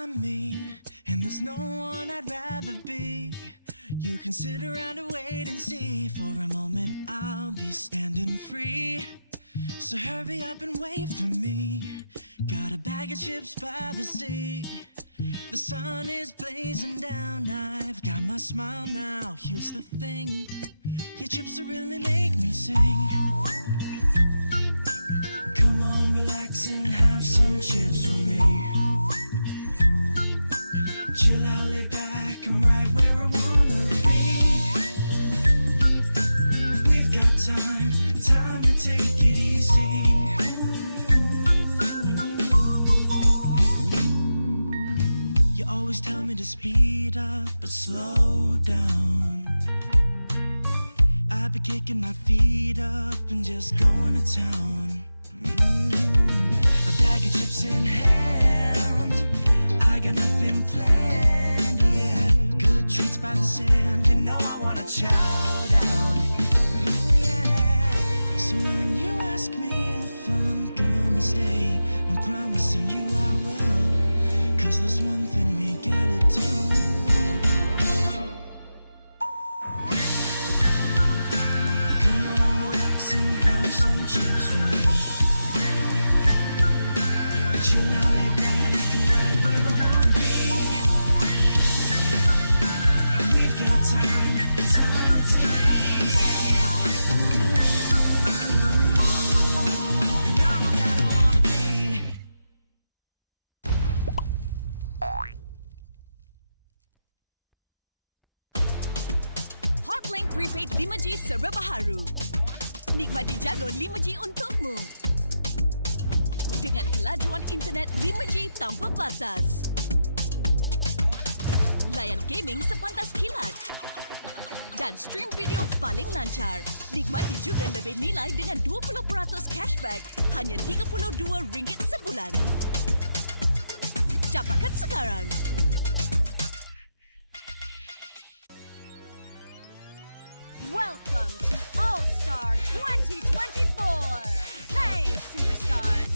I'm me, and there's no one I'd rather be. You can sit around and wait and see. For a moment I'll be standing free. So hurry up and wait for me. Got a bag of chips by the sea. The sun is blazing down. I've got my smile now. Here's the thing, your chips will really make me sing. Come on, relax and have some chips with me. Chill out, lay back, I'm right where I wanna be. We've got time to take it easy. You always tell me to speed up, but slow down. I've been kicking my feet up and just going to town. A bag of chips in hand, I got nothing planned, yeah. Good treats by the sand, you know I wanna chow down. Oh yeah. So when you ask me if I'm gonna stay, I'm promising you I will. 'Cause there's one thing we gotta do. Come on, relax and have some chips with me. Chill out, lay back, and right where I wanna be. We've got time to take it easy. And all that I wanna be. Hotlink Prepaid 5G serba baharu. Nikmati jago 5G untukmu. Dengan kelajuan internet 5G tanpa batas. Layan gaming sepantas kilat. Dan stream video paling lancar. Nikmati juga lebih nilai dengan 20% cashback hanya RM32 sebulan. Dapatkan sekarang. Welcome to All-Star 2024. Hey, superstars.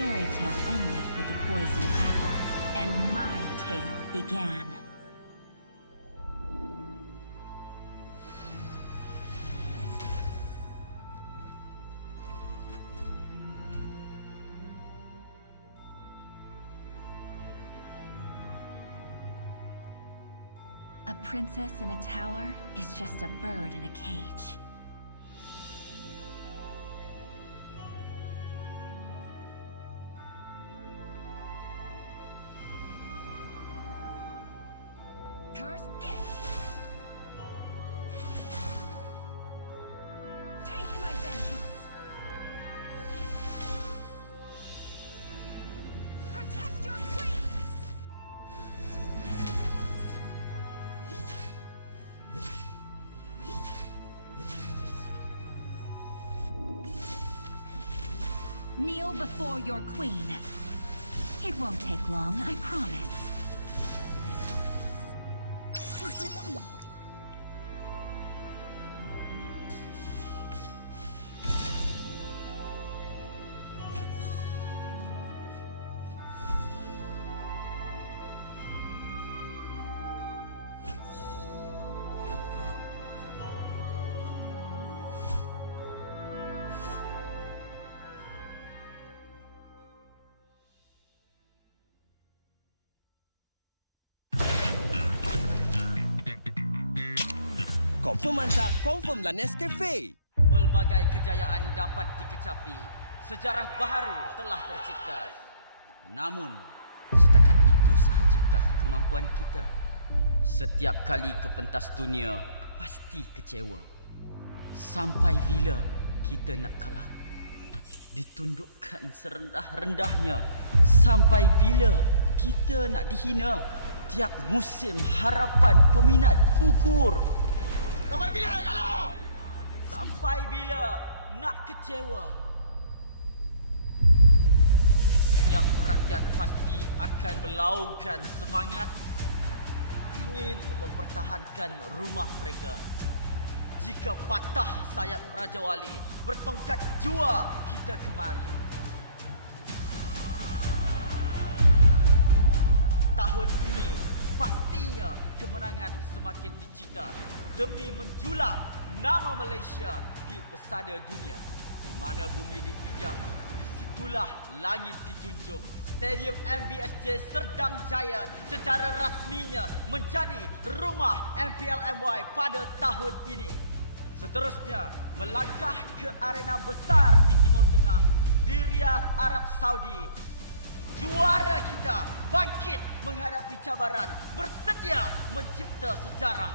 Fairy tale ended with the poisoned apple, and my tale began. A princess in a tower is just a bird in a cage. Kneel before your queen. It won't take long, I promise. Confirm mantap, confirm lah Nescafe. Pelbagai kejayaan dapat dikecapi. Sejarah baharu telah tercipta. Namun, setakat itu sahajakah kemampuan kita? Setiap kali ke pentas dunia, pasti kecewa. Sampai bila kita nak kalah? Ditundukkan serendah-rendahnya. Sampai bila kita nak dihina? Tiap musim harapan peminat gugur. Sampai bila nak kalah? Sampai bila nak kecewa? Setiap rakyat pasti akan melaungkan semangat, ingin mempertahankan rumah mereka. Jika patah sayap Raja Wali, bertongkat jua kita kemari. Tahun ini pastinya kemenangan semakin dicita demi menjulang nama Malaysia di pesada dunia. Di mana bumi dipijak, disitulah langit dijunjung. Stadium MBSJ Serdang Jaya secara rasminya menjadi rumah MPL MY pada tahun ini. Seterusnya, melangkah ke arena besar di Timur Tengah, di Riyadh, Arab Saudi. Juara kita bangkit menghadapi cabaran, bersedia mencipta sejarah.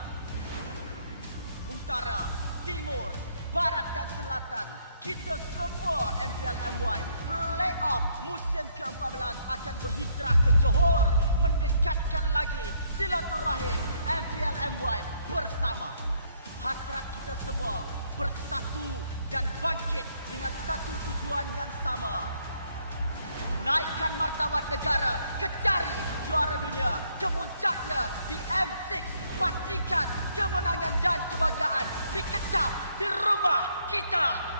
Utara, Timur, Barat dan Selatan, kita semua MPL MY Playoff musim ke-14 akan berhijrah ke Johor, mendekatkan lagi silaturahim MPL MY bersama. Hasrat kita semua bersatu dan bangkit dengan satu tujuan yang sama. Naikkan martabat negara, kecari juara dunia, kemuncaknya di M6. Pastikan kemenangan dan kebanggaan dikecap di rumah kita.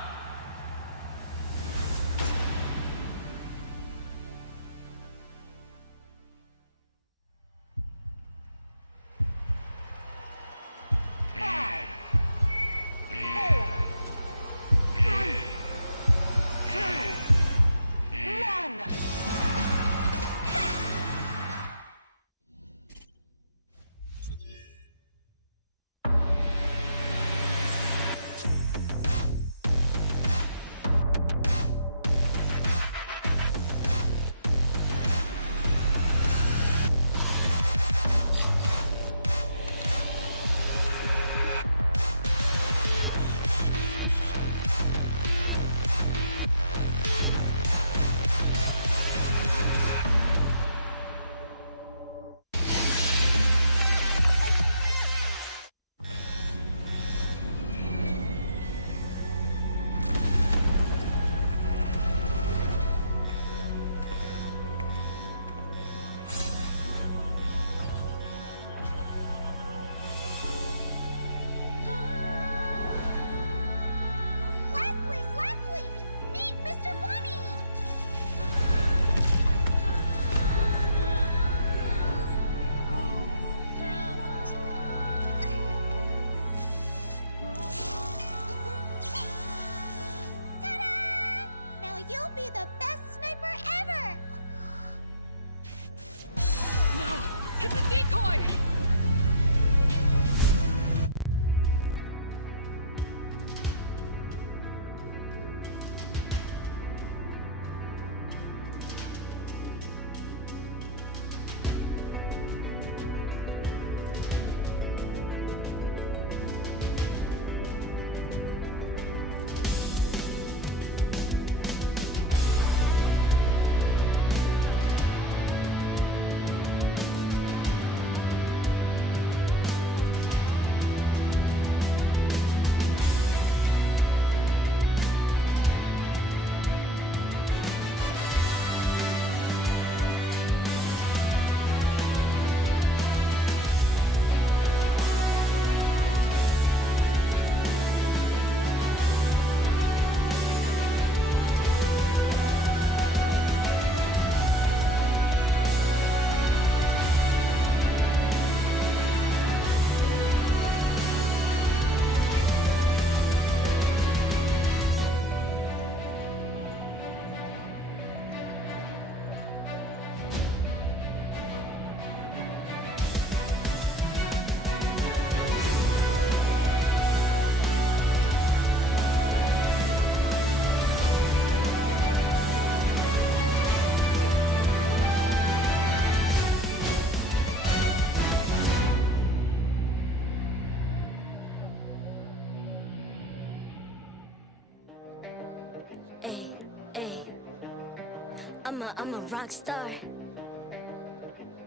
I'm a rock star.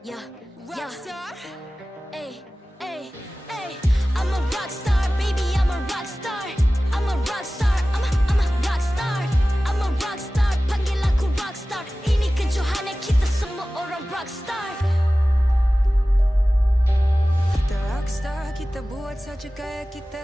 Yeah, Rockstar? Ay, ay, ay. I'm a rock star, baby, I'm a rock star. I'm a rock star, I'm a rock star. I'm a rock star, panggil aku rock star. Ini kejohanan kita semua orang rock star. Kita rockstar, kita buat saja gaya kita.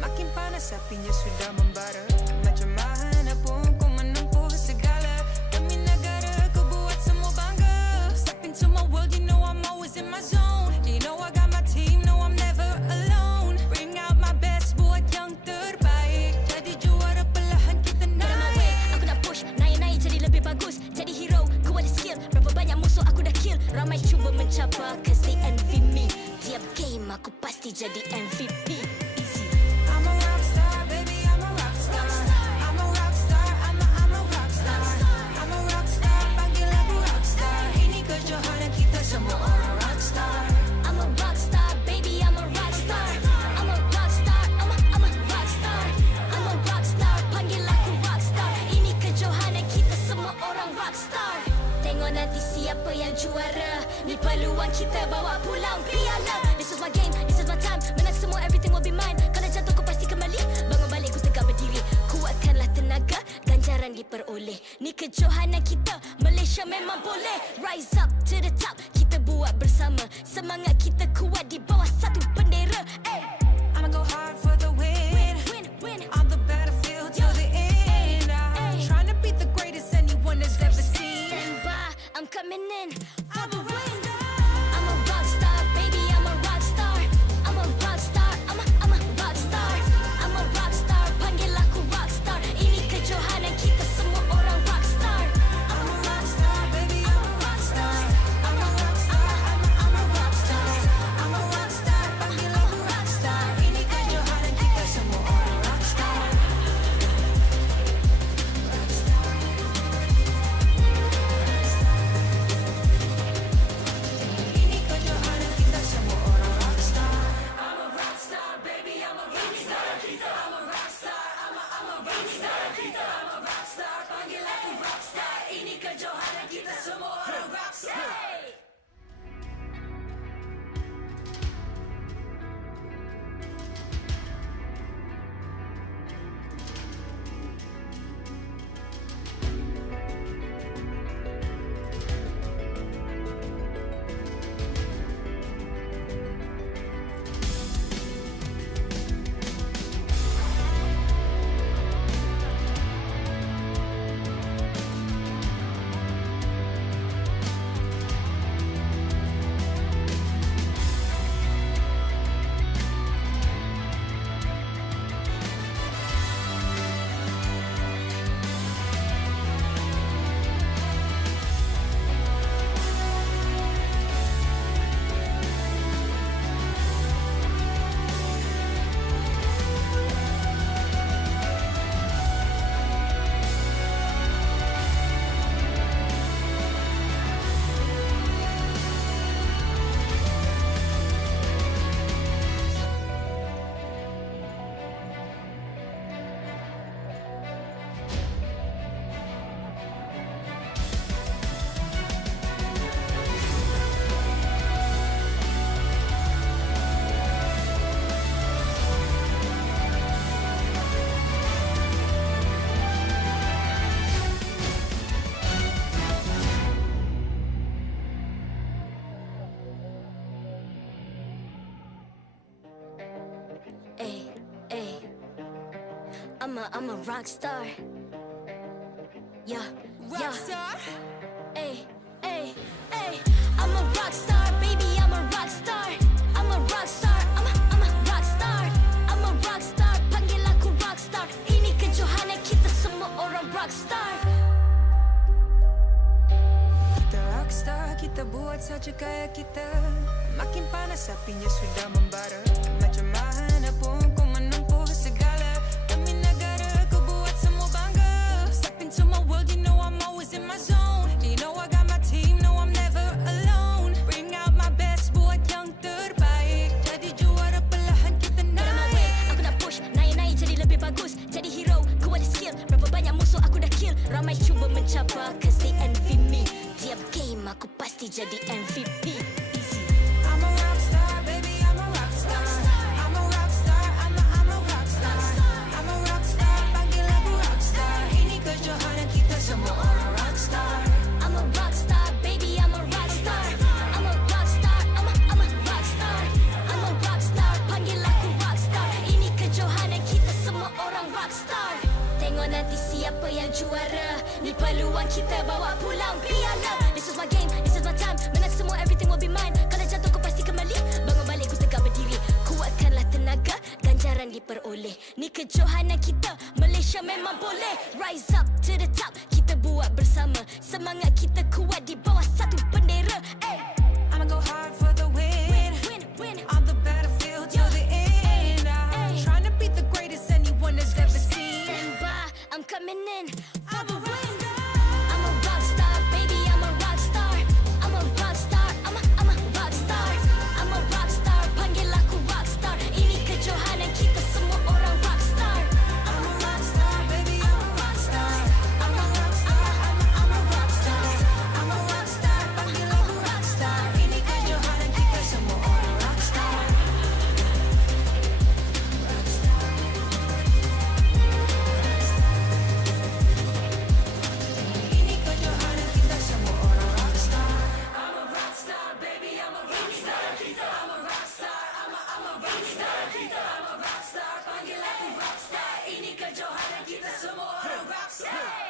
Makin panas apinya sudah membara. Macam mana pun ku menempuh segala. Demi negara ku buat semua bangga. Step into my world, you know I'm always in my zone. You know I got my team, no I'm never alone. Bring out my best, buat yang terbaik. Jadi juara perlahan kita naik. Aku nak push, naik-naik jadi lebih bagus. Jadi hero, ku ada skill. Berapa banyak musuh aku dah kill. Ramai cuba mencapai, cause they envy me. Tiap game aku pasti jadi MVP. I'm a rockstar, baby, I'm a rockstar. I'm a rockstar, I'm a rockstar. I'm a rockstar, panggil aku rockstar. Ini kejohanan kita semua orang rockstar. I'm a rockstar, baby, I'm a rockstar. I'm a rockstar, I'm a rockstar. I'm a rockstar, panggil aku rockstar. Ini kejohanan kita semua orang rockstar. Tengok nanti siapa yang juara. Ni peluang kita bawa pulang piala. This is my game, this is my time. Menang semua, everything will be mine. Kalau jatuh kau pasti kembali. Bangun balik ku tegak berdiri. Kuatkanlah tenaga, ganjaran diperoleh. Ni kejohanan kita, Malaysia memang boleh. Rise up to the top, kita buat bersama. Semangat kita kuat di bawah satu bendera. I'ma go hard for the win. Win, win. On the battlefield till the end. I'm trying to beat the greatest anyone has ever seen. Stand by, I'm coming in for the win. I'm a rock star, baby, I'm a rock star. I'm a rock star, I'm a rock star. I'm a rock star, panggil aku rock star. Ini kejohanan kita semua orang rock star. I'm a rockstar, baby, I'm a rockstar. I'm a rockstar, I'm a rockstar. I'm a rockstar, panggil aku rockstar. Ini kejohanan kita semua orang rockstar. Rockstar. Ini kejohanan kita semua orang rockstar. I'm a rockstar, baby, I'm a rockstar. I'm a rockstar, I'm a rockstar. I'm a rockstar, panggil aku rockstar. Ini kejohanan kita semua orang rockstar. Ay, ay. I'm a rock star. Yeah, yeah. Rockstar? Ay, ay, ay. I'm a rock star, baby, I'm a rock star. I'm a rock star, I'm a rock star. I'm a rock star, panggil aku rock star. Ini kejohanan kita semua orang rock star. Kita rockstar, kita buat saja gaya kita. Makin panas apinya sudah membara. Macam mana pun ku menempuh segala. Demi negara ku buat semua bangga. Step into my world, you know I'm always in my zone. You know I got my team, no I'm never alone. Bring out my best, buat yang terbaik. Jadi juara perlahan kita naik. Aku nak push, naik-naik jadi lebih bagus. Jadi hero, ku ada skill. Berapa banyak musuh aku dah kill. Ramai cuba mencapai, cause they envy me. jadi MVP. I'm a rockstar, baby, I'm a rockstar. I'm a rockstar, I'm a rockstar. I'm a rockstar, panggil aku rockstar. Ini kejohanan kita semua orang rockstar. I'm a rockstar, baby, I'm a rockstar. I'm a rockstar, I'm a rockstar. I'm a rockstar, panggil aku rockstar. Ini kejohanan kita semua orang rockstar. Tengok nanti siapa yang juara. Ni peluang kita bawa pulang piala. This is my game, this is my time. Menang semua, everything will be mine. Kalau jatuh kau pasti kembali. Bangun balik ku tegak berdiri. Kuatkanlah tenaga, ganjaran diperoleh. Ni kejohanan kita, Malaysia memang boleh. Rise up to the top, kita buat bersama. Semangat kita kuat di bawah satu bendera. I'ma go hard for the win. On the battlefield till the end. I'm trying to beat the greatest anyone has ever seen. Stand by, I'm coming in for the win. I'm a rockstar, baby, I'm a rockstar. I'm a rockstar, I'm a rockstar. I'm a rockstar, panggil aku rockstar. Ini kejohanan kita semua orang rockstar. I'm a rockstar, baby, I'm a rockstar. I'm a rockstar, I'm a rockstar. I'm a rockstar, panggil aku rockstar. Ini kejohanan kita semua orang rockstar. Rockstar. Ini kejohanan kita semua orang rockstar. I'm a rockstar, baby, I'm a rockstar. I'm a rockstar, I'm a rockstar. I'm a rockstar, panggil aku rockstar. Ini kejohanan kita semua orang rockstar. I'm a rockstar.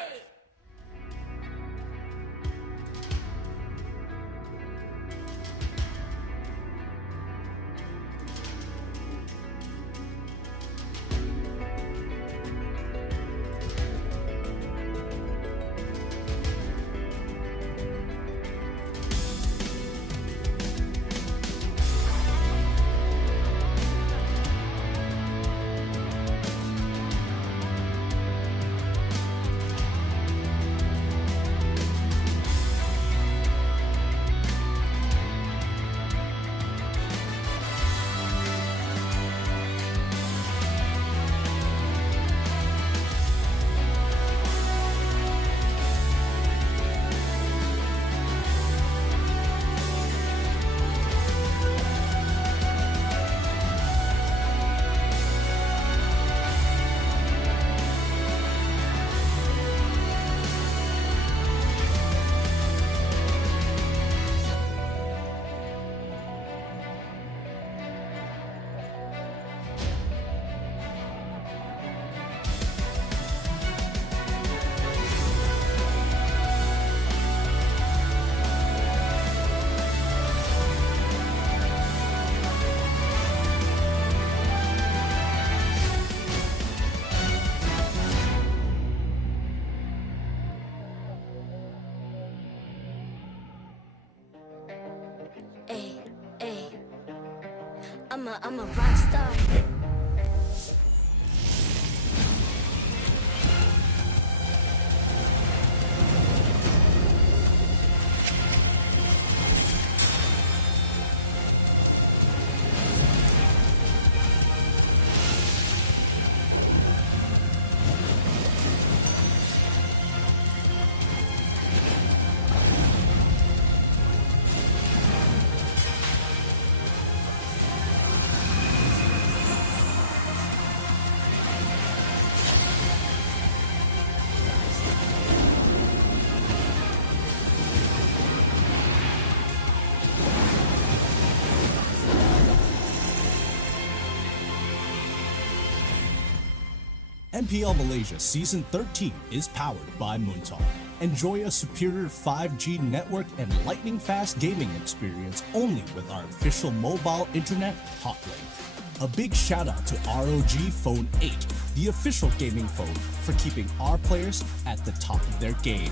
MPL Malaysia Season 13 is powered by Bountee. Enjoy a superior 5G network and lightning-fast gaming experience only with our official mobile internet hotline. A big shout out to ROG Phone 8, the official gaming phone, for keeping our players at the top of their game.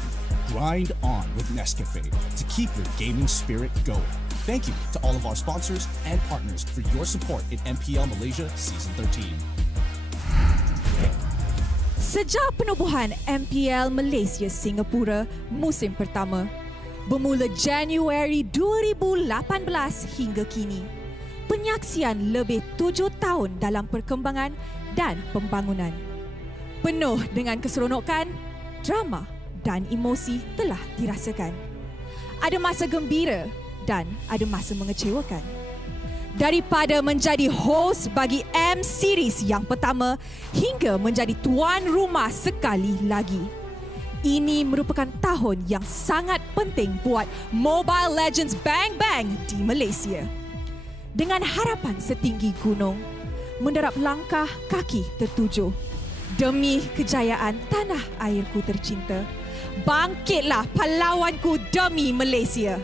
Grind on with Nescafe to keep your gaming spirit going. Thank you to all of our sponsors and partners for your support in MPL Malaysia Season 13. Sejak penubuhan MPL Malaysia Singapura musim pertama, bermula Januari 2018 hingga kini, penyaksian lebih 7 tahun dalam perkembangan dan pembangunan. Penuh dengan keseronokan, drama dan emosi telah dirasakan. Ada masa gembira dan ada masa mengecewakan. Daripada menjadi host bagi M Series yang pertama hingga menjadi tuan rumah sekali lagi. Ini merupakan tahun yang sangat penting buat Mobile Legends Bang Bang di Malaysia. Dengan harapan setinggi gunung, menderap langkah kaki tertuju. Demi kejayaan tanah airku tercinta, bangkitlah pahlawanku demi Malaysia.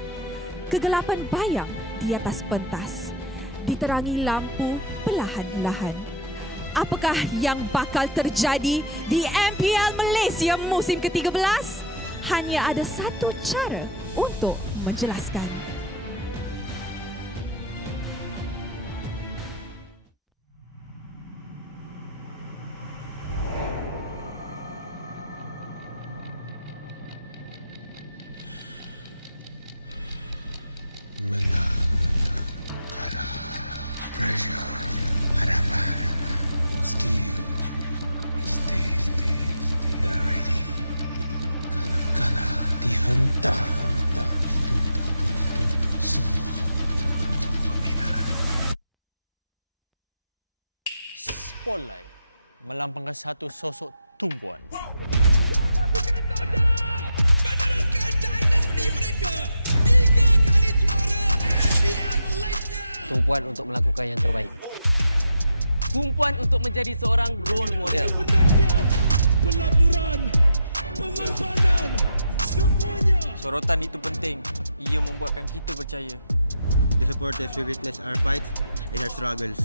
Kegelapan bayang di atas pentas, diterangi lampu perlahan-lahan. Apakah yang bakal terjadi di MPL Malaysia musim ke-13? Hanya ada satu cara untuk menjelaskan. Menang, kalah, pressure, harapan, skill, mistake, dah ready. Kalah, dihentak, tuntut semua untuk pembinaan. Spotlight melambangkan satu sosok tumpuan. Tumpuan untuk melakukan yang terbaik. Tumpuan untuk menjadi seorang role model. Pelaburan, pengorbanan, semuanya. Sorotan itu penting. Ia membuatkan kita percaya. The supporters will witness our fights and our struggles.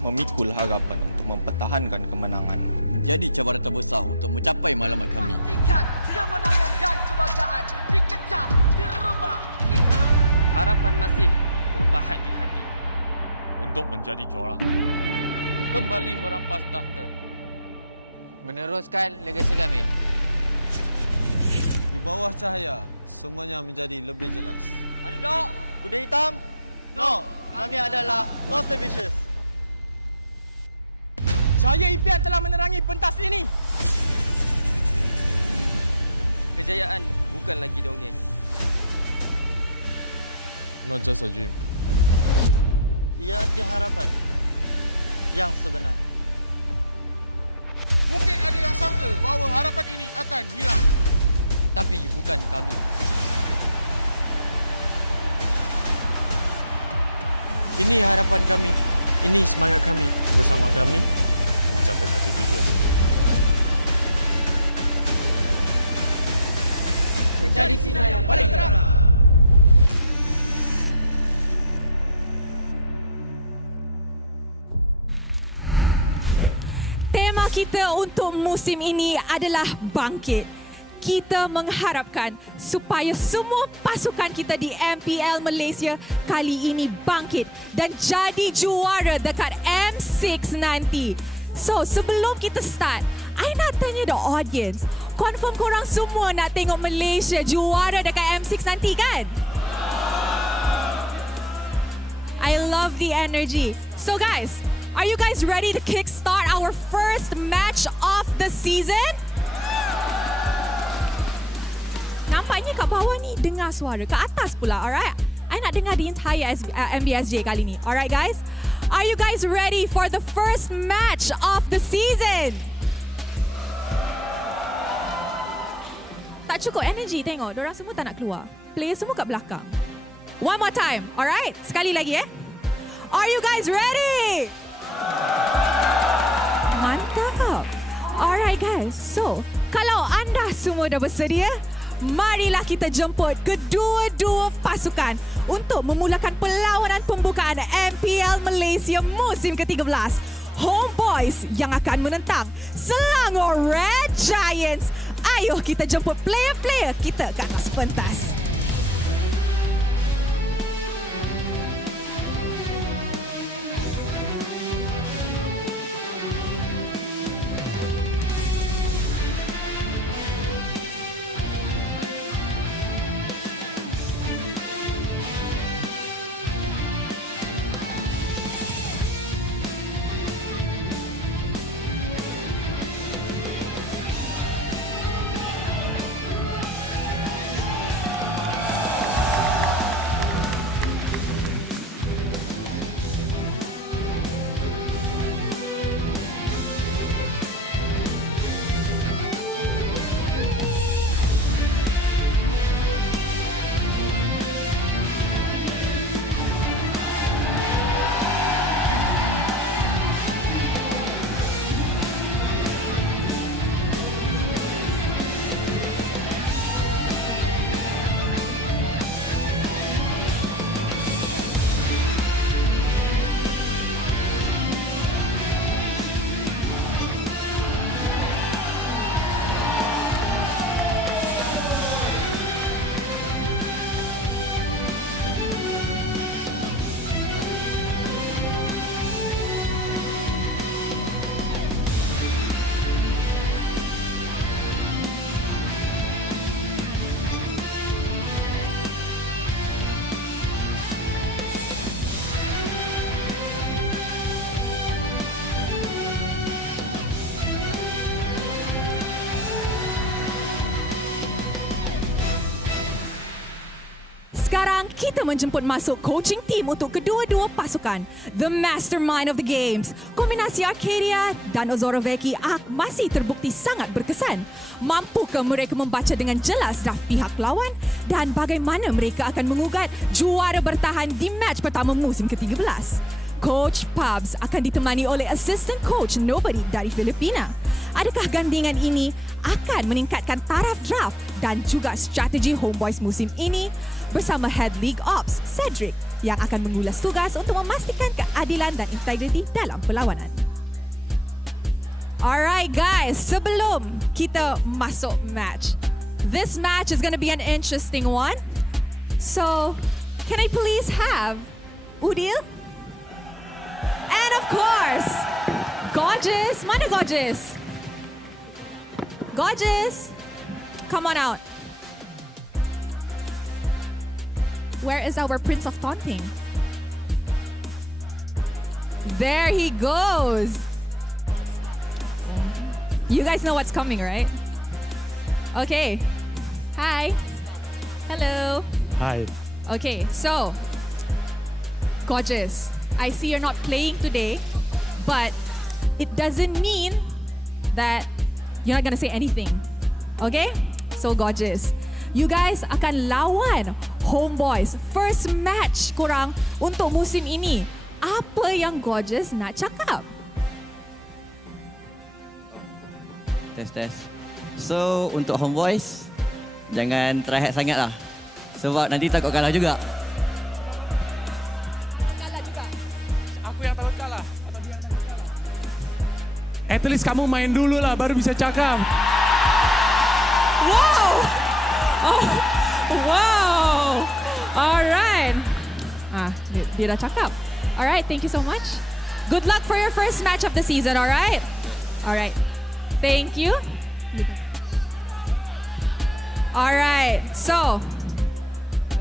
Memikul harapan untuk mempertahankan kemenangan. Menjadi cabaran terbesar untuk mencapai matlamat kami. Pastikan kemenangan dan kebanggaan dikecam di rumah kita. Harapan masih terpahat di hati. Untuk menjadi juara. Kembali merampas tahta. Meneruskan legasi kami. Di bawah cahaya, semuanya menjadi lebih jelas. Underdog, kuda hitam? No, kami adalah Monster Vicious. Cahaya impian telah menerangi pentas ini. Kejayaan bukan lagi dongeng. Not just a dream. Ia arti harapan yang sebenar. Mungkin ada yang sangka bahawa harapan ini akan hilang. Tapi bukan kami. Ini harapan kami. Ini semangat kami. Bersama kami, mencapai satu tujuan. Menjadi sinar yang paling terang. Tema kita untuk musim ini adalah bangkit. Kita mengharapkan supaya semua pasukan kita di MPL Malaysia kali ini bangkit dan jadi juara dekat M6 nanti. So, sebelum kita start, I nak tanya the audience, confirm korang semua nak tengok Malaysia juara dekat M6 nanti kan? I love the energy. So guys, are you guys ready to kickstart our first match of the season? Nampaknya kat bawah ni dengar suara, kat atas pula, alright? I nak dengar the entire MBSJ kali ni, alright guys? Are you guys ready for the first match of the season? Tak cukup energy tengok, diorang semua tak nak keluar. Player semua kat belakang. One more time, alright? Sekali lagi Are you guys ready? Mantap. Alright guys, so kalau anda semua dah bersedia, marilah kita jemput kedua-dua pasukan untuk memulakan perlawanan pembukaan MPL Malaysia musim ke-13. Homebois yang akan menentang Selangor Red Giants. Ayo kita jemput player-player kita ke atas pentas. sekarang kita menjemput masuk coaching team untuk kedua-dua pasukan. The mastermind of the games. Kombinasi Arcadia dan Ozoroveki masih terbukti sangat berkesan. Mampukah mereka membaca dengan jelas draft pihak lawan dan bagaimana mereka akan mengugat juara bertahan di match pertama musim ke-13? Coach Pubs akan ditemani oleh assistant coach Nobody dari Filipina. Adakah gandingan ini akan meningkatkan taraf draft dan juga strategi Homebois musim ini bersama Head League Ops Cedric yang akan mengulas tugas untuk memastikan keadilan dan integriti dalam perlawanan. Alright guys, sebelum kita masuk match, this match is going to be an interesting one. So, can I please have Udil? And of course, Gorgeous. Mana Gorgeous? Gorgeous, come on out. Where is our Prince of Taunting? There he goes. You guys know what's coming, right? Okay. Hi. Hello. Hi. Okay, so, Gorgeous, I see you're not playing today, but it doesn't mean that you're not gonna say anything. Okay? So, Gorgeous, you guys akan lawan Homebois. First match korang untuk musim ini. Apa yang Gorgeous nak cakap? Tes. So, untuk Homebois, jangan try hard sangat lah. Sebab nanti takut kalah juga. Kalah juga. Aku yang takut kalah atau dia yang takut kalah? At least kamu main dulu lah, baru bisa cakap. Wow! Oh, wow! Alright. Dia dah cakap. Alright, thank you so much. Good luck for your first match of the season, alright? Alright. Thank you. Alright, so.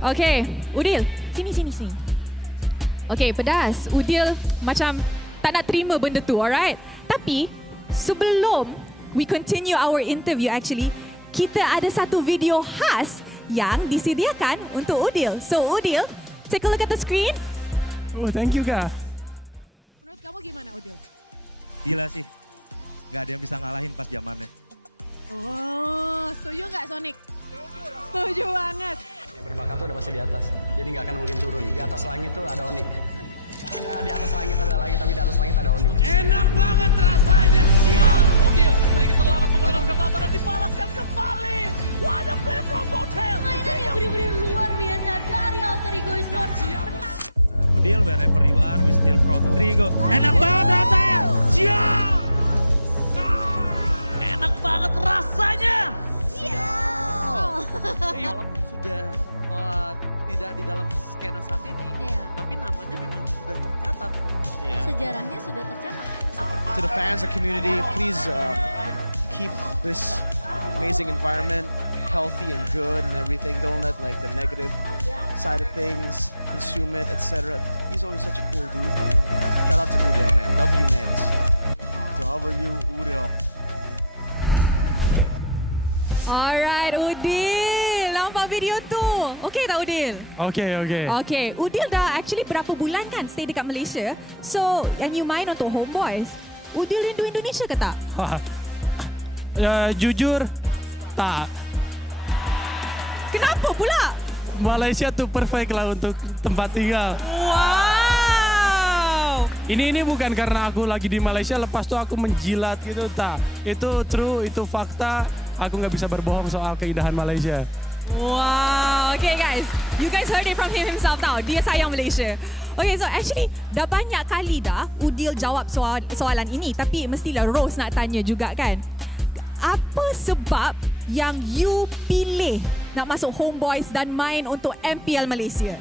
Okay, Udil. Sini. Okay, pedas. Udil macam tak nak terima benda tu, alright? Tapi, sebelum we continue our interview actually, kita ada satu video khas yang disediakan untuk Udil. So, Udil, take a look at the screen. Oh, thank you, Kak. Menurut kamu gimana, Udil? Gila sih. Gak ada yang bisa ngalahin pas zamannya. Oh, setuju nggak Sonic? Setuju banget. Yang berbakat tuh udah pasti di atas, jadi nggak akan mungkin turun. Di atas langit tuh ada Onyx. Ada di atas langit ada langit, tapi di atas langit ada Onyx. Enak banget rasanya, sial! Udil, sedikit terlambat pengeluaran kata dan dibalaskan kembali. What a play from Bountee! Mainan yang benar-benar luar biasa dari Alter Ego Esports. Udil, wherever you are, we still from Trigo. Enak banget rasanya, sial! Enak banget rasanya, sial! Walaupun sudah tidak di dalam skena saat ini, tapi namanya memang sudah tercatat. Sejarahnya sudah tercatat. To the fans, the community, please keep this amazing environment healthy and good and everything. Don't let like the negative side of things consume it, etc. He's always such a cool dude, man. Shout out to Udil, man. W Mans. So how about you, Udil? Alright, Udil. Nampak video tu. Okay tak, Udil? Okay. Okay, Udil dah actually berapa bulan kan stay dekat Malaysia. So, and you main untuk Homebois. Udil rindu Indonesia ke tak? Jujur, tak. Kenapa pula? Malaysia tuh perfect lah untuk tempat tinggal. Wow! Ini bukan karena aku lagi di Malaysia, lepas tuh aku menjilat gitu, tak. Itu true, itu fakta. Aku nggak bisa berbohong soal keindahan Malaysia. Wow, okay guys. You guys heard it from him himself now. Dia sayang Malaysia. Okay, so actually dah banyak kali dah Udil jawab soalan ini. Tapi mestilah Rose nak tanya juga kan. Apa sebab yang you pilih nak masuk Homebois dan main untuk MPL Malaysia?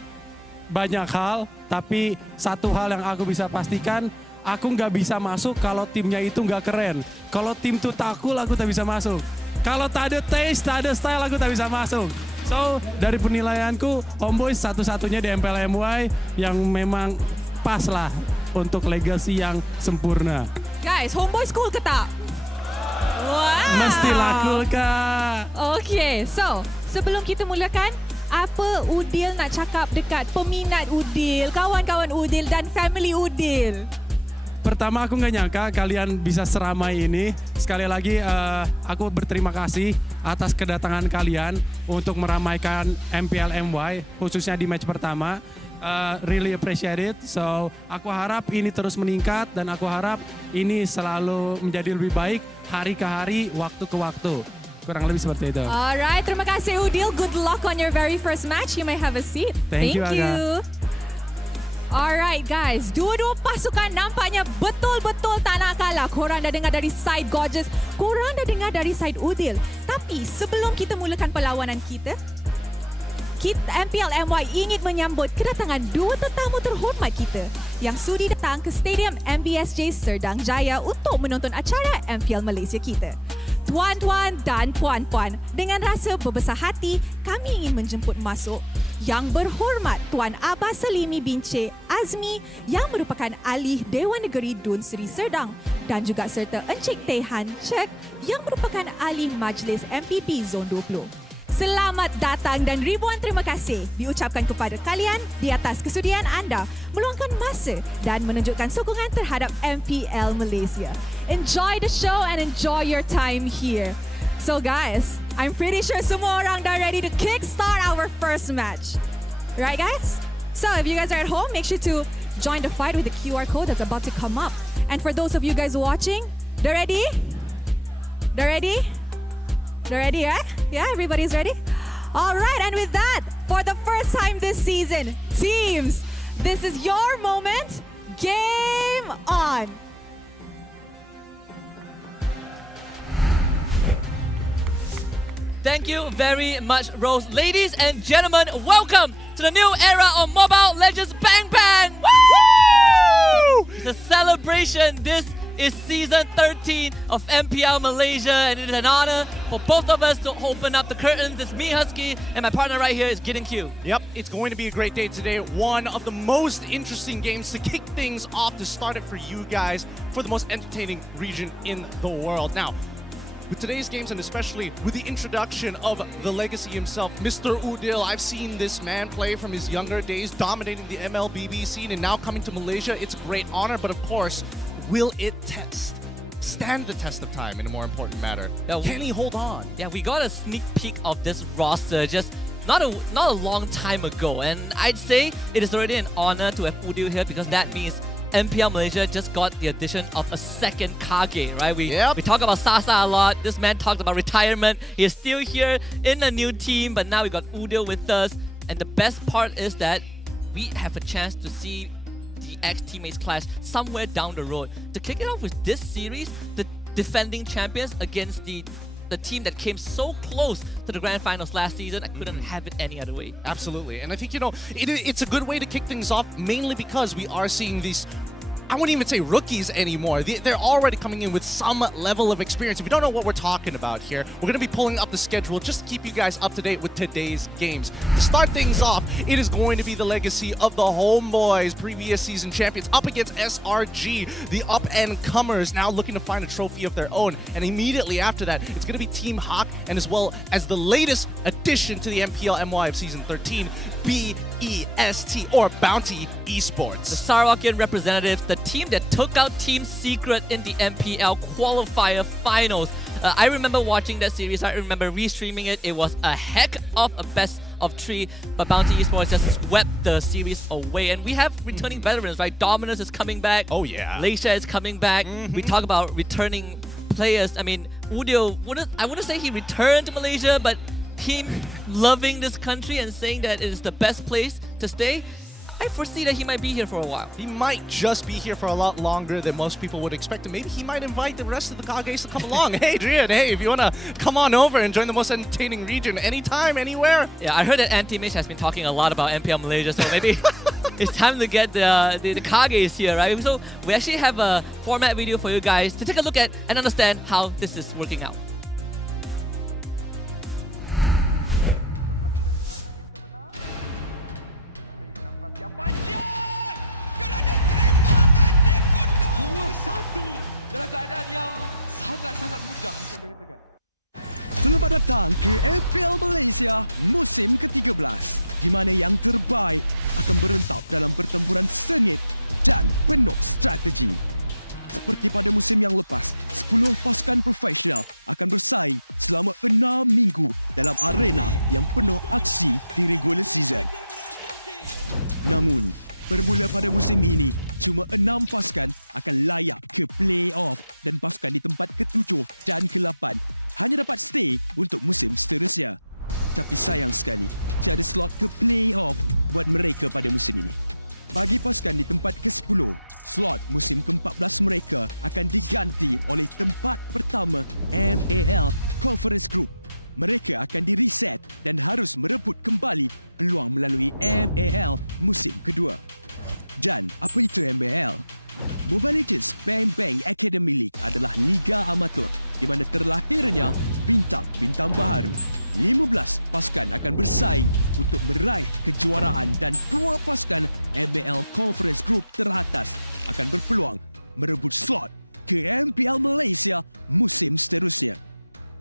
Banyak hal, tapi satu hal yang aku bisa pastikan, aku nggak bisa masuk kalau timnya itu nggak keren. Kalau tim tuh takul, aku tak bisa masuk. Kalau tak ada taste, tak ada style, aku tak bisa masuk. So, dari penilaianku, Homebois satu-satunya di MPL MY yang memang pas lah untuk legacy yang sempurna. Guys, Homebois cool ke tak? Wow! Mestilah cool, Kak. Okay, so sebelum kita mulakan, Apa Udil nak cakap dekat peminat Udil, kawan-kawan Udil dan family Udil? Pertama aku nggak nyangka kalian bisa seramai ini. Sekali lagi aku berterima kasih atas kedatangan kalian untuk meramaikan MPL MY khususnya di match pertama. Really appreciate it. So aku harap ini terus meningkat dan aku harap ini selalu menjadi lebih baik hari ke hari, waktu ke waktu. Kurang lebih seperti itu. Alright, terima kasih Udil. Good luck on your very first match. You may have a seat. Thank you, Aga. Alright guys, dua-dua pasukan nampaknya betul-betul tak nak kalah. Korang dah dengar dari side Gorgeous, korang dah dengar dari side Udil. Tapi sebelum kita mulakan perlawanan kita MPL MY ingin menyambut kedatangan dua tetamu terhormat kita yang sudi datang ke Stadium MBSJ Serdang Jaya untuk menonton acara MPL Malaysia kita. Tuan-tuan dan puan-puan, dengan rasa berbesar hati, kami ingin menjemput masuk Yang berhormat Tuan Abbas Salimi bin Cik Azmi yang merupakan ahli Dewan Negeri Dun Seri Serdang dan juga serta Encik Tehan Cek yang merupakan ahli Majlis MPP Zon 20. Selamat datang dan ribuan terima kasih diucapkan kepada kalian di atas kesudian anda meluangkan masa dan menunjukkan sokongan terhadap MPL Malaysia. Enjoy the show and enjoy your time here. So guys, I'm pretty sure semua orang dah ready to kickstart our first match. Right guys? So if you guys are at home, make sure to join the fight with the QR code that's about to come up. And for those of you guys watching, they're ready? They're ready? They're ready, right? Yeah, everybody's ready? All right, and with that, for the first time this season, teams, this is your moment. Game on! Thank you very much, Rose. Ladies and gentlemen, welcome to the new era of Mobile Legends Bang Bang! Woo! It's a celebration. This is season 13 of MPL Malaysia, and it is an honor for both of us to open up the curtains. It's me, Husky, and my partner right here is Gideon Q. Yep, it's going to be a great day today. One of the most interesting games to kick things off, to start it for you guys, for the most entertaining region in the world. Now, with today's games, and especially with the introduction of the legacy himself, Mr. Udil, I've seen this man play from his younger days, dominating the MLBB scene, and now coming to Malaysia. It's a great honor, but of course, will it stand the test of time in a more important matter? Can he hold on? Yeah, we got a sneak peek of this roster just not a long time ago, and I'd say it is already an honor to have Udil here because that means MPL Malaysia just got the addition of a second Kage, right? We talk about Sasa a lot. This man talked about retirement. He is still here in a new team, but now we got Udil with us. And the best part is that we have a chance to see the ex-teammates clash somewhere down the road. To kick it off with this series, the defending champions against the team that came so close to the grand finals last season, I couldn't have it any other way. Absolutely, and I think, it's a good way to kick things off, mainly because we are seeing these, I wouldn't even say rookies anymore. They're already coming in with some level of experience. If you don't know what we're talking about here, we're going to be pulling up the schedule just to keep you guys up to date with today's games. To start things off, it is going to be the legacy of the Homebois, previous season champions, up against SRG, the up-and-comers, now looking to find a trophy of their own. And immediately after that, it's going to be Team Hawk, and as well as the latest addition to the MPL MY of Season 13, BEST, or Bountee Esports. The Sarawakian representatives, the team that took out Team Secret in the MPL qualifier finals. I remember watching that series. I remember restreaming it. It was a heck of a best of 3, but Bountee Esports just swept the series away. And we have returning veterans, right? Dominus is coming back. Oh yeah. Malaysia is coming back. We talk about returning players. I mean, Udil, I wouldn't say he returned to Malaysia, but him loving this country and saying that it is the best place to stay, I foresee that he might be here for a while. He might just be here for a lot longer than most people would expect, and maybe he might invite the rest of the Kages to come along. Hey, Drian, hey, if you want to come on over and join the most entertaining region anytime, anywhere. Yeah, I heard that Anti-Mitch has been talking a lot about MPL Malaysia, so maybe it's time to get the Kages here, right? So we actually have a format video for you guys to take a look at and understand how this is working out. Dalam keadaan yang sangat-sangat mudah. Selamat datang ke MPL Malaysia musim ke-13 di mana yang terbaik akan berentap dalam pertempuran sengit dan penuh strategi. Seperti pada musim yang lepas, 10 pasukan profesional akan bersaing selama 6 minggu dalam arena yang penuh aksi di regular season. Namun, bermula pada musim ini, cuma 6 pasukan akan layak ke play-off dan pasukan di tempat ke-7 dan ke-8 hanya dapat stay untuk musim seterusnya. Tapi sayang sekali, tiada slot ke play-off buat mereka pada musim ini. Bagi pasukan di tempat ke-10, slot musim ke-14 mereka akan diganti oleh tempat pertama MAL Conference Group. Mereka akan di-reset dan harus merebut kembali peluang melalui MAL musim kedua. Dan apa itu MAL? Mobile Legends Bang Bang Academy League adalah liga amatur di mana terlahirnya bintang-bintang baharu. 15 pasukan akan bersaing untuk meraih kejuaraan dan 2 pasukan MPL Conference Group teratas akan berpeluang merebut slot ke MPL Malaysia musim seterusnya.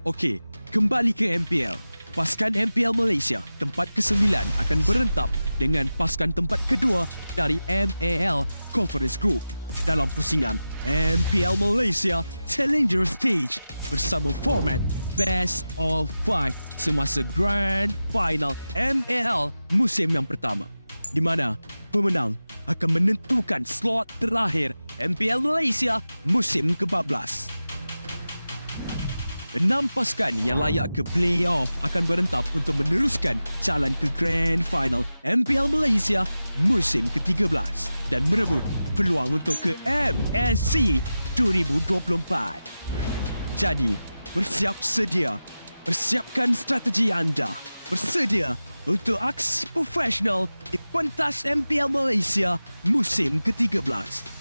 Okey, kembali ke MPL. Pasukan MPL Malaysia tempat ke-9 akan berentap dengan pasukan tempat kedua dari MAL Conference Group dalam pusingan MPL Malaysia Challenger Stage bersama format Best of 5 semasa Grand Final MAL musim yang pertama, di mana pemenang akan menentukan slot terakhir MPL Malaysia musim ke-14. 6 pasukan yang layak ke play-off akan berentap untuk meneruskan jalan ke Grand Final MPL Malaysia musim ke-13 dan merebut peluang untuk ke MSC 2024. Jadi, bersiap sedia. Persiapkan strategi anda. Bersedia untuk aksi profesional di pentas MPL Malaysia musim ke-13.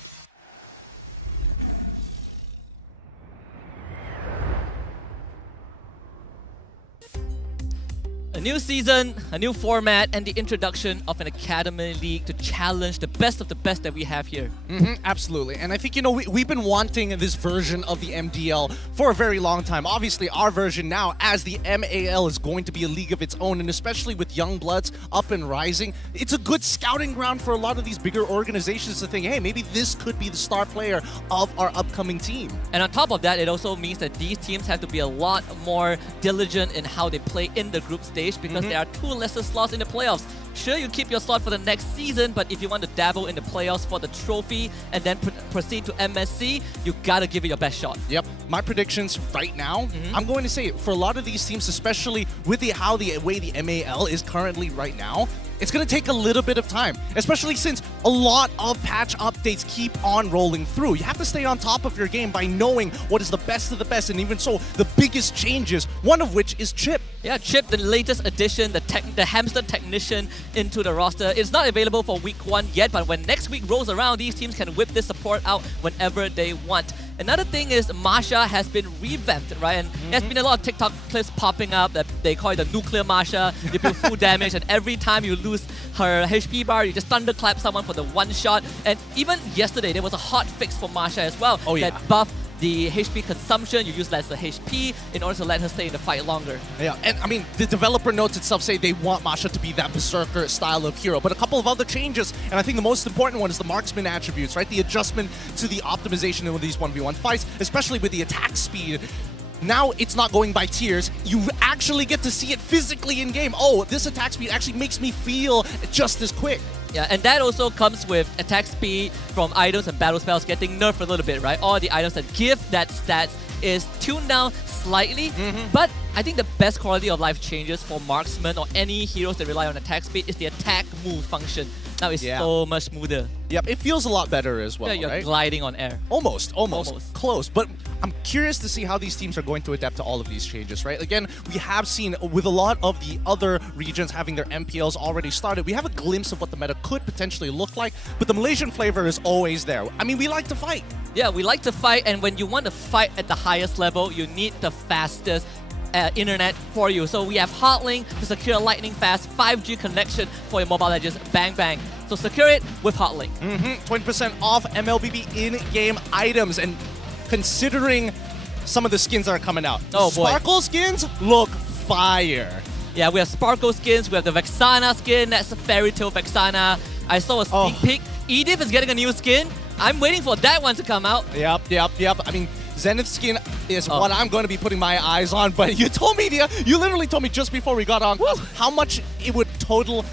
A new season, a new format, and the introduction of an academy league to challenge the best of the best that we have here. Absolutely. And I think, you know, we've been wanting this version of the MDL for a very long time. Obviously, our version now, as the MAL, is going to be a league of its own, and especially with young bloods up and rising, it's a good scouting ground for a lot of these bigger organizations to think, hey, maybe this could be the star player of our upcoming team. And on top of that, it also means that these teams have to be a lot more diligent in how they play in the group stage, because there are 2 lesser slots in the playoffs. Sure, you keep your slot for the next season, but if you want to dabble in the playoffs for the trophy and then proceed to MSC, you gotta give it your best shot. Yep. My predictions right now, I'm going to say for a lot of these teams, especially with the way the MAL is currently right now, it's going to take a little bit of time, especially since a lot of patch updates keep on rolling through. You have to stay on top of your game by knowing what is the best of the best, and even so, the biggest changes, one of which is Chip. Yeah, Chip, the latest addition, the hamster technician into the roster. It's not available for week 1 yet, but when next week rolls around, these teams can whip this support out whenever they want. Another thing is Marsha has been revamped, right? And there's been a lot of TikTok clips popping up that they call it the nuclear Marsha. You do full damage, and every time you lose her HP bar, you just thunderclap someone for the one shot. And even yesterday, there was a hot fix for Marsha as well that buffed the HP consumption. You use less the HP in order to let her stay in the fight longer. Yeah, and I mean, the developer notes itself say they want Masha to be that berserker style of hero, but a couple of other changes, and I think the most important one is the marksman attributes, right? The adjustment to the optimization of these 1v1 fights, especially with the attack speed. Now it's not going by tiers. You actually get to see it physically in game. Oh, this attack speed actually makes me feel just as quick. Yeah, and that also comes with attack speed from items and battle spells getting nerfed a little bit, right? All the items that give that stats is tuned down slightly, but I think the best quality of life changes for marksmen or any heroes that rely on attack speed is the attack move function. Now it's so much smoother. Yep, it feels a lot better as well, Yeah, you're right? gliding on air. Almost. Close. But I'm curious to see how these teams are going to adapt to all of these changes, right? Again, we have seen with a lot of the other regions having their MPLs already started, we have a glimpse of what the meta could potentially look like, but the Malaysian flavor is always there. I mean, we like to fight. Yeah, we like to fight, and when you want to fight at the highest level, you need the fastest internet for you. So we have Hotlink to secure a lightning fast 5G connection for your Mobile Legends Bang Bang. So secure it with Hotlink. 20% off MLBB in-game items, and considering some of the skins that are coming out. Oh, boy. Sparkle skins look fire. Yeah, we have Sparkle skins, we have the Vexana skin, that's a Fairy Tale Vexana. I saw a sneak peek. Edith is getting a new skin. I'm waiting for that one to come out. Yep. I mean, Zenith skin is what I'm going to be putting my eyes on, but you told me, you literally told me just before we got on how much it would total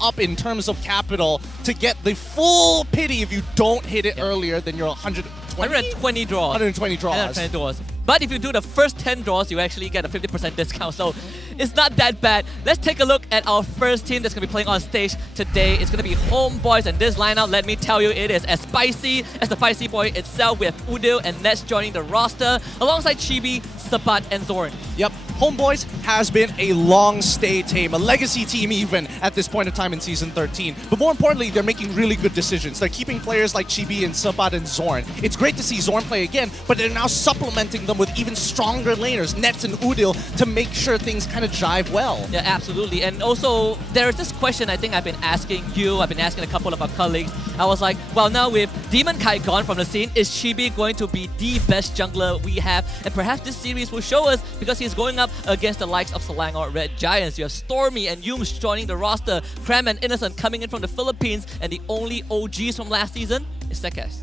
up in terms of capital to get the full pity if you don't hit it earlier than your 120 draws. 120 draws. 120 draws. But if you do the first 10 draws, you actually get a 50% discount, so it's not that bad. Let's take a look at our first team that's going to be playing on stage today. It's going to be Homebois, and this lineup, let me tell you, it is as spicy as the Spicy Boy itself. We have Udil and Nets joining the roster, alongside Chibi, Sabat, and Zorn. Yep, Homebois has been a long-stay team, a legacy team even at this point in time in Season 13. But more importantly, they're making really good decisions. They're keeping players like Chibi and Sabat and Zorn. It's great to see Zorn play again, but they're now supplementing them with even stronger laners, Nets and Udil, to make sure things kind of jive well. Yeah, absolutely. And also, there's this question I think I've been asking you, I've been asking a couple of our colleagues. I was like, well, now with Demon Kai gone from the scene, is Chibi going to be the best jungler we have? And perhaps this series will show us, because he's going up against the likes of Selangor Red Giants. You have Stormy and Yums joining the roster, Cram and Innocent coming in from the Philippines, and the only OGs from last season is Sekais.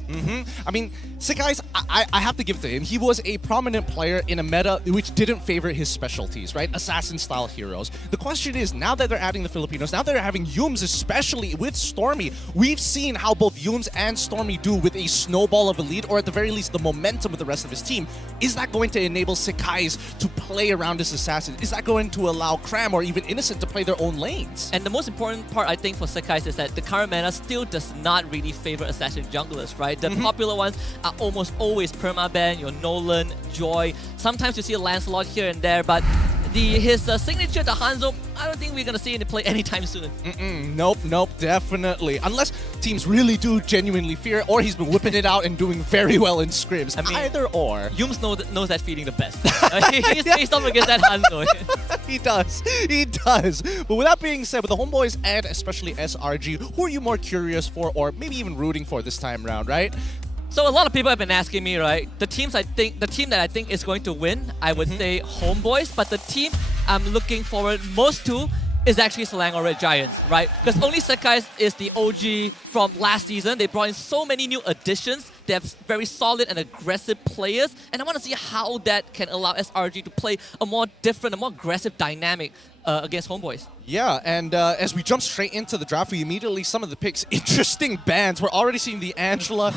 I mean, Sekais, I have to give it to him. He was a prominent player in a meta which didn't favor his specialties, right? Assassin-style heroes. The question is, now that they're adding the Filipinos, now they're having Yums, especially with Stormy, we've seen how both Yums and Stormy do with a snowball of a lead, or at the very least, the momentum with the rest of his team. Is that going to enable Sekais to play around his assassin? Is that going to allow Cram or even Innocent to play their own lanes? And the most important part, I think, for Sekais is that the current meta still does not really favor assassin junglers, right? The popular ones are almost always permaban, your Nolan, Joy. Sometimes you see a Lancelot here and there, but his signature, the Hanzo, I don't think we're going to see him play anytime soon. Nope, definitely. Unless teams really do genuinely fear, or he's been whipping it out and doing very well in scrims. I mean, either or. Yums knows that feeling the best. He's faced off against that Hanzo. He does. But with that being said, with the Homebois and especially SRG, who are you more curious for, or maybe even rooting for this time around, right? So a lot of people have been asking me, right? The team that I think is going to win, I would say Homebois, but the team I'm looking forward most to is actually Selangor Red Giants, right? Because only Sekais is the OG from last season. They brought in so many new additions. They have very solid and aggressive players, and I want to see how that can allow SRG to play a more different, a more aggressive dynamic against Homebois. Yeah, and as we jump straight into the draft, we immediately some of the picks. Interesting bans. We're already seeing the Angela,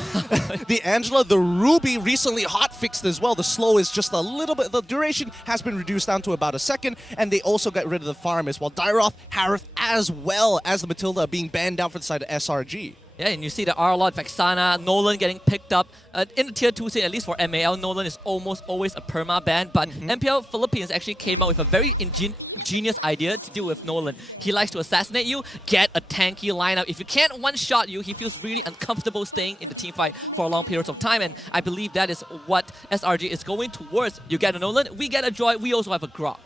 the Ruby recently hotfixed as well. The slow is just a little bit. The duration has been reduced down to about a second, and they also got rid of the farm as well. Dyroth, Harith, as well as the Matilda being banned down for the side of SRG. Yeah, and you see the Arlot, Vexana, Nolan getting picked up. In the Tier 2 scene, at least for MAL, Nolan is almost always a perma-ban, but MPL Philippines actually came out with a very ingenious idea to deal with Nolan. He likes to assassinate you, get a tanky lineup. If you can't one-shot you, he feels really uncomfortable staying in the team fight for long periods of time, and I believe that is what SRG is going towards. You get a Nolan, we get a Joy, we also have a Grok.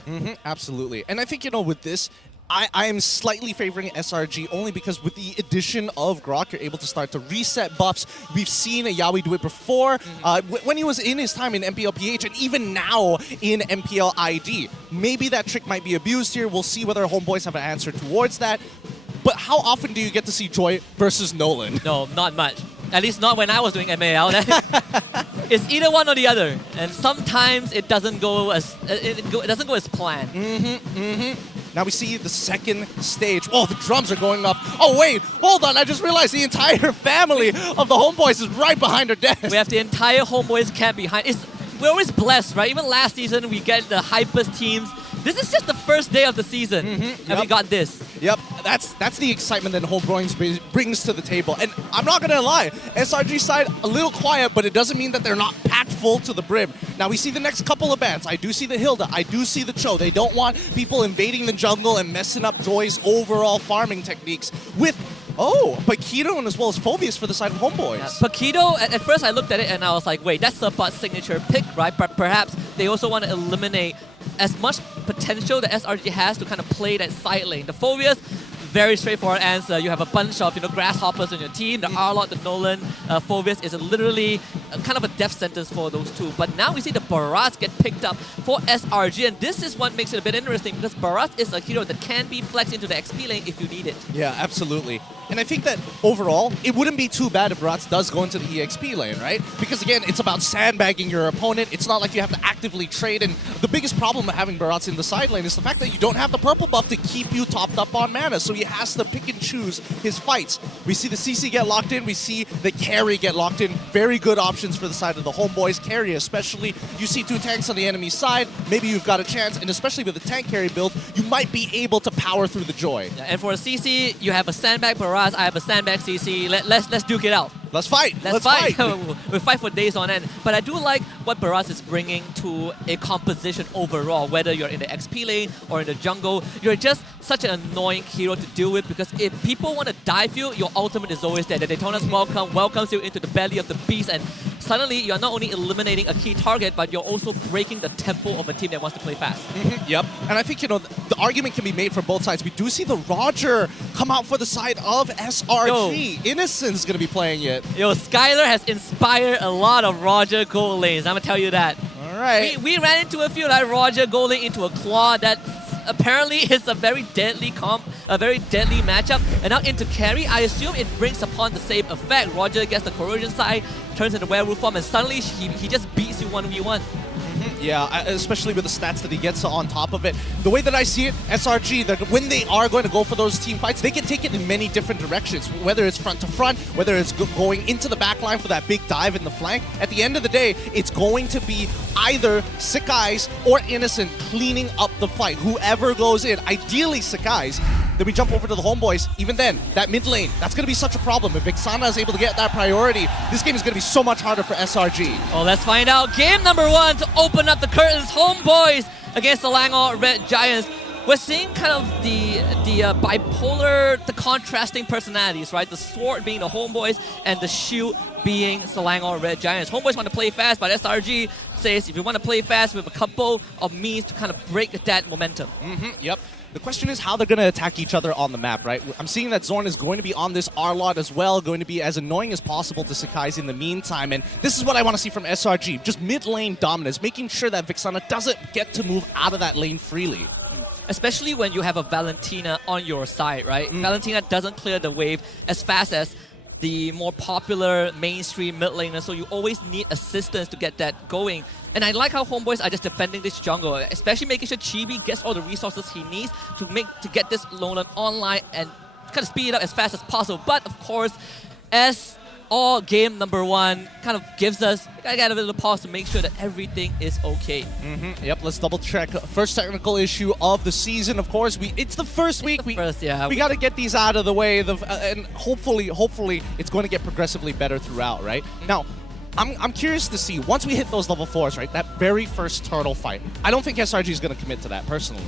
Absolutely, and I think, you know, with this, I am slightly favoring SRG only because with the addition of Grok, you're able to start to reset buffs. We've seen Yawi do it before when he was in his time in MPL PH and even now in MPL ID. Maybe that trick might be abused here. We'll see whether Homebois have an answer towards that. But how often do you get to see Joy versus Nolan? No, not much. At least not when I was doing MAL. It's either one or the other, and sometimes it doesn't go as planned. Now we see the second stage. Oh, the drums are going off. Oh wait, hold on! I just realized the entire family of the Homebois is right behind our desk. We have the entire Homebois camp behind. We're always blessed, right? Even last season, we get the hypest teams. This is just the first day of the season, and we got this. Yep, that's the excitement that Homebois brings to the table. And I'm not gonna lie, SRG side a little quiet, but it doesn't mean that they're not packed full to the brim. Now we see the next couple of bans. I do see the Hilda, I do see the Cho. They don't want people invading the jungle and messing up Joy's overall farming techniques with Paquito and as well as Phobius for the side of Homebois. Yeah, Paquito, at first I looked at it and I was like, wait, that's Sabat's signature pick, right? But perhaps they also want to eliminate as much potential that SRG has to kind of play that side lane. The Phobius, very straightforward answer. You have a bunch of grasshoppers on your team. The Arlot, the Nolan, Phobius is literally kind of a death sentence for those two. But now we see the Barats get picked up for SRG, and this is what makes it a bit interesting because Barats is a hero that can be flexed into the XP lane if you need it. Yeah, absolutely. And I think that overall, it wouldn't be too bad if Barats does go into the EXP lane, right? Because again, it's about sandbagging your opponent. It's not like you have to actively trade, and the biggest problem with having Barats in the side lane is the fact that you don't have the purple buff to keep you topped up on mana, so he has to pick and choose his fights. We see the CC get locked in, we see the carry get locked in. Very good options for the side of the Homebois. Carry especially. You see two tanks on the enemy side, maybe you've got a chance, and especially with the tank carry build, you might be able to power through the joy. Yeah, and for a CC, you have a sandbag Barats, I have a sandbag CC. Let's duke it out. Let's fight. Let's fight. We'll fight for days on end. But I do like what Barats is bringing to a composition overall, whether you're in the XP lane or in the jungle. You're just such an annoying hero to deal with because if people want to dive you, your ultimate is always there. The Daytona's welcome welcomes you into the belly of the beast, and suddenly you're not only eliminating a key target, but you're also breaking the tempo of a team that wants to play fast. Yep. And I think, you know, the argument can be made from both sides. We do see the Roger come out for the side of SRG. Innocent is going to be playing it. Yo, Skylar has inspired a lot of Roger gold lanes. I'm going to tell you that. All right. We ran into a few like Roger gold lane into a claw that apparently is a very deadly matchup. And now into carry, I assume it brings upon the same effect. Roger gets the corrosion side, turns into werewolf form, and suddenly he just beats you 1v1. Yeah, especially with the stats that he gets on top of it. The way that I see it, SRG, that when they are going to go for those team fights, they can take it in many different directions, whether it's front to front, whether it's going into the back line for that big dive in the flank. At the end of the day, it's going to be either Sick Eyes or Innocent cleaning up the fight. Whoever goes in, ideally Sick Eyes. Then we jump over to the Homebois. Even then, that mid lane, that's going to be such a problem. If Vixana is able to get that priority, this game is going to be so much harder for SRG. Well, let's find out. Game number 1 to open up the curtains. Homebois against the Langor Red Giants. We're seeing kind of the bipolar, the contrasting personalities, right? The sword being the Homebois and the shield being the Langor Red Giants. Homebois want to play fast, but SRG says if you want to play fast, we have a couple of means to kind of break that momentum. Yep. The question is how they're going to attack each other on the map, right? I'm seeing that Zorn is going to be on this R-Lot as well, going to be as annoying as possible to Sakai's in the meantime, and this is what I want to see from SRG. Just mid-lane dominance, making sure that Vixana doesn't get to move out of that lane freely. Especially when you have a Valentina on your side, right? Valentina doesn't clear the wave as fast as the more popular mainstream mid laner, so you always need assistance to get that going. And I like how Homebois are just defending this jungle, especially making sure Chibi gets all the resources he needs to get this Nolan online and kind of speed it up as fast as possible. But of course, as all game number 1 kind of gives us, we gotta get a little pause to make sure that everything is okay. Yep, let's double check. First technical issue of the season, of course. It's the first week. We gotta get these out of the way, and hopefully it's going to get progressively better throughout, right? Now, I'm curious to see, once we hit those level 4s, right, that very first turtle fight, I don't think SRG is going to commit to that, personally.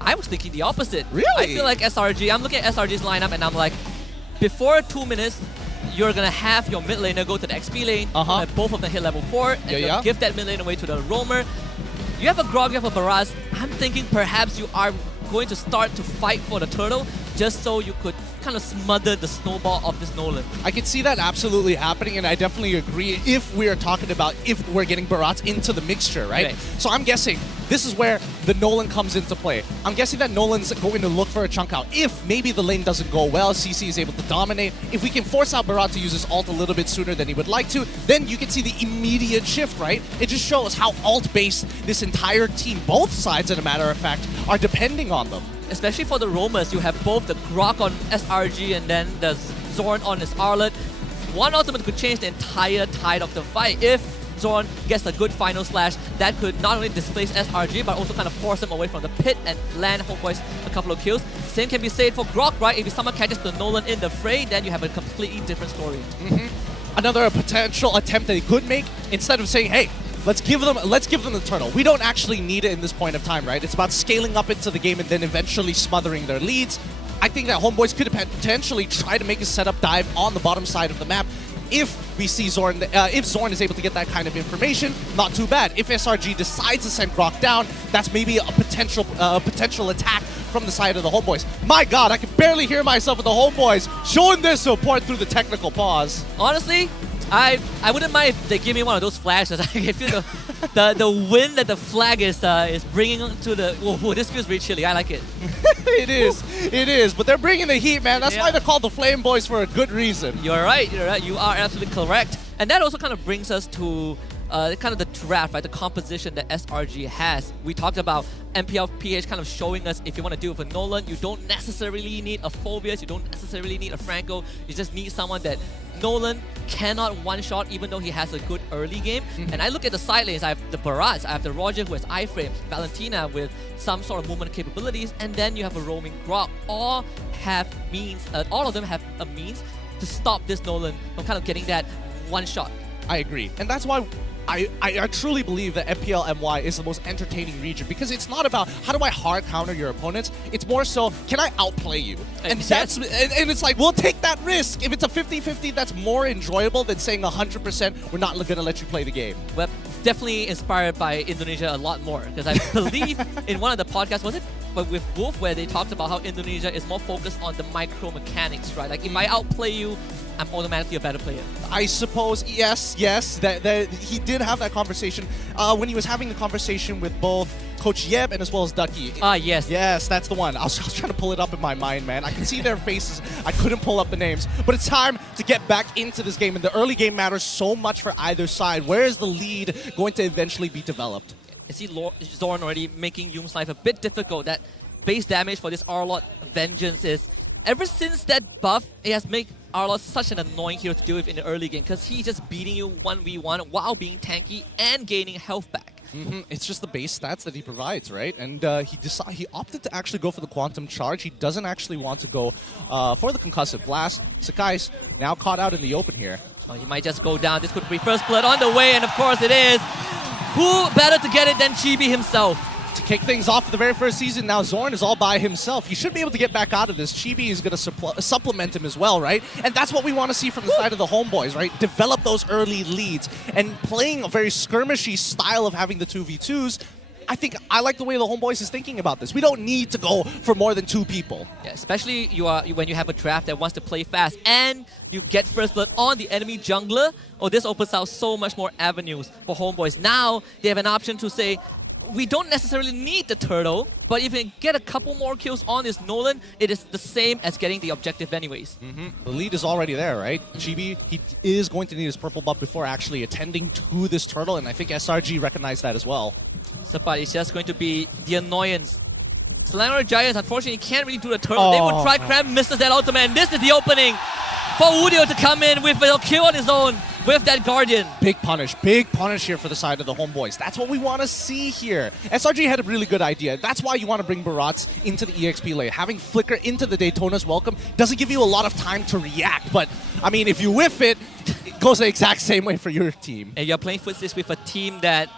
I was thinking the opposite. Really? I feel like SRG, I'm looking at SRG's lineup and I'm like, before 2 minutes, you're going to have your mid laner go to the XP lane, and both of them hit level 4, and give that mid lane away to the roamer. You have a Grog, you have a Barats. I'm thinking perhaps you are going to start to fight for the turtle just so you could kind of smother the snowball of this Nolan. I can see that absolutely happening, and I definitely agree if we are talking about if we're getting Barats into the mixture, right? So I'm guessing this is where the Nolan comes into play. I'm guessing that Nolan's going to look for a chunk out. If maybe the lane doesn't go well, CC is able to dominate. If we can force out Barat to use his ult a little bit sooner than he would like to, then you can see the immediate shift, right? It just shows how ult-based this entire team, both sides, as a matter of fact, are depending on them. Especially for the roamers, you have both the Grok on SRG and then the Zorn on his Arlet. One ultimate could change the entire tide of the fight. If Zorn gets a good final slash, that could not only displace SRG, but also kind of force him away from the pit and land Homebois a couple of kills. Same can be said for Grok, right? If someone catches the Nolan in the fray, then you have a completely different story. Another potential attempt that he could make, instead of saying, hey, let's give them the turtle. We don't actually need it in this point of time, right? It's about scaling up into the game and then eventually smothering their leads. I think that Homebois could potentially try to make a setup dive on the bottom side of the map. If we see Zorn, if Zorn is able to get that kind of information, not too bad. If SRG decides to send Grok down, that's maybe a potential attack from the side of the Homebois. My God, I can barely hear myself with the Homebois showing their support through the technical pause. Honestly, I wouldn't mind if they give me one of those flashes. I feel the wind that the flag is bringing to the... Whoa, this feels really chilly. I like it. It is. But they're bringing the heat, man. That's why they're called the Flame Boys for a good reason. You're right. You are absolutely correct. And that also kind of brings us to kind of the draft, right? The composition that SRG has. We talked about MPL PH kind of showing us if you want to do it with a Nolan, you don't necessarily need a Phobius, you don't necessarily need a Franco, you just need someone that Nolan cannot one-shot even though he has a good early game. And I look at the side lanes, I have the Barats, I have the Roger who has iframes, Valentina with some sort of movement capabilities, and then you have a roaming Grok. All have means, all of them have a means to stop this Nolan from kind of getting that one shot. I agree. And that's why I truly believe that MPL MY is the most entertaining region, because it's not about how do I hard counter your opponents, it's more so can I outplay you? And that's and it's like we'll take that risk. If it's a 50-50, that's more enjoyable than saying 100% we're not going to let you play the game. Well, definitely inspired by Indonesia a lot more, because I believe in one of the podcasts, was it with Wolf, where they talked about how Indonesia is more focused on the micro mechanics, right? Like if I outplay you, I'm automatically a better player. I suppose, yes, that he did have that conversation when he was having the conversation with both Coach Yeb and as well as Ducky. Yes. Yes, that's the one. I was trying to pull it up in my mind, man. I can see their faces. I couldn't pull up the names. But it's time to get back into this game, and the early game matters so much for either side. Where is the lead going to eventually be developed? I see Zorn already making Yoom's life a bit difficult. That base damage for this Arlott Vengeance is... Ever since that buff, it has made Arlott such an annoying hero to deal with in the early game, because he's just beating you 1v1 while being tanky and gaining health back. It's just the base stats that he provides, right? And he opted to actually go for the Quantum Charge. He doesn't actually want to go for the Concussive Blast. Sakai's now caught out in the open here. He might just go down. This could be first blood on the way, and of course it is. Who better to get it than Chibi himself? To kick things off the very first season, now Zorn is all by himself. He should be able to get back out of this. Chibi is going to supplement him as well, right? And that's what we want to see from the side of the Homebois, right? Develop those early leads. And playing a very skirmishy style of having the 2v2s, I like the way the Homebois is thinking about this. We don't need to go for more than 2 people. Yeah, especially when you have a draft that wants to play fast and you get first blood on the enemy jungler. Oh, this opens out so much more avenues for Homebois. Now they have an option to say, we don't necessarily need the turtle, but if we can get a couple more kills on this Nolan, it is the same as getting the objective anyways. The lead is already there, right? Chibi, he is going to need his purple buff before actually attending to this turtle, and I think SRG recognized that as well. But it's just going to be the annoyance. Selangor Giants, unfortunately, can't really do the turtle. They would try Cram, misses that ultimate, and this is the opening for Udio to come in with a kill on his own with that Guardian. Big punish here for the side of the Homebois. That's what we want to see here. SRG had a really good idea. That's why you want to bring Barats into the EXP lane. Having Flicker into the Daytona's welcome doesn't give you a lot of time to react, but I mean, if you whiff it, it goes the exact same way for your team. And you're playing Footsticks with a team that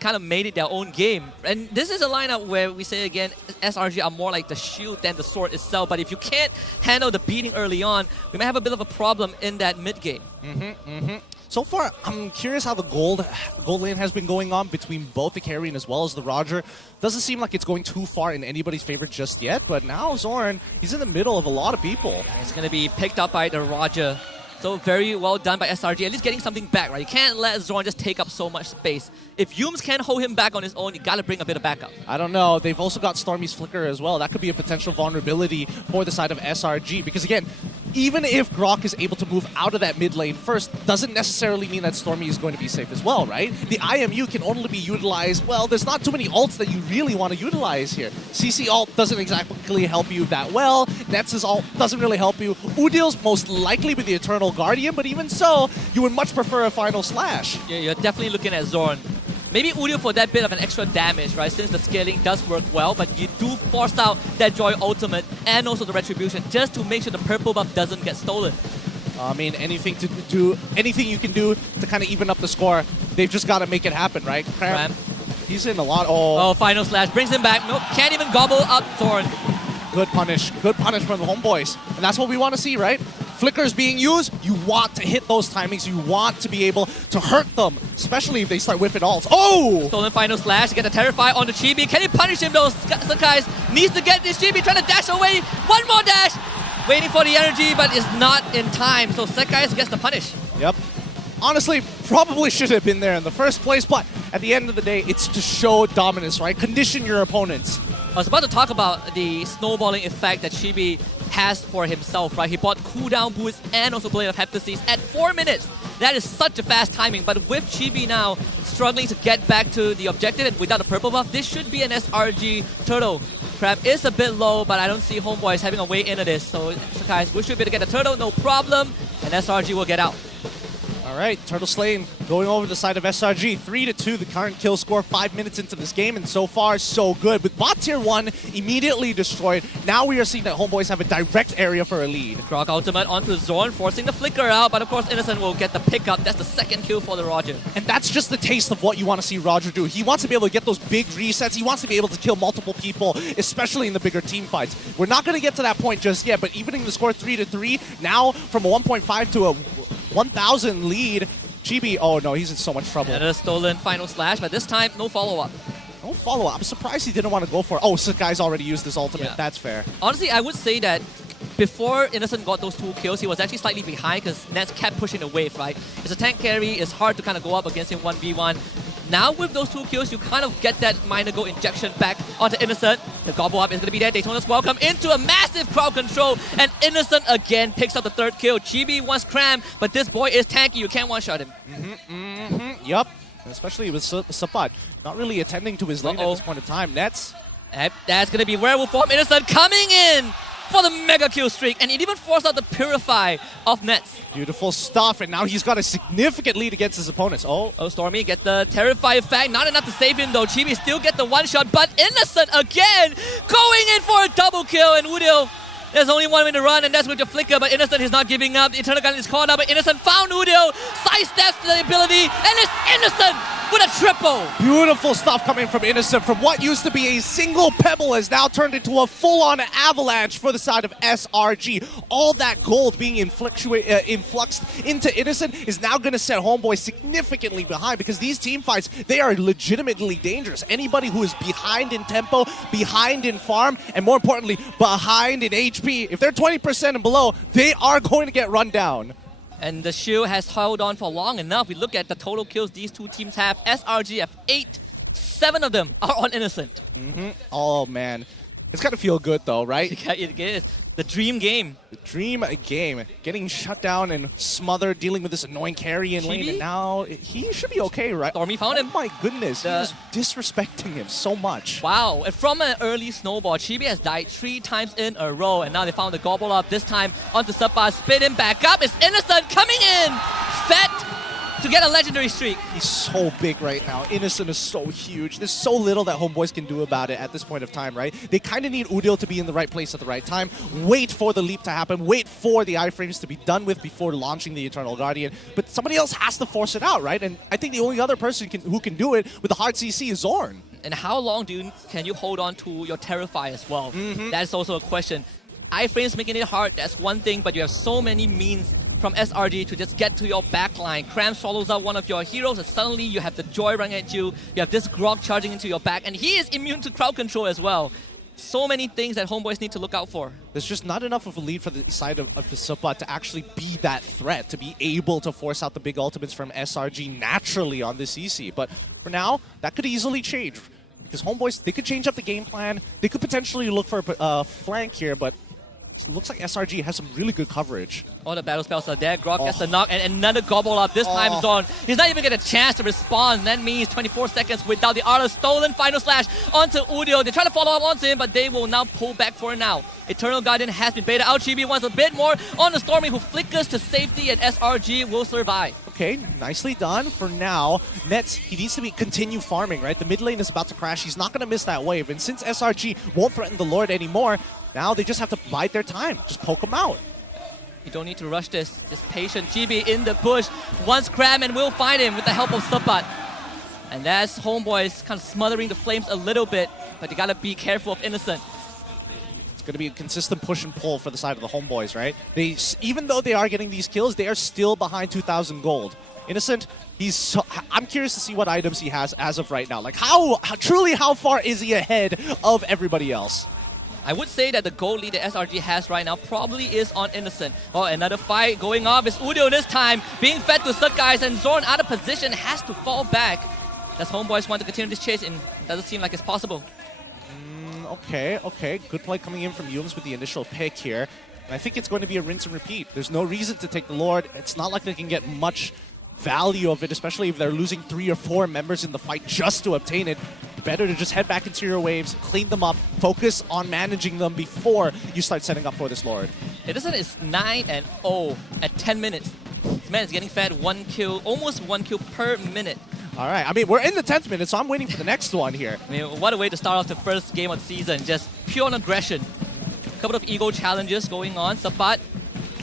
kind of made it their own game. And this is a lineup where we say again, SRG are more like the shield than the sword itself. But if you can't handle the beating early on, you may have a bit of a problem in that mid game. So far, I'm curious how the gold lane has been going on between both the Carrion as well as the Roger. Doesn't seem like it's going too far in anybody's favor just yet, but now Zorn, he's in the middle of a lot of people. It's going to be picked up by the Roger. So very well done by SRG, at least getting something back, right? You can't let Zorn just take up so much space. If Yooms can't hold him back on his own, you gotta bring a bit of backup. I don't know. They've also got Stormy's Flicker as well. That could be a potential vulnerability for the side of SRG, because again, even if Grok is able to move out of that mid lane first, doesn't necessarily mean that Stormy is going to be safe as well, right? The IMU can only be utilized, well, there's not too many ults that you really want to utilize here. CC ult doesn't exactly help you that well. Nets' ult doesn't really help you. Udil's most likely with the Eternal Guardian, but even so, you would much prefer a Final Slash. Yeah, you're definitely looking at Zorn. Maybe Udil for that bit of an extra damage, right? Since the scaling does work well, but you do force out that Joy Ultimate and also the Retribution just to make sure the purple buff doesn't get stolen. I mean, anything you can do to kind of even up the score, they've just got to make it happen, right? Cram. He's in a lot. Oh, Final Slash brings him back. No, can't even gobble up Zorn. Good punish from the Homebois. And that's what we want to see, right? Flickers being used, you want to hit those timings, you want to be able to hurt them, especially if they start whipping ults. Oh! Stolen Final Slash, get a Terrify on the Chibi. Can he punish him though? Sakai needs to get this Chibi, trying to dash away. One more dash! Waiting for the energy, but it's not in time. So Sakai gets the punish. Yep. honestly, probably should have been there in the first place, but at the end of the day, it's to show dominance, right? Condition your opponents. I was about to talk about the snowballing effect that Chibi has for himself, right? He bought cooldown boost and also Blade of Heptasis at 4 minutes. That is such a fast timing, but with Chibi now struggling to get back to the objective and without a purple buff, this should be an SRG turtle. Crab is a bit low, but I don't see Homebois having a way into this. So Sakai, we should be able to get the turtle, no problem, and SRG will get out. All right, Turtle Slane going over the side of SRG. 3-2, the current kill score 5 minutes into this game, and so far, so good. With bot tier 1 immediately destroyed, now we are seeing that Homebois have a direct area for a lead. Grok ultimate onto Zorn, forcing the flicker out, but of course Innocent will get the pickup. That's the second kill for the Roger. And that's just the taste of what you want to see Roger do. He wants to be able to get those big resets. He wants to be able to kill multiple people, especially in the bigger team fights. We're not going to get to that point just yet, but evening the score 3-3, now from a 1.5 to a 1,000 lead. Chibi, oh no, he's in so much trouble. Another stolen final slash, but this time, no follow-up. No follow-up. I'm surprised he didn't want to go for it. Oh, Sakai's already used his ultimate. Yeah. That's fair. Honestly, I would say that before Innocent got those 2 kills, he was actually slightly behind because Nets kept pushing the wave, right? As a tank carry, it's hard to kind of go up against him 1v1. Now with those 2 kills, you kind of get that minor goal injection back onto Innocent. The gobble up is going to be there. Daytona's welcome into a massive crowd control, and Innocent again picks up the 3rd kill. Chibi wants Cram, but this boy is tanky. You can't one-shot him. Yup. Especially with Sapat not really attending to his lane at this point in time. Nets. That's going to be Werewolf form. Innocent coming in for the mega kill streak, and it even forced out the Purify of Nets. Beautiful stuff, and now he's got a significant lead against his opponents. Oh, Stormy gets the Terrify effect. Not enough to save him though. Chibi still get the 1-shot, but Innocent again going in for a double kill, and Udil, there's only one way to run, and that's with the flicker, but Innocent is not giving up. The Eternal Gun is caught up, but Innocent found Udil, sidesteps the ability, and it's Innocent with a triple. Beautiful stuff coming from Innocent. From what used to be a single pebble has now turned into a full-on avalanche for the side of SRG. All that gold being influxed into Innocent is now going to set Homebois significantly behind, because these team fights, they are legitimately dangerous. Anybody who is behind in tempo, behind in farm, and more importantly, behind in HP, if they're 20% and below, they are going to get run down. And the shield has held on for long enough. We look at the total kills these 2 teams have. SRG have 8. 7 of them are on Innocent. Oh man, it's gotta feel good though, right? It is. The dream game. The dream game. Getting shut down and smothered, dealing with this annoying carry in lane, and now he should be okay, right? Stormy found him. Oh my goodness, he was disrespecting him so much. Wow, and from an early snowball, Chibi has died 3 times in a row, and now they found the gobble up, this time onto Sabah, spit him back up. It's Innocent coming in! Fett to get a legendary streak. He's so big right now. Innocent is so huge. There's so little that Homebois can do about it at this point of time, right? They kind of need Udil to be in the right place at the right time. Wait for the leap to happen. Wait for the iframes to be done with before launching the Eternal Guardian. But somebody else has to force it out, right? And I think the only other person who can do it with a hard CC is Zorn. And how long can you hold on to your Terrify as well? That's also a question. Iframes making it hard, that's one thing, but you have so many means from SRG to just get to your backline. Cram swallows out one of your heroes, and suddenly you have the Joy running at you. You have this Grog charging into your back, and he is immune to crowd control as well. So many things that Homebois need to look out for. There's just not enough of a lead for the side of the Supa to actually be that threat, to be able to force out the big ultimates from SRG naturally on this EC. But for now, that could easily change. Because Homebois, they could change up the game plan. They could potentially look for a flank here, but it looks like SRG has some really good coverage. All the battle spells are there. Grog gets the knock and another gobble up. This time Zorn. He's not even getting a chance to respond. That means 24 seconds without the auto stolen final slash onto Udil. They try to follow up onto him, but they will now pull back for now. Eternal Guardian has been baited out. Chibi wants a bit more on the Stormy, who flickers to safety, and SRG will survive. Okay, nicely done. For now, Nets, he needs to continue farming, right? The mid lane is about to crash. He's not going to miss that wave. And since SRG won't threaten the Lord anymore, now they just have to bide their time. Just poke him out. You don't need to rush this. Just patient. GB in the bush. Wants Cram and will find him with the help of Supat. And that's Homebois kind of smothering the flames a little bit, but you got to be careful of Innocent. Going to be a consistent push and pull for the side of the Homebois, right? They, even though they are getting these kills, they are still behind 2,000 gold. Innocent, I'm curious to see what items he has as of right now. Like, truly how far is he ahead of everybody else? I would say that the goal lead that SRG has right now probably is on Innocent. Oh, another fight going off. It's Udio this time, being fed to Sakais, and Zorn out of position, has to fall back. Does Homebois want to continue this chase? And doesn't seem like it's possible. Okay. Good play coming in from Yums with the initial pick here. I think it's going to be a rinse and repeat. There's no reason to take the Lord. It's not like they can get much value of it, especially if they're losing 3 or 4 members in the fight just to obtain it. Better to just head back into your waves, clean them up, focus on managing them before you start setting up for this Lord. Innocent is 9-0 at 10 minutes. This man is getting fed 1 kill, almost 1 kill per minute. All right, I mean, we're in the 10th minute, so I'm waiting for the next one here. I mean, what a way to start off the first game of the season. Just pure aggression. A couple of ego challenges going on. Sabat,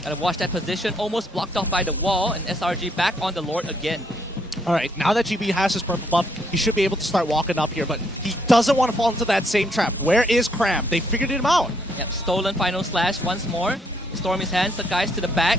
gotta watch that position. Almost blocked off by the wall, and SRG back on the Lord again. All right, now that GB has his purple buff, he should be able to start walking up here, but he doesn't want to fall into that same trap. Where is Cram? They figured him out. Yep, stolen final slash once more. Stormy's hands, the guys to the back.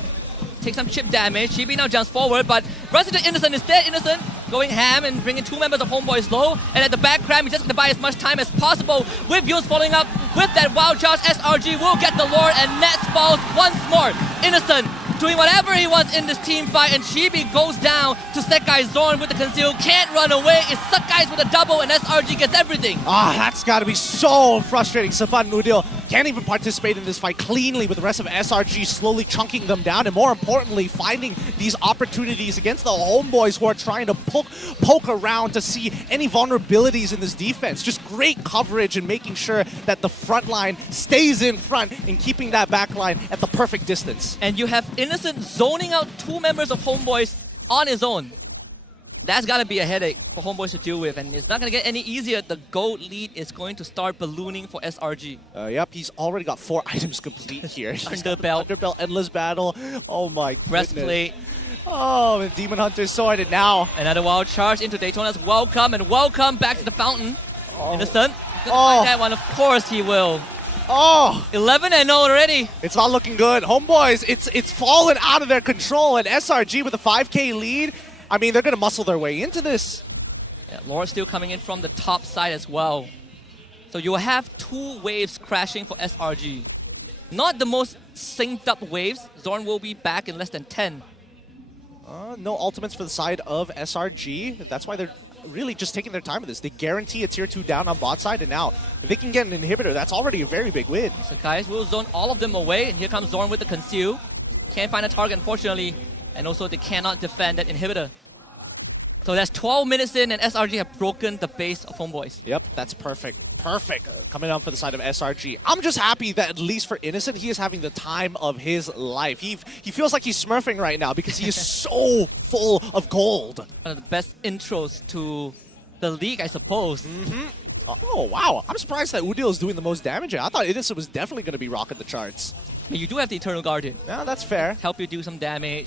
Take some chip damage. GB now jumps forward, but runs into Innocent instead. Innocent going ham and bringing 2 members of Homebois low. And at the back, Cram, he just gonna buy as much time as possible. With Yus following up with that wild charge, SRG will get the Lord, and Nets falls once more. Innocent doing whatever he wants in this team fight, and Chibi goes down to Sekai Zorn with the conceal. Can't run away. It's Sakai's with a double, and SRG gets everything. That's got to be so frustrating. Saban Nudil can't even participate in this fight cleanly, with the rest of SRG slowly chunking them down, and more importantly, finding these opportunities against the Homebois who are trying to poke around to see any vulnerabilities in this defense. Just great coverage and making sure that the front line stays in front and keeping that back line at the perfect distance. And you have Innocent zoning out 2 members of Homebois on his own. That's gotta be a headache for Homebois to deal with, and it's not gonna get any easier. The gold lead is going to start ballooning for SRG. Yep, he's already got 4 items complete here. Underbelt. Underbelt, Endless Battle. Oh my Breastplate. Oh, and Demon Hunter sorted now. Another wild charge into Daytona's welcome, and welcome back to the fountain. Innocent. That one, of course he will. 11-0 already. It's not looking good. Homebois, it's fallen out of their control, and SRG with a 5k lead. I mean, they're going to muscle their way into this. Yeah, Lord still coming in from the top side as well. So you will have 2 waves crashing for SRG. Not the most synced up waves. Zorn will be back in less than 10. No ultimates for the side of SRG. That's why they're really just taking their time with this. They guarantee a tier 2 down on bot side, and now if they can get an inhibitor, that's already a very big win. The guys will zone all of them away, and here comes Zorn with the conceal. Can't find a target, unfortunately, and also they cannot defend that inhibitor. So that's 12 minutes in, and SRG have broken the base of Homebois. Yep, that's perfect. Perfect. Coming up for the side of SRG. I'm just happy that at least for Innocent, he is having the time of his life. He feels like he's smurfing right now because he is so full of gold. One of the best intros to the league, I suppose. Oh, wow. I'm surprised that Udil is doing the most damage here. I thought Innocent was definitely going to be rocking the charts. Yeah, you do have the Eternal Guardian. Yeah, that's fair. Help you do some damage.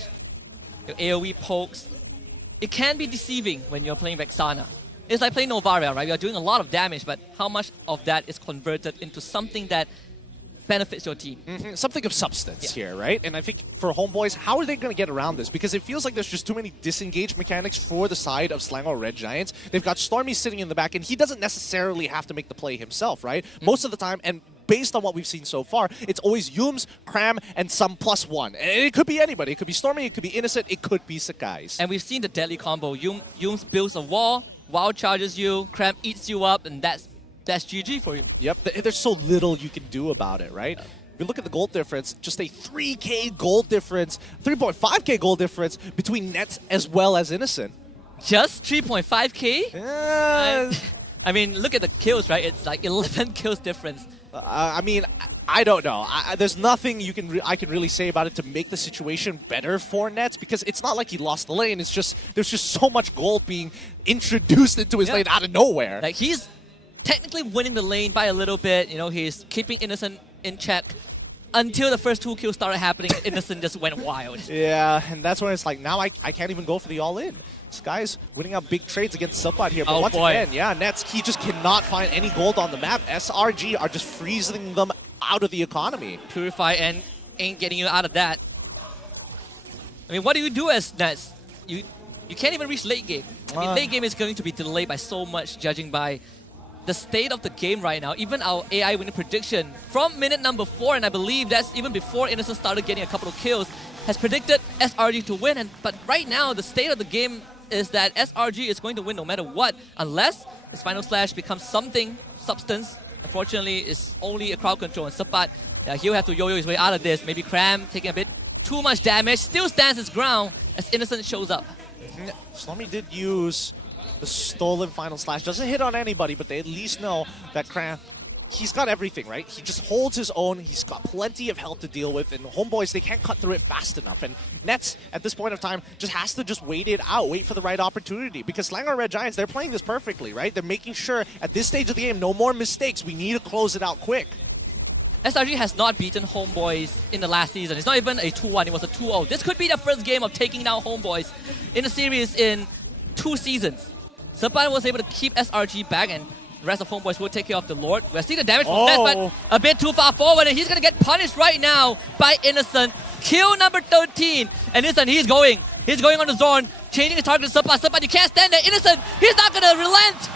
Your AoE pokes. It can be deceiving when you're playing Vexana. It's like playing Novaria, right? You're doing a lot of damage, but how much of that is converted into something that benefits your team? Something of substance here, right? And I think for Homebois, how are they going to get around this? Because it feels like there's just too many disengaged mechanics for the side of Slango Red Giants. They've got Stormy sitting in the back, and he doesn't necessarily have to make the play himself, right? Most of the time, and based on what we've seen so far, it's always Yums, Cram, and some +1. And it could be anybody. It could be Stormy, it could be Innocent, it could be Sakai's. And we've seen the deadly combo. Yums builds a wall, wild charges you, Cram eats you up, and that's GG for you. Yep, there's so little you can do about it, right? If you look at the gold difference, just a 3k gold difference, 3.5k gold difference between Nets as well as Innocent. Just 3.5k? Yeah. I mean, look at the kills, right? It's like 11 kills difference. I mean, I don't know. There's nothing I can really say about it to make the situation better for Nets, because it's not like he lost the lane. It's just there's just so much gold being introduced into his lane out of nowhere. Like, he's technically winning the lane by a little bit. You know, he's keeping Innocent in check until the first 2 kills started happening. Innocent just went wild. Yeah, and that's when it's like, now I can't even go for the all-in. This guy's winning out big trades against Subot here, but once again, yeah, Nets, he just cannot find any gold on the map. SRG are just freezing them out of the economy. Purify and ain't getting you out of that. I mean, what do you do as Nets? You can't even reach late game. I mean, late game is going to be delayed by so much, judging by the state of the game right now, even our AI winning prediction from minute number 4, and I believe that's even before Innocent started getting a couple of kills, has predicted SRG to win. But right now, the state of the game is that SRG is going to win no matter what, unless his final slash becomes something substance. Unfortunately, it's only a crowd control, and Sapat, he'll have to yo-yo his way out of this. Maybe Cram taking a bit too much damage, still stands his ground as Innocent shows up. Slummy did use the stolen final slash. Doesn't hit on anybody, but they at least know that Cram, he's got everything, right? He just holds his own. He's got plenty of health to deal with, and Homebois, they can't cut through it fast enough. And Nets, at this point of time, just has to just wait it out, wait for the right opportunity. Because Selangor Red Giants, they're playing this perfectly, right? They're making sure at this stage of the game, no more mistakes. We need to close it out quick. SRG has not beaten Homebois in the last season. It's not even a 2-1, it was a 2-0. This could be the first game of taking down Homebois in the series in 2 seasons. Sapan was able to keep SRG back, and the rest of Homebois will take care of the Lord. We're seeing the damage from Nets, but a bit too far forward, and he's going to get punished right now by Innocent. Kill number 13. And Innocent, he's going on the zone, changing his target to Sapan. Sapan, you can't stand there. Innocent, he's not going to relent.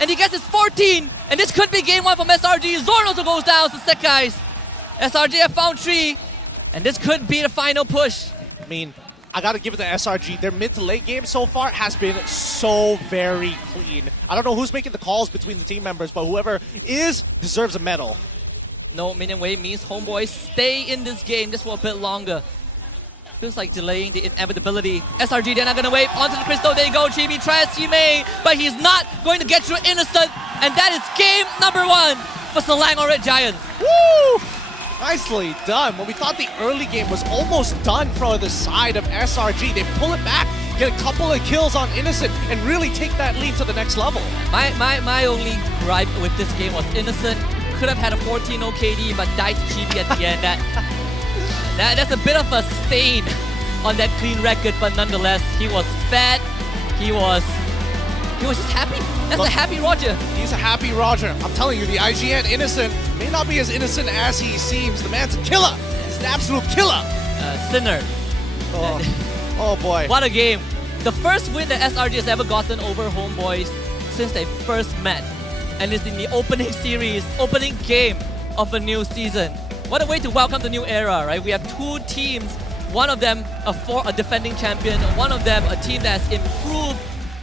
And he gets his 14. And this could be game 1 from SRG. Zorn also goes down to Set Guys. SRG have found 3. And this could be the final push. I mean, I gotta give it to SRG. Their mid to late game so far has been so very clean. I don't know who's making the calls between the team members, but whoever is deserves a medal. No minion wave means Homebois stay in this game just for a bit longer. Feels like delaying the inevitability. SRG, they're not gonna wave onto the crystal. There you go, Chibi tries Yimei, but he's not going to get through Innocent. And that is game number 1 for Selangor Red Giants. Woo! Nicely done. When we thought the early game was almost done from the side of SRG, they pull it back, get a couple of kills on Innocent, and really take that lead to the next level. My only gripe with this game was Innocent could have had a 14-0 KD, but died to Chibi at the end. That's a bit of a stain on that clean record, but nonetheless, he was fat. He was just happy. That's a happy Roger. He's a happy Roger. I'm telling you, the IGN Innocent may not be as innocent as he seems. The man's a killer. He's an absolute killer. Sinner. Oh boy. What a game. The first win that SRG has ever gotten over Homebois since they first met. And it's in the opening series, opening game of a new season. What a way to welcome the new era, right? We have 2 teams. One of them a defending champion. One of them a team that's improved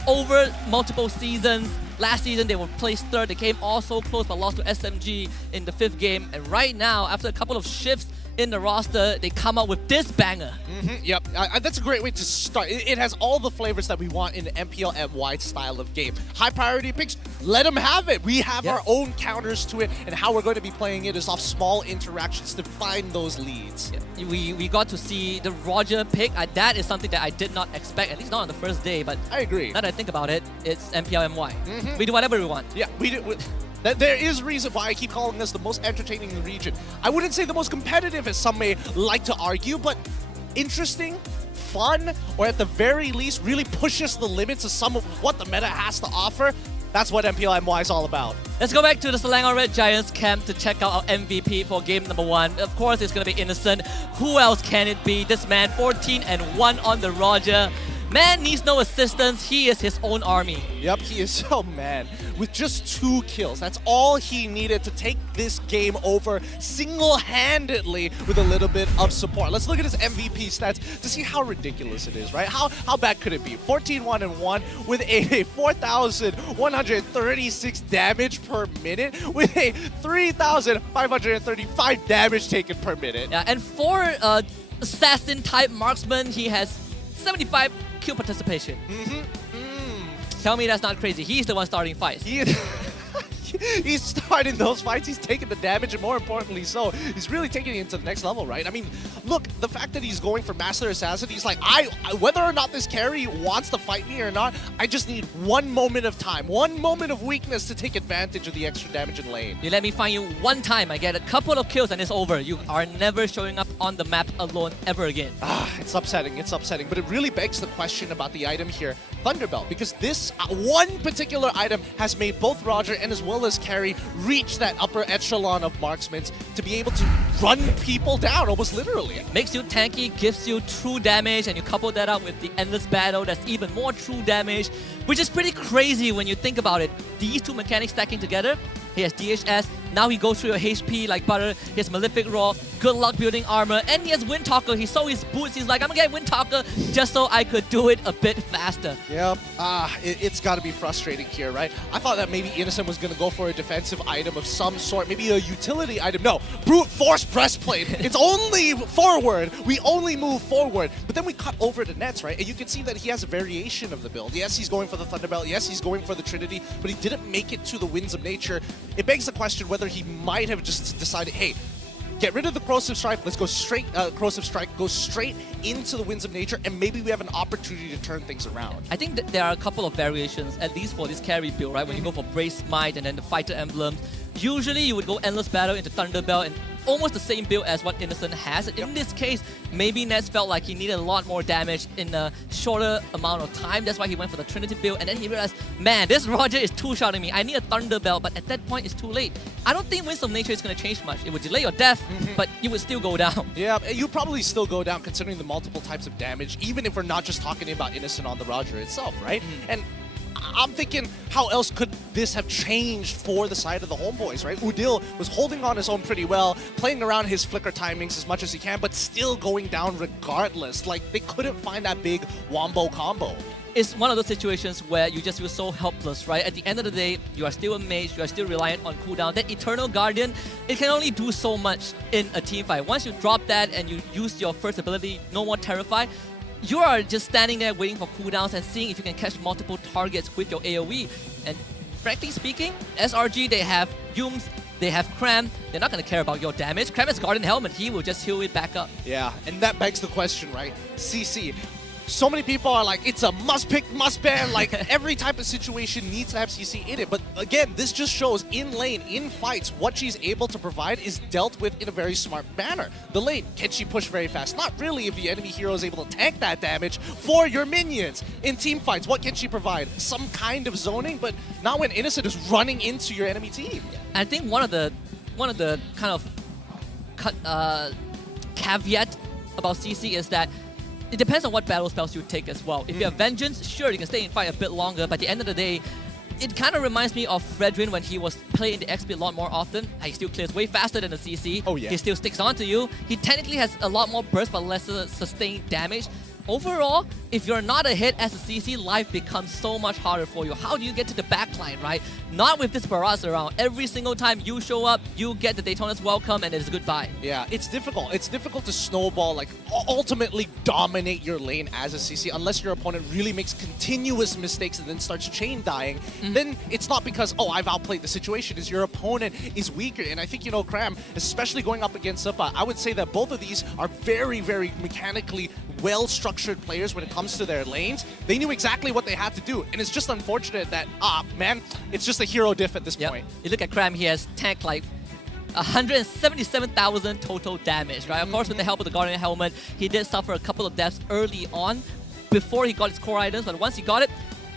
over multiple seasons. Last season they were placed 3rd. They came all so close but lost to SMG in the 5th game. And right now, after a couple of shifts in the roster, they come out with this banger. Yep, that's a great way to start. It has all the flavors that we want in an MPL MY style of game. High priority picks, let them have it. We have our own counters to it, and how we're going to be playing it is off small interactions to find those leads. Yeah. We got to see the Roger pick. That is something that I did not expect, at least not on the first day, but I agree. Now that I think about it, it's MPL MY. We do whatever we want. Yeah, we do. There is reason why I keep calling this the most entertaining in the region. I wouldn't say the most competitive, as some may like to argue, but interesting, fun, or at the very least really pushes the limits of some of what the meta has to offer. That's what MPL MY is all about. Let's go back to the Selangor Red Giants camp to check out our MVP for game number 1. Of course, it's going to be Innocent. Who else can it be? This man, 14-1 on the Roger. Man needs no assistance. He is his own army. Yep, he is. Oh man, with just 2 kills, that's all he needed to take this game over single-handedly with a little bit of support. Let's look at his MVP stats to see how ridiculous it is, right? How bad could it be? 14-1-1 with a 4,136 damage per minute with a 3,535 damage taken per minute. Yeah, and for assassin-type marksman, he has 75 kill participation. Tell me that's not crazy. He's the one starting fights. He's starting those fights, he's taking the damage, and more importantly so, he's really taking it to the next level, right? I mean, look, the fact that he's going for Master Assassin, he's like, whether or not this carry wants to fight me or not, I just need 1 moment of time, 1 moment of weakness to take advantage of the extra damage in lane. You let me find you 1 time, I get a couple of kills and it's over. You are never showing up on the map alone ever again. It's upsetting, but it really begs the question about the item here, Thunderbelt, because this one particular item has made both Roger and as well as Carry reach that upper echelon of marksmen to be able to run people down, almost literally. Makes you tanky, gives you true damage, and you couple that up with the endless battle, that's even more true damage, which is pretty crazy when you think about it. These two mechanics stacking together, he has DHS, now he goes through your HP like butter, he has Malefic Raw, good luck building armor, and he has Wind Talker. He saw his boots, he's like, I'm gonna get Wind Talker just so I could do it a bit faster. Yep, it's gotta be frustrating here, right? I thought that maybe Innocent was gonna go for a defensive item of some sort, maybe a utility item. No, brute force breastplate. It's only forward. We only move forward. But then we cut over the nets, right? And you can see that he has a variation of the build. Yes, he's going for the Thunderbelt. Yes, he's going for the Trinity, but he didn't make it to the Winds of Nature. It begs the question whether he might have just decided, hey, get rid of the Corrosive Strike, let's go straight, Corrosive Strike, go straight into the Winds of Nature, and maybe we have an opportunity to turn things around. I think that there are a couple of variations, at least for this carry build, right? When you go for Brace Might and then the Fighter Emblem, usually you would go Endless Battle into Thunderbelt and almost the same build as what Innocent has. In this case, maybe Nets felt like he needed a lot more damage in a shorter amount of time. That's why he went for the Trinity build, and then he realized, man, this Roger is two-shotting me. I need a Thunderbelt, but at that point, it's too late. I don't think Winds of Nature is going to change much. It would delay your death, but you would still go down. Yeah, you probably still go down considering the multiple types of damage, even if we're not just talking about Innocent on the Roger itself, right? And I'm thinking, how else could this have changed for the side of the Homebois, right? Udil was holding on his own pretty well, playing around his flicker timings as much as he can, but still going down regardless. Like, they couldn't find that big wombo combo. It's one of those situations where you just feel so helpless, right? At the end of the day, you are still a mage, you are still reliant on cooldown. That Eternal Guardian, it can only do so much in a team fight. Once you drop that and you use your first ability, No More Terrify, you are just standing there waiting for cooldowns and seeing if you can catch multiple targets with your AoE. And frankly speaking, SRG, they have Yums, they have Cram, they're not going to care about your damage. Cram has Guardian Helmet, he will just heal it back up. Yeah, and that begs the question, right? CC. So many people are like, it's a must-pick, must-ban, like every type of situation needs to have CC in it. But again, this just shows in lane, in fights, what she's able to provide is dealt with in a very smart manner. The lane, can she push very fast? Not really if the enemy hero is able to tank that damage for your minions. In team fights, what can she provide? Some kind of zoning, but not when Innocent is running into your enemy team. I think one of the kind of caveat about CC is that it depends on what battle spells you take as well. If you have Vengeance, sure, you can stay in fight a bit longer, but at the end of the day, it kind of reminds me of Fredrin when he was playing the XP a lot more often. He still clears way faster than the CC. Oh, yeah. He still sticks onto you. He technically has a lot more burst but lesser sustained damage. Overall, if you're not a hit as a CC, life becomes so much harder for you. How do you get to the backline, right? Not with this barrage around. Every single time you show up, you get the Daytona's welcome and it's goodbye. Yeah, it's difficult. It's difficult to snowball, like ultimately dominate your lane as a CC unless your opponent really makes continuous mistakes and then starts chain dying. Then it's not because, oh, I've outplayed the situation. It's your opponent is weaker. And I think, you know, Cram, especially going up against Suppa, I would say that both of these are very, very mechanically well-structured players when it comes to their lanes. They knew exactly what they had to do. And it's just unfortunate that, man, it's just a hero diff at this point. You look at Cram, he has tanked like 177,000 total damage, right? Of course, with the help of the Guardian Helmet, he did suffer a couple of deaths early on before he got his core items, but once he got it,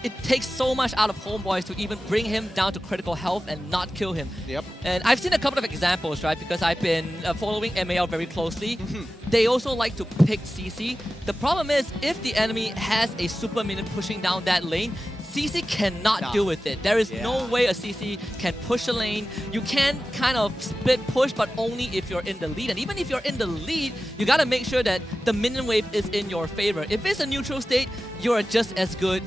it takes so much out of Homebois to even bring him down to critical health and not kill him. Yep. And I've seen a couple of examples, right? Because I've been following MAL very closely. They also like to pick CC. The problem is, if the enemy has a super minion pushing down that lane, CC cannot deal with it. There is no way a CC can push a lane. You can kind of split push, but only if you're in the lead. And even if you're in the lead, you gotta make sure that the minion wave is in your favor. If it's a neutral state, you're just as good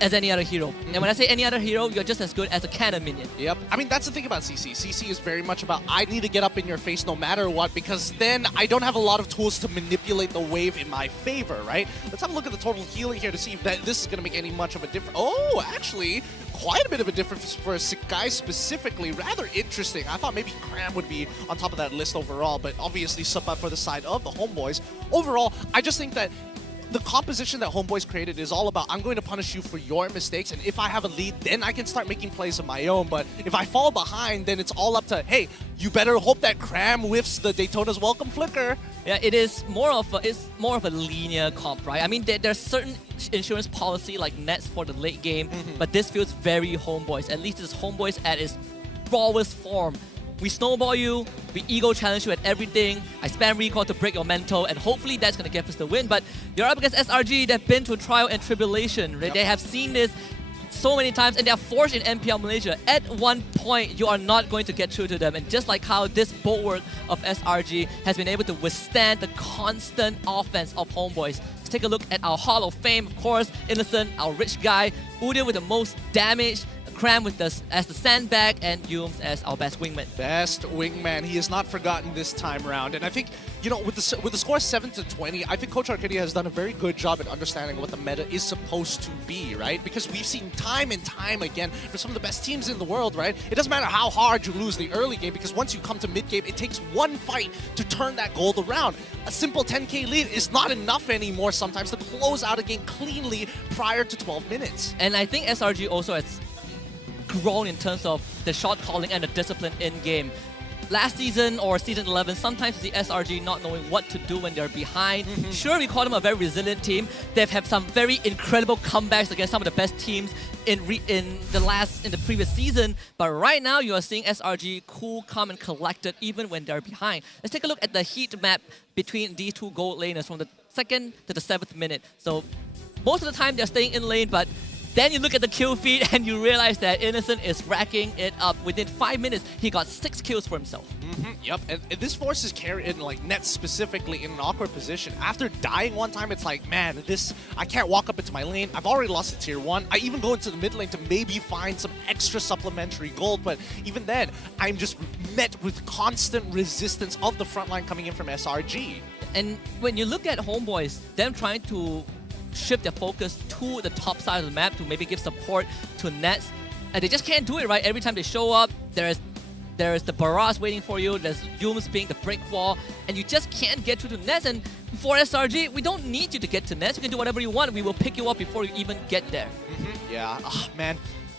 as any other hero. And when I say any other hero, you're just as good as a cannon minion. Yep. I mean, that's the thing about CC. CC is very much about, I need to get up in your face no matter what, because then I don't have a lot of tools to manipulate the wave in my favor, right? Let's have a look at the total healing here to see if this is going to make any much of a difference. Oh, actually, quite a bit of a difference for Sakai specifically. Rather interesting. I thought maybe Cram would be on top of that list overall, but obviously Suppa for the side of the Homebois. Overall, I just think that the composition that Homebois created is all about, I'm going to punish you for your mistakes, and if I have a lead, then I can start making plays of my own. But if I fall behind, then it's all up to, hey, you better hope that Cram whiffs the Daytona's welcome flicker. Yeah, it's more of a linear comp, right? I mean, there's certain insurance policy like nets for the late game, but this feels very Homebois. At least it's Homebois at its rawest form. We snowball you, we ego challenge you at everything. I spam recall to break your mental, and hopefully that's going to get us the win. But you're up against SRG. They've been to trial and tribulation. Right? They have seen this so many times, and they are forged in MPL Malaysia. At one point, you are not going to get through to them. And just like how this bulwark of SRG has been able to withstand the constant offense of Homebois. Let's take a look at our Hall of Fame, of course. Innocent, our rich guy. Udyr with the most damage. Cram with us as the sandbag, and Yums as our best wingman. Best wingman. He is not forgotten this time around. And I think, you know, with the score 7-20, I think Coach Arcadia has done a very good job at understanding what the meta is supposed to be, right? Because we've seen time and time again for some of the best teams in the world, right? It doesn't matter how hard you lose the early game, because once you come to mid-game, it takes one fight to turn that gold around. A simple 10k lead is not enough anymore sometimes to close out a game cleanly prior to 12 minutes. And I think SRG also has grown in terms of the shot calling and the discipline in-game. Last season or season 11, sometimes the SRG not knowing what to do when they're behind. Sure, we call them a very resilient team. They've had some very incredible comebacks against some of the best teams in the previous season. But right now, you are seeing SRG cool, calm, and collected even when they're behind. Let's take a look at the heat map between these two gold laners from the 2nd to the 7th minute. So most of the time, they're staying in lane, but then you look at the kill feed and you realize that Innocent is racking it up. Within 5 minutes, he got 6 kills for himself. Yep, and this forces Carry in like Nets specifically in an awkward position. After dying one time, it's like, man, I can't walk up into my lane. I've already lost to tier 1. I even go into the mid lane to maybe find some extra supplementary gold, but even then, I'm just met with constant resistance of the front line coming in from SRG. And when you look at Homebois, them trying to shift their focus to the top side of the map to maybe give support to Nets, and they just can't do it, right? Every time they show up, there's the barrage waiting for you, there's Yums being the break wall, and you just can't get through to Nets. And for SRG, we don't need you to get to Nets. You can do whatever you want. We will pick you up before you even get there. Yeah, man.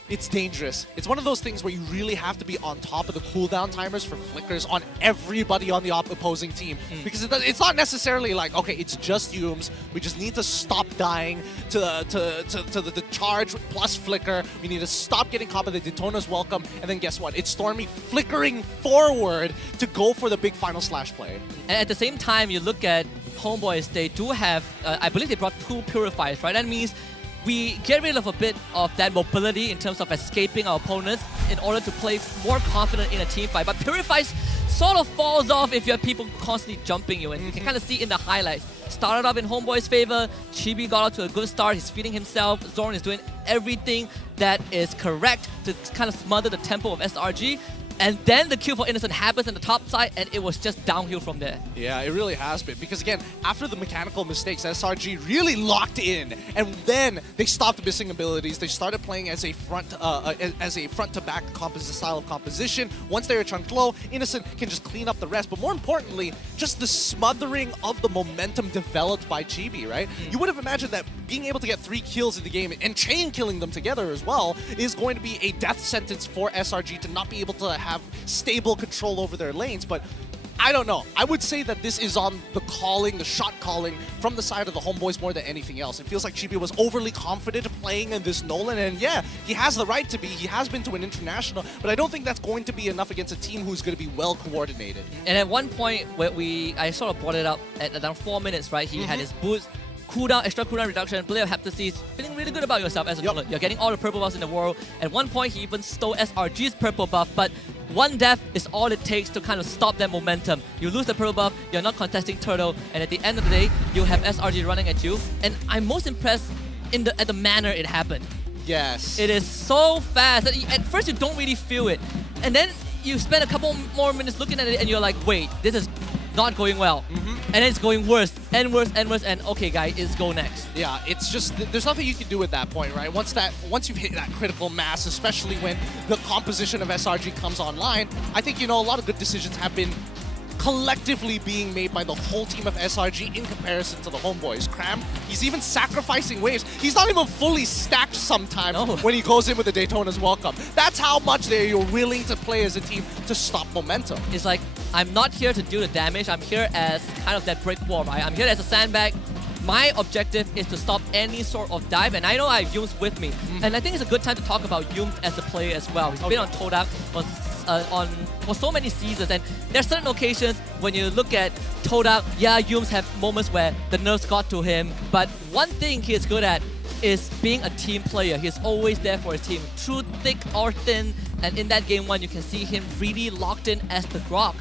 It's dangerous. It's one of those things where you really have to be on top of the cooldown timers for flickers on everybody on the opposing team. Because it's not necessarily like, okay, it's just Yums. We just need to stop dying to the charge plus flicker. We need to stop getting caught by the Daytona's welcome. And then guess what? It's Stormy flickering forward to go for the big final slash play. And at the same time, you look at Homebois, they do have, I believe they brought 2 purifiers, right? That means we get rid of a bit of that mobility in terms of escaping our opponents in order to play more confident in a team fight. But Purifies sort of falls off if you have people constantly jumping you. And you can kind of see in the highlights. Started off in Homeboy's favor. Chibi got off to a good start. He's feeding himself. Zorn is doing everything that is correct to kind of smother the tempo of SRG. And then the kill for Innocent happens in the top side, and it was just downhill from there. Yeah, it really has been. Because again, after the mechanical mistakes, SRG really locked in, and then they stopped missing abilities. They started playing as a front-to-back style of composition. Once they were chunked low, Innocent can just clean up the rest. But more importantly, just the smothering of the momentum developed by Chibi, right? You would have imagined that being able to get 3 kills in the game and chain killing them together as well is going to be a death sentence for SRG to not be able to have stable control over their lanes, but I don't know. I would say that this is on the shot calling from the side of the Homebois more than anything else. It feels like Chibi was overly confident playing in this Nolan, and yeah, he has the right to be. He has been to an international, but I don't think that's going to be enough against a team who's going to be well coordinated. And at one point where I sort of brought it up at around 4 minutes, right? He had his boost, cooldown, extra cooldown reduction, player Heptasis, feeling really good about yourself as a Nolan. You're getting all the purple buffs in the world. At one point, he even stole SRG's purple buff, but one death is all it takes to kind of stop their momentum. You lose the purple buff, you're not contesting Turtle, and at the end of the day, you have SRG running at you. And I'm most impressed at the manner it happened. Yes. It is so fast. At first, you don't really feel it. And then you spend a couple more minutes looking at it, and you're like, wait, this is not going well. And it's going worse and worse and worse, and okay, guys, it's go next. Yeah, it's just, there's nothing you can do at that point, right? Once you've hit that critical mass, especially when the composition of SRG comes online, I think, you know, a lot of good decisions have been collectively being made by the whole team of SRG in comparison to the Homebois. Cram, he's even sacrificing waves. He's not even fully stacked sometimes when he goes in with the Daytona's welcome. That's how much they're willing to play as a team to stop momentum. It's like, I'm not here to do the damage. I'm here as kind of that brick wall, right? I'm here as a sandbag. My objective is to stop any sort of dive, and I know I have Yums with me. And I think it's a good time to talk about Yums as a player as well. He's been on Todak for so many seasons, and there are certain occasions when you look at Todak, yeah, Yums have moments where the nerves got to him, but one thing he is good at is being a team player. He's always there for his team, through thick or thin, and in that game one, you can see him really locked in as the Grok.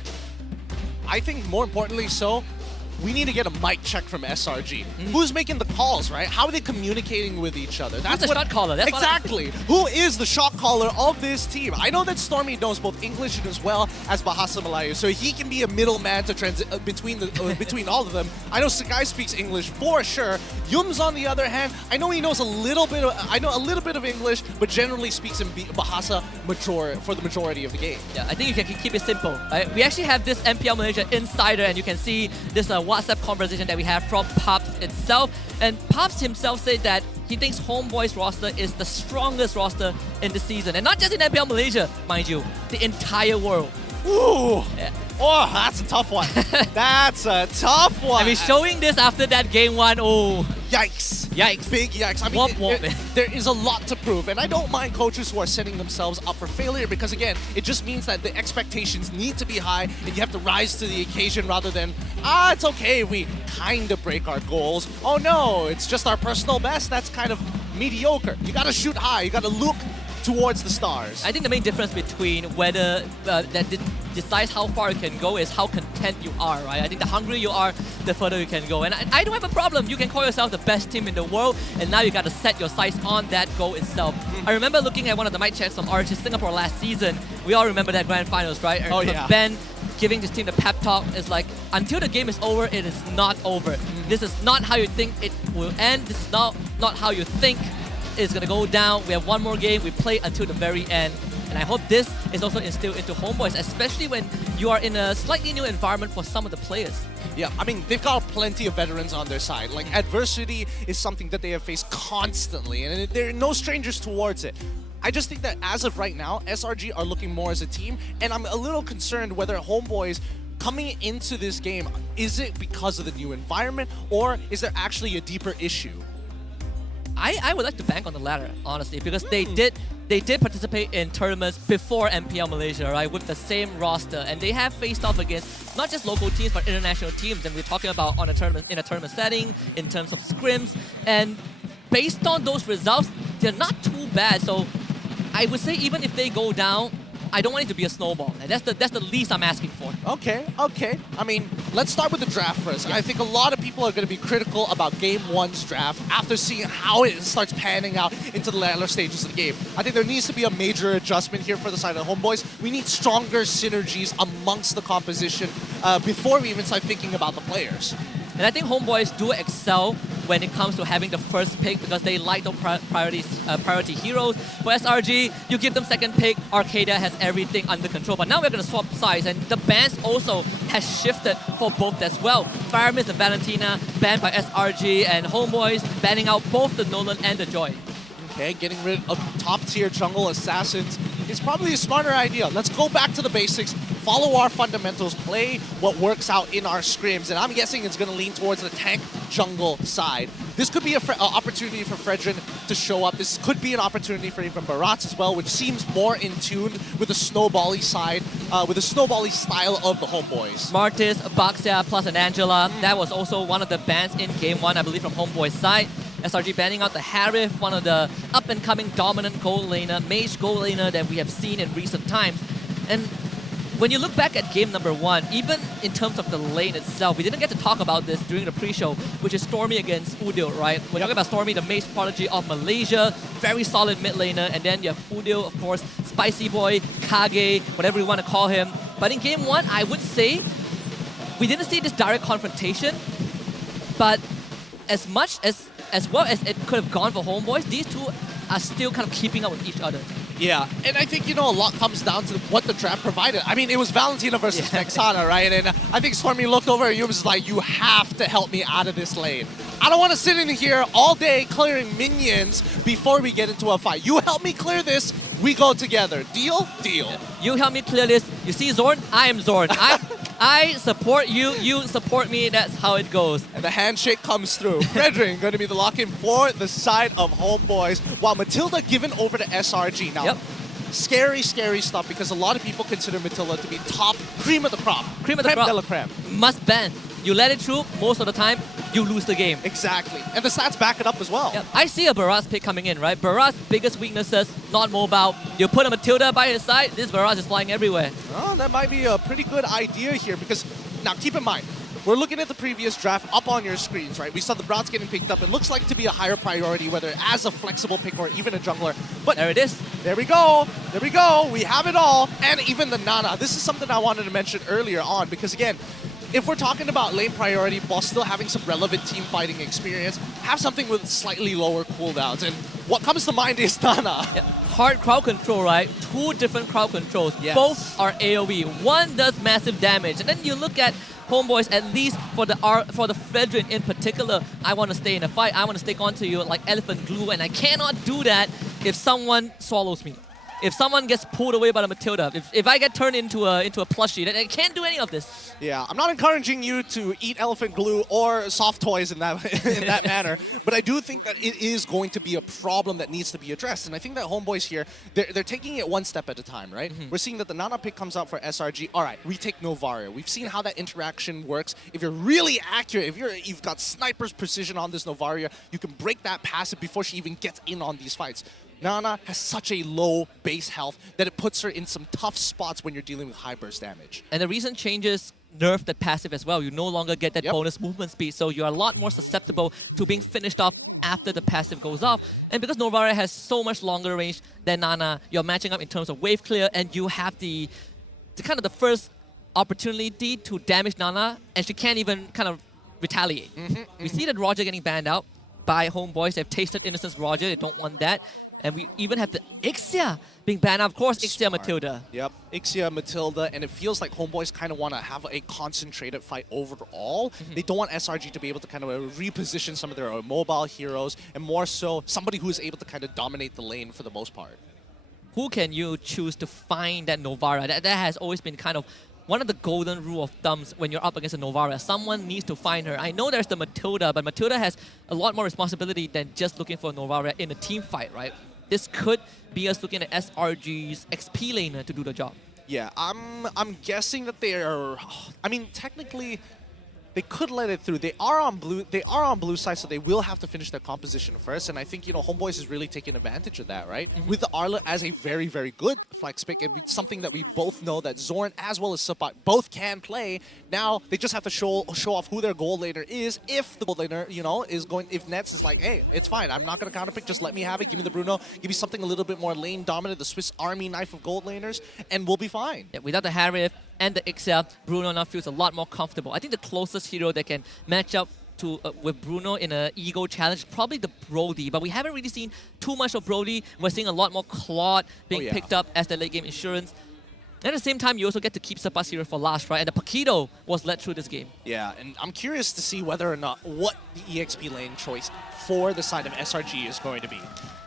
I think more importantly so, we need to get a mic check from SRG. Who's making the calls, right? How are they communicating with each other? That's the shot caller. That's exactly. Who is the shot caller of this team? I know that Stormy knows both English as well as Bahasa Melayu, so he can be a middleman to between all of them. I know Sakai speaks English for sure. Yums, on the other hand, I know he knows a little bit of English, but generally speaks in Bahasa for the majority of the game. Yeah, I think you can keep it simple. Right? We actually have this MPL Malaysia insider, and you can see this WhatsApp conversation that we have from Pops itself. And Pops himself said that he thinks Homebois roster is the strongest roster in the season. And not just in MPL Malaysia, mind you, the entire world. Ooh! Yeah. Oh, that's a tough one. That's a tough one. I mean, showing this after that game one, oh. Yikes. Yikes. Big yikes. I mean, there is a lot to prove, and I don't mind coaches who are setting themselves up for failure because, again, it just means that the expectations need to be high and you have to rise to the occasion rather than, it's okay if we kind of break our goals. Oh no, it's just our personal best. That's kind of mediocre. You gotta shoot high. You gotta look towards the stars. I think the main difference between whether decides how far you can go is how content you are, right? I think the hungrier you are, the further you can go. And I don't have a problem. You can call yourself the best team in the world, and now you got to set your sights on that goal itself. I remember looking at one of the mic checks from RH Singapore last season. We all remember that grand finals, right? Oh, yeah. Ben giving this team the pep talk is like, until the game is over, it is not over. This is not how you think it will end. This is not how you think it's going to go down. We have one more game. We play until the very end. And I hope this is also instilled into Homebois, especially when you are in a slightly new environment for some of the players. Yeah, I mean, they've got plenty of veterans on their side. Like, adversity is something that they have faced constantly, and they're no strangers towards it. I just think that as of right now, SRG are looking more as a team, and I'm a little concerned whether Homebois coming into this game, is it because of the new environment, or is there actually a deeper issue? I would like to bank on the latter, honestly, because they did participate in tournaments before MPL Malaysia, right, with the same roster, and they have faced off against not just local teams but international teams, and we're talking about in a tournament setting, in terms of scrims, and based on those results, they're not too bad. So I would say even if they go down, I don't want it to be a snowball. And that's the least I'm asking for. Okay. I mean, let's start with the draft first. Yeah. I think a lot of people are going to be critical about Game 1's draft after seeing how it starts panning out into the latter stages of the game. I think there needs to be a major adjustment here for the side of the Homebois. We need stronger synergies amongst the composition before we even start thinking about the players. And I think Homebois do excel when it comes to having the first pick because they like the priority heroes. For SRG, you give them second pick, Arcadia has everything under control. But now we're going to swap sides, and the bans also has shifted for both as well. Firemis and Valentina banned by SRG, and Homebois banning out both the Nolan and the Joy. Okay, getting rid of top-tier jungle assassins is probably a smarter idea. Let's go back to the basics, follow our fundamentals, play what works out in our scrims, and I'm guessing it's going to lean towards the tank jungle side. This could be an opportunity for Fredrin to show up. This could be an opportunity for even Barats as well, which seems more in tune with the snowbally side, with the snowbally style of the Homebois. Martis, Baxia, plus an Angela. That was also one of the bans in Game 1, I believe, from Homebois' side. SRG banning out the Harif, one of the up-and-coming dominant gold laner, mage gold laner that we have seen in recent times. And when you look back at game number 1, even in terms of the lane itself, we didn't get to talk about this during the pre-show, which is Stormy against Udil, right? We're talking about Stormy, the mage prodigy of Malaysia, very solid mid laner, and then you have Udil, of course, Spicy Boy, Kage, whatever you want to call him. But in game 1, I would say we didn't see this direct confrontation, but as well as it could have gone for Homebois, these two are still kind of keeping up with each other. Yeah, and I think, a lot comes down to what the draft provided. I mean, it was Valentina versus Vexana, right? And I think Stormy looked over at you and was like, you have to help me out of this lane. I don't want to sit in here all day clearing minions before we get into a fight. You help me clear this, we go together. Deal? Deal. You help me clear this. You see Zorn? I am Zorn. I support you, you support me, that's how it goes. And the handshake comes through. Frederick going to be the lock-in for the side of Homebois, while Matilda given over to SRG. Now, scary, scary stuff, because a lot of people consider Matilda to be top cream of the crop. Cream of the crop. De la creme. Must ban. You let it through, most of the time, you lose the game. Exactly. And the stats back it up as well. Yep. I see a Barrage pick coming in, right? Barrage's biggest weaknesses, not mobile. You put a Matilda by his side, this Barrage is flying everywhere. Oh, that might be a pretty good idea here, because now keep in mind, we're looking at the previous draft up on your screens, right? We saw the Brats getting picked up. It looks like to be a higher priority, whether as a flexible pick or even a jungler. But there it is. There we go. There we go. We have it all. And even the Nana. This is something I wanted to mention earlier on, because again, if we're talking about lane priority while still having some relevant team fighting experience, have something with slightly lower cooldowns. And what comes to mind is Nana. Hard crowd control, right? Two different crowd controls. Yes. Both are AoE. One does massive damage. And then you look at Homebois, at least for the Frederick in particular, I want to stay in a fight. I want to stick onto you like elephant glue, and I cannot do that if someone swallows me. If someone gets pulled away by the Matilda, if I get turned into a plushie, then I can't do any of this. Yeah, I'm not encouraging you to eat elephant glue or soft toys in that manner, but I do think that it is going to be a problem that needs to be addressed. And I think that Homebois here, they're taking it one step at a time, right? We're seeing that the Nana pick comes out for SRG. All right, we take Novaria. We've seen how that interaction works. If you're really accurate, if you've got sniper's precision on this Novaria, you can break that passive before she even gets in on these fights. Nana has such a low base health that it puts her in some tough spots when you're dealing with high burst damage. And the recent changes nerfed that passive as well. You no longer get that bonus movement speed, so you're a lot more susceptible to being finished off after the passive goes off. And because Novaria has so much longer range than Nana, you're matching up in terms of wave clear, and you have the kind of the first opportunity to damage Nana, and she can't even kind of retaliate. We see that Roger getting banned out by Homebois. They've tasted Innocence Roger, they don't want that. And we even have the Ixia being banned out. Of course, Ixia Matilda. Yep, Ixia Matilda, and it feels like Homebois kind of want to have a concentrated fight overall. They don't want SRG to be able to kind of reposition some of their mobile heroes, and more so, somebody who is able to kind of dominate the lane for the most part. Who can you choose to find that Novara? That has always been kind of one of the golden rule of thumbs when you're up against a Novara. Someone needs to find her. I know there's the Matilda, but Matilda has a lot more responsibility than just looking for a Novara in a team fight, right? This could be us looking at SRG's XP laner to do the job. Yeah, I'm guessing that they are. I mean, technically, they could let it through. They are on blue. They are on blue side, so they will have to finish their composition first. And I think Homebois is really taking advantage of that, right? With the Arla as a very, very good flex pick, and it's something that we both know that Zorn as well as Suppot both can play. Now they just have to show off who their gold laner is. If the gold laner, is going, if Nets is like, hey, it's fine. I'm not gonna counter pick. Just let me have it. Give me the Bruno. Give me something a little bit more lane dominant. The Swiss Army knife of gold laners, and we'll be fine. Yeah, without the Harif and the Ixia, Bruno now feels a lot more comfortable. I think the closest hero that can match up to with Bruno in an ego challenge is probably the Brody, but we haven't really seen too much of Brody. We're seeing a lot more Claude being picked up as the late game insurance. And at the same time, you also get to keep Suppot's hero for last, right? And the Paquito was led through this game. Yeah, and I'm curious to see whether or not what the EXP lane choice for the side of SRG is going to be.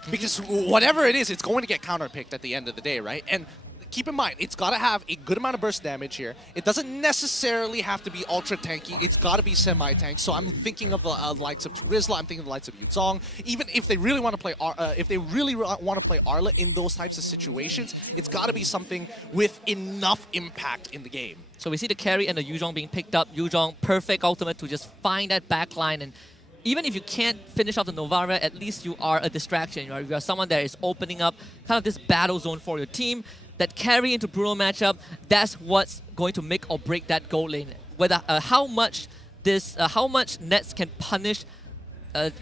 Because whatever it is, it's going to get counterpicked at the end of the day, right? And keep in mind, it's got to have a good amount of burst damage here. It doesn't necessarily have to be ultra tanky. It's got to be semi-tank. So I'm thinking of the likes of Rizla. I'm thinking of the likes of Yuzong. Even if they really want to play, Arla in those types of situations, it's got to be something with enough impact in the game. So we see the carry and the Yuzong being picked up. Yuzong, perfect ultimate to just find that backline. And even if you can't finish off the Novara, at least you are a distraction. Right? You are someone that is opening up kind of this battle zone for your team. That carry into Bruno matchup, that's what's going to make or break that gold lane. Whether how much Nets can punish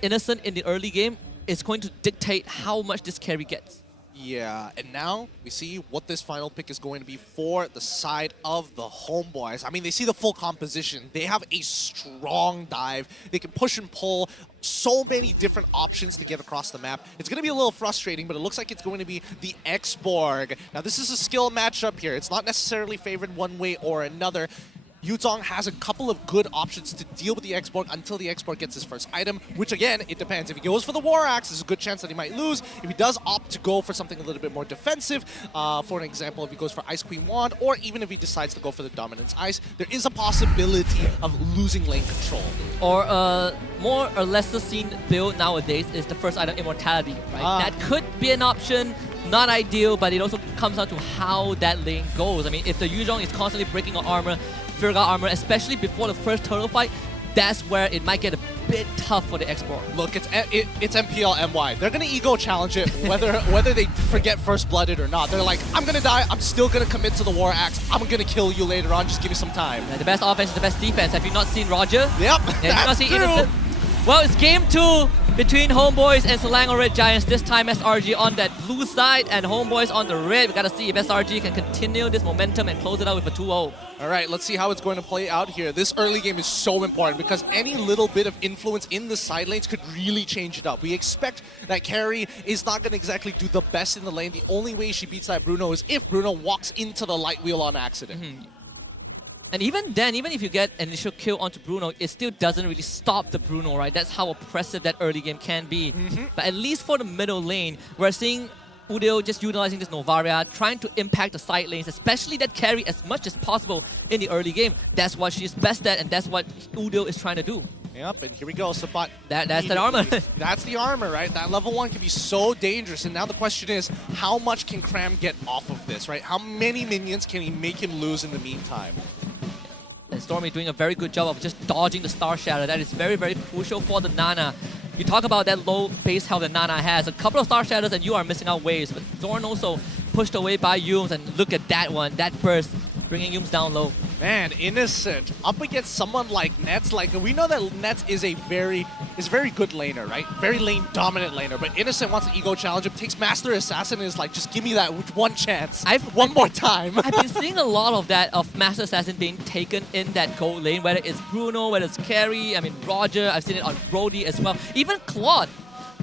Innocent in the early game is going to dictate how much this carry gets. Yeah, and now we see what this final pick is going to be for the side of the Homebois. I mean, they see the full composition. They have a strong dive. They can push and pull. So many different options to get across the map. It's going to be a little frustrating, but it looks like it's going to be the X-Borg. Now, this is a skill matchup here. It's not necessarily favored one way or another. Yuzong has a couple of good options to deal with the X-Borg until the X-Borg gets his first item, which again, it depends. If he goes for the War Axe, there's a good chance that he might lose. If he does opt to go for something a little bit more defensive, for an example, if he goes for Ice Queen Wand, or even if he decides to go for the Dominance Ice, there is a possibility of losing lane control. Or more or lesser seen build nowadays is the first item, Immortality, right? That could be an option. Not ideal, but it also comes down to how that lane goes. I mean, if the Yuzong is constantly breaking on armor, Fear God armor, especially before the first turtle fight, that's where it might get a bit tough for the X-Borg. Look, it's MPL MY. They're gonna ego challenge it, whether they forget First Blooded or not. They're like, I'm gonna die, I'm still gonna commit to the War Axe, I'm gonna kill you later on, just give me some time. Yeah, the best offense is the best defense. Have you not seen Roger? Yep, Yeah, have you not seen true. Innocent? Well, it's game 2 between Homebois and Selangor Red Giants. This time SRG on that blue side and Homebois on the red. We gotta see if SRG can continue this momentum and close it out with a 2-0. All right, let's see how it's going to play out here. This early game is so important because any little bit of influence in the side lanes could really change it up. We expect that Carrie is not going to exactly do the best in the lane. The only way she beats that Bruno is if Bruno walks into the light wheel on accident. And even then, even if you get an initial kill onto Bruno, it still doesn't really stop the Bruno, right? That's how oppressive that early game can be. But at least for the middle lane, we're seeing Udio just utilizing this Novaria, trying to impact the side lanes, especially that carry as much as possible in the early game. That's what she's best at, and that's what Udio is trying to do. Yep, and here we go, Sapat. That's that armor. That's the armor, right? That level 1 can be so dangerous, and now the question is, how much can Cram get off of this, right? How many minions can he make him lose in the meantime? And Stormy doing a very good job of just dodging the Star Shatter. That is very, very crucial for the Nana. You talk about that low base health that Nana has. A couple of Star Shatters and you are missing out waves. But Zorn also pushed away by Yums, and look at that one. That burst, bringing Yums down low. Man, Innocent up against someone like Nets. Like, we know that Nets is a very good laner, right? Very lane dominant laner. But Innocent wants to ego challenge him, takes Master Assassin, and is like, just give me that one chance, one more time. I've been seeing a lot of that, of Master Assassin being taken in that gold lane, whether it's Bruno, whether it's Carrie, I mean Roger, I've seen it on Brody as well. Even Claude.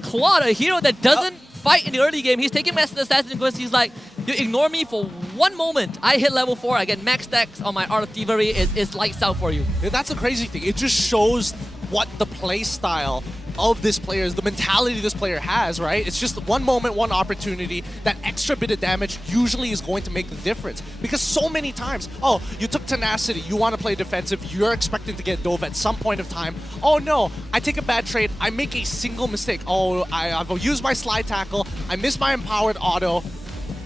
Claude, a hero that doesn't fight in the early game, he's taking Master Assassin because he's like, you ignore me for one moment, I hit level 4, I get max stacks on my Art of Thievery, it's lights out for you. Yeah, that's the crazy thing. It just shows what the play style of this player is, the mentality this player has, right? It's just one moment, one opportunity. That extra bit of damage usually is going to make the difference. Because so many times, oh, you took Tenacity, you want to play defensive, you're expecting to get dove at some point of time. Oh no, I take a bad trade, I make a single mistake. Oh, I've used my slide tackle, I miss my empowered auto.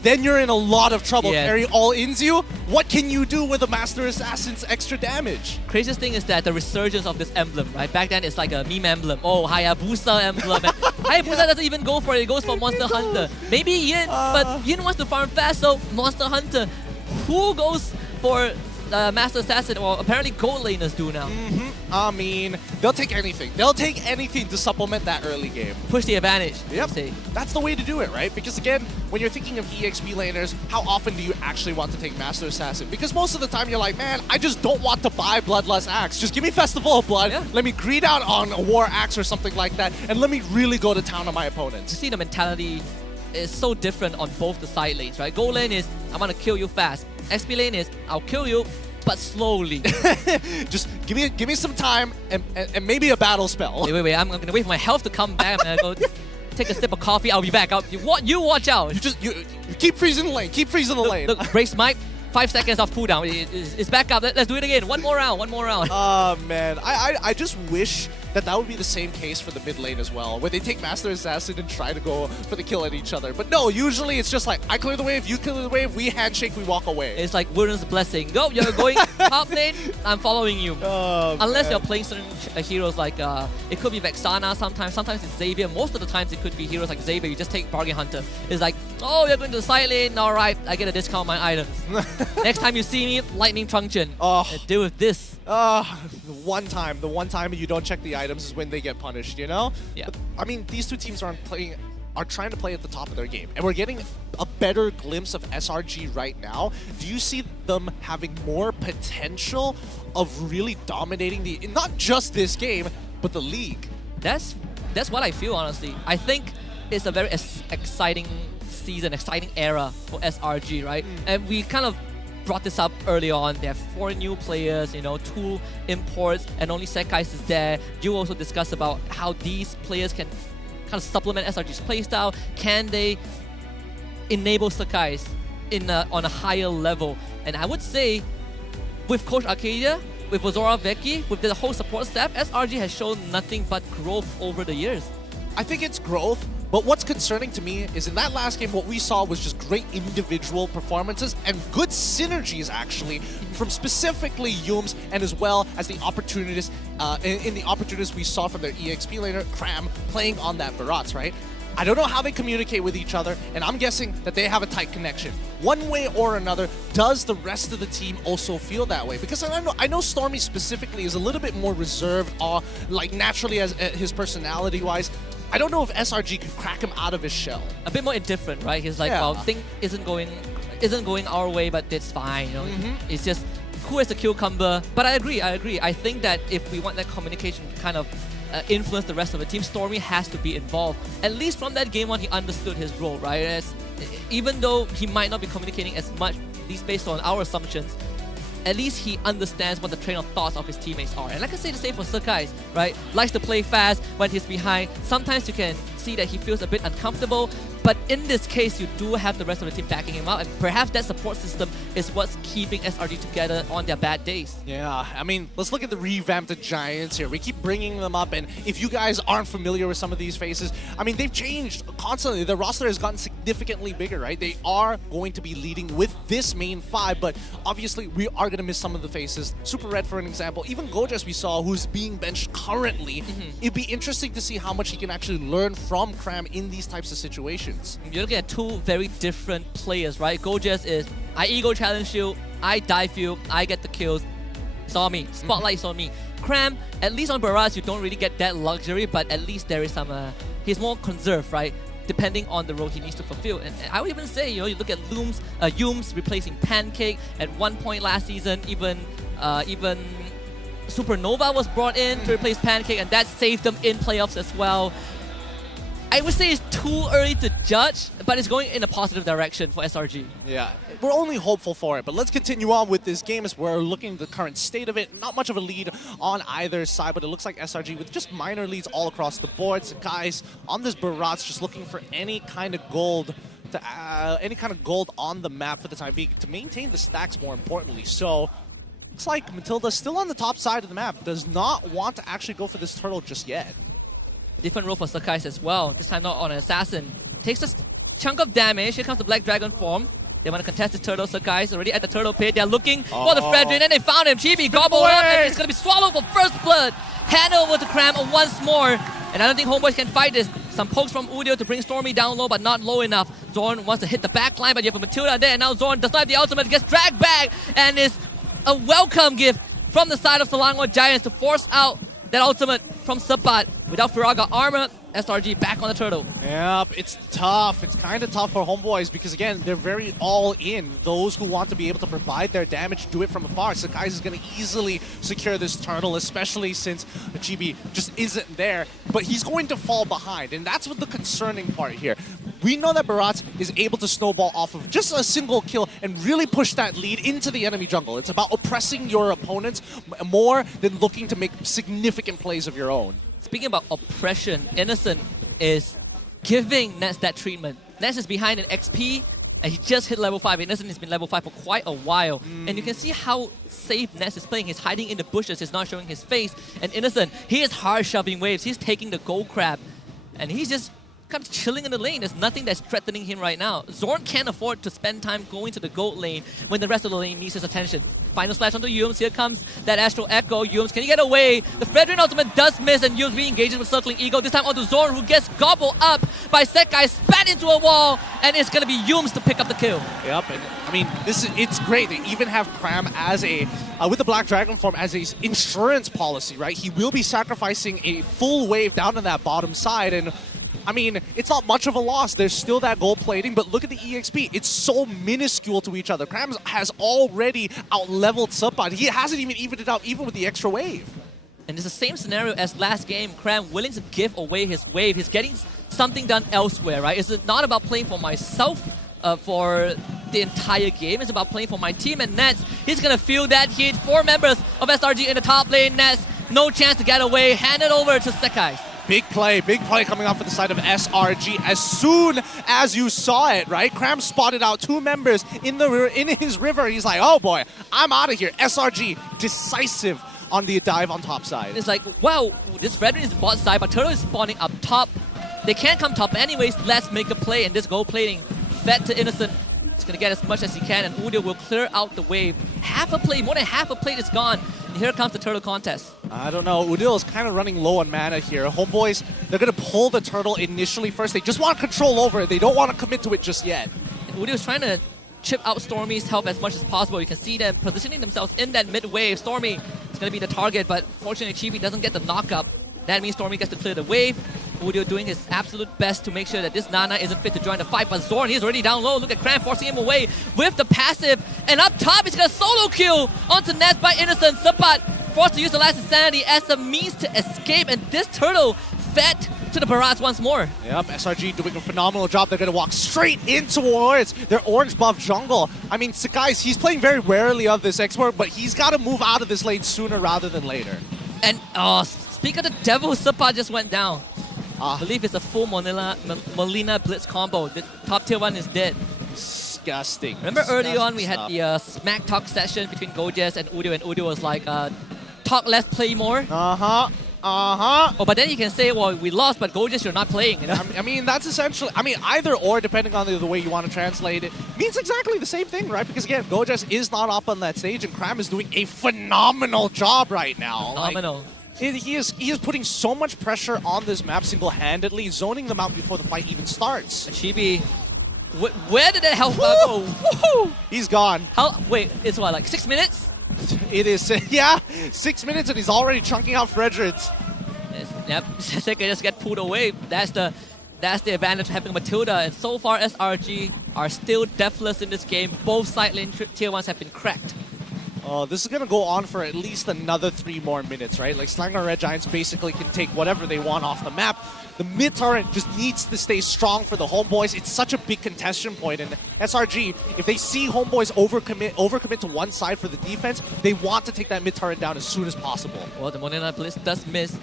Then you're in a lot of trouble. Yeah. Carry all-ins you. What can you do with a Master Assassin's extra damage? Craziest thing is that the resurgence of this emblem, right? Back then it's like a meme emblem. Oh, Hayabusa emblem. And Hayabusa doesn't even go for it. It goes for Monster Hunter. Maybe Yin, but Yin wants to farm fast, so Monster Hunter. Who goes for Master Assassin? Well, apparently gold laners do now. I mean, they'll take anything. They'll take anything to supplement that early game. Push the advantage. Yep. That's the way to do it, right? Because again, when you're thinking of EXP laners, how often do you actually want to take Master Assassin? Because most of the time you're like, man, I just don't want to buy Bloodlust Axe. Just give me Festival of Blood. Yeah. Let me greed out on a War Axe or something like that, and let me really go to town on my opponents. You see the mentality is so different on both the side lanes, right? Gold lane is, I want to kill you fast. XP lane is, I'll kill you, but slowly. Just give me some time and maybe a battle spell. Wait, I'm gonna wait for my health to come back. I'm gonna go take a sip of coffee, I'll be back. You watch out. You keep freezing the lane, keep freezing the lane. Look, brace Mike, 5 seconds off cooldown. It's back up, let's do it again. One more round. Oh man, I just wish that would be the same case for the mid lane as well, where they take Master Assassin and try to go for the kill at each other. But no, usually it's just like, I clear the wave, you clear the wave, we handshake, we walk away. It's like Wooden's blessing. Go, you're going top lane, I'm following you. Unless you're playing certain heroes like, it could be Vexana sometimes it's Xavier. Most of the times it could be heroes like Xavier, you just take Bargain Hunter. It's like, oh, you're going to the side lane, alright, I get a discount on my items. Next time you see me, Lightning Truncheon. Deal with this. The one time you don't check the items is when they get punished, you know? Yeah. But, I mean, these two teams aren't playing are trying to play at the top of their game. And we're getting a better glimpse of SRG right now. Do you see them having more potential of really dominating not just this game, but the league? That's what I feel, honestly. I think it's a very exciting season, exciting era for SRG, right? And we kind of brought this up early on. They have 4 new players, 2 imports, and only Sekais is there. You also discussed about how these players can kind of supplement SRG's playstyle. Can they enable Sekais on a higher level? And I would say, with Coach Arcadia, with Ozora Vecchi, with the whole support staff, SRG has shown nothing but growth over the years. I think it's growth, but what's concerning to me is in that last game, what we saw was just great individual performances and good synergies, actually, from specifically Yums and as well as the opportunities, in the opportunities we saw from their EXP laner, Cram, playing on that Barats, right? I don't know how they communicate with each other, and I'm guessing that they have a tight connection. One way or another, does the rest of the team also feel that way? Because I know Stormy specifically is a little bit more reserved, like naturally as his personality-wise. I don't know if SRG can crack him out of his shell. A bit more indifferent, right? He's like, well, thing isn't going our way, but it's fine. It's just cool as a cucumber. But I agree. I think that if we want that communication to kind of influence the rest of the team, Stormy has to be involved. At least from that game 1, he understood his role, right? Even though he might not be communicating as much, at least based on our assumptions, at least he understands what the train of thoughts of his teammates are. And like I say, the same for Sekais, right? Likes to play fast when he's behind. Sometimes you can see that he feels a bit uncomfortable, but in this case, you do have the rest of the team backing him out, and perhaps that support system is what's keeping SRG together on their bad days. Yeah, I mean, let's look at the revamped Giants here. We keep bringing them up, and if you guys aren't familiar with some of these faces, I mean, they've changed constantly. The roster has gotten significantly bigger, right? They are going to be leading with this main 5, but obviously we are going to miss some of the faces. Super Red, for an example, even Gojas we saw, who's being benched currently. It'd be interesting to see how much he can actually learn from Cram in these types of situations. You're looking at 2 very different players, right? Gojas is, I ego challenge you, I dive you, I get the kills. It's on me. Spotlight's on me. Cram, at least on Barrage, you don't really get that luxury, but at least there is some, he's more conserved, right? Depending on the role he needs to fulfill. And I would even say, you look at Yums replacing Pancake at one point last season, even Supernova was brought in to replace Pancake, and that saved them in playoffs as well. I would say it's too early to judge, but it's going in a positive direction for SRG. Yeah, we're only hopeful for it, but let's continue on with this game as we're looking at the current state of it. Not much of a lead on either side, but it looks like SRG with just minor leads all across the board. So guys, on this Barats, just looking for any kind of gold on the map for the time being to maintain the stacks, more importantly. So looks like Matilda's still on the top side of the map, does not want to actually go for this turtle just yet. Different role for Sekais as well. This time not on an assassin. Takes a chunk of damage. Here comes the Black Dragon form. They want to contest the turtle. Sekais already at the turtle pit. They're looking for the Fredrin, and they found him. Chibi gobbled up, and it's going to be swallowed for first blood. Hand over to Cram once more. And I don't think Homebois can fight this. Some pokes from Udio to bring Stormy down low, but not low enough. Zorn wants to hit the back line, but you have a Matilda there. And now Zorn does not have the ultimate. Gets dragged back, and is a welcome gift from the side of Selangor Giants to force out that ultimate from Sapat. Without Firaga armor, SRG back on the turtle. Yep, it's tough. It's kind of tough for Homebois because, again, they're very all in. Those who want to be able to provide their damage do it from afar. So Sekais is going to easily secure this turtle, especially since Chibi just isn't there. But he's going to fall behind, and that's what the concerning part here. We know that Barats is able to snowball off of just a single kill and really push that lead into the enemy jungle. It's about oppressing your opponents more than looking to make significant plays of your own. Speaking about oppression, Innocent is giving Nets that treatment. Nets is behind in XP, and he just hit level 5. Innocent has been level 5 for quite a while. And you can see how safe Nets is playing. He's hiding in the bushes, he's not showing his face. And Innocent, he is hard shoving waves. He's taking the gold crab, and he's just kind of chilling in the lane. There's nothing that's threatening him right now. Zorn can't afford to spend time going to the gold lane when the rest of the lane needs his attention. Final slash on the Yums. Here comes that Astral Echo. Yums, can he get away? The Fredrin ultimate does miss, and Yums re-engages with Circling Eagle. This time on to Zorn, who gets gobbled up by Sekai, spat into a wall, and it's going to be Yums to pick up the kill. Yep, and I mean, it's great. They even have Cram as a, with the Black Dragon form as a insurance policy, right? He will be sacrificing a full wave down to that bottom side, and I mean, it's not much of a loss. There's still that gold plating, but look at the EXP. It's so minuscule to each other. Kram has already out-leveled Subpad. He hasn't even evened it out, even with the extra wave. And it's the same scenario as last game. Kram willing to give away his wave. He's getting something done elsewhere, right? It's not about playing for myself for the entire game. It's about playing for my team, and Nets, he's going to feel that heat. 4 members of SRG in the top lane. Nets, no chance to get away. Hand it over to Sekai. Big play coming up for the side of SRG. As soon as you saw it, right? Kram spotted out 2 members in his river. He's like, oh boy, I'm out of here. SRG, decisive on the dive on top side. It's like, wow, this red is bot side, but Turtle is spawning up top. They can't come top anyways. Let's make a play, and this gold plating fed to Innocent. He's gonna get as much as he can, and Udio will clear out the wave. Half a plate, more than half a plate is gone. And here comes the Turtle contest. I don't know. Udil is kind of running low on mana here. Homeboys, they're going to pull the turtle initially first. They just want control over it. They don't want to commit to it just yet. And Udil is trying to chip out Stormy's health as much as possible. You can see them positioning themselves in that mid wave. Stormy is going to be the target, but fortunately Chibi doesn't get the knock-up. That means Stormy gets to clear the wave. Udil doing his absolute best to make sure that this Nana isn't fit to join the fight, but Zorn, he's already down low. Look at Kram forcing him away with the passive, and up top he's gonna solo kill onto Nets by Innocent. Sapat forced to use the last insanity as a means to escape, and this turtle fed to the barrage once more. Yep, SRG doing a phenomenal job. They're gonna walk straight in towards their orange buff jungle. I mean, guys, he's playing very warily of this export, but he's gotta move out of this lane sooner rather than later. And speak of the devil, Sapat just went down. I believe it's a full Molina Blitz combo. The top tier 1 is dead. Disgusting. Remember early on we had the smack talk session between Gojes and Udio was like, talk less, play more. Oh, but then you can say, well, we lost, but Gojes, you're not playing. You know? I mean, that's essentially, either or, depending on the way you want to translate it, means exactly the same thing, right? Because again, Gojes is not up on that stage, and Kram is doing a phenomenal job right now. Phenomenal. He is putting so much pressure on this map single-handedly, zoning them out before the fight even starts. Chibi, where did that health go? He's gone. Wait, it's what, like 6 minutes? It is, yeah, 6 minutes and he's already chunking out Fredericks. Yep, they can just get pulled away. That's the advantage of having Matilda, and so far SRG are still deathless in this game. Both side lane tier 1s have been cracked. This is going to go on for at least another 3 more minutes, right? Like, Slanger Red Giants basically can take whatever they want off the map. The mid turret just needs to stay strong for the Homeboys. It's such a big contention point, and SRG, if they see Homeboys overcommit to one side for the defense, they want to take that mid turret down as soon as possible. Well, the Monena Blitz does miss.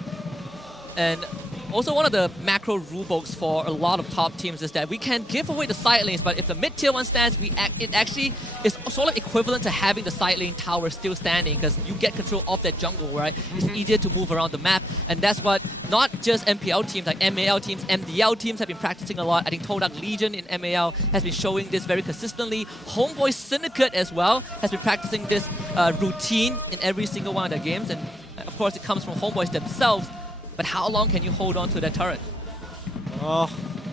And also one of the macro rulebooks for a lot of top teams is that we can give away the side lanes, but if the mid tier 1 stands, it actually is sort of equivalent to having the side lane tower still standing, because you get control of that jungle, right? It's easier to move around the map, and that's what not just MPL teams, like MAL teams, MDL teams have been practicing a lot. I think Todak Legion in MAL has been showing this very consistently. Homeboy Syndicate as well has been practicing this routine in every single one of their games, and of course it comes from Homeboys themselves. But how long can you hold on to that turret?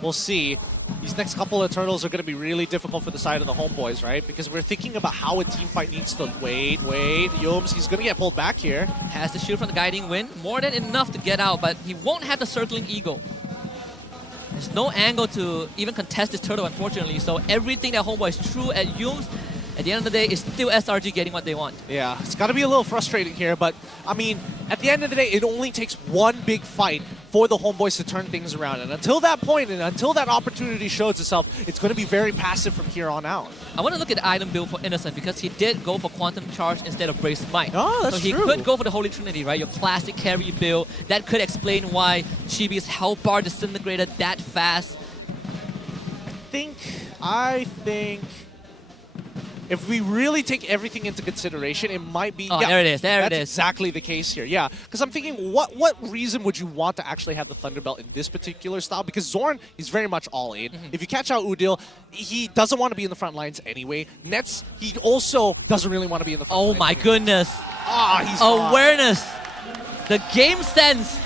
We'll see. These next couple of turtles are going to be really difficult for the side of the Homeboys, right? Because we're thinking about how a team fight needs to... Wait. Yums, he's going to get pulled back here. Has to shoot from the Guiding Wind. More than enough to get out, but he won't have the Circling Eagle. There's no angle to even contest this turtle, unfortunately. So everything that Homeboys threw at Yums, at the end of the day, is still SRG getting what they want. Yeah, it's got to be a little frustrating here, but I mean, at the end of the day, it only takes one big fight for the Homeboys to turn things around. And until that point, and until that opportunity shows itself, it's going to be very passive from here on out. I want to look at the item build for Innocent, because he did go for Quantum Charge instead of Brave Smite. Oh, that's true. So he could go for the Holy Trinity, right? Your classic carry build. That could explain why Chibi's health bar disintegrated that fast. I think... if we really take everything into consideration, it might be... Oh, yeah, there it is. That's exactly the case here. Yeah, because I'm thinking, what reason would you want to actually have the Thunderbelt in this particular style? Because Zorn is very much all in. If you catch out Udil, he doesn't want to be in the front lines anyway. Nets, he also doesn't really want to be in the front lines. Oh my goodness. He's awareness. The game sense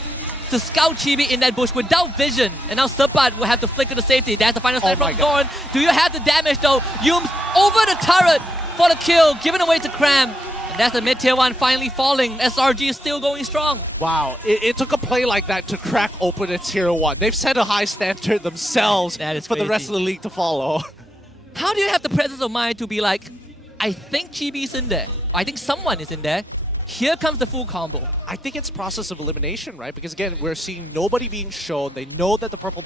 to scout Chibi in that bush without vision. And now Sapat will have to flicker the safety. That's the final strike from Zorn. Do you have the damage though? Yums over the turret for the kill, given away to Kram. And That's the mid-tier one finally falling. SRG is still going strong. Wow, it took a play like that to crack open a tier 1. They've set a high standard themselves for the rest of the league to follow. How do you have the presence of mind to be like, I think Chibi's in there. I think someone is in there. Here comes the full combo. I think it's process of elimination, right? Because again, we're seeing nobody being shown. They know that the purple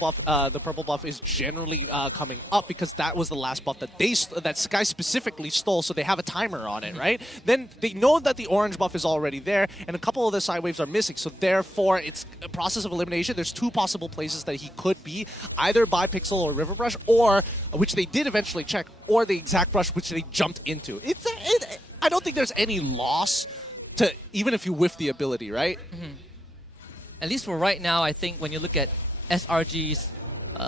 buff is generally coming up because that was the last buff that Sky specifically stole. So they have a timer on it, right? Then they know that the orange buff is already there, and a couple of the side waves are missing. So therefore, it's a process of elimination. There's 2 possible places that he could be, either by Pixel or River Brush, or which they did eventually check, or the exact brush which they jumped into. I don't think there's any loss to even if you whiff the ability, right? At least for right now, I think when you look at SRG's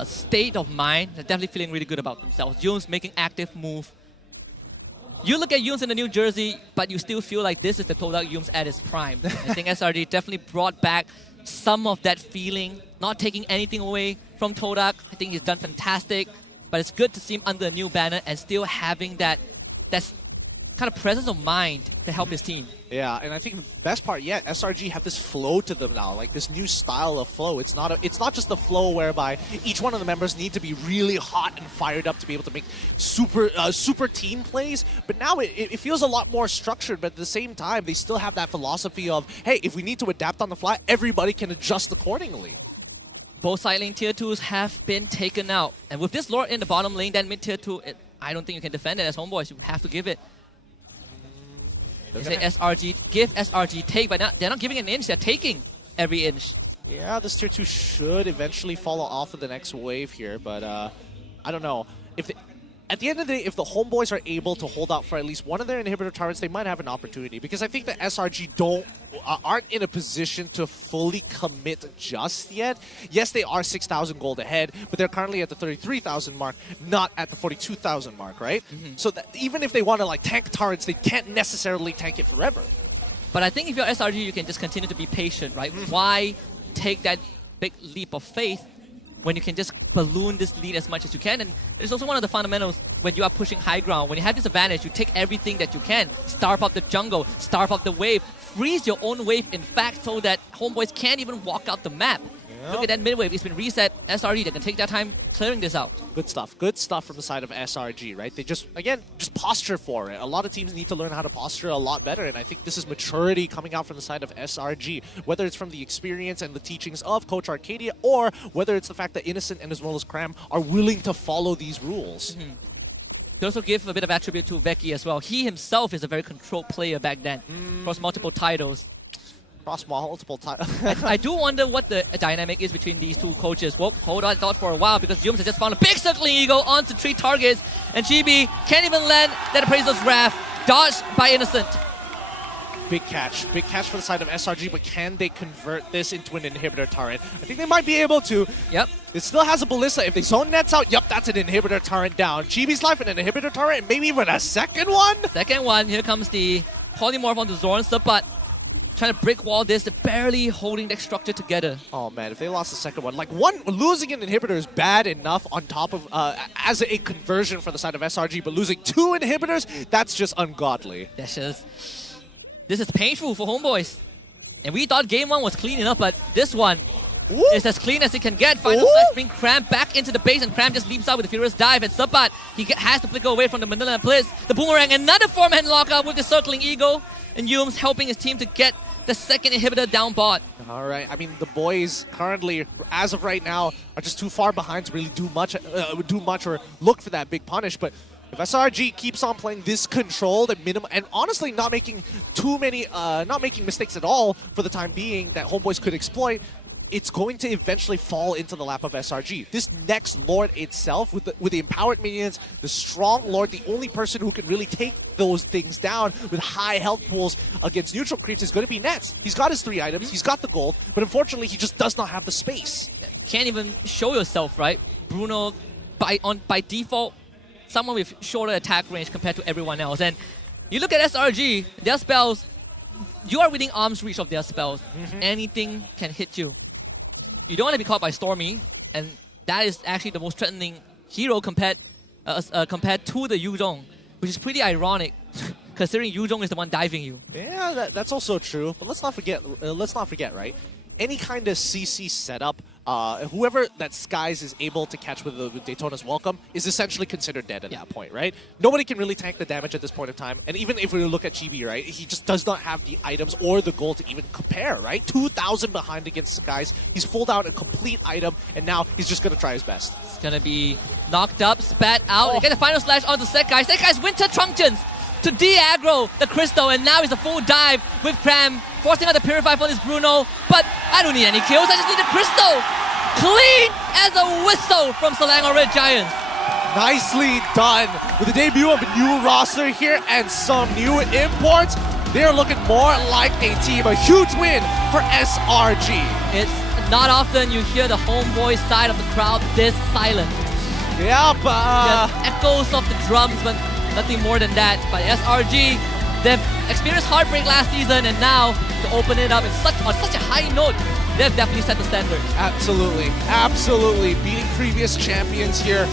state of mind, they're definitely feeling really good about themselves. Yoon's making active move. You look at Yoon's in the New Jersey, but you still feel like this is the Todak Yoon's at his prime. I think SRG definitely brought back some of that feeling, not taking anything away from Todak. I think he's done fantastic, but it's good to see him under a new banner and still having that kind of presence of mind to help his team. Yeah, and I think the best part yet, SRG have this flow to them now, like this new style of flow. It's not just the flow whereby each one of the members need to be really hot and fired up to be able to make super team plays, but now it feels a lot more structured, but at the same time, they still have that philosophy of, hey, if we need to adapt on the fly, everybody can adjust accordingly. Both side lane tier 2s have been taken out, and with this Lord in the bottom lane, then mid tier 2, I don't think you can defend it as Homebois. You have to give it. Say SRG, give SRG, take, but they're not giving an inch, they're taking every inch. Yeah, this tier 2 should eventually follow off of the next wave here, but I don't know. At the end of the day, if the Homebois are able to hold out for at least one of their inhibitor turrets, they might have an opportunity, because I think that SRG aren't in a position to fully commit just yet. Yes, they are 6,000 gold ahead, but they're currently at the 33,000 mark, not at the 42,000 mark, right? So that even if they want to like tank turrets, they can't necessarily tank it forever. But I think if you're SRG, you can just continue to be patient, right? Why take that big leap of faith when you can just balloon this lead as much as you can? And it's also one of the fundamentals when you are pushing high ground. When you have this advantage, you take everything that you can. Starve up the jungle, starve up the wave, freeze your own wave, in fact, so that Homebois can't even walk out the map. Look at that mid wave, it's been reset. SRG, they can take their time clearing this out. Good stuff from the side of SRG, right? They just posture for it. A lot of teams need to learn how to posture a lot better, and I think this is maturity coming out from the side of SRG, whether it's from the experience and the teachings of Coach Arcadia, or whether it's the fact that Innocent and as well as Cram are willing to follow these rules. To also give a bit of attribute to Becky as well. He himself is a very controlled player back then, across multiple titles. I do wonder what the dynamic is between these two coaches. Well, hold on thought for a while because Yums has just found a big circling eagle onto 3 targets, and Chibi can't even land that Appraiser's Wrath. Dodged by Innocent. Big catch from the side of SRG, but can they convert this into an inhibitor turret? I think they might be able to. Yep. It still has a ballista. If they zone nets out, yep, that's an inhibitor turret down. Chibi's life and an inhibitor turret, and maybe even a second one? Second one, here comes the polymorph onto Zorn's, but trying to brick wall this, they're barely holding that structure together. Oh man, if they lost the second one, like losing an inhibitor is bad enough on top of, as a conversion for the side of SRG, but losing 2 inhibitors, that's just ungodly. This is painful for Homebois. And we thought game 1 was clean enough, but this one is as clean as it can get. Final slash bring Cram back into the base, and Cram just leaps out with a furious dive, and Sabat, he has to flicker away from the Manila Blitz. The Boomerang, another 4-man lockout with the circling eagle, and Yums helping his team to get the second inhibitor down bot. All right, I mean, the boys currently, as of right now, are just too far behind to really do much or look for that big punish. But if SRG keeps on playing this controlled and honestly not making too many, not making mistakes at all for the time being that Homebois could exploit, it's going to eventually fall into the lap of SRG. This next Lord itself, with the empowered minions, the strong Lord, the only person who can really take those things down with high health pools against neutral creeps is going to be Nets. He's got his 3 items, he's got the gold, but unfortunately he just does not have the space. Can't even show yourself, right? Bruno, by default, someone with shorter attack range compared to everyone else. And you look at SRG, their spells, you are within arm's reach of their spells. Anything can hit you. You don't want to be caught by Stormy, and that is actually the most threatening hero compared to the Yuzhong, which is pretty ironic. considering Yuzhong is the one diving you. Yeah, that's also true. But let's not forget, right? Any kind of CC setup, whoever that Skies is able to catch with Daytona's Welcome is essentially considered dead at that point, right? Nobody can really tank the damage at this point of time. And even if we look at GB, right, he just does not have the items or the gold to even compare, right? 2,000 behind against Skies. He's pulled out a complete item, and now he's just going to try his best. It's going to be knocked up, spat out, and get the final slash onto Set Guys. Set Guys Winter Truncheons to de-aggro the Crystal, and now he's a full dive with Cram, forcing out the Purify for this Bruno, but I don't need any kills, I just need the Crystal! Clean as a whistle from Selangor Red Giants. Nicely done. With the debut of a new roster here and some new imports, they're looking more like a team. A huge win for SRG. It's not often you hear the Homebois side of the crowd this silent. Yep. Echoes of the drums, but nothing more than that. But SRG, they've experienced heartbreak last season, and now to open it up on such a high note, they've definitely set the standard. Absolutely, absolutely. Beating previous champions here.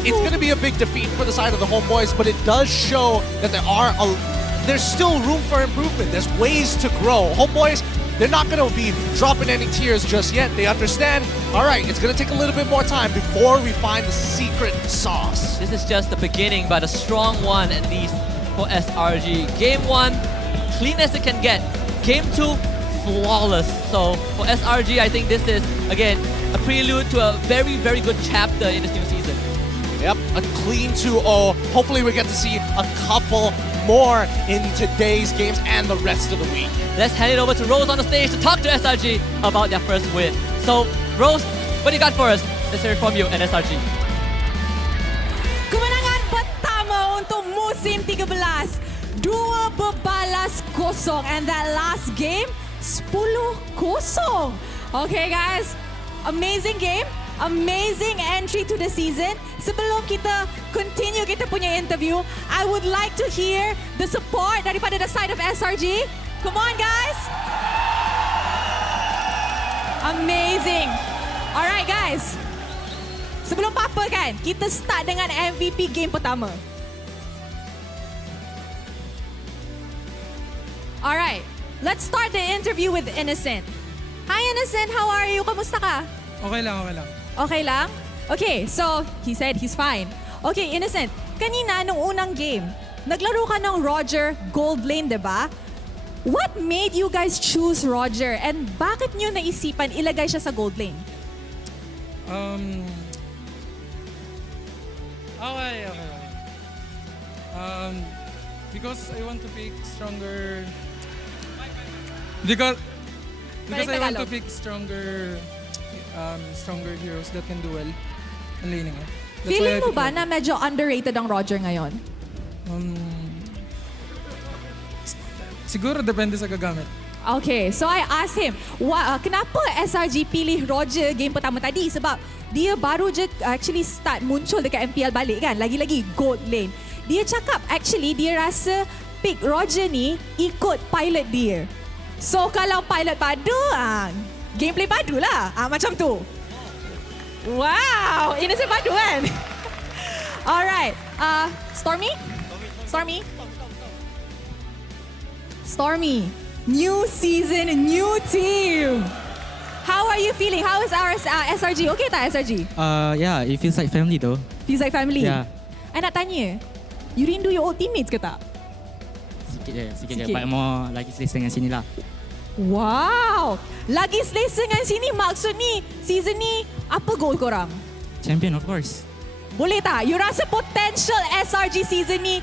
It's going to be a big defeat for the side of the Homebois, but it does show that there's still room for improvement. There's ways to grow. Homebois, they're not going to be dropping any tears just yet. They understand, all right, it's going to take a little bit more time before we find the secret sauce. This is just the beginning, but a strong one at least for SRG. Game 1, clean as it can get. Game 2, flawless. So for SRG, I think this is, again, a prelude to a very, very good chapter in this new season. Yep, a clean 2-0. Hopefully we get to see a couple more in today's games and the rest of the week. Let's hand it over to Rose on the stage to talk to SRG about their first win. So, Rose, what do you got for us? Let's hear it from you and SRG. Kemenangan pertama untuk musim 13. 2-0 and that last game 10-0. Okay guys, amazing game, amazing entry to the season. Sebelum kita continue kita punya interview, I would like to hear the support daripada the side of SRG. Come on guys. Amazing. Alright guys. Sebelum apa kan, kita start dengan MVP game pertama. Alright, let's start the interview with Innocent. Hi Innocent, how are you? Kamusta ka? Okay lang, okay lang. Okay lang? Okay, so he said he's fine. Okay, Innocent, kanina nung unang game, naglaro ka ng Roger Gold Lane, diba? What made you guys choose Roger and bakit nyo naisipan ilagay siya sa Gold Lane? Okay. Because I want to pick stronger. Because I want to pick stronger heroes that can do well in laning. Feeling mo ba na medyo underrated ang Roger ngayon? Siguro depende sa gagamit. Okay, so I asked him, kenapa SRG pilih Roger game pertama tadi? Sebab dia baru je actually start muncul dekat MPL balik kan, lagi-lagi Gold Lane. Dia cakap actually dia rasa pick Roger ni ikut pilot dia. So kalau pilot padu, gameplay padu lah, macam tu. Wow, innocent padu kan? Alright, Stormy, new season, new team. How are you feeling? How is our SRG? Okay tak SRG? Yeah, it feels like family though. Feels like family? Yeah. I nak tanya, you rindu your old teammates ke tak? Sikit je. But more lagi selesa dengan sini lah. Wow! Lagi selesa dengan sini maksud ni season ni apa goal korang? Champion of course. Boleh tak? You rasa potential SRG season ni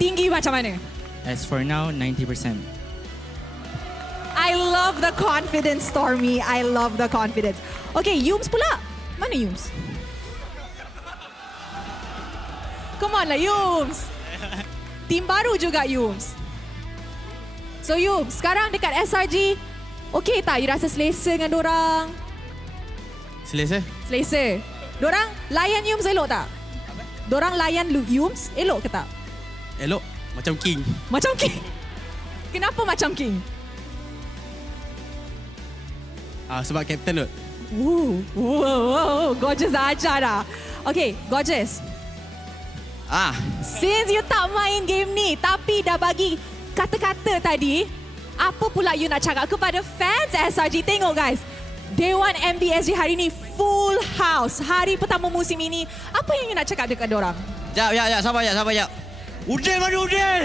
tinggi macam mana? As for now, 90%. I love the confidence, Stormy. I love the confidence. Okay, Yums pula. Mana Yums? Come on lah, Yums. Team baru juga, Yums. So, Yums, sekarang dekat SRG, okay tak? You rasa selesa dengan dorang? Selesa? Selesa. Dorang layan Yums elok tak? Dorang layan Yums elok ke tak? Elok. Macam King. Macam King? Kenapa macam King? Sebab Captain kot. Wow, Gorgeous ajar dah. Okay, Gorgeous. Since you tak main game ni, tapi dah bagi kata-kata tadi, apa pula you nak cakap kepada fans SRG? Tengok guys, Day 1 MBSG hari ni full house. Hari pertama musim ini, apa yang you nak cakap dekat diorang? Jap, sabar jap. Udil mana Udil?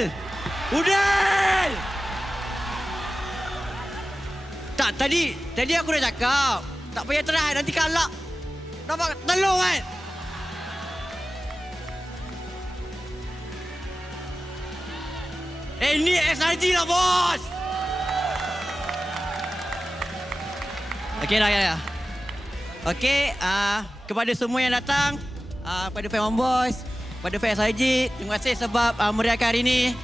Udil! Tak, tadi aku dah cakap. Tak payah try, nanti kalah. Nampak telur kan? Ni SRG lah bos! Okey dah. Okey, kepada semua yang datang, pada fan Homebois, pada fan SRG, terima kasih sebab meriahkan hari ni.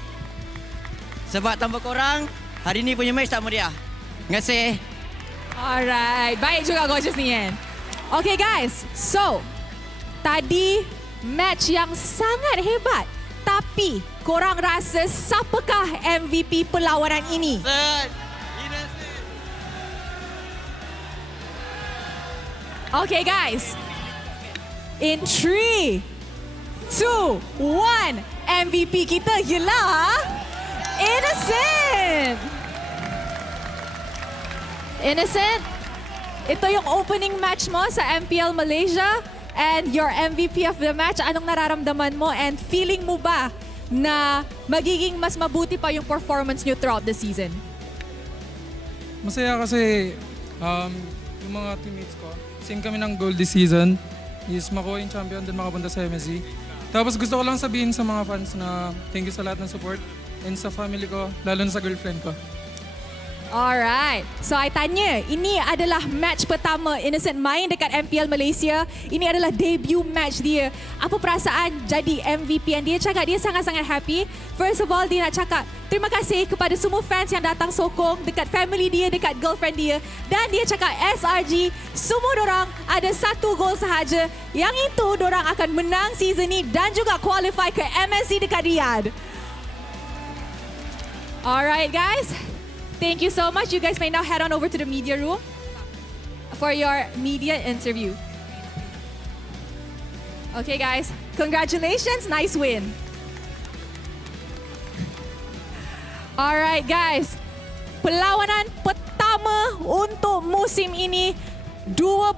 Sebab tanpa korang, hari ni punya match tak meriah. Terima kasih. Alright, baik juga Gorgeous ni kan. Okay guys, so tadi match yang sangat hebat. Tapi korang rasa siapakah MVP perlawanan ini? Okay guys, in 3, 2, 1, MVP kita ialah Innocent, ito yung opening match mo sa MPL Malaysia and your MVP of the match. Anong nararamdaman mo and feeling mo ba na magiging mas mabuti pa yung performance nyo throughout the season? Masaya kasi yung mga teammates ko, same kami ng goal this season is makuha yung champion din makapunta sa MSC. Tapos gusto ko lang sabihin sa mga fans na thank you sa lahat ng support and sa family ko, lalo na sa girlfriend ko. Alright. So, I tanya, ini adalah match pertama Innocent main dekat MPL Malaysia. Ini adalah debut match dia. Apa perasaan jadi MVP? And dia cakap dia sangat-sangat happy. First of all, dia nak cakap terima kasih kepada semua fans yang datang sokong dekat family dia, dekat girlfriend dia. Dan dia cakap SRG, semua dorang ada satu gol sahaja. Yang itu dorang akan menang season ni dan juga qualify ke MSC dekat Riyadh. Alright guys. Thank you so much. You guys may now head on over to the media room for your media interview. Okay guys, congratulations. Nice win. Alright guys, perlawanan pertama untuk musim ini. 2-0.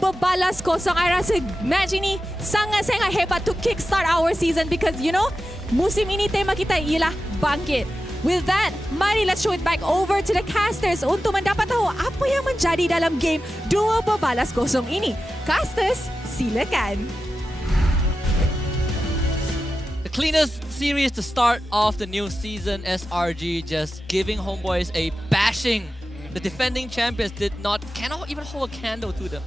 I rasa match ini sangat-sangat hebat to kickstart our season because you know, musim ini tema kita ialah bangkit. With that, mari let's show it back over to the casters untuk mendapat tahu apa yang menjadi dalam game 2-0 ini. Casters, silakan. The cleanest series to start off the new season, SRG just giving Homebois a bashing. The defending champions cannot even hold a candle to them.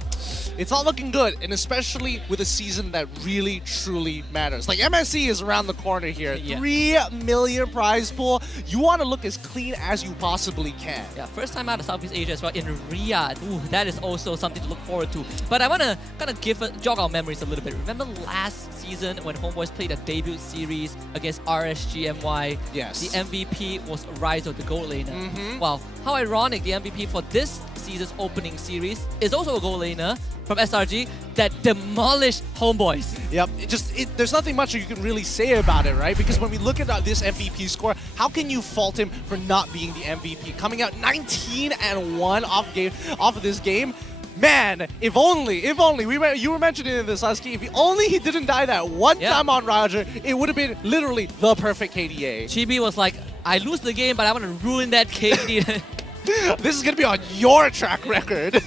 It's not looking good, and especially with a season that really, truly matters. Like, MSC is around the corner here. Yeah. 3 million prize pool. You want to look as clean as you possibly can. Yeah, first time out of Southeast Asia as well in Riyadh. Ooh, that is also something to look forward to. But I want to kind of jog our memories a little bit. Remember last season when Homebois played a debut series against RSGMY? Yes. The MVP was Rise of the Gold Laner. Wow, how ironic, the MVP for this season's opening series is also a gold laner from SRG that demolished Homebois. Yep, there's nothing much you can really say about it, right? Because when we look at this MVP score, how can you fault him for not being the MVP? Coming out 19-1 off of this game. Man, if only, you were mentioning in this last game, if only he didn't die that one time on Roger, it would have been literally the perfect KDA. Chibi was like, I lose the game, but I want to ruin that KD. This is going to be on your track record.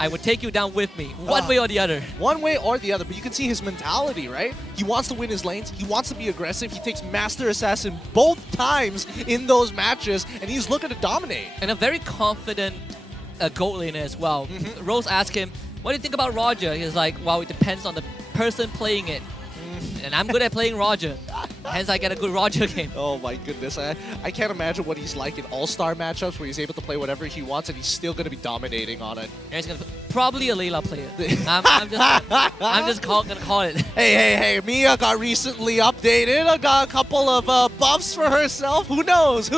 I would take you down with me, one way or the other. One way or the other, but you can see his mentality, right? He wants to win his lanes, he wants to be aggressive, he takes Master Assassin both times in those matches, and he's looking to dominate. And a very confident gold laner as well. Rose asked him, what do you think about Roger? He's like, well, it depends on the person playing it. And I'm good at playing Roger. Hence, I get a good Roger game. Oh my goodness. I can't imagine what he's like in all-star matchups where he's able to play whatever he wants and he's still going to be dominating on it. He's gonna, probably a Layla player. I'm just gonna call it. Hey, Mia got recently updated. I got a couple of buffs for herself. Who knows?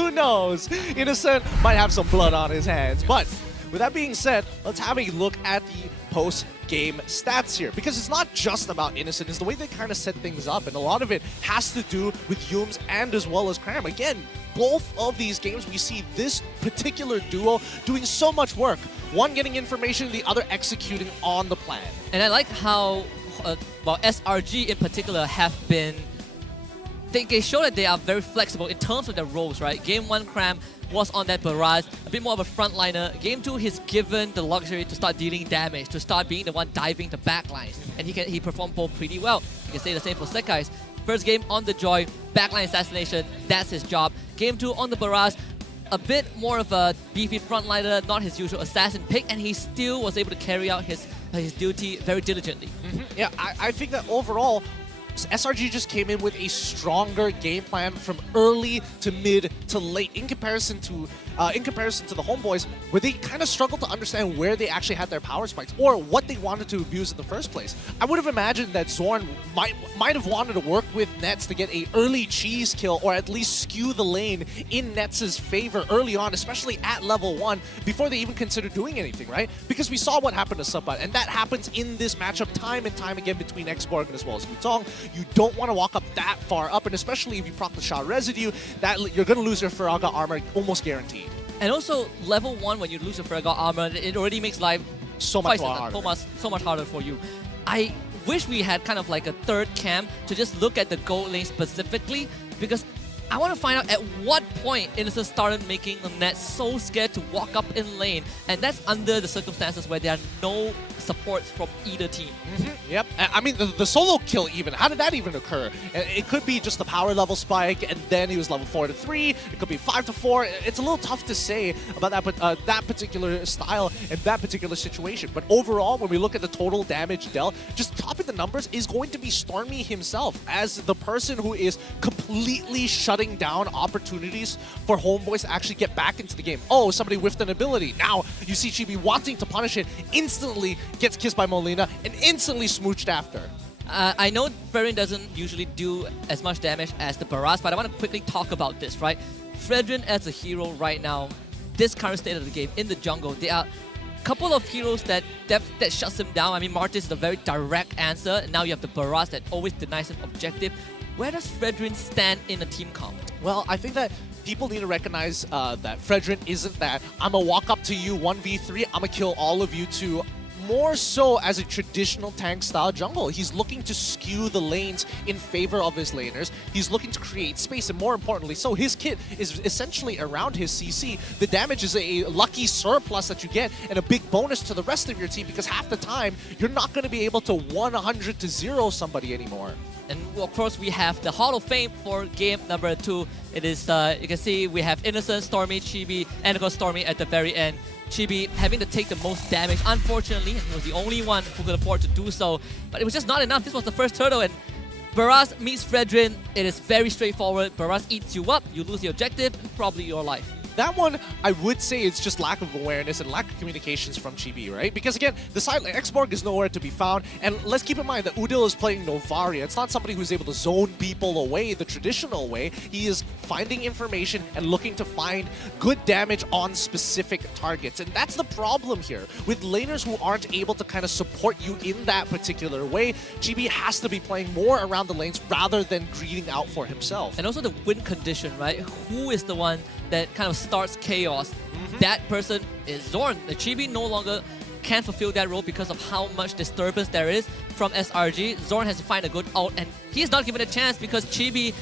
Innocent might have some blood on his hands. But with that being said, let's have a look at the post-game stats here. Because it's not just about Innocent, it's the way they kind of set things up. And a lot of it has to do with Humes and as well as Cram. Again, both of these games, we see this particular duo doing so much work. One getting information, the other executing on the plan. And I like how, SRG in particular have been... They show that they are very flexible in terms of their roles, right? Game 1, Cram was on that barrage, a bit more of a frontliner. Game 2, he's given the luxury to start dealing damage, to start being the one diving the backlines. And he performed both pretty well. You can say the same for Sekai's. First game on the Joy, backline assassination, that's his job. Game 2 on the barrage, a bit more of a beefy frontliner, not his usual assassin pick, and he still was able to carry out his duty very diligently. Yeah, I think that overall, SRG just came in with a stronger game plan from early to mid to late in comparison to the Homebois, where they kind of struggled to understand where they actually had their power spikes or what they wanted to abuse in the first place. I would have imagined that Zorn might have wanted to work with Nets to get a early cheese kill or at least skew the lane in Nets' favor early on, especially at level 1, before they even consider doing anything, right? Because we saw what happened to Subbot, and that happens in this matchup time and time again between Xborg as well as Hutong. You don't want to walk up that far up, and especially if you proc the shot residue, that you're going to lose your Faraga armor, almost guaranteed. And also, level 1, when you lose your Faraga armor, it already makes life so much harder. So much harder for you. I wish we had kind of like a third cam to just look at the gold lane specifically, because I want to find out at what point Innocent started making the net so scared to walk up in lane, and that's under the circumstances where there are no supports from either team. Yep, I mean the solo kill even, how did that even occur? It could be just the power level spike and then he was level 4 to 3, it could be 5 to 4, it's a little tough to say about that particular style and that particular situation. But overall, when we look at the total damage dealt, just topping the numbers is going to be Stormy himself as the person who is completely shutting down opportunities for Homebois to actually get back into the game. Oh, somebody whiffed an ability. Now you see Chibi wanting to punish it, instantly gets kissed by Molina and instantly smooched after. I know Fredrin doesn't usually do as much damage as the Barras, but I want to quickly talk about this, right? Fredrin as a hero right now, this current state of the game in the jungle, there are a couple of heroes that shuts him down. I mean, Martis is a very direct answer. Now you have the Barras that always denies an objective. Where does Fredrin stand in a team comp? Well, I think that people need to recognize that Fredrin isn't that I'm gonna walk up to you 1v3, I'm gonna kill all of you to more so as a traditional tank style jungle. He's looking to skew the lanes in favor of his laners. He's looking to create space, and more importantly, so his kit is essentially around his CC. The damage is a lucky surplus that you get and a big bonus to the rest of your team, because half the time you're not going to be able to 100 to 0 somebody anymore. And of course, we have the Hall of Fame for game number 2. It is, you can see we have Innocent, Stormy, Chibi, and of course Stormy at the very end. Chibi having to take the most damage. Unfortunately, he was the only one who could afford to do so. But it was just not enough. This was the first hurdle, and Barras meets Fredrin. It is very straightforward. Barras eats you up, you lose the objective, probably your life. That one, I would say it's just lack of awareness and lack of communications from Chibi, right? Because again, the side like Xborg is nowhere to be found, and let's keep in mind that Udil is playing Novaria. It's not somebody who's able to zone people away the traditional way. He is finding information and looking to find good damage on specific targets, and that's the problem here. With laners who aren't able to kind of support you in that particular way, Chibi has to be playing more around the lanes rather than greeting out for himself. And also the win condition, right? Who is the one that kind of starts chaos? That person is Zorn. The Chibi no longer can fulfill that role because of how much disturbance there is from SRG. Zorn has to find a good ult, and he's not given a chance because Chibi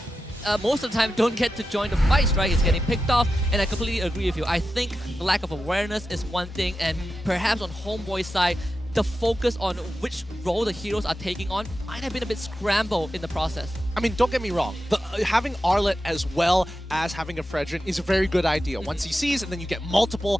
most of the time don't get to join the fights, right? He's getting picked off, and I completely agree with you. I think the lack of awareness is one thing, and perhaps on Homeboi's side, the focus on which role the heroes are taking on might have been a bit scrambled in the process. I mean, don't get me wrong. Having Arlet as well as having a Fredrin is a very good idea. Once he sees, and then you get multiple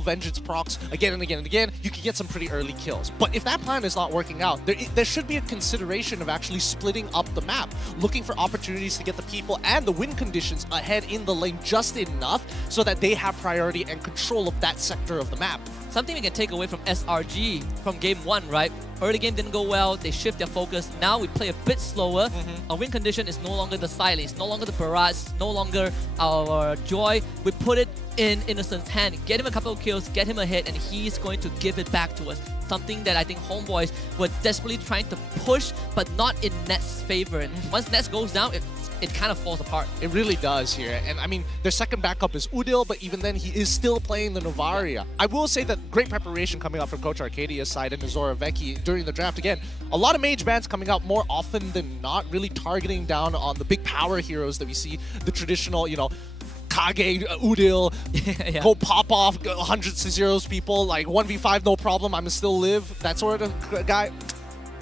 Vengeance procs again and again and again, you can get some pretty early kills. But if that plan is not working out, there should be a consideration of actually splitting up the map, looking for opportunities to get the people and the win conditions ahead in the lane just enough so that they have priority and control of that sector of the map. Something we can take away from SRG from game 1, right? Early game didn't go well. They shift their focus. Now we play a bit slower. Our win condition is no longer the silence, no longer the barrage, no longer our joy. We put it in Innocent's hand. Get him a couple of kills, get him a hit, and he's going to give it back to us. Something that I think Homebois were desperately trying to push, but not in Net's favor. And once Net goes down, it kind of falls apart. It really does here. And I mean, their second backup is Udil, but even then, he is still playing the Novaria. I will say that great preparation coming out from Coach Arcadia's side and Azora Vecchi during the draft. Again, a lot of mage bans coming out more often than not, really targeting down on the big power heroes that we see, the traditional, you know, Kage, Udil, go pop off hundreds to zeros people, like 1v5, no problem, I'm still live, that sort of guy.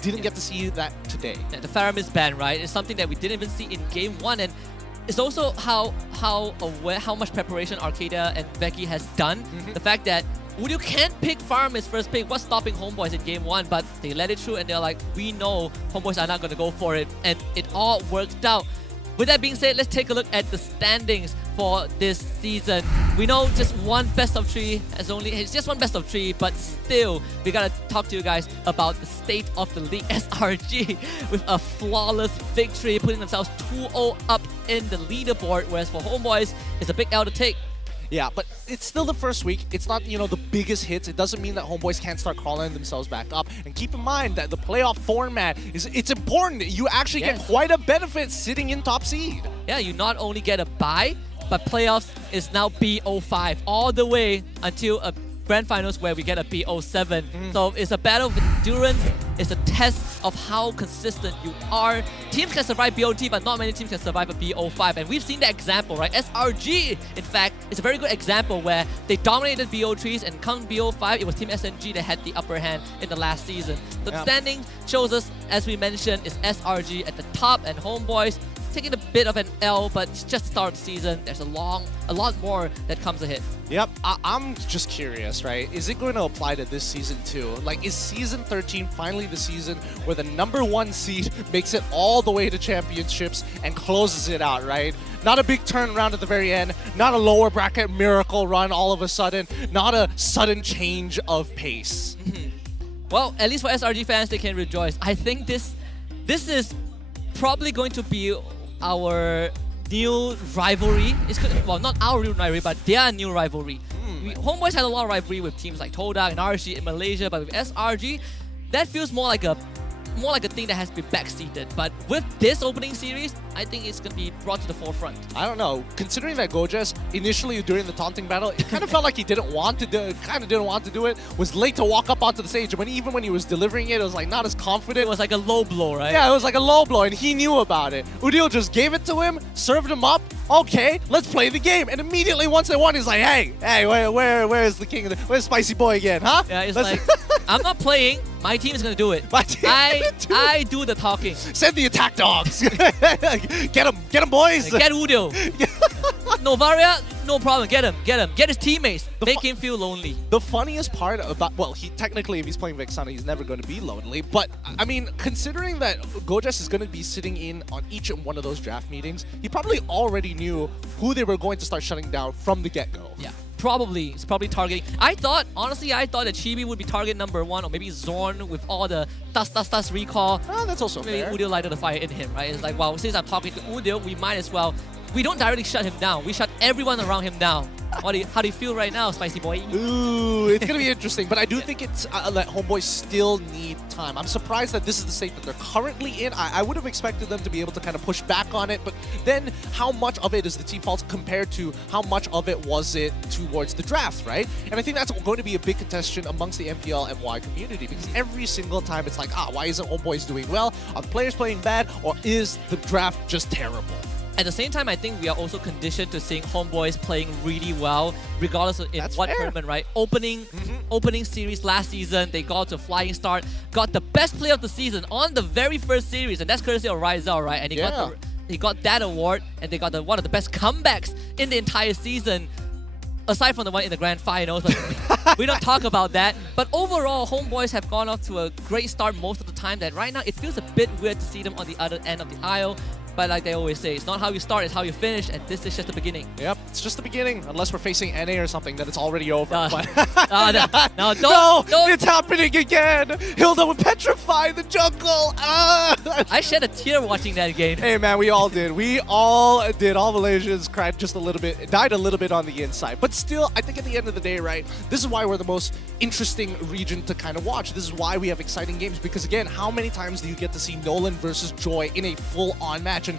Didn't get to see that today. Yeah, the Faramis ban, right? It's something that we didn't even see in game 1, and it's also how much preparation Arcadia and Becky has done. The fact that Udil can't pick Faramis first pick. What's stopping Homebois in game 1? But they let it through, and they're like, we know Homebois are not going to go for it, and it all worked out. With that being said, let's take a look at the standings for this season. We know just one best of 3 it's just one best of 3, but still, we gotta talk to you guys about the state of the league. SRG with a flawless victory, putting themselves 2-0 up in the leaderboard, whereas for Homebois, it's a big L to take. Yeah, but it's still the first week. It's not, you know, the biggest hits. It doesn't mean that Homebois can't start crawling themselves back up. And keep in mind that the playoff format it's important. You actually get quite a benefit sitting in top seed. Yeah, you not only get a bye, but playoffs is now BO5 all the way until a grand finals where we get a BO7. So it's a battle of endurance. It's a test of how consistent you are. Teams can survive BOT, but not many teams can survive a BO5. And we've seen that example, right? SRG, in fact, is a very good example where they dominated BO3s, and come BO5, it was Team SNG that had the upper hand in the last season. So the standing shows us, as we mentioned, is SRG at the top, and Homebois taking a bit of an L, but it's just the start of the season. There's a lot more that comes ahead. Yep, I'm just curious, right? Is it going to apply to this season too? Like, is season 13 finally the season where the #1 seed makes it all the way to championships and closes it out, right? Not a big turnaround at the very end, not a lower bracket miracle run all of a sudden, not a sudden change of pace. Well, at least for SRG fans, they can rejoice. I think this is probably going to be our new rivalry. Well, not our real rivalry, but their new rivalry. Homebois had a lot of rivalry with teams like Todak and RG in Malaysia, but with SRG, that feels more like a thing that has to be backseated. But with this opening series, I think it's going to be brought to the forefront. I don't know. Considering that Gojas initially during the taunting battle, it kind of felt like he didn't want to do it. Was late to walk up onto the stage, and even when he was delivering it, it was like not as confident. It was like a low blow, right? Yeah, it was like a low blow, and he knew about it. Udil just gave it to him, served him up. Okay, let's play the game. And immediately once they won, he's like, hey, where's the king? Where's Spicy Boy again, huh? Yeah, it's like, I'm not playing. My team is gonna do it. I do the talking. Send the attack dogs. Get him, boys. Get Udil. Novaria, no problem. Get him. Get his teammates. Make him feel lonely. The funniest part about, well, he technically, if he's playing Vexana, he's never going to be lonely. But I mean, considering that Gojas is going to be sitting in on each and one of those draft meetings, he probably already knew who they were going to start shutting down from the get-go. Yeah. Probably. It's probably targeting. Honestly, I thought that Chibi would be target #1, or maybe Zorn with all the tas recall. Oh, that's also maybe fair. Udil lighted the fire in him, right? It's like, well, since I'm talking to Udil, we might as well. We don't directly shut him down. We shut everyone around him down. How do you feel right now, Spicy Boy? Ooh, it's going to be interesting. But I do think it's that Homebois still need time. I'm surprised that this is the state that they're currently in. I would have expected them to be able to kind of push back on it. But then how much of it is the team fault compared to how much of it was it towards the draft, right? And I think that's going to be a big contention amongst the MPL MY community. Because every single time it's like, why isn't Homebois doing well? Are the players playing bad? Or is the draft just terrible? At the same time, I think we are also conditioned to seeing Homebois playing really well, regardless of in what tournament, right? Opening series last season, they got to a flying start, got the best player of the season on the very first series, and that's courtesy of Rizal, right? And he got that award, and they got one of the best comebacks in the entire season, aside from the one in the grand finals. But we don't talk about that. But overall, Homebois have gone off to a great start most of the time. That right now, it feels a bit weird to see them on the other end of the aisle. But like they always say, it's not how you start, it's how you finish, and this is just the beginning. Yep, it's just the beginning. Unless we're facing NA or something, then it's already over. No, don't. It's happening again. Hilda would petrify the jungle. I shed a tear watching that game. Hey man, we all did. We all did. All Malaysians cried just a little bit, died a little bit on the inside. But still, I think at the end of the day, right, this is why we're the most interesting region to kind of watch. This is why we have exciting games, because again, how many times do you get to see Nolan versus Joy in a full-on match? And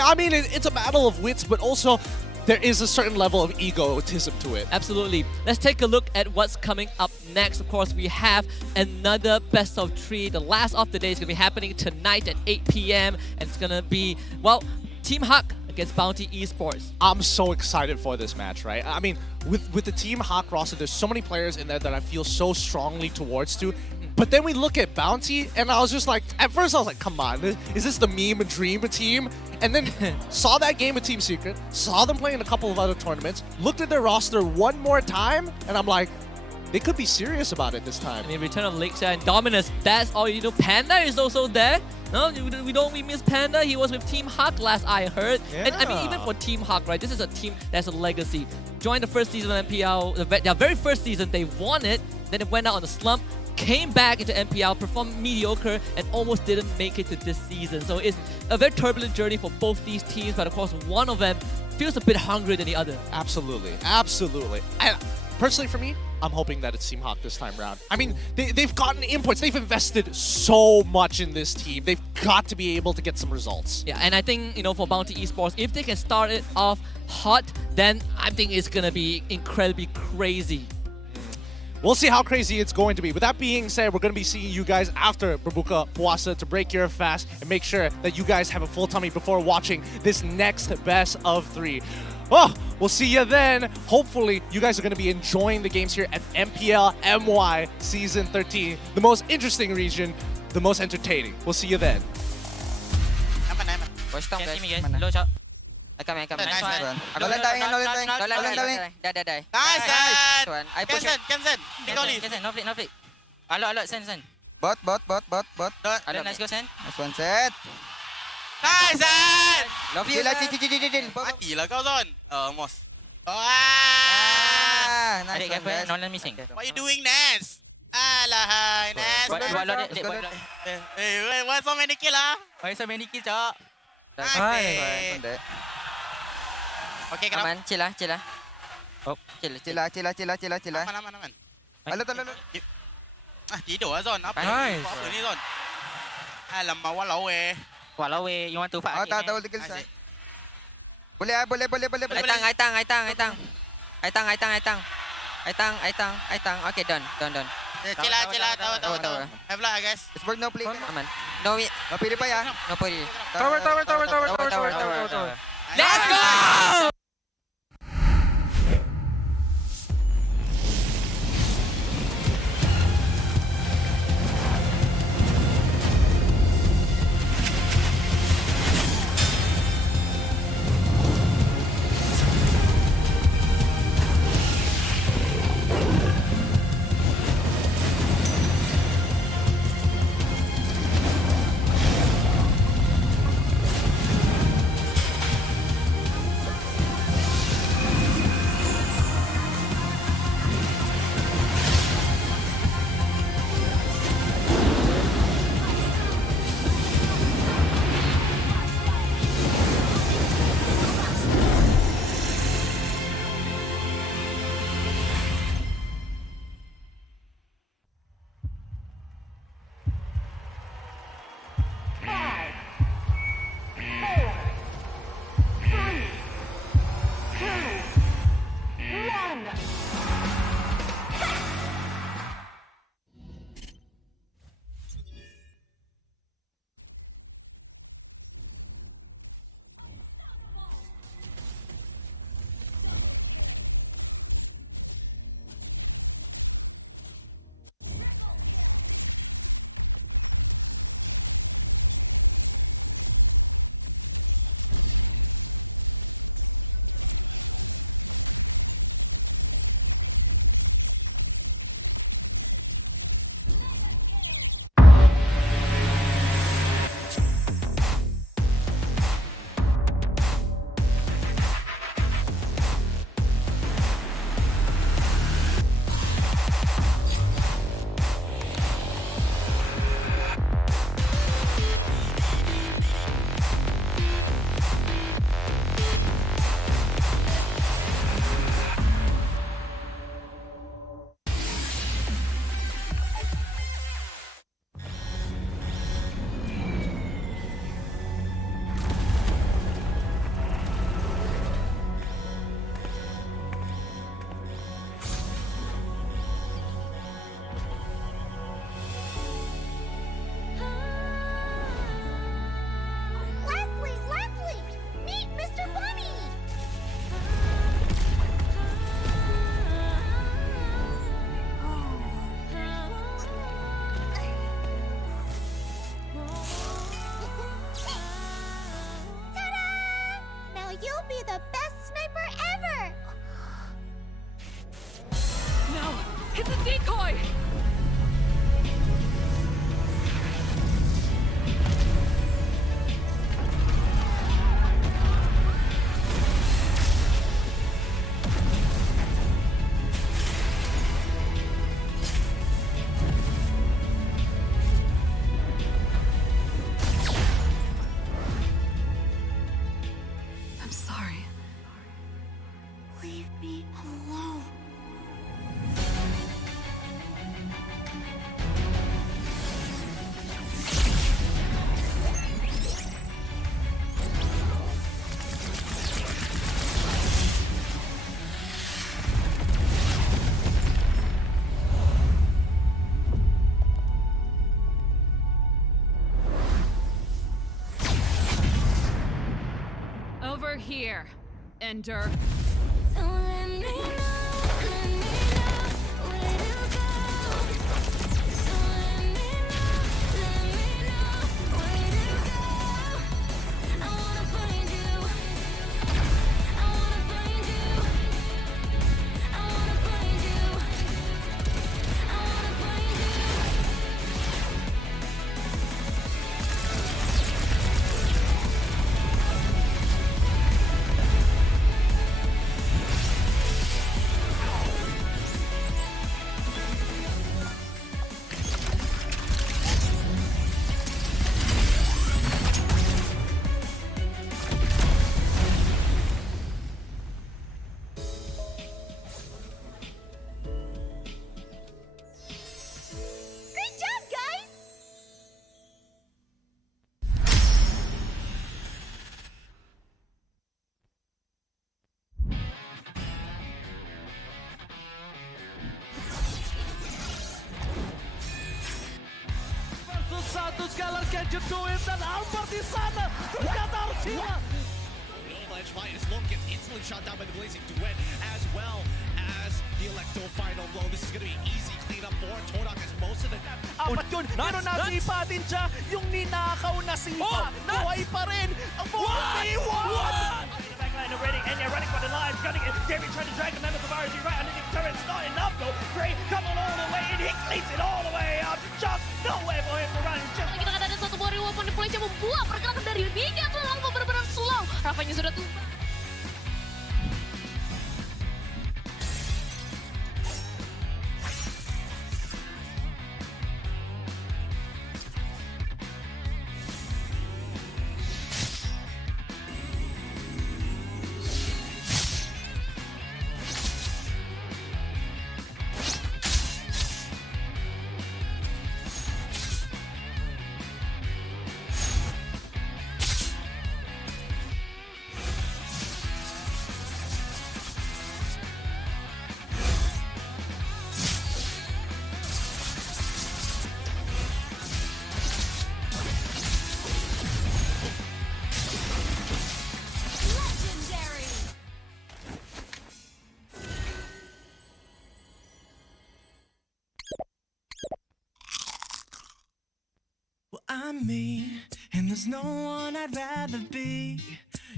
I mean, it's a battle of wits, but also there is a certain level of egotism to it. Absolutely. Let's take a look at what's coming up next. Of course, we have another best of 3. The last of the day is going to be happening tonight at 8 p.m. And it's going to be, well, Team Huck against Bountee Esports. I'm so excited for this match, right? I mean, with the Team Hawk roster, there's so many players in there that I feel so strongly towards to. But then we look at Bountee, and I was just like, at first I was like, come on, is this the meme dream team? And then saw that game with Team Secret, saw them play in a couple of other tournaments, looked at their roster one more time, and I'm like, they could be serious about it this time. I mean, return of Lakeshire and Dominus, that's all you know. Panda is also there. No, we miss Panda. He was with Team Huck last I heard. Yeah. And I mean, even for Team Huck, right, this is a team that's a legacy. Joined the first season of MPL, their very first season, they won it, then it went out on the slump, came back into MPL, performed mediocre, and almost didn't make it to this season. So it's a very turbulent journey for both these teams, but of course, one of them feels a bit hungrier than the other. Absolutely, absolutely. And personally for me, I'm hoping that it's Team Hawk this time around. I mean, they've gotten imports. They've invested so much in this team. They've got to be able to get some results. Yeah, and I think, you know, for Bountee Esports, if they can start it off hot, then I think it's going to be incredibly crazy. We'll see how crazy it's going to be. With that being said, we're going to be seeing you guys after Berbuka Puasa to break your fast and make sure that you guys have a full tummy before watching this next best of 3. Oh, we'll see you then. Hopefully, you guys are going to be enjoying the games here at MPL MY Season 13. The most interesting region, the most entertaining. We'll see you then. I come. Nice one. Dolan dying. Die. Nice one. I push it. Cancel. No flick. Alert, send. Bot. Nice go, Sen. Nice one, set. Nice, Sen! Love you, Chill. Matilah kau, Zon. Almost. Nice one, guys. Nolan missing. What are you doing, Nance? Alahai, Nance. Hey, why so many kills, ah? Why so many kills, Cok? Nice. Okay, kenapa? Aman, chill lah. Oh, chill lah. Aman. Alert. Tidur lah, Zon. Apa ni, Zon? Alamak, walau you want to fight? Tahu legal sah. Boleh. Aitang. Okay, done. Chill lah, tahu. Have luck, guys. It's work no play. Aman. No pilih pa ya. No pilih. Tower. Let's go! me alone. Over here, Ender. Satu skala Kenjut Doim dan Albert di sana. Ternyata harus hilang. MY S10 gets instantly shot down by the Blazing Duet, as well as the Electo final blow. This is going to be easy clean up for Todak as most of the... Apat yun, pero nasipa din siya. Yung ninakaw na sipa. Buhay pa rin. Ang 41! Backline already, and you're running for the lines, gunning it. David trying to drag the members of RG right underneath turrets. Not enough though. Gray coming all the way in. He cleans it all the way out. Just no way for him to run. Kita akan ada satu body weapon di polisi membuat pergerakan dari Liga terlalu benar-benar slow. Rafanya sudah tuh. I'm me, and there's no one I'd rather be.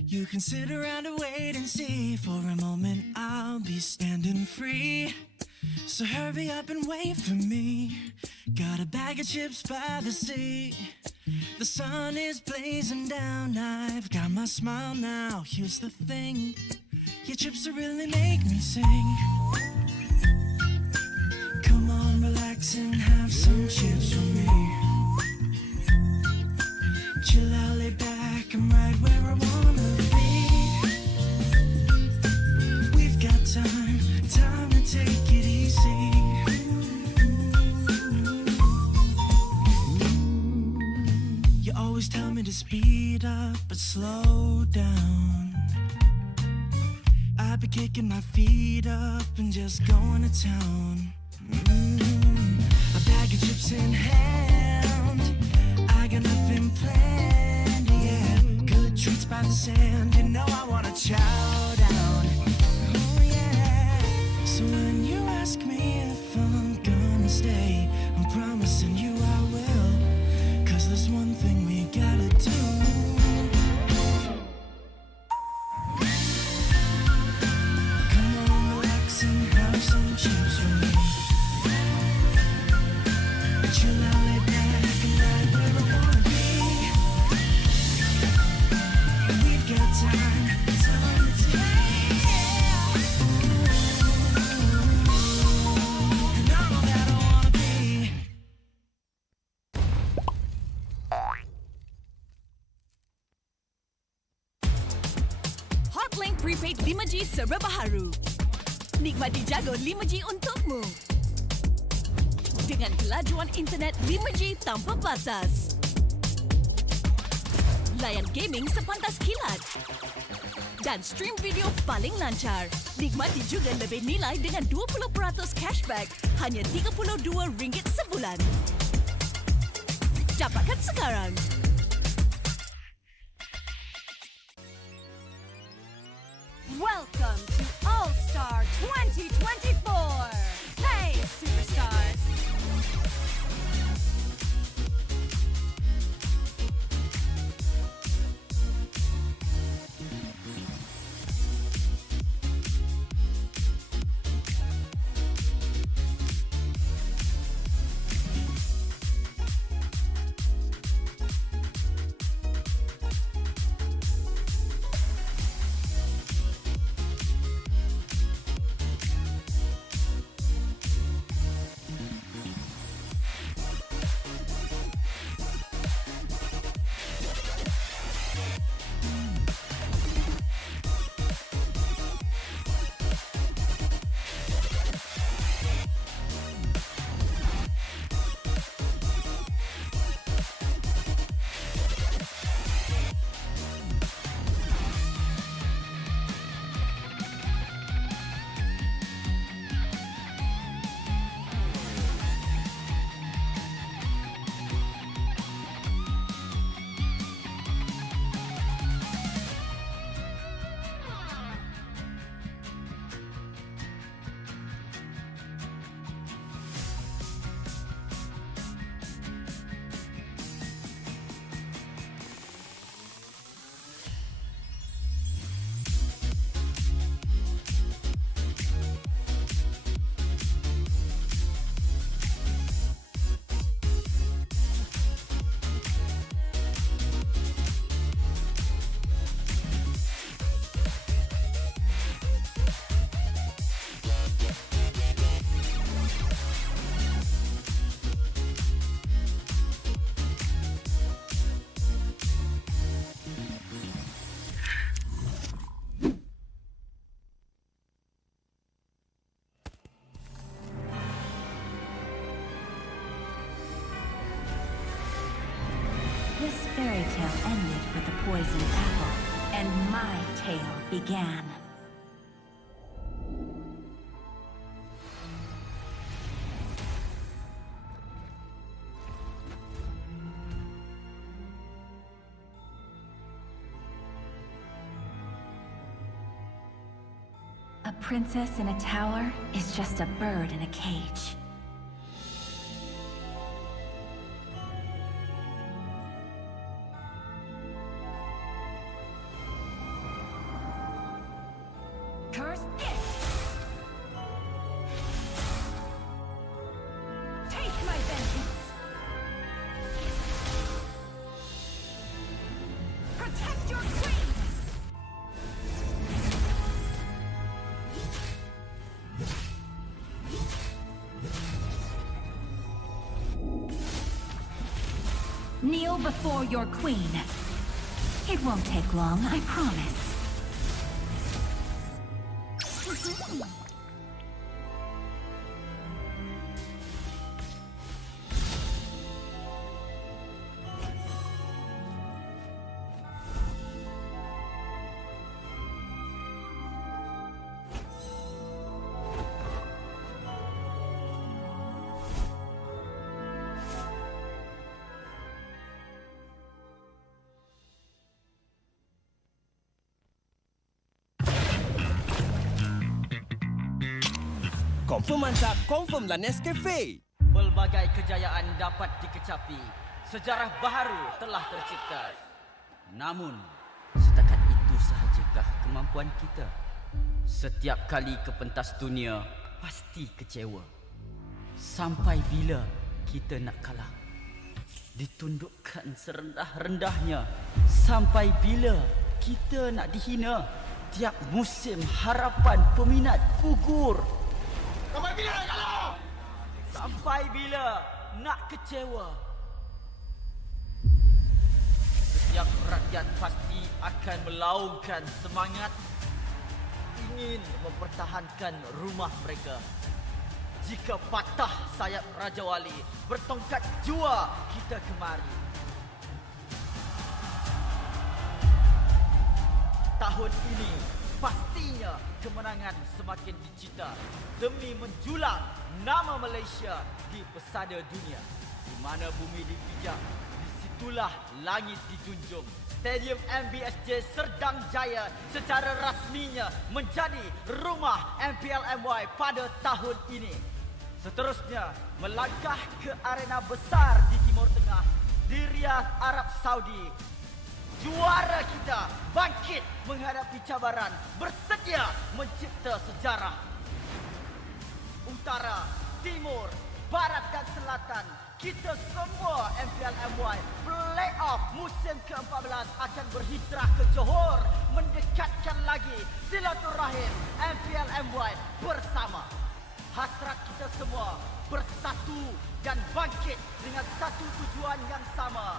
You can sit around and wait and see. For a moment I'll be standing free. So hurry up and wait for me. Got a bag of chips by the sea. The sun is blazing down. I've got my smile now. Here's the thing, your chips will really make me sing. Come on, relax and have some chips for me. Chill out, lay back, I'm right where I wanna be. We've got time to take it easy. You always tell me to speed up, but slow down. I've been kicking my feet up and just going to town. A bag of chips in hand, I got nothing planned, yeah. Good treats by the sand, you know I wanna chow down. Oh yeah. So when you ask me if I'm gonna stay, I'm promising you I will. 'Cause there's one thing we gotta do. Come on, relax and have some chips for me. Chill out, lay back, and right where I wanna be. We've got time to take it easy. And I'm all that I wanna be. Hotlink Prepaid 5G serba baharu. Nikmati jago 5G untukmu. Dengan kelajuan internet 5G tanpa batas. Layan gaming sepantas kilat. Dan stream video paling lancar. Nikmati juga lebih nilai dengan 20% cashback hanya RM32 sebulan. Dapatkan sekarang. Welcome to All-Star 2024. Hey, superstars. Fairy tale ended with a poisoned apple, and my tale began. A princess in a tower is just a bird in a cage. Curse it! Taste my vengeance! Protect your queen! Kneel before your queen. It won't take long, I promise. Confirm mantap, confirm lah Nescafe. Pelbagai kejayaan dapat dikecapi. Sejarah baharu telah tercipta. Namun, setakat itu sahajakah kemampuan kita? Setiap kali ke pentas dunia, pasti kecewa. Sampai bila kita nak kalah? Ditundukkan serendah-rendahnya. Sampai bila kita nak dihina? Tiap musim harapan peminat gugur. Sampai bila nak kalah? Sampai bila nak kecewa? Setiap rakyat pasti akan melaungkan semangat. ingin mempertahankan rumah mereka. Jika patah sayap Raja Wali, bertongkat jua kita kemari. Tahun ini pastinya kemenangan semakin dicita demi menjulang nama Malaysia di pesada dunia. Di mana bumi dipijak, disitulah langit dijunjung. Stadium MBSJ Serdang Jaya secara rasminya menjadi rumah MPL MY pada tahun ini. Seterusnya, melangkah ke arena besar di Timur Tengah, di Riyadh, Arab Saudi. Juara kita bangkit menghadapi cabaran, bersedia mencipta sejarah. Utara, Timur, Barat dan Selatan, kita semua MPL MY Playoff musim ke-14 akan berhijrah ke Johor, mendekatkan lagi silaturahim MPL MY bersama. Hasrat kita semua bersatu dan bangkit dengan satu tujuan yang sama.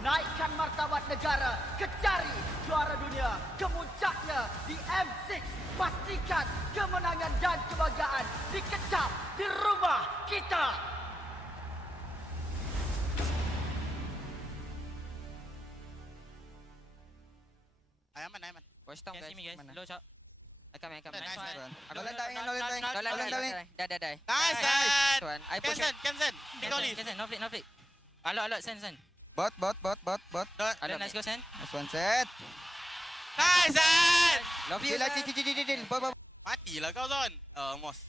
Naikkan martabat negara, kecari juara dunia, kemuncaknya di M6. Pastikan kemenangan dan kebanggaan dikecap di rumah kita. Aman. Watch down guys. Low shot. I come. Nice one. Aku lentang. Dah. Nice one. I push. Cancel. Nicolis. No flick. Alot, send. Bot. Alot, let's go send. Nice one set. Nice one. Love you. Chill. Matilah kau Zon. Almost.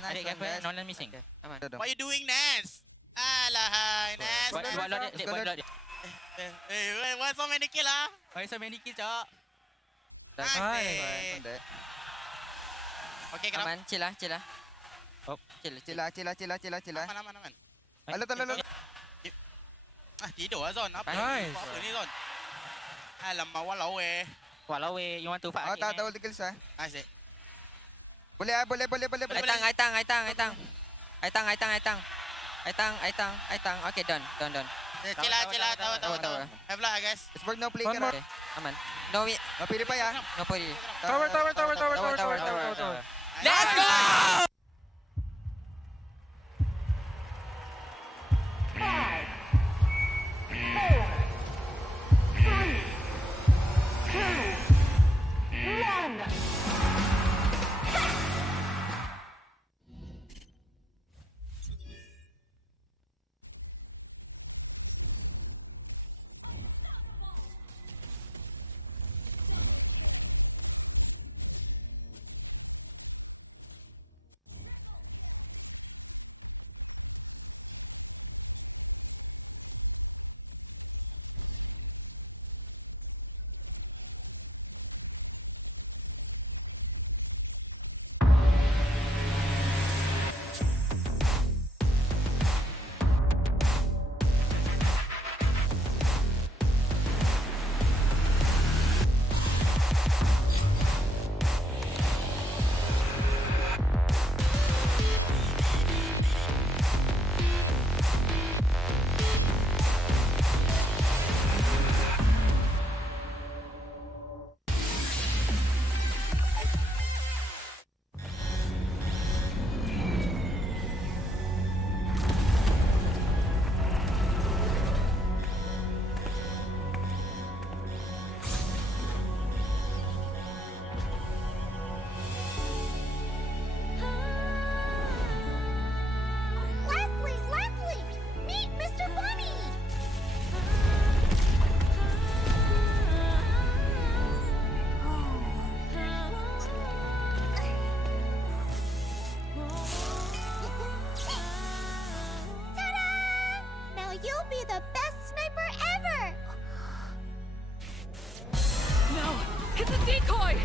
Nice one guys. No let me sing. Come on. What you doing, Nance? Alahai, Nance. Buat lot dia. Hey, why so many kill ah? Why so many kills, Cok? Nice. Okay, kenapa? Aman, chill lah. Oh, chill. Aman. Alot. Tidur lah Zon. Apa ni Zon? Alamak, walau you want to fight? Tahu kills ah. Nice. Boleh. Aitang. Okay, done. Chill lah. Tahu. Have luck guys. Esports no play One more. Aman. No pilih pa ya. No puri. Tower. Let's go! the best sniper ever! No! It's a decoy!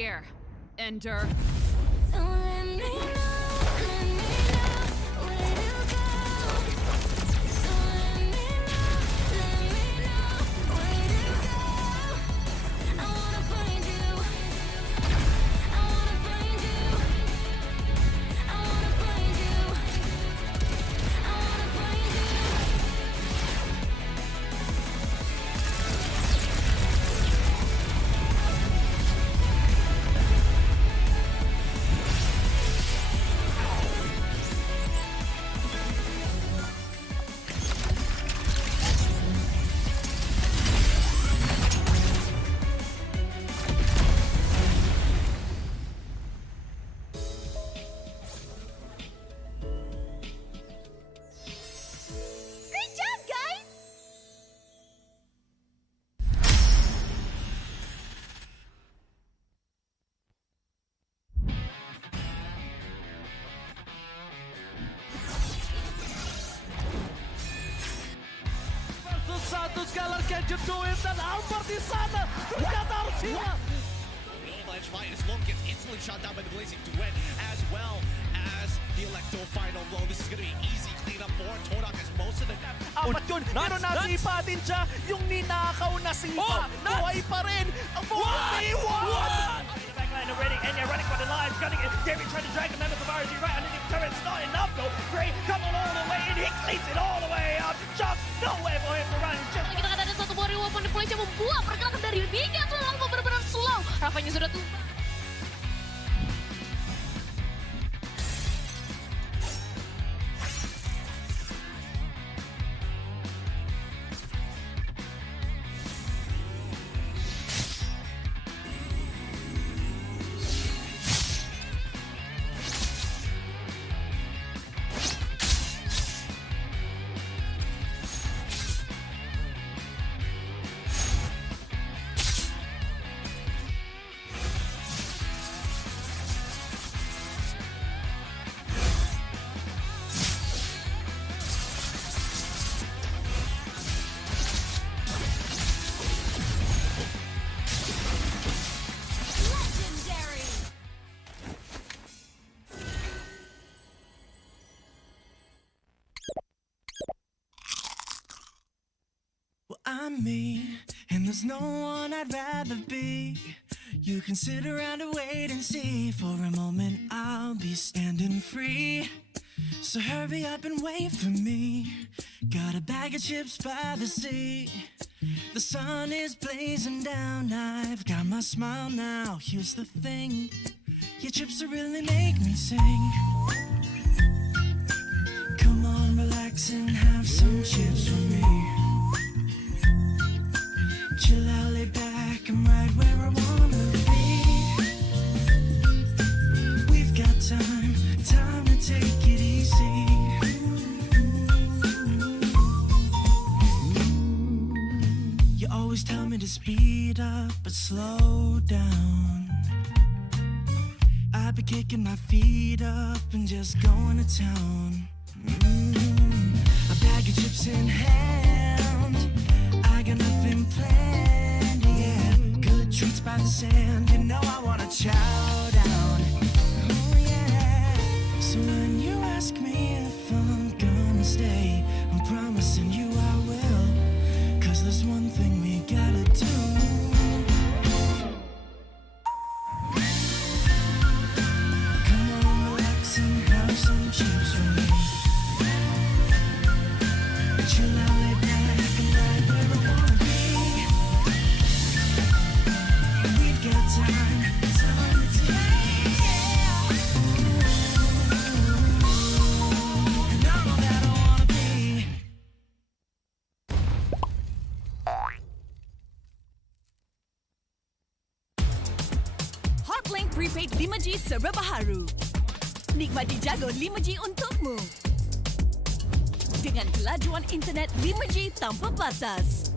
here. Ender. Satu Scalar can you do it? Dan Albert di sana ternyata harus hilang. Gets instantly shot down by the Blazing Duet as well as the Electro final blow. This is going to be an easy cleanup for Todak as most of the... Apat yun, pero nasipa din siya. Yung ninakaw na sipa, buhay pa rin. Ang 4v1! Backline already, Enya running for the lines, gunning it. Gary trying to drag the members of RG right underneath turrets. Not enough though. Gray coming all the way in, he cleans it all the way up. Just nowhere for him to run. Just... Kita kata ada satu warrior weapon di Malaysia membuat pergerakan dari Liga Selangor benar-benar slow. Rafanya sudah tuh. I'm me, and there's no one I'd rather be. You can sit around and wait and see. For a moment I'll be standing free. So hurry up and wait for me. Got a bag of chips by the sea. The sun is blazing down. I've got my smile now. Here's the thing, your chips will really make me sing. Come on, relax and have some chips with me. Chill out, lay back, I'm right where I wanna be. We've got time to take it easy. You always tell me to speed up, but slow down. I've been kicking my feet up and just going to town. A bag of chips in hand, I got nothing planned, yeah. Good treats by the sand, you know I wanna chow down. Oh yeah. So when you ask me if I'm gonna stay, I'm promising you I will. Cause there's one thing we gotta do. Come on, relax and have some chips with me. Chill out, lay back, and right where I wanna be. We've got time to take it easy. And I'm all that I wanna be. Hotlink Prepaid 5G serba baharu. Nikmati jago 5G untukmu. Dengan kelajuan internet 5G tanpa batas.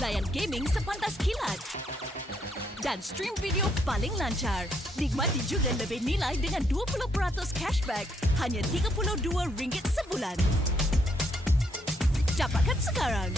Layan gaming sepantas kilat. Dan stream video paling lancar. Nikmati juga lebih nilai dengan 20% cashback hanya RM32 sebulan. Dapatkan sekarang.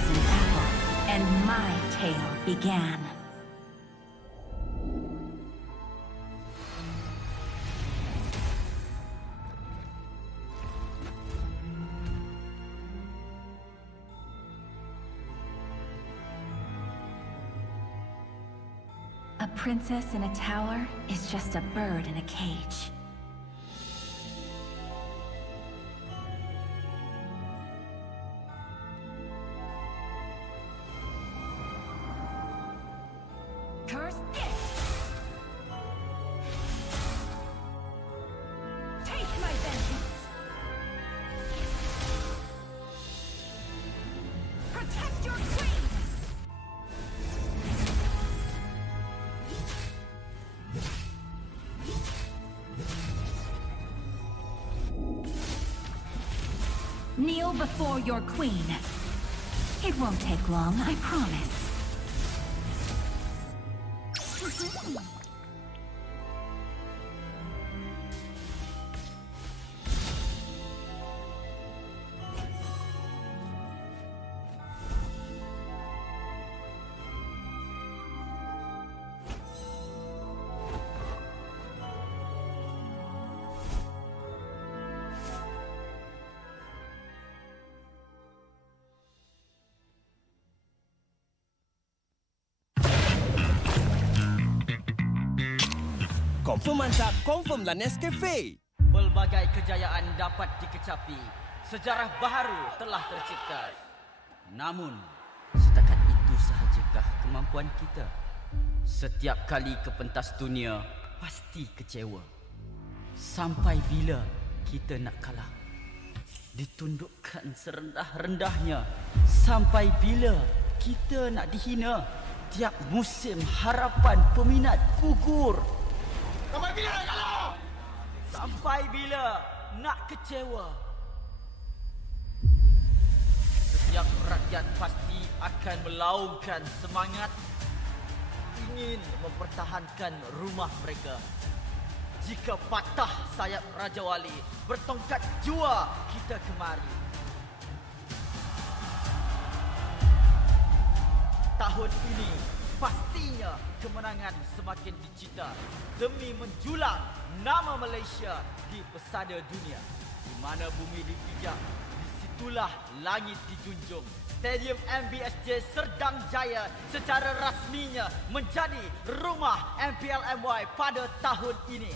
poison apple, and my tale began. A princess in a tower is just a bird in a cage. Curse it! Take my vengeance! Protect your queen! Kneel before your queen. It won't take long, I promise. Confirm mantap, confirm lah Nescafe. Pelbagai kejayaan dapat dikecapi. Sejarah baharu telah tercipta. Namun, setakat itu sahajakah kemampuan kita? Setiap kali ke pentas dunia, pasti kecewa. Sampai bila kita nak kalah? Ditundukkan serendah-rendahnya. Sampai bila kita nak dihina? Tiap musim harapan peminat gugur. Sampai bila nak kalah? Sampai bila nak kecewa? Setiap rakyat pasti akan melaungkan semangat ingin mempertahankan rumah mereka. Jika patah sayap Raja Wali, bertongkat jua kita kemari. Tahun ini pastinya kemenangan semakin dicita demi menjulang nama Malaysia di pesada dunia. Di mana bumi dipijak, disitulah langit dijunjung. Stadium MBSJ Serdang Jaya secara rasminya menjadi rumah MPL MY pada tahun ini.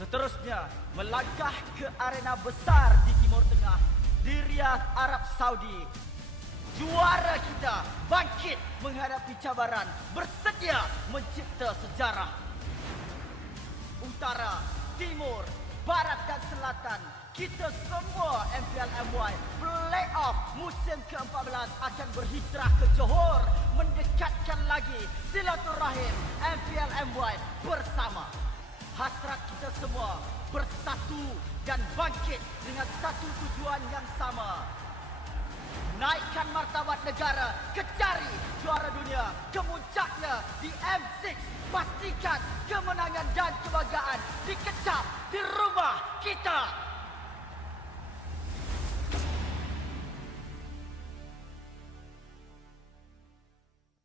Seterusnya, melangkah ke arena besar di Timur Tengah, di Riyadh, Arab Saudi. Juara kita bangkit menghadapi cabaran, bersedia mencipta sejarah. Utara, Timur, Barat dan Selatan, kita semua MPL MY Playoff musim ke-14 akan berhijrah ke Johor, mendekatkan lagi silaturahim MPL MY bersama. Hasrat kita semua bersatu dan bangkit dengan satu tujuan yang sama. Naikkan martabat negara, kecari juara dunia, kemuncaknya di M6. Pastikan kemenangan dan kebanggaan dikecap di rumah kita.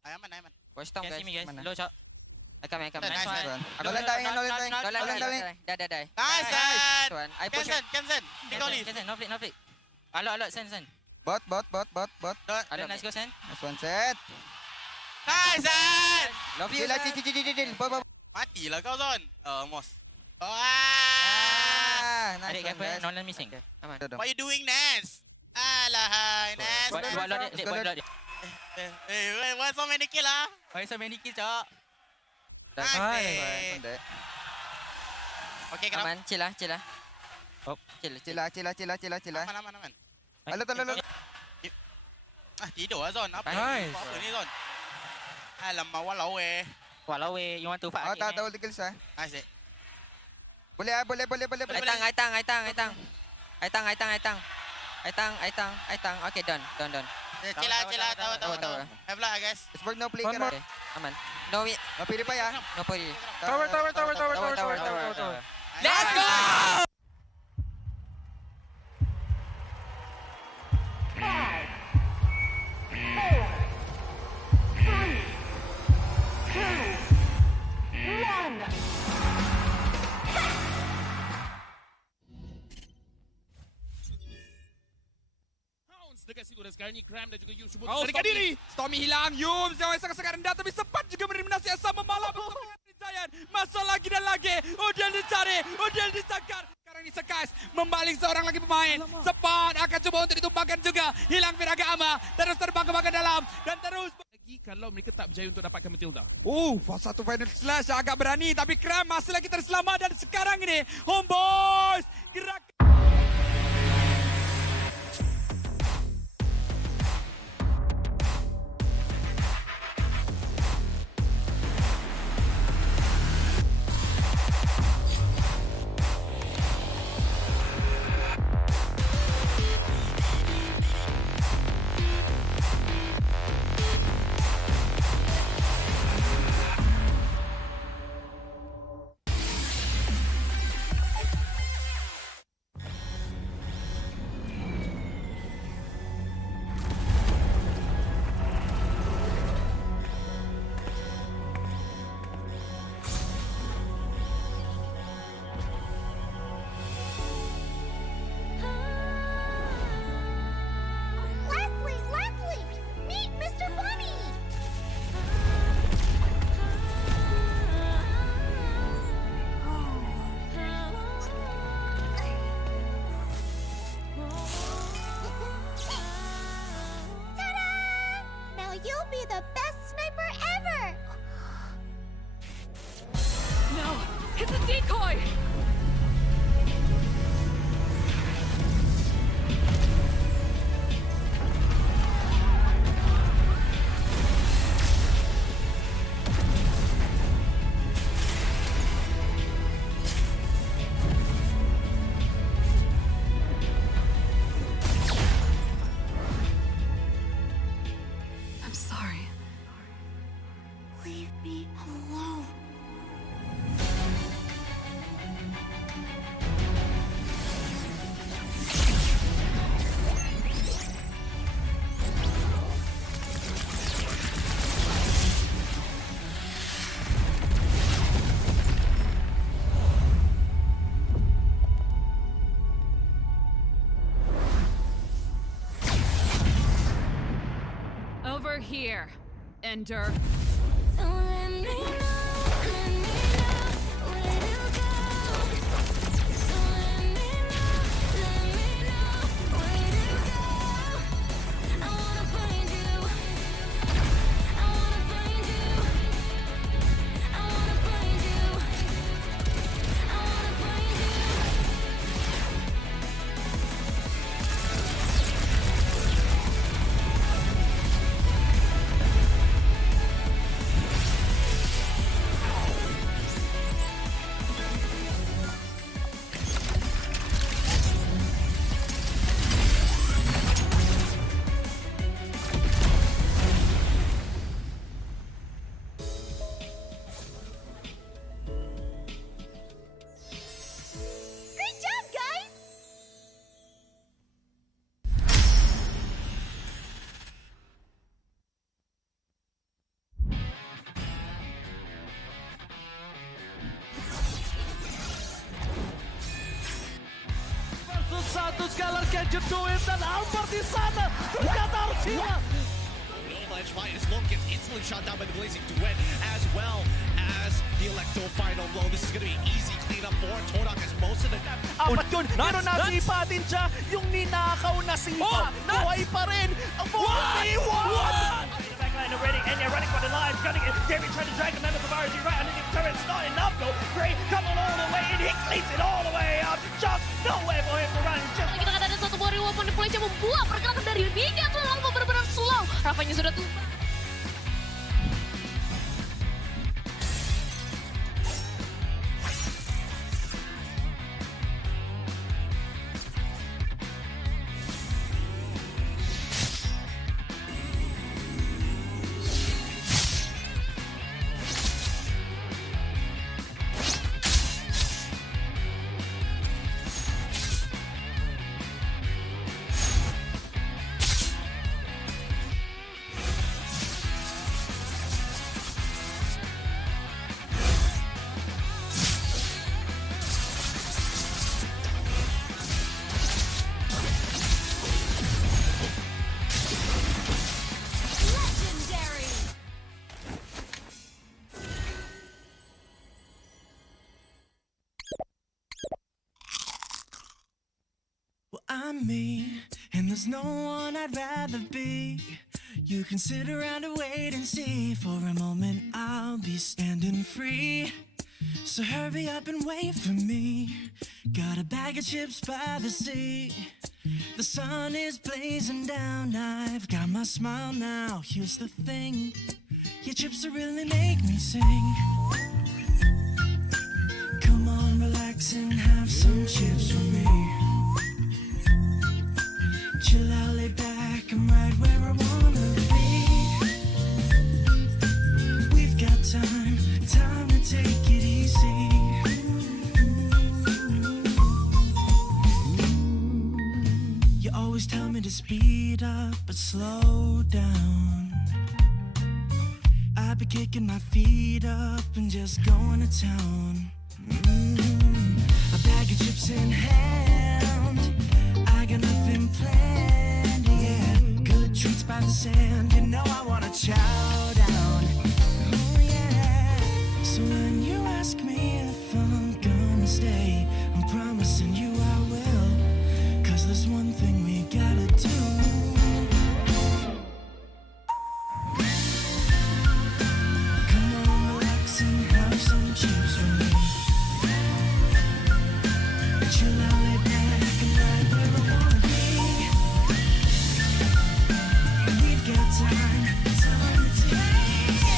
Aman. Watch down guys. Low shot. I come. Nice one. Don't die. Nice one. I push. Cancel. Cancel. No flick. Alot. Send. Bot. Alot, nice go send. Nice one set. Nice set. Love you. Chill. Matilah kau Zon. Almost. Adik careful, non missing. Come on. What you doing, Nance? Alahai, Nance. Buat lot dia. Why so many kill ah? Why so many kill, Cok? Nice. Okay, kenapa? Aman, chill lah. Oh, chill. Aman. Alot. Tidur lah Zon. Apa ni Zon? Alamak, walau you want to fight? Tahu kills ah. Nice. Boleh. Aitang. Okay, done. Chill lah. Tahu. Have luck guys. Esports no play kan? Aman. No win. No pilih pa ya. No pilih. Tower. Let's go! Five, four, dekat situ dan sekarang ini Cram dan juga Yum semua Oh, dekat Stormy. diri. Stormy hilang. Yum sangat rendah tapi sempat juga beriminasi yang sama malam bersama dengan Zayan. Masuk lagi dan lagi. Udian dicari. Udian disakar. Sekarang ini Sekas membaling seorang lagi pemain. Cepat akan coba untuk ditumpahkan juga. Hilang Piragama. Terus terbang ke bagian dalam. Dan terus Lagi kalau mereka tak berjaya untuk dapatkan Matilda. satu final slash agak berani. Tapi Cram masih lagi terselamat. Dan sekarang ini Homebois gerak. Leslie! Meet Mr. Bunny! Ta-da! Now you'll be the best sniper ever! No! It's a decoy! I'm sorry. Leave me alone. Over here, Ender. Don't let me know where to go. Don't let me know where to go. I wanna find you. I wanna find you. I wanna find you. I wanna find Great job, guys! Versus satu Skylar can you do it dan Alvar di sana ternyata harus hilang. Avalanche Finest Look gets instantly shot down by the Blazing Duet as well as the Electro final blow. This is going to be easy cleanup for Torak as most of the... Apat yun, pero nasipatin siya yung ninakaw na sipa. Buhay pa rin ang 41! Backline already, Enya running for the lines, gunning it. Gary trying to drag the members of RG right underneath the turret. It's not enough though. Gray coming all the way in, he cleans it all the way up. Just no way for him to run. Just Kita kata ada satu buah reward di Malaysia membuat pergerakan dari Liga ke lama benar-benar slow. Rafanya sudah tumpah. I'm me, and there's no one I'd rather be. You can sit around and wait and see. For a moment I'll be standing free. So hurry up and wait for me. Got a bag of chips by the sea. The sun is blazing down. I've got my smile now. Here's the thing, your chips will really make me sing. Come on, relax and have some chips for me. Chill out, lay back, I'm right where I wanna be. We've got time to take it easy. You always tell me to speed up, but slow down. I've been kicking my feet up and just going to town. A bag of chips in hand, I got nothing planned, yeah. Good treats by the sand, you know I wanna chow down. Oh yeah. So when you ask me if I'm gonna stay, I'm promising you I will. 'Cause there's one thing we gotta do. Come on, relax and have some chips with me. Chill out, lay back, and right where I wanna be. We've got time to take it easy.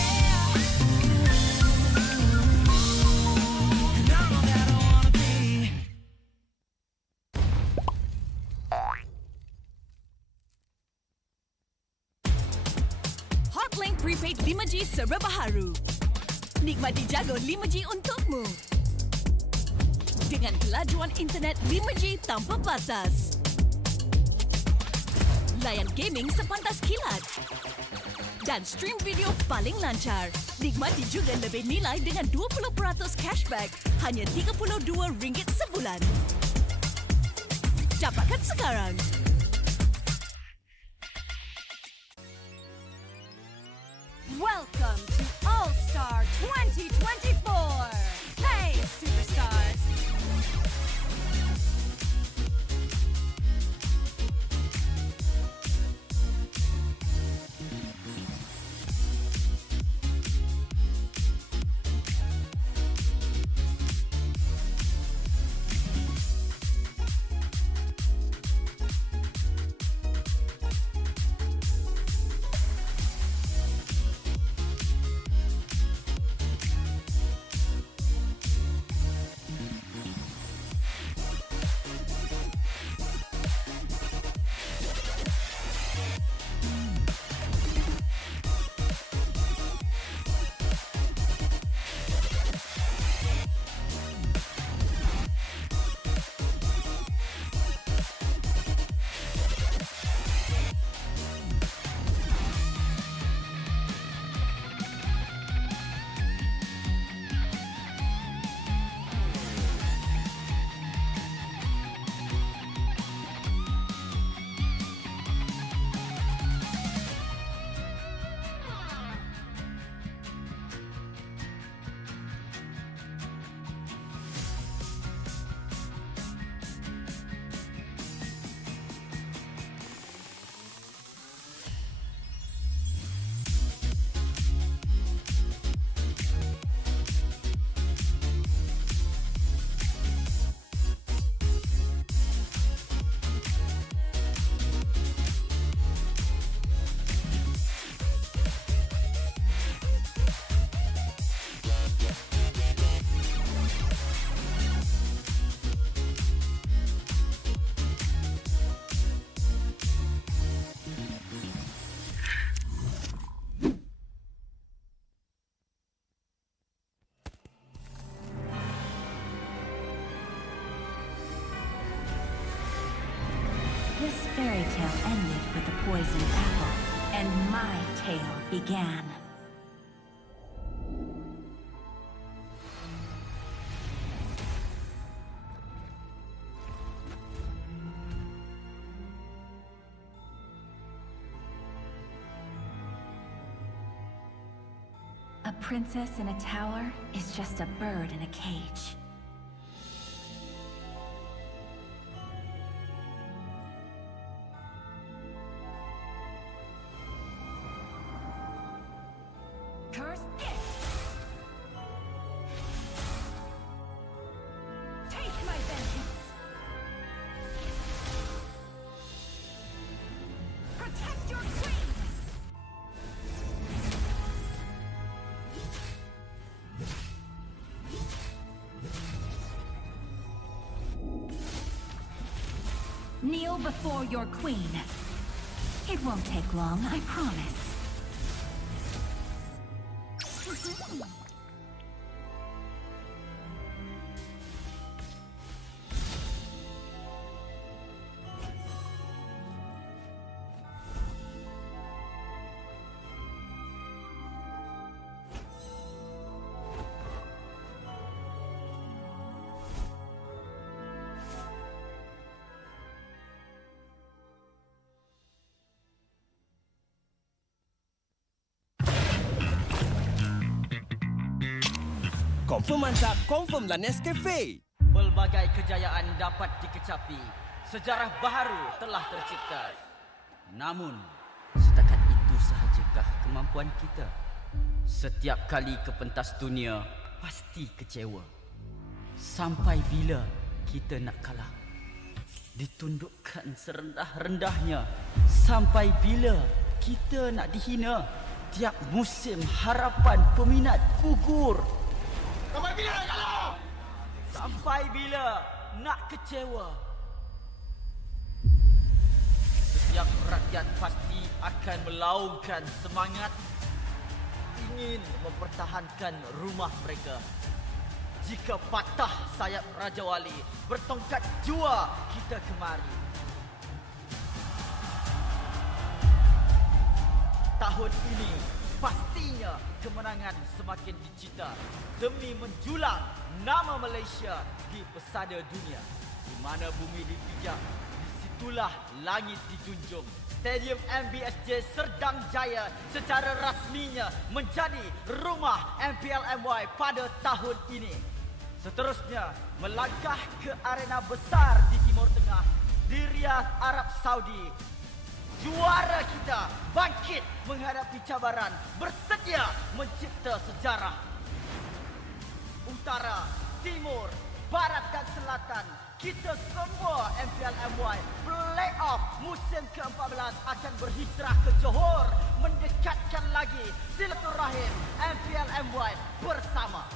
And I'm all that I wanna be. Hotlink Prepaid 5G serba baharu. Nikmati jago 5G untukmu. Dengan kelajuan internet 5G tanpa batas. Layan gaming sepantas kilat. Dan stream video paling lancar. Nikmati juga lebih nilai dengan 20% cashback hanya RM32 sebulan. Dapatkan sekarang. Welcome to All-Star 2024. Hey, superstars. fairy tale ended with the poisoned apple, and my tale began. A princess in a tower is just a bird in a cage. Curse it! Take my vengeance! Protect your queen! Kneel before your queen. It won't take long, I promise. Confirm mantap, confirm lah Nescafe. Pelbagai kejayaan dapat dikecapi. Sejarah baharu telah tercipta. Namun, setakat itu sahajakah kemampuan kita? Setiap kali ke pentas dunia, pasti kecewa. Sampai bila kita nak kalah? Ditundukkan serendah-rendahnya. Sampai bila kita nak dihina? Tiap musim harapan peminat gugur. Sampai bila nak kalah? Sampai bila nak kecewa? Setiap rakyat pasti akan melaungkan semangat, ingin mempertahankan rumah mereka. Jika patah sayap Raja Wali, bertongkat jua kita kemari. Tahun ini pastinya kemenangan semakin dicita demi menjulang nama Malaysia di pesada dunia. Di mana bumi dipijak, disitulah langit dijunjung. Stadium MBSJ Serdang Jaya secara rasminya menjadi rumah MPL MY pada tahun ini. Seterusnya, melangkah ke arena besar di Timur Tengah, di Riyadh, Arab Saudi. Juara kita bangkit menghadapi cabaran, bersedia mencipta sejarah. Utara, Timur, Barat dan Selatan, kita semua MPL MY Playoff musim ke-14 akan berhijrah ke Johor, mendekatkan lagi silaturahim MPL MY bersama.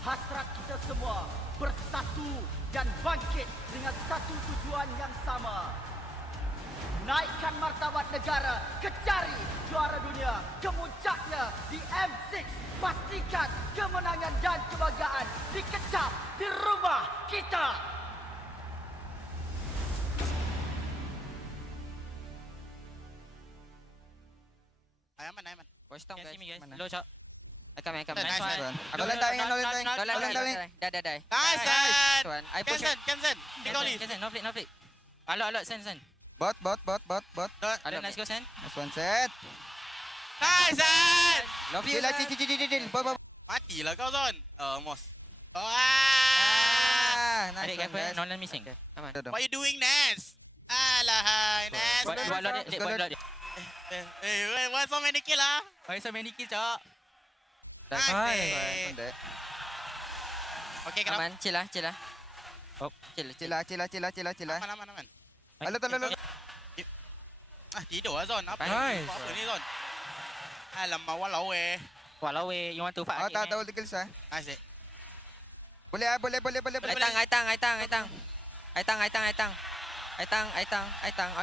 Hasrat kita semua bersatu dan bangkit dengan satu tujuan yang sama. Naikkan martabat negara, kecari juara dunia, kemuncaknya di M6. Pastikan kemenangan dan kebanggaan dikecap di rumah kita. Aman. Watch down guys. Mana? Low shot. I come. Nice one. Aku lentang. Dah. Nice. I push it. Cancel. Take all Cancel. No flick. Alot, send. Bot. Alot, nice go send. Nice one set. Nice set. Love you. Chill. Matilah kau Zon. Almost. Adik careful, Nolan missing. Come on. What you doing, Nance? Alahai, Nance. Buat lot dia. Why so many kill ah? Why so many kill, Cok? Nice. Okay, kenapa? Aman, chill lah. Oh, chill. Aman. Alot. Tidur lah Zon. Apa ni Zon? Alamak, walau you want to fight? Tahu kill sah. Nice. Boleh. Aitang.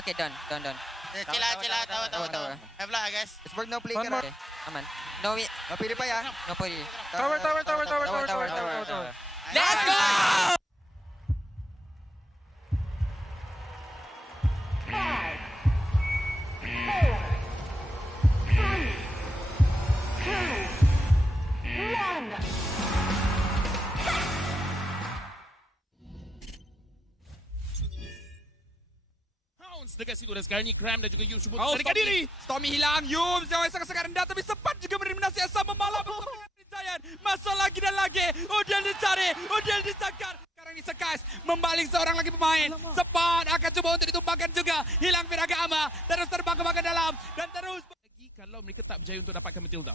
Okay, done. Chill lah, tahu. Have lah guys. It's no play kan. Aman. No pilih pa ya. No pilih. Tower. Let's go! Dekat situ dan sekarang ini Cram dan juga Yum cuba melarikan diri. Stormy hilang, Yum sangat rendah tapi sempat juga meliminasi yang sama malam bersama dengan Zayan. Masuk lagi dan lagi. Udiel dicari, Udiel disakar. Sekarang ini Sekas membaling seorang lagi pemain. Sempat akan coba untuk ditumpahkan juga. Hilang Firaga Ama. Terus terbang ke bagian dalam dan terus. Kalau mereka tak berjaya untuk dapatkan Matilda.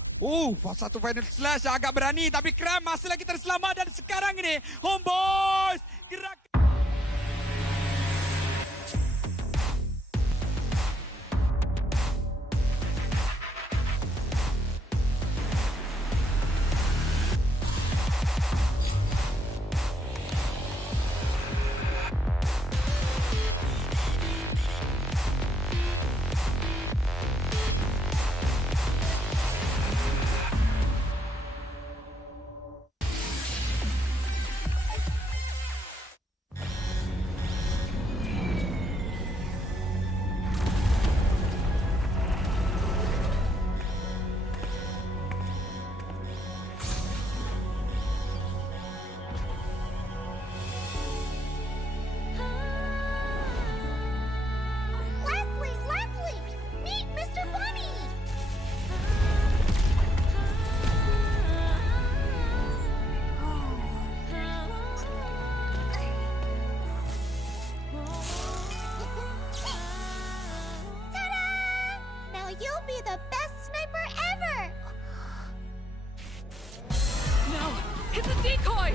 Satu final slash agak berani tapi Kram masih lagi terselamat dan sekarang ini Homebois gerak. You'll be the best sniper ever! No! It's a decoy!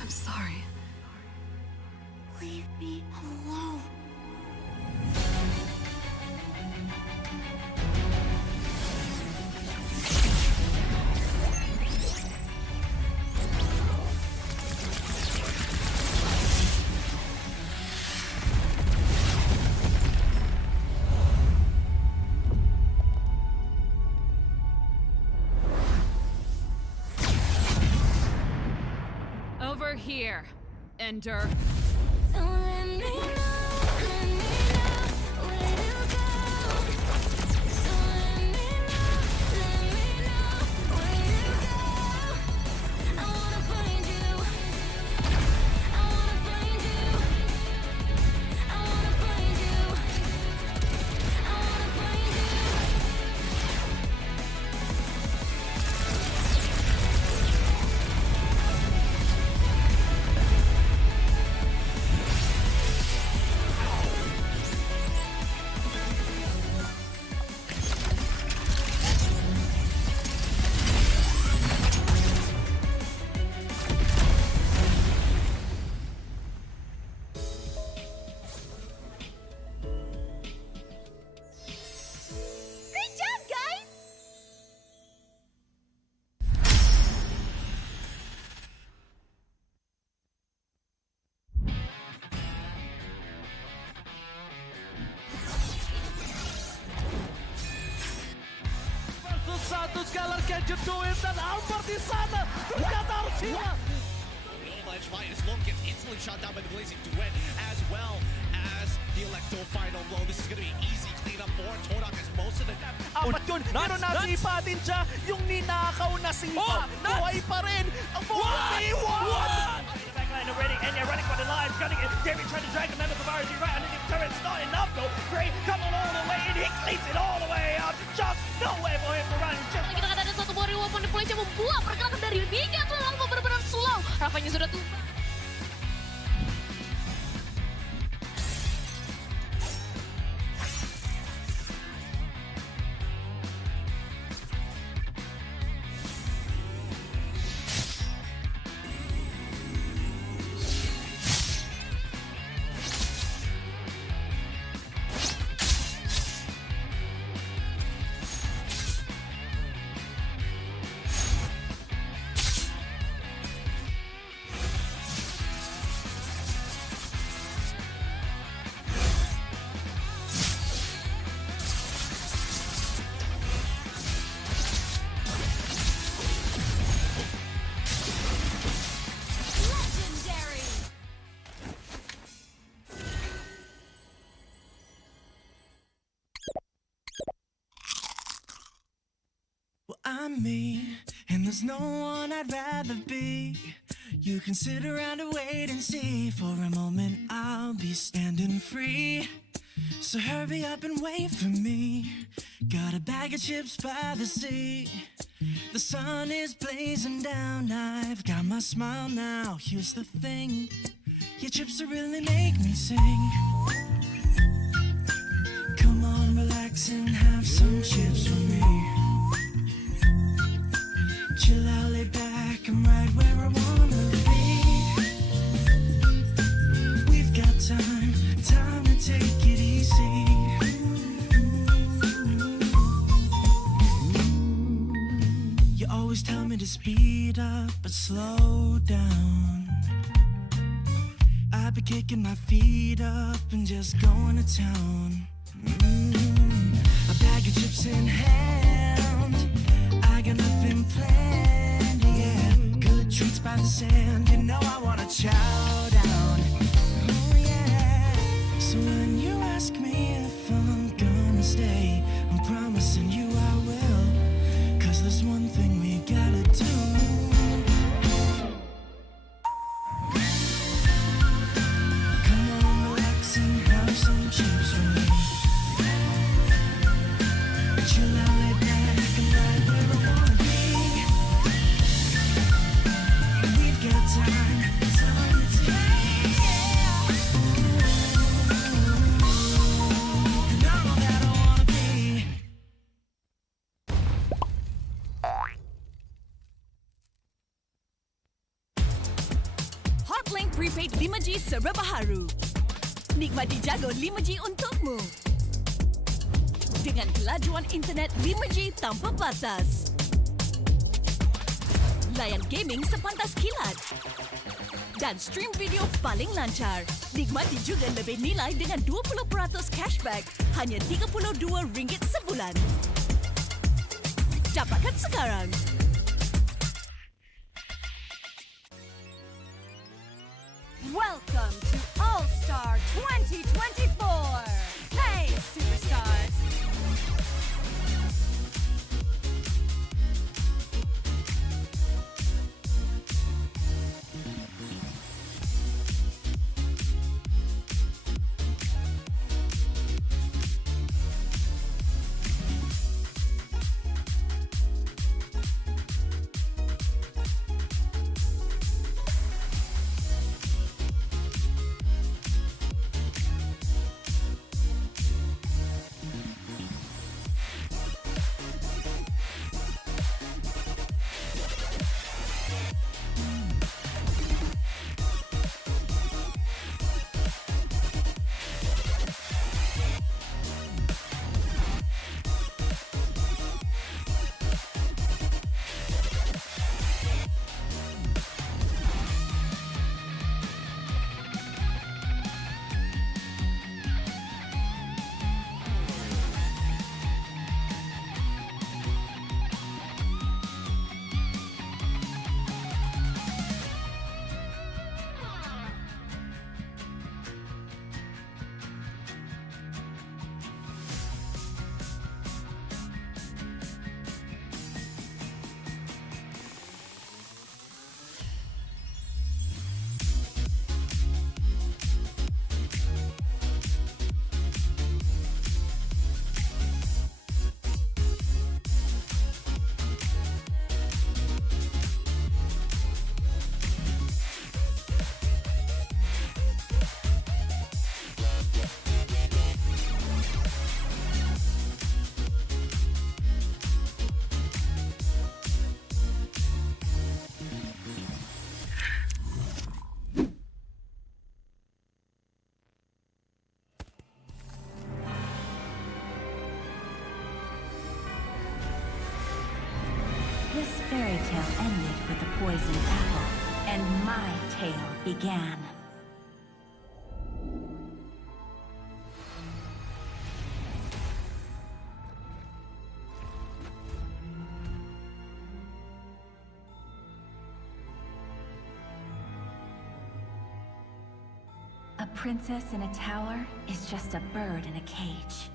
I'm sorry. Leave me alone. Over here, Ender. Great job, guys! Versus satu Skylar can you do it? Dan Albert di sana ternyata harus hilang. Rematch fight as Long gets instantly shot down by the Blazing Duet as well as the Electro final blow. This is going to be easy cleanup for Todak as most of the... Apat yun, pero nasipa din siya. Yung ninakaw na sipa, buhay pa rin. Ang 4v1! Backline already, and you're running for the lives, gunning it. David trying to drag the members of RG right underneath the turret. It's not enough though. Gray coming all the way in, he cleans it all the way out. Just no way for him to run. Just... Kita akan ada satu buah reward point Malaysia membuat pergerakan dari Liga ke lama benar-benar slow. Rafanya sudah tumpah. I'm me, and there's no one I'd rather be. You can sit around and wait and see. For a moment I'll be standing free. So hurry up and wait for me. Got a bag of chips by the sea. The sun is blazing down. I've got my smile now. Here's the thing. Your chips will really make me sing. Come on, relax and have some chips for me. Chill out, lay back, I'm right where I wanna be. We've got time to take it easy. You always tell me to speed up, but slow down. I've been kicking my feet up and just going to town. A bag of chips in hand, I got nothing planned, yeah. Good treats by the sand, you know I wanna chow down. Oh yeah. So when you ask me if I'm gonna stay, I'm promising you I will. 'Cause there's one thing we gotta do. Come on, relax and have some chips with me. Chill out, lay back, and right where I wanna be. We've got time to take it easy. And I'm all that I wanna be. Hotlink Prepaid 5G serba baharu. Nikmati jago 5G untukmu. Dengan kelajuan internet 5G tanpa batas. Layan gaming sepantas kilat. Dan stream video paling lancar. Nikmati juga lebih nilai dengan 20% cashback hanya RM32 sebulan. Dapatkan sekarang. Welcome to All-Star 2024. Hey, superstars. This fairy tale ended with a poison apple, and my tale began. A princess in a tower is just a bird in a cage.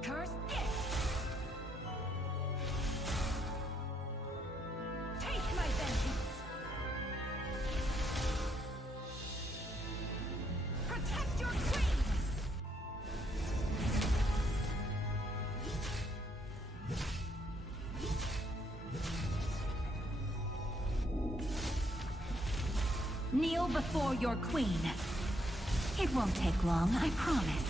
Curse it! Take my vengeance! Protect your queen! Kneel before your queen. It won't take long, I promise.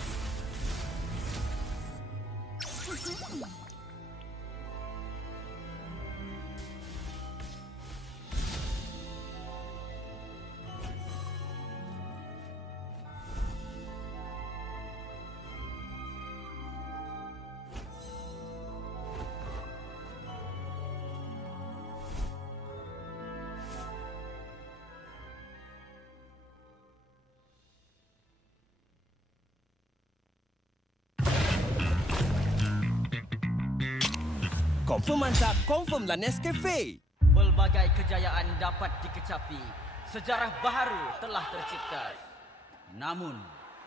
Confirm mantap, confirm lah Nescafe. Pelbagai kejayaan dapat dikecapi. Sejarah baharu telah tercipta. Namun,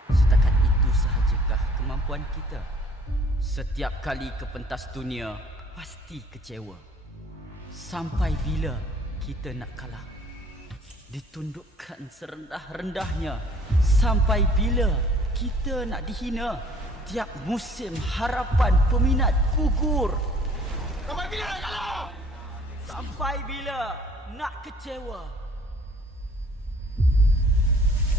setakat itu sahajakah kemampuan kita? Setiap kali ke pentas dunia, pasti kecewa. Sampai bila kita nak kalah? Ditundukkan serendah-rendahnya. Sampai bila kita nak dihina? Tiap musim harapan peminat gugur. Sampai bila nak kalah? Sampai bila nak kecewa?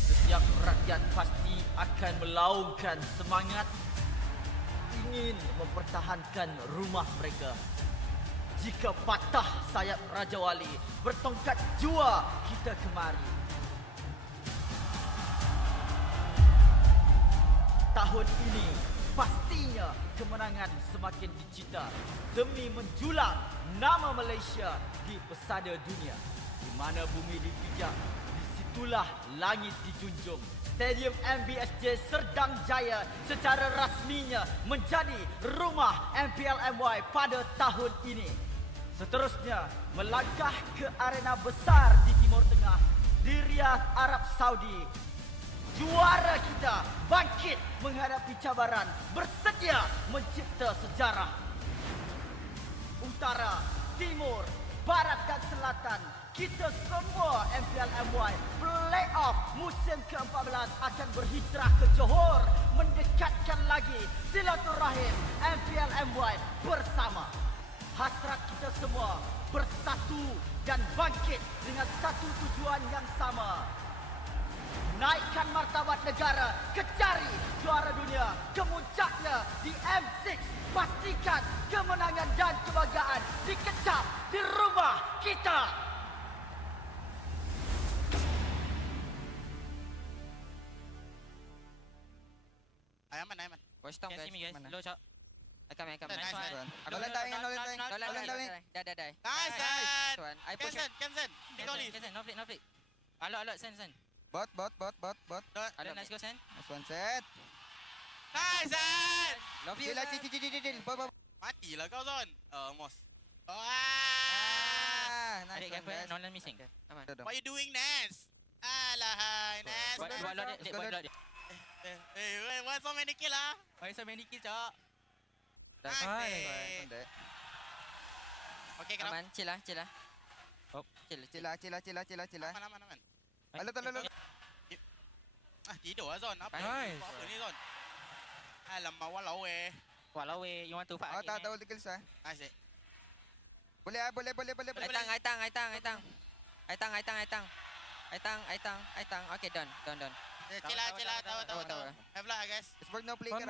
Setiap rakyat pasti akan melaungkan semangat, ingin mempertahankan rumah mereka. Jika patah sayap Raja Wali, bertongkat jua kita kemari. Tahun ini pastinya kemenangan semakin dicita demi menjulang nama Malaysia di pesada dunia. Di mana bumi dipijak, disitulah langit dijunjung. Stadium MBSJ Serdang Jaya secara rasminya menjadi rumah MPL MY pada tahun ini. Seterusnya, melangkah ke arena besar di Timur Tengah, di Riyadh, Arab Saudi. Juara kita bangkit menghadapi cabaran, bersedia mencipta sejarah. Utara, Timur, Barat dan Selatan, kita semua MPL MY Playoff musim ke-14 akan berhijrah ke Johor, mendekatkan lagi silaturahim MPL MY bersama. Hasrat kita semua bersatu dan bangkit dengan satu tujuan yang sama. Naikkan martabat negara, kecari juara dunia, kemuncaknya di M6. Pastikan kemenangan dan kebanggaan dikecam di rumah kita. Aman. Watch down guys. Mana? Low shot. I come. Nice one. Don't die. Nice one. I push it. Cancel. No flick. Alot, send. Bot. Alot, nice go send. Nice one set. Nice set. Love you. Chill. Matilah kau Zon. Almost. Adik careful, Nolan missing. What you doing, Nance? Alahai, Nance. Buat lot. Hey, why so many kill ah? Why so many kill, Cok? Nice. Okay, Aman, chill lah. Chill. Aman. Alot. Tidur lah Zon. Apa ni Zon? Alamak, walau you want to fight? Tak ulti kills ah. Nice. Boleh. Aitang. Okay, done. Chill lah, tahu. Have luck guys. Esports no play Okay,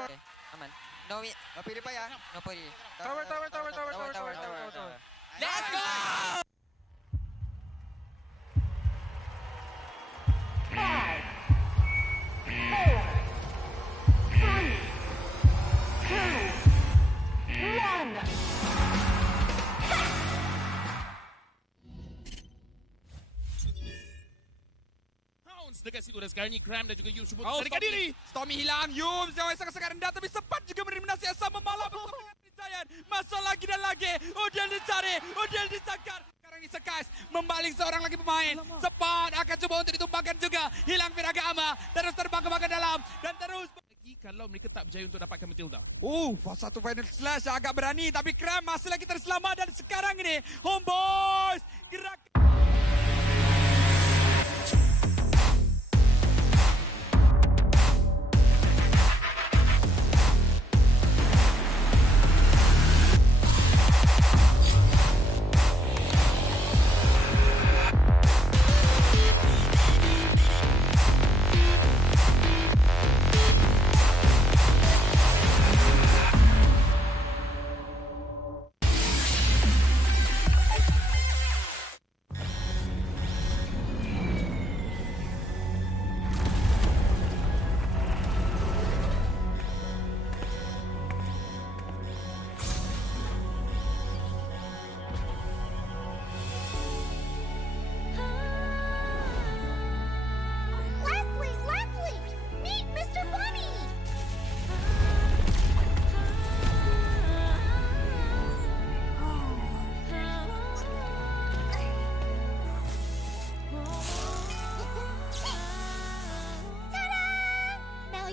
aman. No, pilih pa ya. no puri. Tower. Let's go! Dekat situ dan sekarang ini Kram dan juga Yum cuba melarikan diri. Stormy hilang, Yum sangat rendah tapi sempat juga meliminasi yang sama malam untuk Zayan. Masuk lagi dan lagi. Udiel dicari, Udiel disangkar. Sekarang ini Sekas membaling seorang lagi pemain. Sempat akan coba untuk ditumpahkan juga. Hilang Firaga Ama. Terus terbang ke bagian dalam dan terus. Kalau mereka tak berjaya untuk dapatkan Matilda. Satu final slash agak berani tapi Kram masih lagi terselamat dan sekarang ini Homebois gerak.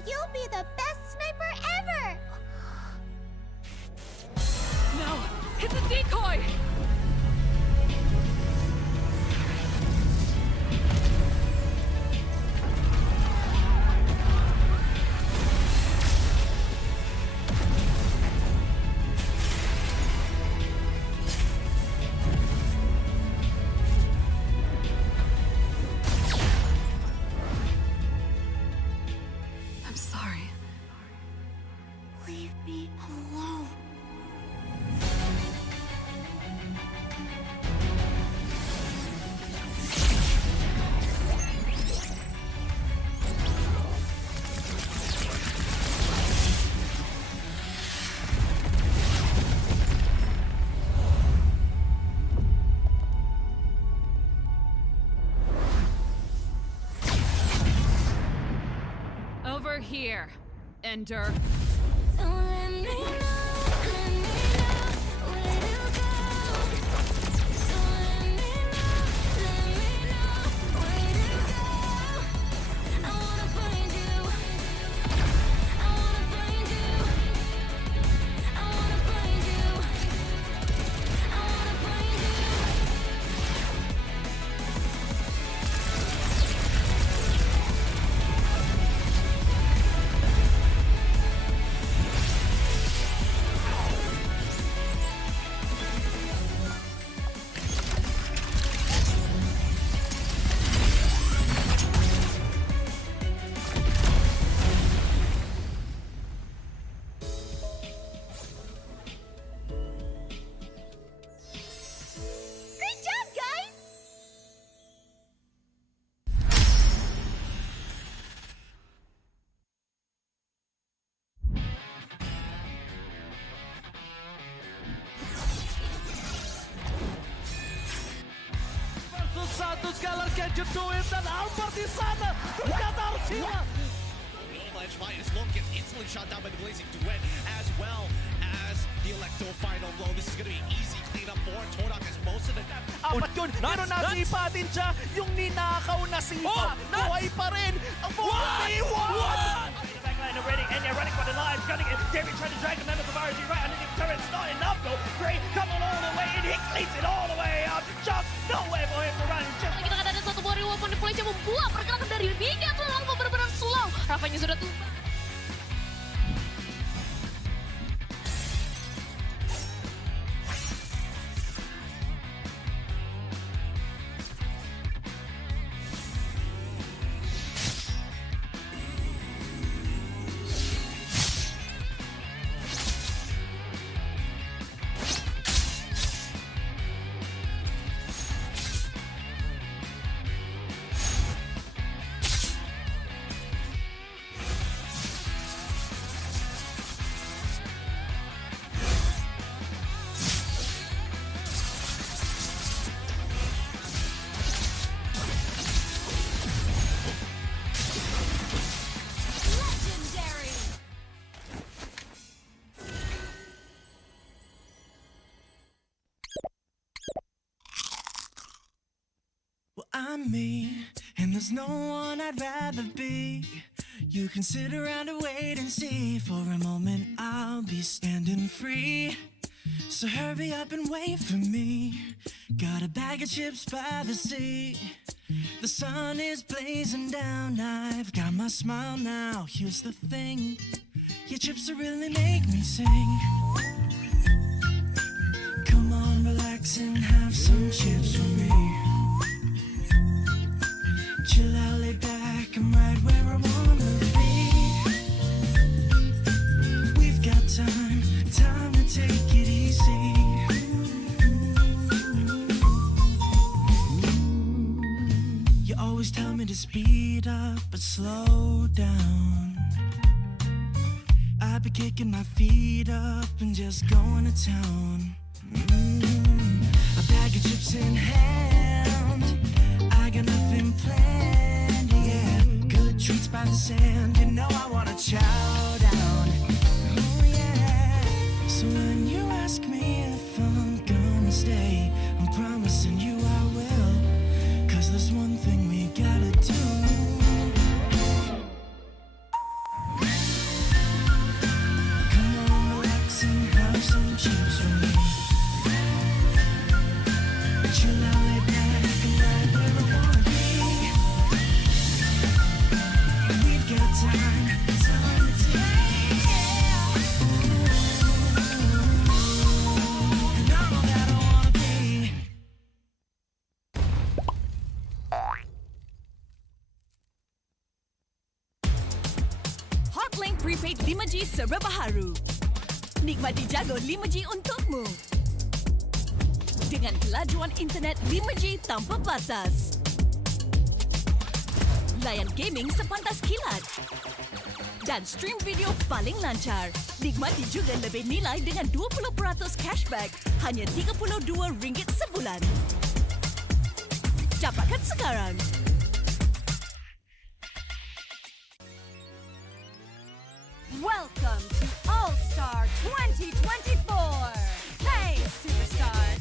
You'll be the best sniper ever! No! It's a decoy! I'm sorry. Leave me alone. Over here, Ender. Don't let me know where to go. Don't let me know where to go. I wanna find you. I wanna find you. I wanna find you. I wanna find you. Great job, guys! Versus satu Scalar can you do it? Dan Albert di sana ternyata harus hilang. As well gets instantly shot down by the Blazing Duet, as well as the Electro final blow. This is going to be an easy cleanup for Todak as most of the... Apat yun, pero nasipa din siya. Yung ninakaw na sipa, buhay pa rin. Ang Bountee won! Backline already, and you're running for the lives, gunning it. David trying to drag the members of RG right underneath turret. It's not enough though. Gray coming all the way, and he cleans it all the way out. Just nowhere for him to run. Just Kita akan ada satu buah reward di Malaysia membuat pergerakan dari Liga terlalu benar-benar slow. Rafanya sudah tuh. I'm me, and there's no one I'd rather be. You can sit around and wait and see. For a moment I'll be standing free. So hurry up and wait for me. Got a bag of chips by the sea. The sun is blazing down. I've got my smile now. Here's the thing. Your chips will really make me sing. Come on, relax and have some chips for me. Chill out, lay back, I'm right where I wanna be. We've got time to take it easy. You always tell me to speed up, but slow down. I've been kicking my feet up and just going to town. A bag of chips in hand, I got nothing planned, yeah. Good treats by the sand, you know I wanna chow down. Oh yeah. So when you ask me if I'm gonna stay, I'm promising you I will. 'Cause there's one thing we gotta do. Come on, relax and have some chips with me. Chill out, lay back, and right where I wanna be. We've got time to take it easy. And I'm all that I wanna be. Hotlink Prepaid 5G serba baharu. Nikmati jago 5G untukmu. Dengan kelajuan internet 5G tanpa batas. Layan gaming sepantas kilat. Dan stream video paling lancar. Nikmati juga lebih nilai dengan 20% cashback hanya RM32 sebulan. Dapatkan sekarang. Welcome to All-Star 2024. Hey, superstars.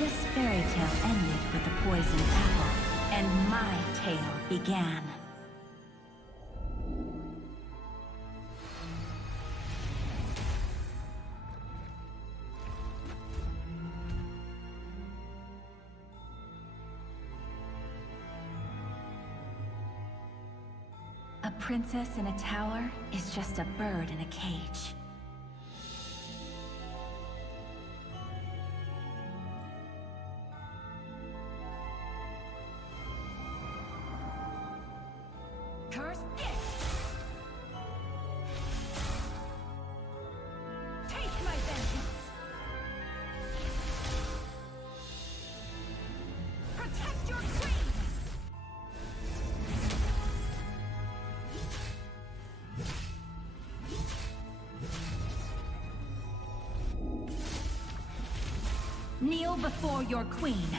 This fairy tale ended with the poison apple, and my tale began. A princess in a tower is just a bird in a cage. Curse it! Take my vengeance! Protect your queen! Kneel before your queen.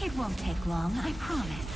It won't take long, I promise.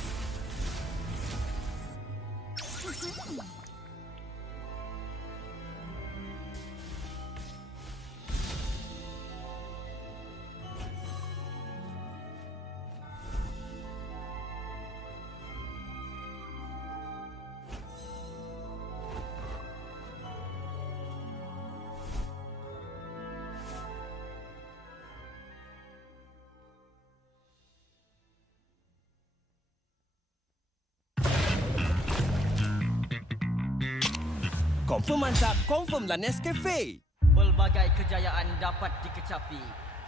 Confirm mantap, confirm lah Nescafe. Pelbagai kejayaan dapat dikecapi.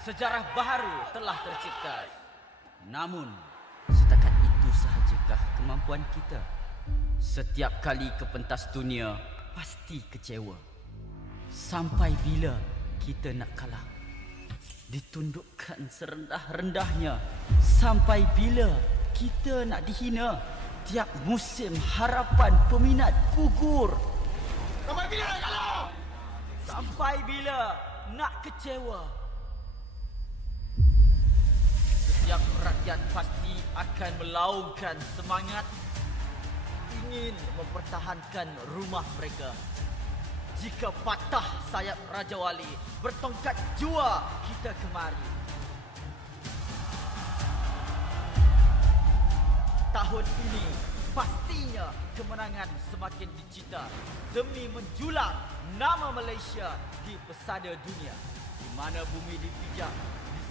Sejarah baharu telah tercipta. Namun, setakat itu sahajakah kemampuan kita? Setiap kali ke pentas dunia, pasti kecewa. Sampai bila kita nak kalah? Ditundukkan serendah-rendahnya. Sampai bila kita nak dihina? Tiap musim harapan peminat gugur. Sampai bila nak kalah? Sampai bila nak kecewa? Setiap rakyat pasti akan melaungkan semangat, ingin mempertahankan rumah mereka. Jika patah sayap Raja Wali, bertongkat jua kita kemari. Tahun ini pastinya kemenangan semakin dicita demi menjulang nama Malaysia di pesada dunia. Di mana bumi dipijak,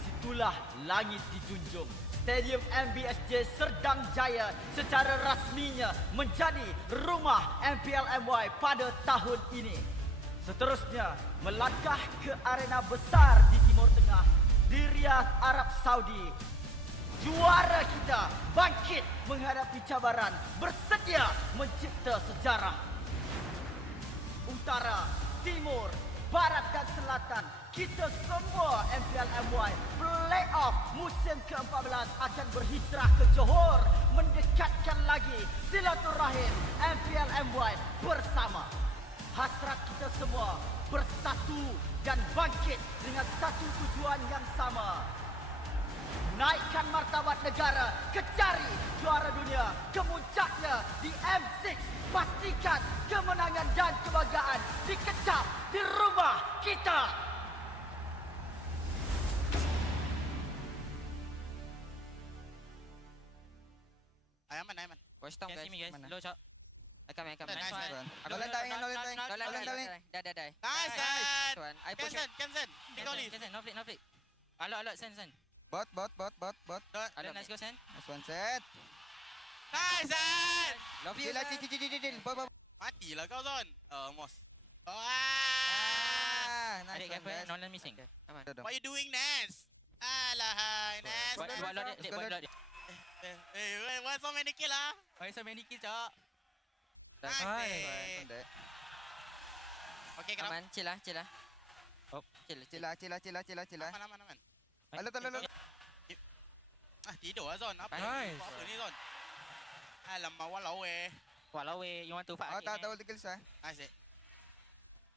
disitulah langit dijunjung. Stadium MBSJ Serdang Jaya secara rasminya menjadi rumah MPL MY pada tahun ini. Seterusnya, melangkah ke arena besar di Timur Tengah, di Riyadh, Arab Saudi. Juara kita bangkit menghadapi cabaran, bersedia mencipta sejarah. Utara, Timur, Barat dan Selatan, kita semua MPL MY Playoff musim ke-14 akan berhijrah ke Johor, mendekatkan lagi silaturahim MPL MY bersama. Hasrat kita semua bersatu dan bangkit dengan satu tujuan yang sama. Naikkan martabat negara, kecari juara dunia, kemuncaknya di M6. Pastikan kemenangan dan kebanggaan dikecap di rumah kita. Aman. Watch down guys. Mana? Low shot. I come. Nice one. Aku lentang. Dah. Nice one. I push. Cancel. Take all leave. No flick. Alot, send. Bot. Nice go send. Nice one set. Nice one. Love you. Chill. Matilah kau Zon. Almost. Nice one. No missing. Come on. What you doing, Nance? Alahai, Nance. Buat lot dia. Why so many kill ah? Why so many kill, Cok? Nice. Okay, kenapa? Aman, chill lah. Oh, chill. Aman. Alat. Tidur lah Zon. Apa ni Zon? Alamak, walau weh. You want to fight? Tak tahu tinggal sah. Nice.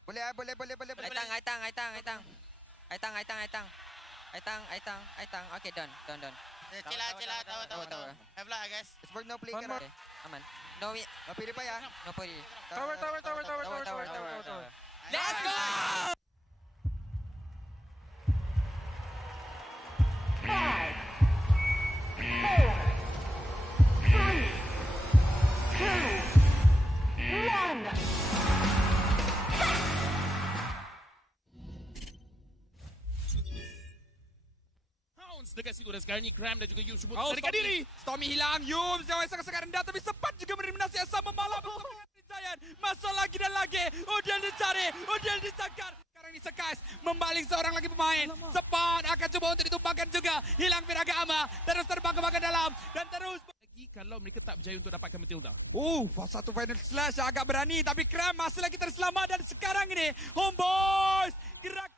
Boleh. Aitang. Okay, done. Chill lah. Tahu. Have luck guys. Sport no play kan? Okay, aman. No pilih pa ya? No pilih. Tower. Let's go! Dekat situ dan sekarang ni Cram dan juga Yum cuba melarikan diri. Stormy hilang, Yum sangat rendah tapi sempat juga menerminasi yang sama malam bersama dengan Zayan. Masa lagi dan lagi, Udil dicari, Udil dicakar. Sekarang ni Sekais membaling seorang lagi pemain. Cepat akan cuba untuk ditumpahkan juga. Hilang Firaga Ama, terus terbang ke bagian dalam dan terus. Kalau kalau mereka tak berjaya untuk dapatkan Matilda. Satu final slash agak berani tapi Kram masih lagi terselamat dan sekarang ini Homebois gerak.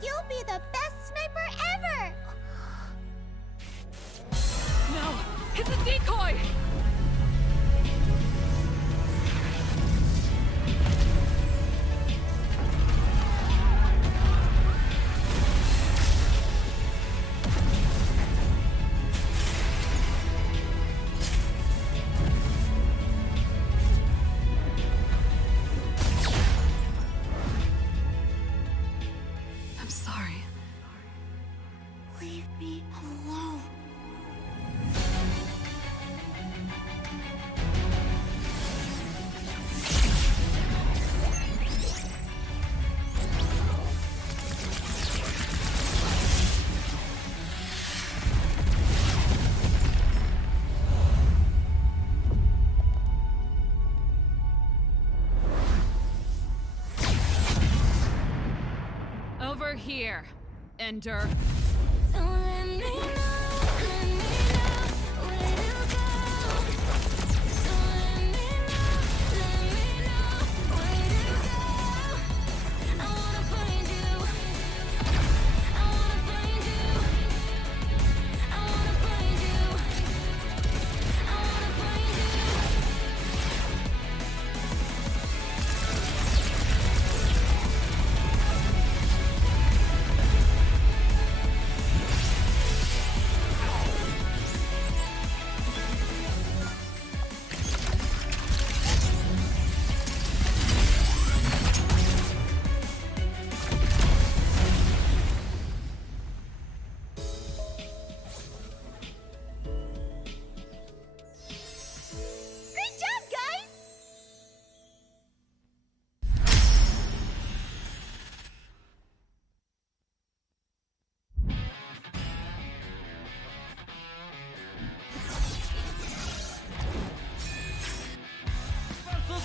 You'll be the best sniper ever! No! It's a decoy! Over here, Ender.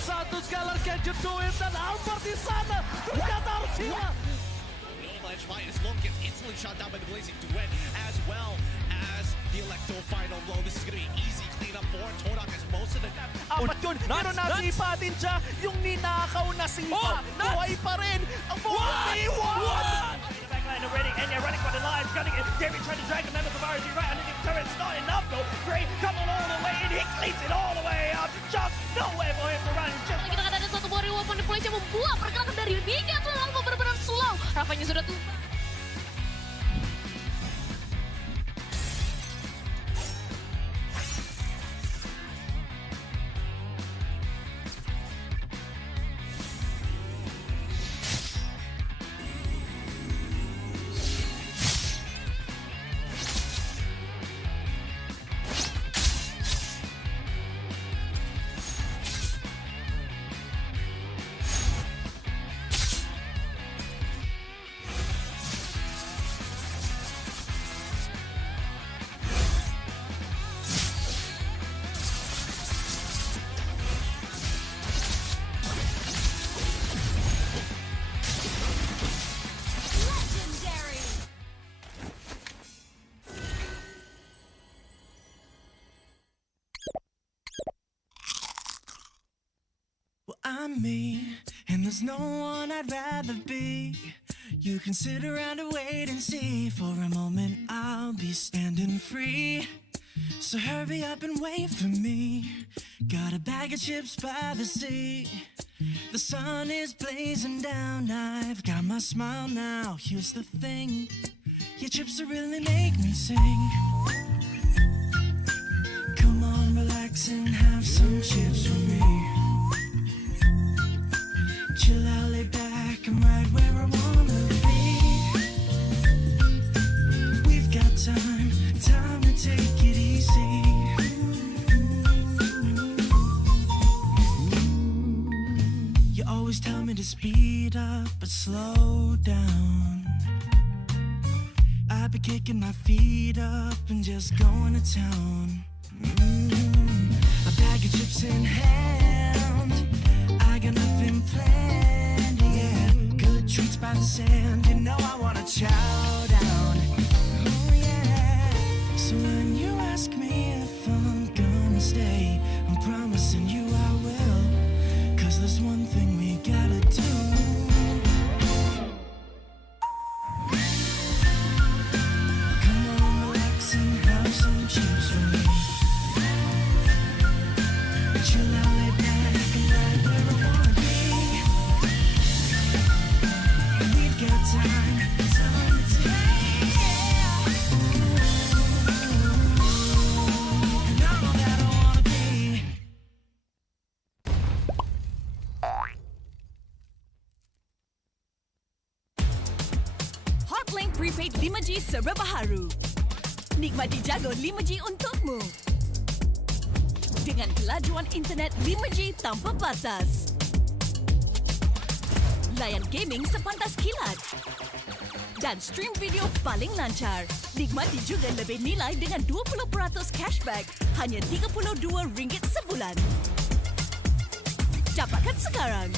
Satu Scalar can you do it? Dan Albert di sana ternyata harus hilang. Minus one gets instantly shot down by the Blazing Duet, as well as the Electro final blow. This is going to be easy cleanup for Torak as most of the... Apat yun, pero nasipa din siya. Yung ninakaw na sipa, buhay pa rin. Ang Bountee! Backline already, Enya running for the lines, gunning it. David trying to drag the members of RG right underneath the turret. It's not enough though. Gray coming all the way in, he cleans it all the way up. Just nowhere for him to run. Kita kata ada satu warrior weapon di Malaysia membuat pergerakan dari Liga ke lalu benar-benar slow. Rafanya sudah tuh. I'm me, and there's no one I'd rather be. You can sit around and wait and see. For a moment I'll be standing free. So hurry up and wait for me. Got a bag of chips by the sea. The sun is blazing down. I've got my smile now. Here's the thing. Your chips will really make me sing. Come on, relax and have some chips for me. Chill out, lay back, I'm right where I wanna be. We've got time to take it easy. You always tell me to speed up, but slow down. I've been kicking my feet up and just going to town. A bag of chips in hand, I got nothing planned, yeah. Good treats by the sand, you know I wanna chow down. Oh yeah. So when you ask me if I'm gonna stay, I'm promising you I will. 'Cause there's one thing we gotta do. Come on, relax and have some chips with me. Chill out, lay back, and right where I wanna be. We've got time to take it easy. And I'm all that I wanna be. Hotlink Prepaid 5G serba baharu. Nikmati jago 5G untukmu. Dengan kelajuan internet 5G tanpa batas. Layan gaming sepantas kilat. Dan stream video paling lancar. Nikmati juga lebih nilai dengan 20% cashback hanya RM32 sebulan. Dapatkan sekarang.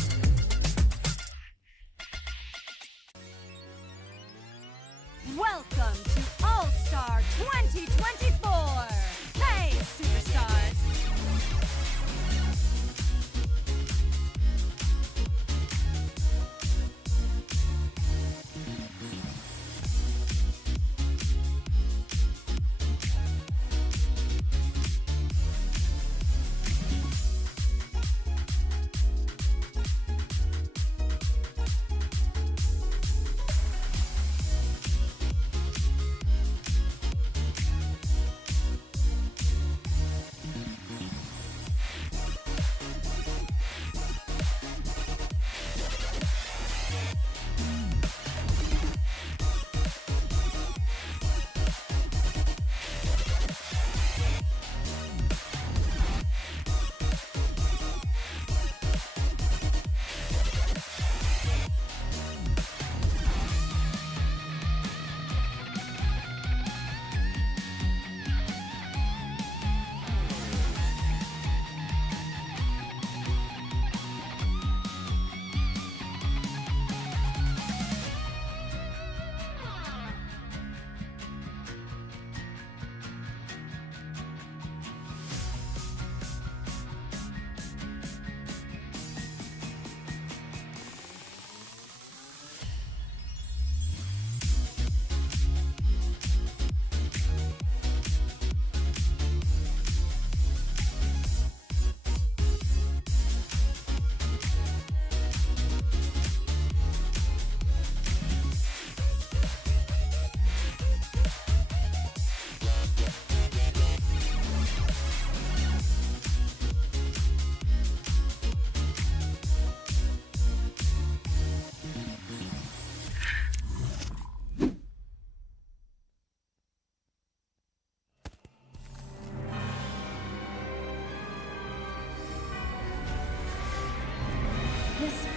Welcome to All-Star 2024. Hey, superstars.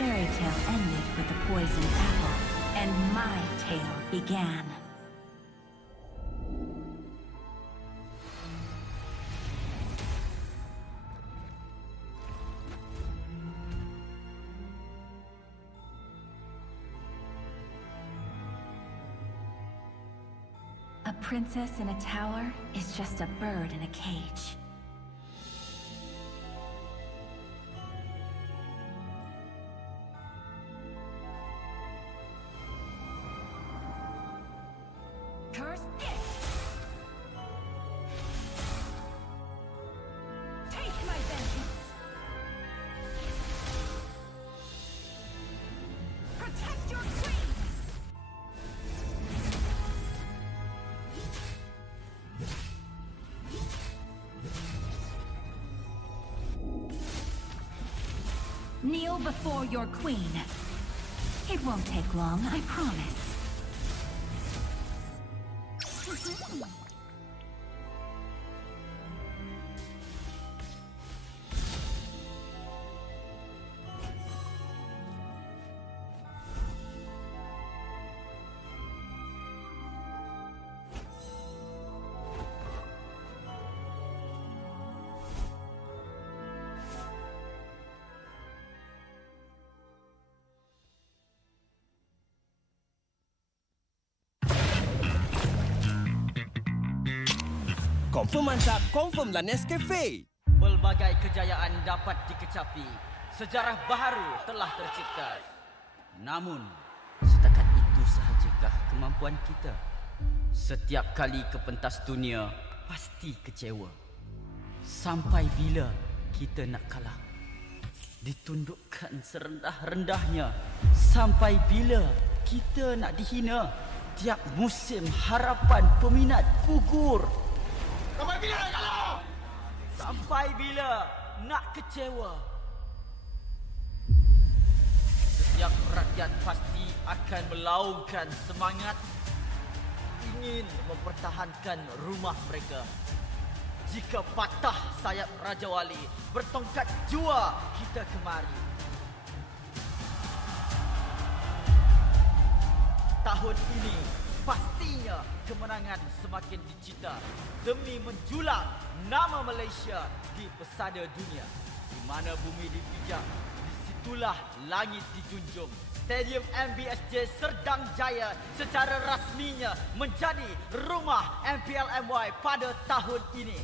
Fairy tale ended with the poisoned apple, and my tale began. A princess in a tower is just a bird in a cage. Curse it! Take my vengeance! Protect your queen! Kneel before your queen. It won't take long, I promise. Confirm mantap, confirm lah Nescafe. Pelbagai kejayaan dapat dikecapi. Sejarah baru telah tercipta. Namun, setakat itu sahajakah kemampuan kita? Setiap kali ke pentas dunia, pasti kecewa. Sampai bila kita nak kalah? Ditundukkan serendah-rendahnya. Sampai bila kita nak dihina? Tiap musim harapan peminat gugur. Sampai bila nak kalah? Sampai bila nak kecewa? Setiap rakyat pasti akan melaungkan semangat, ingin mempertahankan rumah mereka. Jika patah sayap Raja Wali, bertongkat jua kita kemari. Tahun ini pastinya kemenangan semakin dicita demi menjulang nama Malaysia di pesada dunia. Di mana bumi dipijak, disitulah langit dijunjung. Stadium MBSJ Serdang Jaya secara rasminya menjadi rumah MPL MY pada tahun ini.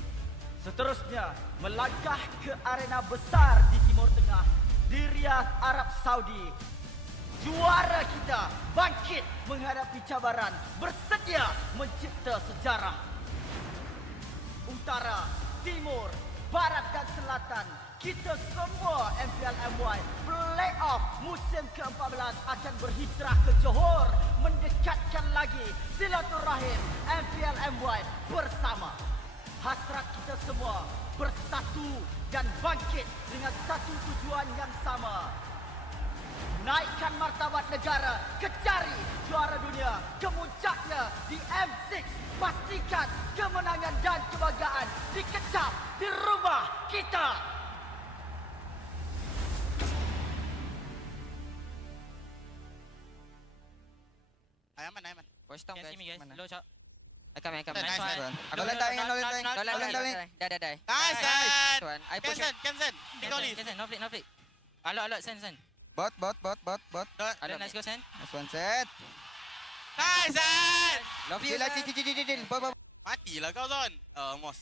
Seterusnya melangkah ke arena besar di Timur Tengah, di Riyadh, Arab Saudi. Juara kita bangkit menghadapi cabaran, bersedia mencipta sejarah. Utara, Timur, Barat dan Selatan, kita semua MPL MY Playoff musim ke-14 akan berhijrah ke Johor, mendekatkan lagi silaturahim MPL MY bersama. Hasrat kita semua bersatu dan bangkit dengan satu tujuan yang sama. Naikkan martabat negara, kecari juara dunia, kemuncaknya di M6. Pastikan kemenangan dan kebanggaan dikecap di rumah kita. Aman. Watch down guys. Mana? Low shot. I come. Nice Nice one. one. Aku lentang. Die. Nice one. I push. Cancel. Cancel. No flick. Alot, send. Bot. Alot, nice go send. Nice one set. Nice one. Love you. Cil. Matilah kau Zon. Almost.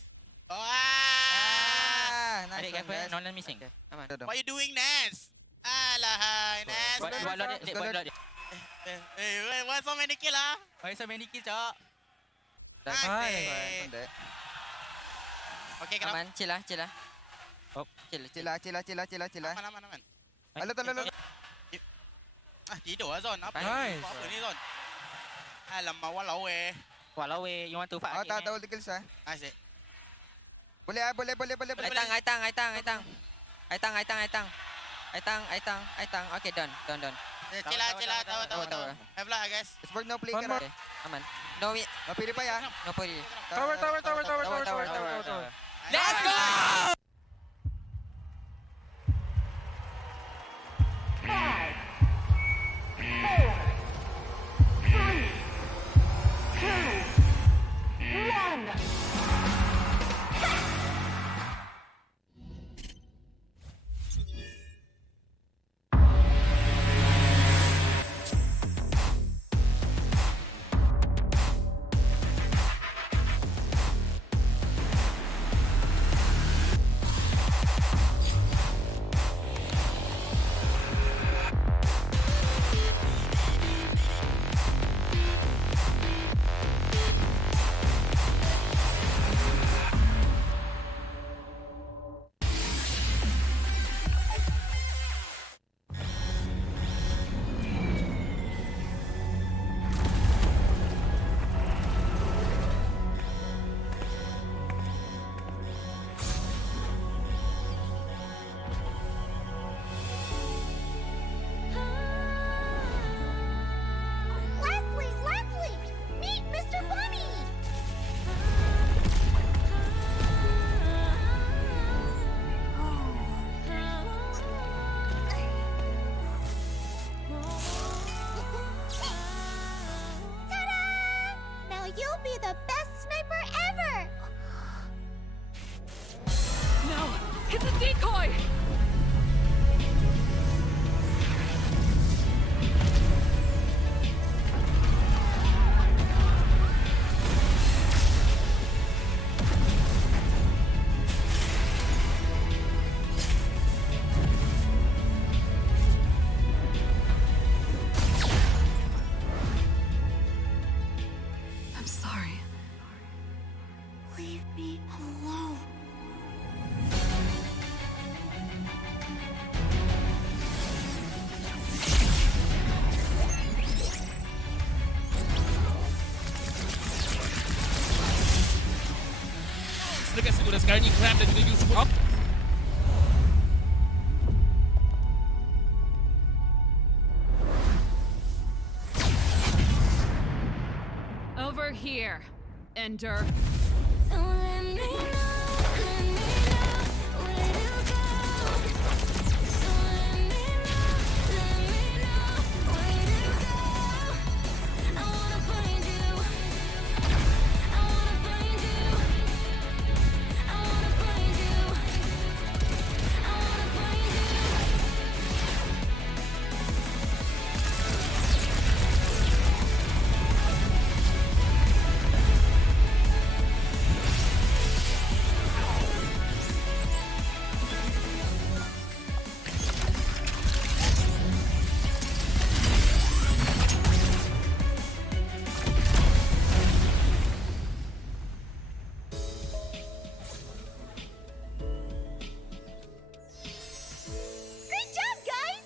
Adik careful, no missing. Come on. What you doing, Nance? Alahai, Nance. Buat lot dia. Why so many kill ah? Why so many kill, Cok? Nice. Okay, kenapa? Aman, chill lah. Oh, chill. Aman. Alot. Tidur lah Zon. Apa ni Zon? Alamak, walau weh. You want to fight? Tahu tiga kills ah. Nice. Boleh. Aitang. Okay, done. Chill lah. Tahu. Have lah guys. Esports no play Okay, aman. No wait. No pili pa ya. No pili. Tower. Let's go! be the best sniper ever! No! It's a decoy! I'm sorry. Leave me alone. Selepas itu dah sekarang ni Grab dan menuju support. Over here, Ender. Don't let me know where to go. Don't let me know where to go. I wanna find you. I wanna find you. I wanna find you. I wanna find you. Great job, guys!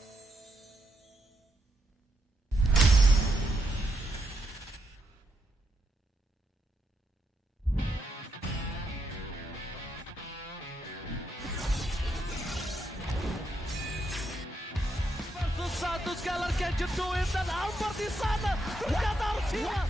Versus satu sekali lagi Gadget Duit dan Albert di sana. Ternyata harus hilang.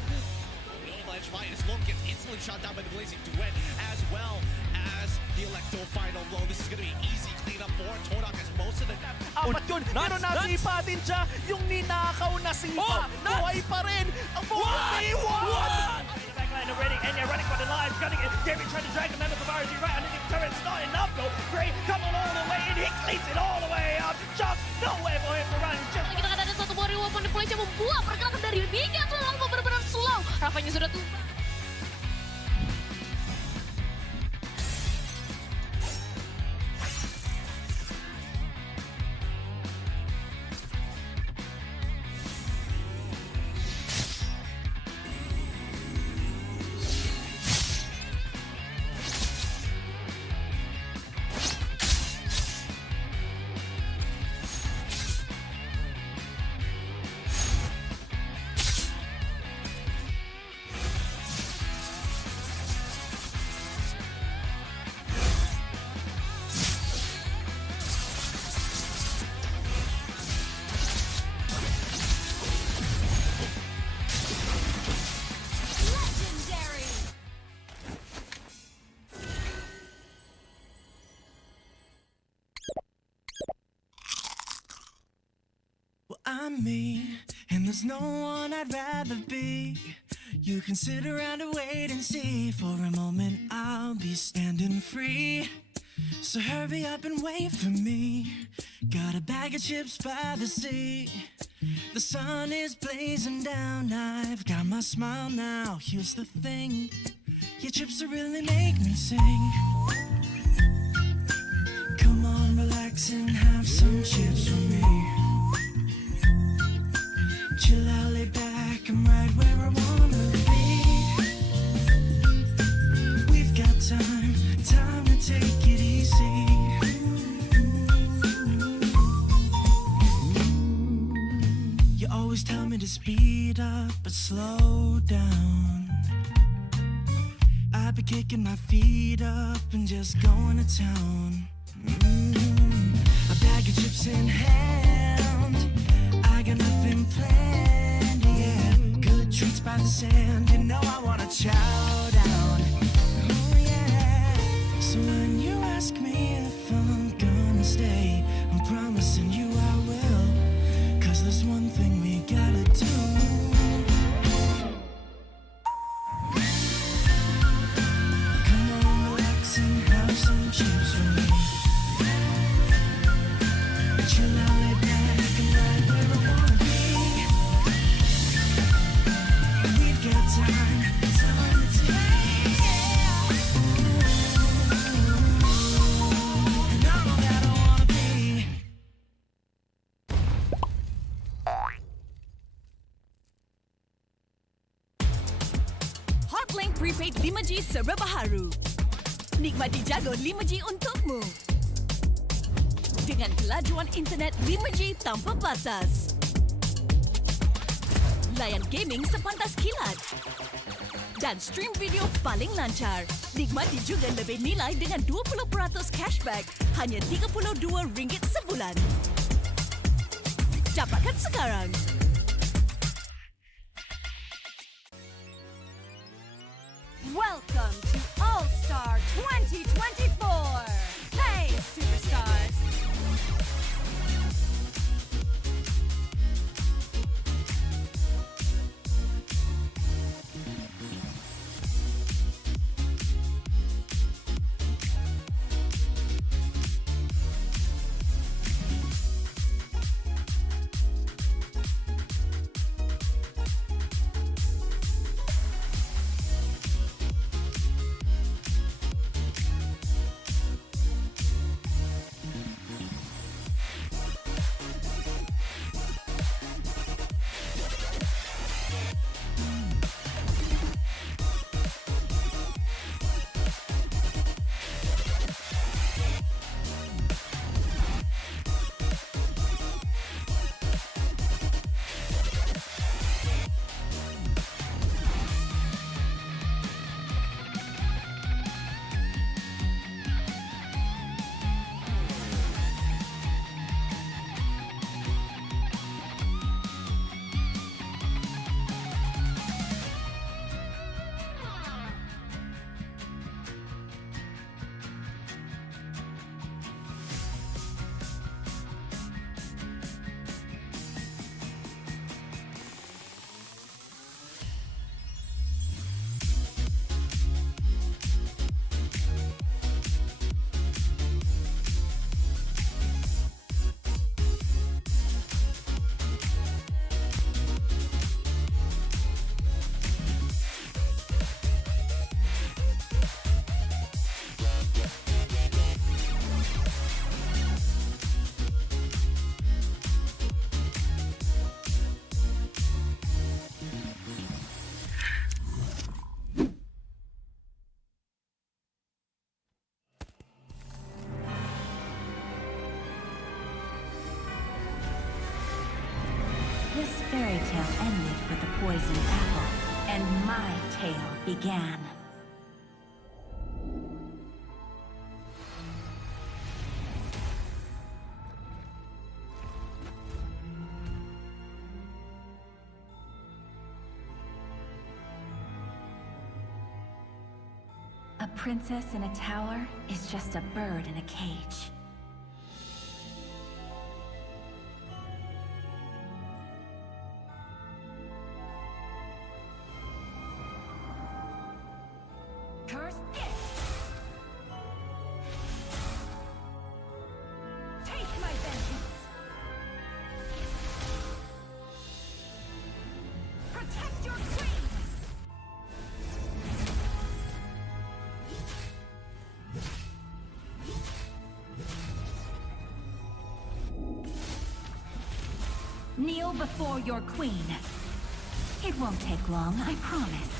Avalanche minus one gets instantly shot down by the Blazing Duet, as well as the Electro final blow. This is going to be easy cleanup for Todak as most of the... Apat yun, pero nasipa din siya. Yung ninakaw na sipa, buhay pa rin. Ang 41! Backline already, Enya running for the lines, gunning it. Gary trying to drag the members of RG right underneath turrets. Not enough though. Gray coming all the way in, he cleans it all the way up. Just no way for him to run. Just Kita akan ada satu buah reward di Malaysia membuat pergerakan dari Liga ke lama benar-benar slow. Rafanya sudah tumpah. I'm me, and there's no one I'd rather be. You can sit around and wait and see. For a moment I'll be standing free. So hurry up and wait for me. Got a bag of chips by the sea. The sun is blazing down. I've got my smile now. Here's the thing, your chips will really make me sing. Come on, relax and have some chips for me. Chill out, lay back, I'm right where I wanna be. We've got time to take it easy. You always tell me to speed up, but slow down. I've been kicking my feet up and just going to town. A bag of chips in hand, I got nothing planned, yeah. Good treats by the sand, you know I wanna chow down. Oh yeah. So when you ask me if I'm gonna stay, I'm promising you I will. 'Cause there's one thing we gotta do. Link Prepaid 5G serba baharu. Nikmati jago 5G untukmu. Dengan kelajuan internet 5G tanpa batas. Layan gaming sepantas kilat. Dan stream video paling lancar. Nikmati juga lebih nilai dengan 20% cashback hanya RM32 sebulan. Dapatkan sekarang. Welcome to All-Star 2024. Hey, superstars. This fairy tale ended with a poison apple, and my tale began. A princess in a tower is just a bird in a cage. Curse it! Take my vengeance! Protect your queen! Kneel before your queen. It won't take long, I promise.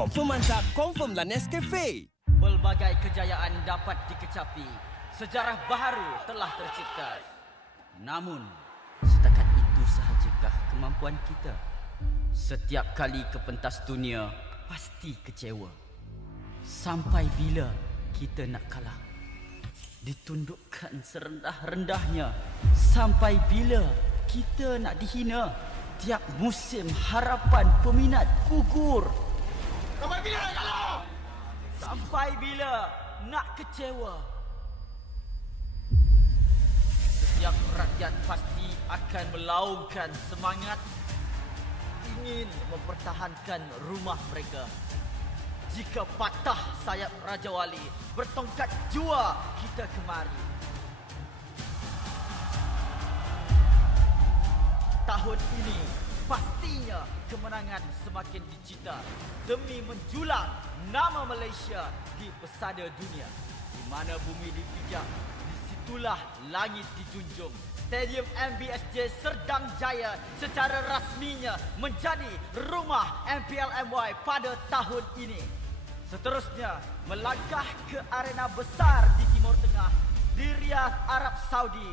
Confirm mantap, confirm lah Nescafe. Pelbagai kejayaan dapat dikecapi. Sejarah baharu telah tercipta. Namun, setakat itu sahajakah kemampuan kita? Setiap kali ke pentas dunia, pasti kecewa. Sampai bila kita nak kalah? Ditundukkan serendah-rendahnya. Sampai bila kita nak dihina? Tiap musim harapan peminat gugur. Sampai bila nak kalah? Sampai bila nak kecewa? Setiap rakyat pasti akan melaungkan semangat ingin mempertahankan rumah mereka. Jika patah sayap Raja Wali, bertongkat jua kita kemari. Tahun ini pastinya kemenangan semakin dicita demi menjulang nama Malaysia di pesada dunia. Di mana bumi dipijak, disitulah langit dijunjung. Stadium MBSJ Serdang Jaya secara rasminya menjadi rumah MPL MY pada tahun ini. Seterusnya, melangkah ke arena besar di Timur Tengah, di Riyadh, Arab Saudi.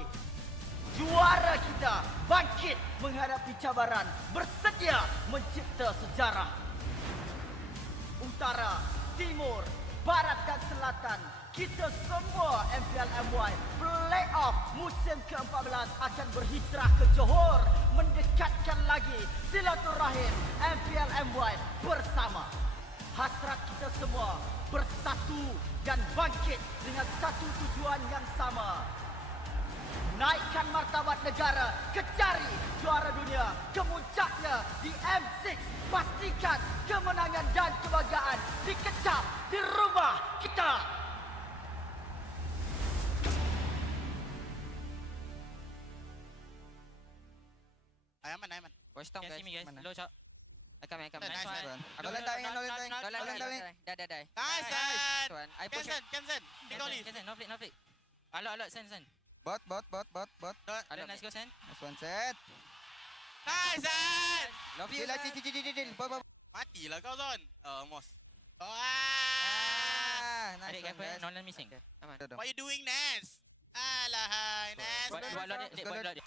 Juara kita bangkit menghadapi cabaran, bersedia mencipta sejarah. Utara, Timur, Barat dan Selatan, kita semua MPL MY Playoff musim ke-14 akan berhijrah ke Johor, mendekatkan lagi silaturahim MPL MY bersama. Hasrat kita semua bersatu dan bangkit dengan satu tujuan yang sama. Naikkan martabat negara, kecari juara dunia, kemuncaknya di M6. Pastikan kemenangan dan kebanggaan dikecam di rumah kita. Aman. Watch down guys. Low shot. I come. Nice one. Go land dying. Die. Nice one. I push it. Cancel. Take all Cancel. No flick. Alot. Send. Bot. Alot, nice go send. Nice one set. Nice set. Love you. Chill. Matilah kau Zon. Almost. Nice one. No land missing. Come on. What are you doing, Nance? Alahai, Nance. Buat lot.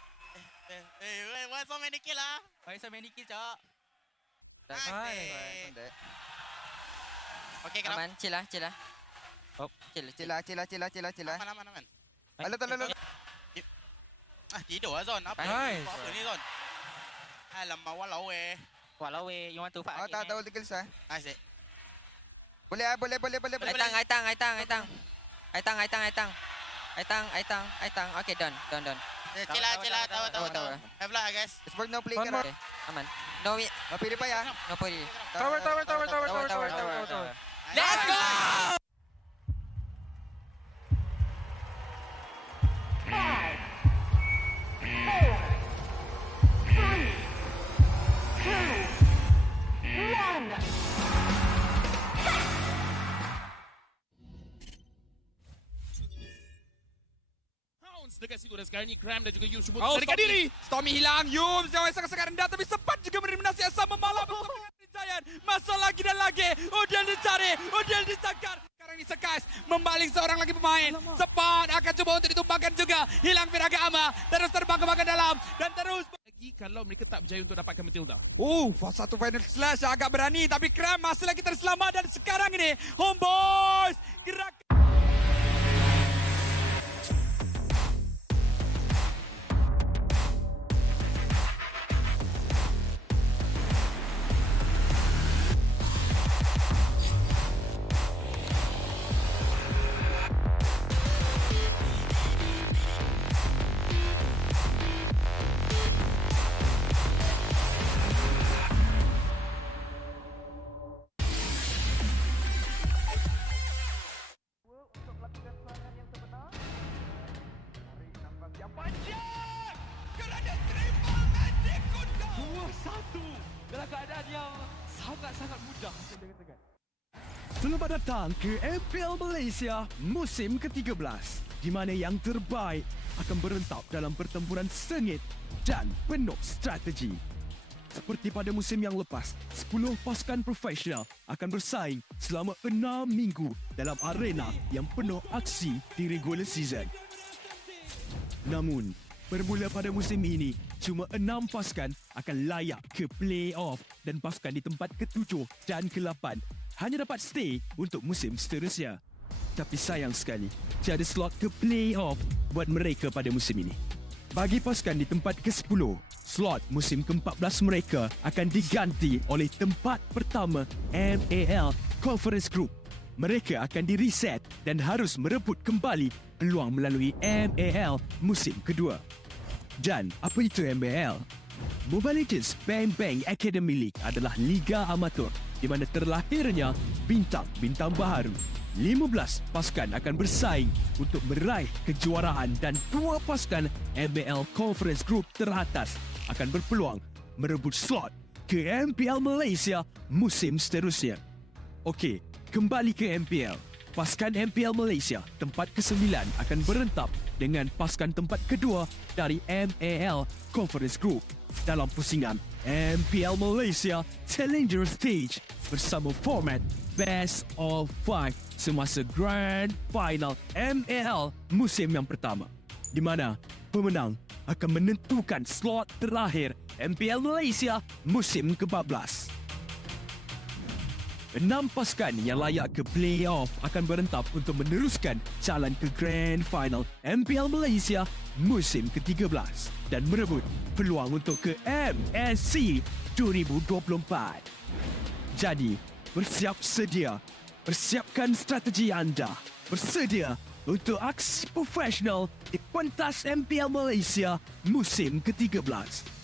Why so many kill ah? Why so many kill, Cok? Nice. Okay, aman, chill lah. Oh, chill. Aman. Alot. Tidur lah Zon. Apa ni Zon? Alamak, walau you want to fight? Tahu kill sah. Nice. Boleh. Aitang. Okay, done. Chill lah. Tahu. Have lah guys. Esports no play kan? Okay, aman. No pilih pa ya? No pilih. Tower. Let's go! Dekat situ dan sekarang ni Kram dan juga Yum cuba melarikan diri. Stormy hilang, Yum sangat rendah tapi sempat juga menerminasi yang sama malam bersama dengan Zayan. Masa lagi dan lagi, Udil dicari, Udil ditangkap. Sekarang ni Sekas membaling seorang lagi pemain. Cepat akan cuba untuk ditumpangkan juga. Hilang Firaga Ama, terus terbang ke dalam dan terus lagi kalau mereka tak berjaya untuk dapatkan Matilda. Satu final slash agak berani tapi Kram masih lagi terselamat dan sekarang ini Homebois gerak. Selamat datang ke MPL Malaysia musim ke-13 di mana yang terbaik akan berentap dalam pertempuran sengit dan penuh strategi. Seperti pada musim yang lepas, 10 pasukan profesional akan bersaing selama 6 minggu dalam arena yang penuh aksi di regular season. Namun, bermula pada musim ini, cuma 6 pasukan akan layak ke play-off dan pasukan di tempat ke-7 dan ke-8 hanya dapat stay untuk musim seterusnya. Tapi sayang sekali, tiada slot ke play-off buat mereka pada musim ini. Bagi pasukan di tempat ke-10, slot musim ke-14 mereka akan diganti oleh tempat pertama MAL Conference Group. Mereka akan di-reset dan harus merebut kembali peluang melalui MAL musim kedua. Dan apa itu MAL? Mobile Legends Bang Bang Academy League adalah liga amatur di mana terlahirnya bintang-bintang baharu. 15 pasukan akan bersaing untuk meraih kejuaraan dan 2 pasukan MPL Conference Group teratas akan berpeluang merebut slot ke MPL Malaysia musim seterusnya. Okey, kembali ke MPL. Pasukan MPL Malaysia tempat ke-9 akan berentap dengan pasukan tempat kedua dari MAL Conference Group dalam pusingan MPL Malaysia Challenger Stage bersama format Best of 5 semasa Grand Final MAL musim yang pertama, di mana pemenang akan menentukan slot terakhir MPL Malaysia musim ke-14. 6 pasukan yang layak ke playoff akan berentap untuk meneruskan jalan ke Grand Final MPL Malaysia musim ke-13 dan merebut peluang untuk ke MSC 2024. Jadi, bersiap sedia. Persiapkan strategi anda. Bersedia untuk aksi profesional di pentas MPL Malaysia musim ke-13.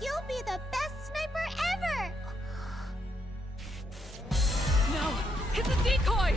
You'll be the best sniper ever! No! It's a decoy!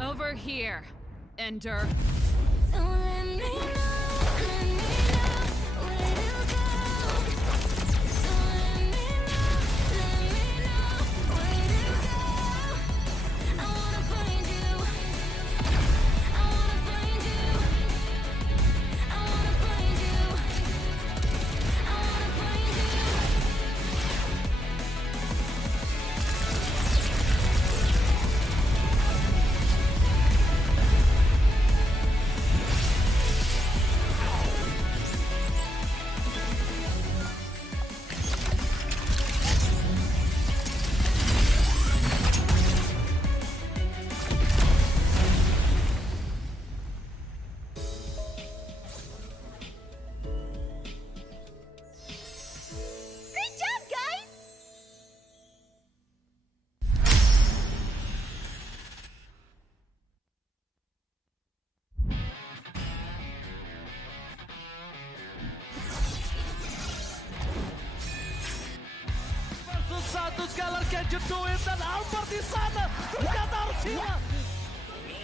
Over here, Ender. Satu sekali lagi Jetuin dan Albert di sana ternyata harus hilang.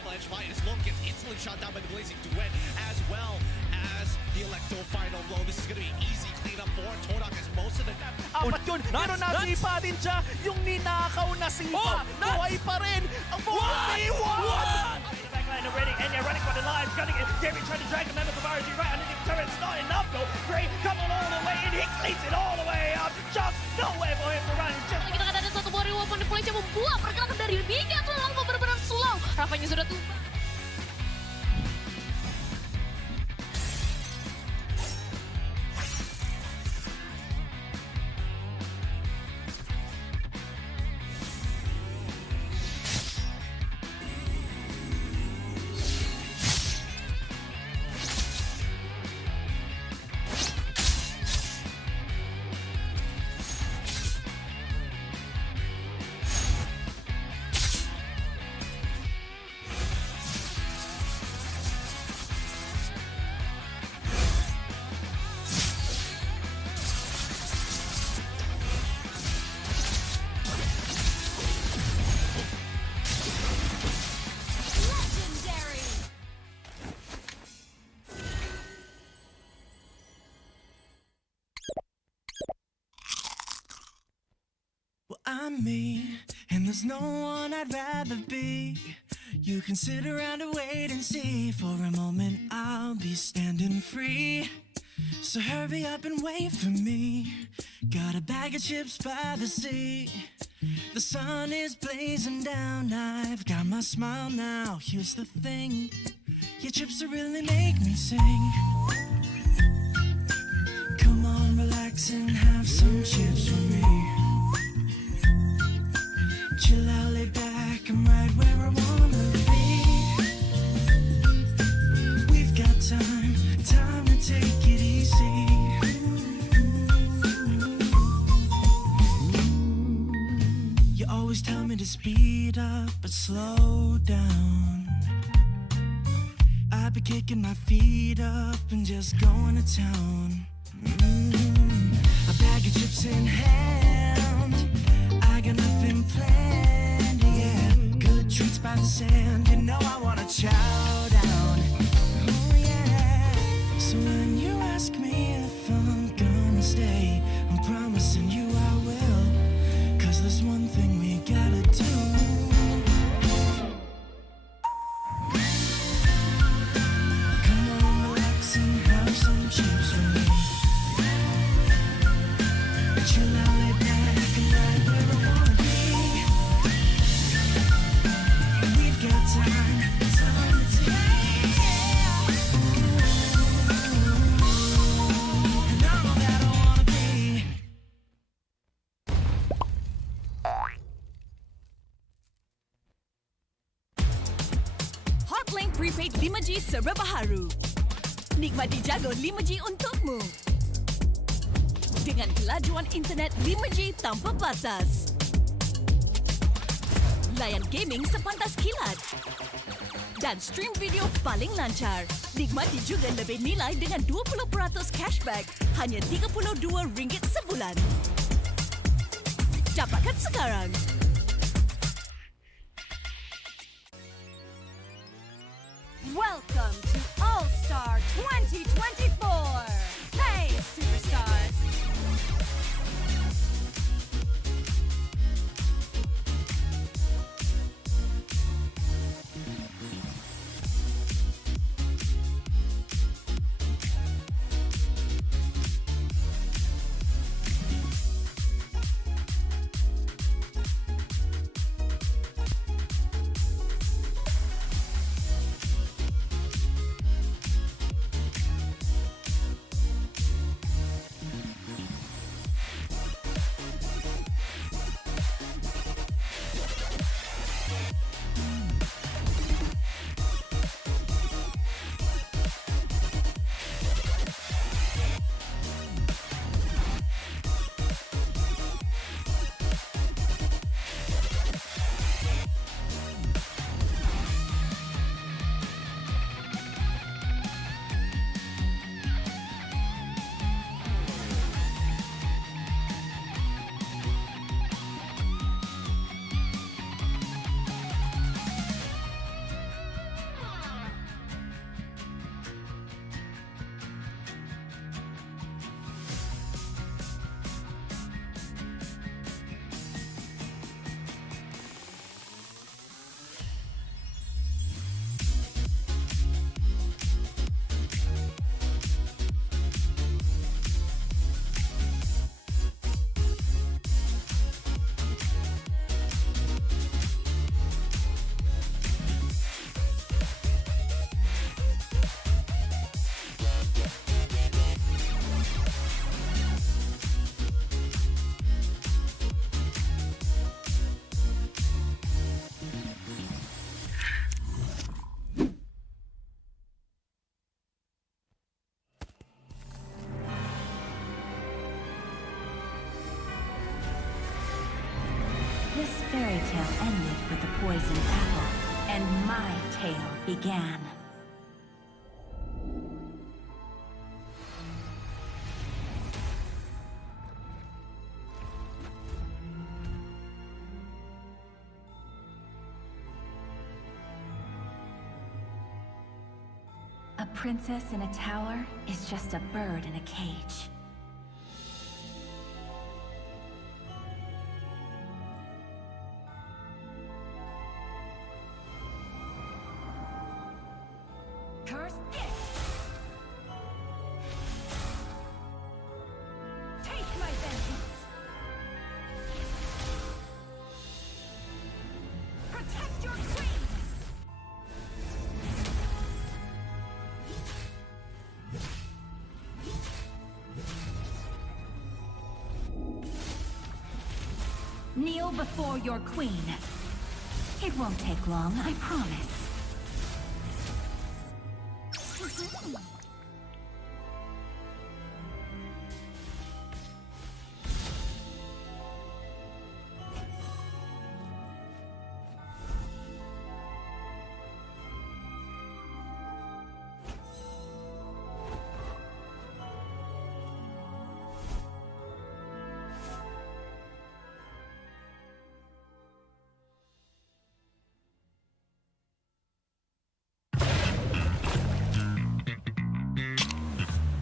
Minus one gets instantly shot down by the Blazing Duet as well as the Electro final blow. This is going to be easy cleanup for Torak as most of the... Apat yun, pero nasipa din siya yung ninakaw na sipa. Buhay pa rin ang 4v1! Backline already, and you're running for the lines, gunning it. Gary trying to drag the members of RG right underneath the turret. It's not enough though. Gray coming all the way in, he cleans it all the way up. Just nowhere for him to run. Kita akan ada satu warrior weapon di Malaysia membuat pergerakan dari Liga ke lama benar-benar slow. Rafanya sudah tumpah. I'm me, and there's no one I'd rather be. You can sit around and wait and see. For a moment I'll be standing free. So hurry up and wait for me. Got a bag of chips by the sea. The sun is blazing down. I've got my smile now. Here's the thing, your chips will really make me sing. Come on, relax and have some chips for me. Chill out, lay back, I'm right where I wanna be. We've got time to take it easy. You always tell me to speed up, but slow down. I've been kicking my feet up and just going to town. A bag of chips in hand, I got nothing planned, yeah. Good treats by the sand, you know I wanna chow down. Oh yeah. So when you ask me if I'm gonna stay, I'm promising you I will. 'Cause there's one thing we gotta do. Come on, relax and have some chips with me. Chill out, lay back, and right where I wanna be. We've got time to take it easy. And I'm all that I wanna be. Hotlink Prepaid 5G serba baharu. Nikmati jago 5G untukmu. Dengan kelajuan internet 5G tanpa batas. Layan gaming sepantas kilat. Dan stream video paling lancar. Nikmati juga lebih nilai dengan 20% cashback hanya RM32 sebulan. Dapatkan sekarang. Welcome to All-Star 2024. Play, superstars. This fairy tale ended with the poison apple, and my tale began. A princess in a tower is just a bird in a cage. Kneel before your queen. It won't take long, I promise.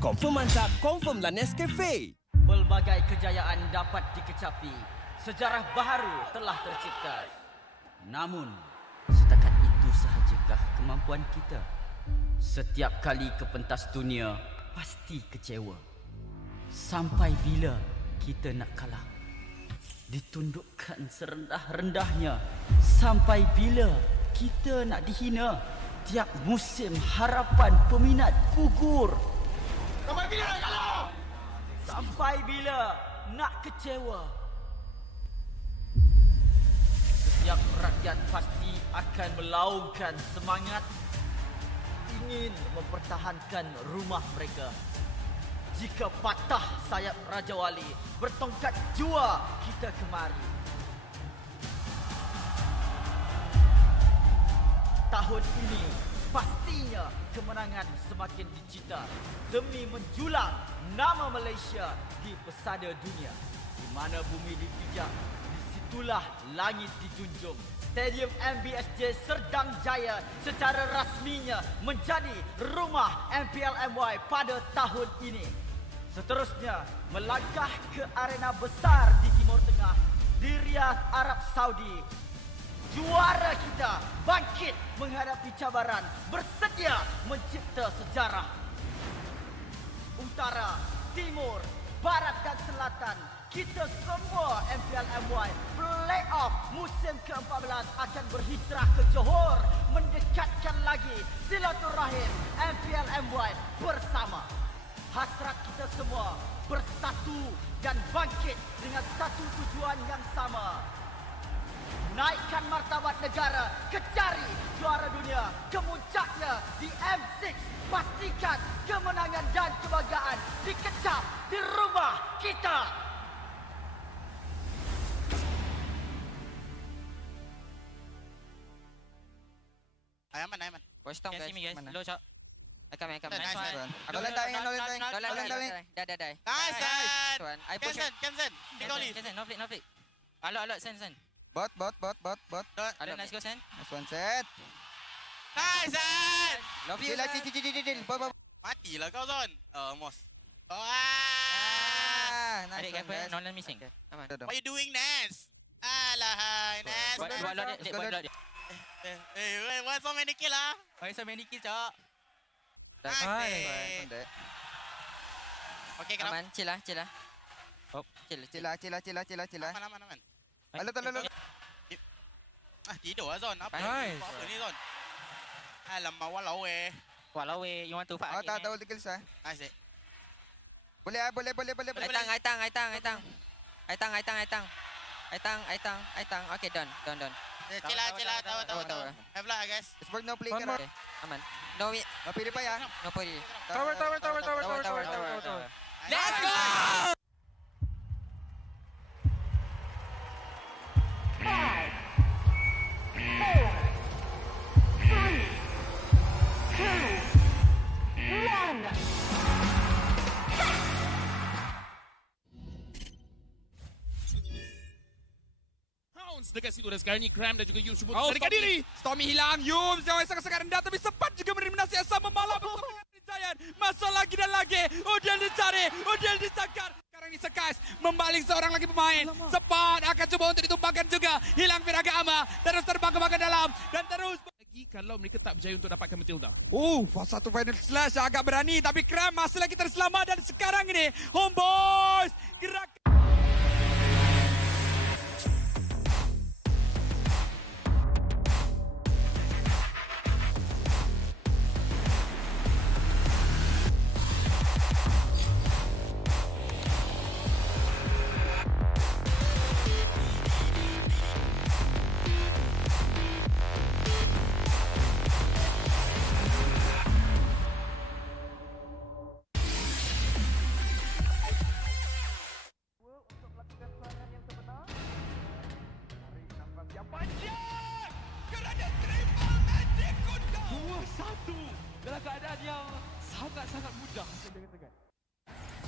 Confirm mantap, confirm lah Nescafe. Pelbagai kejayaan dapat dikecapi. Sejarah baharu telah tercipta. Namun, setakat itu sahajakah kemampuan kita? Setiap kali ke pentas dunia, pasti kecewa. Sampai bila kita nak kalah? Ditundukkan serendah-rendahnya. Sampai bila kita nak dihina? Tiap musim harapan peminat gugur. Sampai bila nak kalah? Sampai bila nak kecewa? Setiap rakyat pasti akan melaungkan semangat, ingin mempertahankan rumah mereka. Jika patah sayap Raja Wali, bertongkat jua kita kemari. Tahun ini pastinya kemenangan semakin dicita demi menjulang nama Malaysia di pesada dunia. Di mana bumi dipijak, disitulah langit dijunjung. Stadium MBSJ Serdang Jaya secara rasminya menjadi rumah MPL MY pada tahun ini. Seterusnya, melangkah ke arena besar di Timur Tengah, di Riyadh, Arab Saudi. Juara kita bangkit menghadapi cabaran, bersedia mencipta sejarah. Utara, Timur, Barat dan Selatan, kita semua MPL MY Playoff musim ke-14 akan berhijrah ke Johor, mendekatkan lagi silaturahim MPL MY bersama. Hasrat kita semua bersatu dan bangkit dengan satu tujuan yang sama. Naikkan martabat negara, kecari juara dunia, kemuncaknya di M6. Pastikan kemenangan dan kebanggaan dikecap di rumah kita. Aman. Watch down guys. Mana? Low shot. I come. Nice one. Don't let die. Die. Nice one. I push. Cancel. Take all leave. No flick. Alot, send. Bot. Nice go send. Nice one set. Nice one. Love you. Chill. Matilah kau Zon. Almost. Adik careful, no let me sing. Come on. What you doing, Nance? Alah, Nance. Buat lot dia. Why so many kill ah? Why so many kill, Cok? Nice. Okay, kenapa? Aman, chill lah. Chill. Aman. Alat. Tidur lah Zon. Apa ni Zon? Alamak, walau weh, you want to fight? Tahu tinggal sah. Nice. Boleh. Aitang. Okay, done. Chill lah, tahu. Have luck guys. Esports no play Okay, aman. No, pilih pa ya. no pwede. Tower. Let's go! Dekat situ dan sekarang ni Cram dan juga Yum cuba melarikan diri. Stormy hilang, Yum jauh sangat rendah tapi sempat juga menerminasi yang sama malam untuk Zayan. Masuk lagi dan lagi. Udiel dicari, Udiel disangkar. Sekarang ni Sekas membaling seorang lagi pemain. Sempat akan cuba untuk ditumpahkan juga. Hilang Piraga Ama. Terus terbang ke bahagian dalam dan terus lagi kalau mereka tak berjaya untuk dapatkan betul tak. Satu final slash agak berani tapi Cram masih lagi terselamat dan sekarang ini Homebois gerak.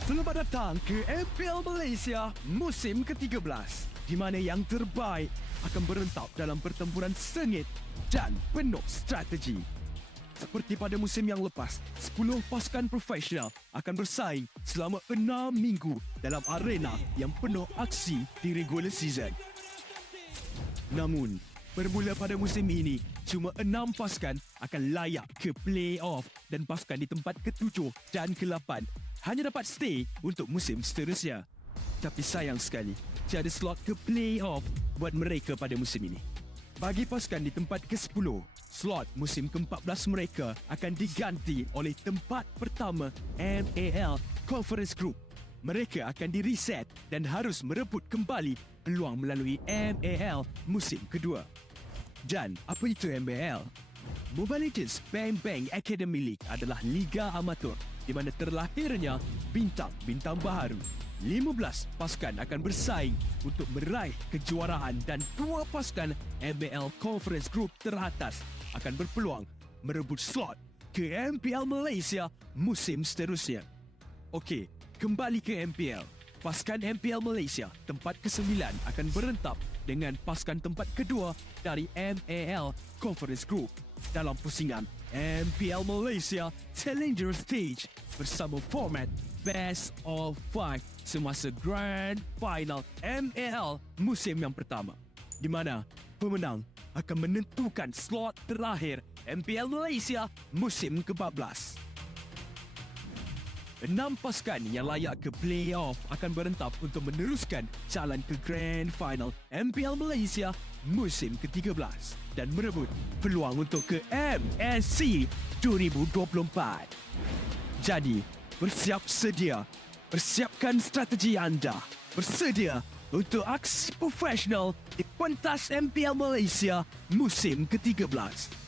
Selamat datang ke MPL Malaysia musim ke-13 di mana yang terbaik akan berentap dalam pertempuran sengit dan penuh strategi. Seperti pada musim yang lepas, 10 pasukan profesional akan bersaing selama 6 minggu dalam arena yang penuh aksi di regular season. Namun, bermula pada musim ini, cuma 6 pasukan akan layak ke play-off dan pasukan di tempat ke-7 dan ke-8 hanya dapat stay untuk musim seterusnya. Tapi sayang sekali, tiada slot ke play-off buat mereka pada musim ini. Bagi pasukan di tempat ke-10, slot musim ke-14 mereka akan diganti oleh tempat pertama MPL Conference Group. Mereka akan di-reset dan harus merebut kembali peluang melalui MPL musim kedua. Dan apa itu MPL? Mobile Legends Bang Bang Academy League adalah liga amatur di mana terlahirnya bintang-bintang baharu. 15 pasukan akan bersaing untuk meraih kejuaraan dan 2 pasukan MPL Conference Group teratas akan berpeluang merebut slot ke MPL Malaysia musim seterusnya. Okey, kembali ke MPL. Pasukan MPL Malaysia tempat ke-9 akan berentap dengan pasukan tempat kedua dari MPL Conference Group dalam pusingan MPL Malaysia Challenger Stage bersama format Best of 5 semasa Grand Final MPL musim yang pertama, di mana pemenang akan menentukan slot terakhir MPL Malaysia musim ke-14. 6 pasukan yang layak ke play-off akan berentap untuk meneruskan jalan ke Grand Final MPL Malaysia musim ke-13 dan merebut peluang untuk ke MSC 2024. Jadi, bersiap sedia, persiapkan strategi anda, bersedia untuk aksi profesional di pentas MPL Malaysia musim ke-13.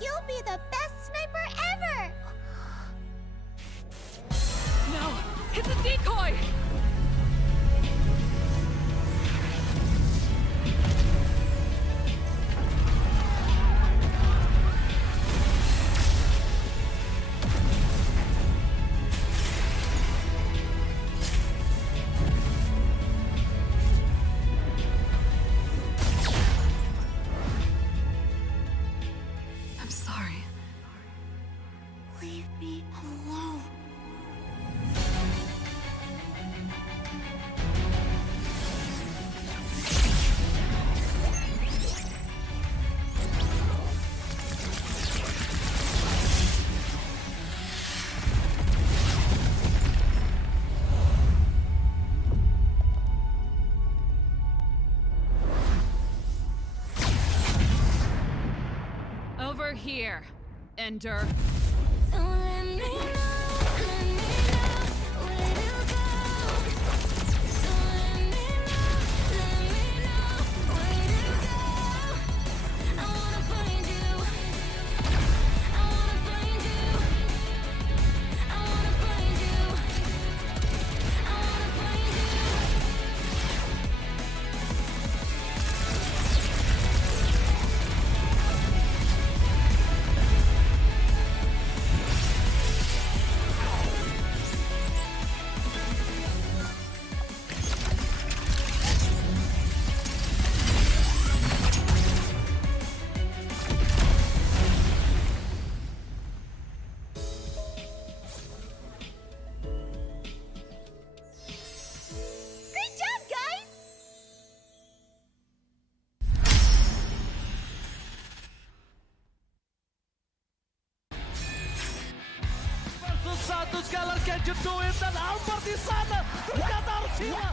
You'll be the best sniper ever! No! It's a decoy! Leave me alone. Over here, Ender. Legend Dois dan Albert di sana. Ternyata harus hilang.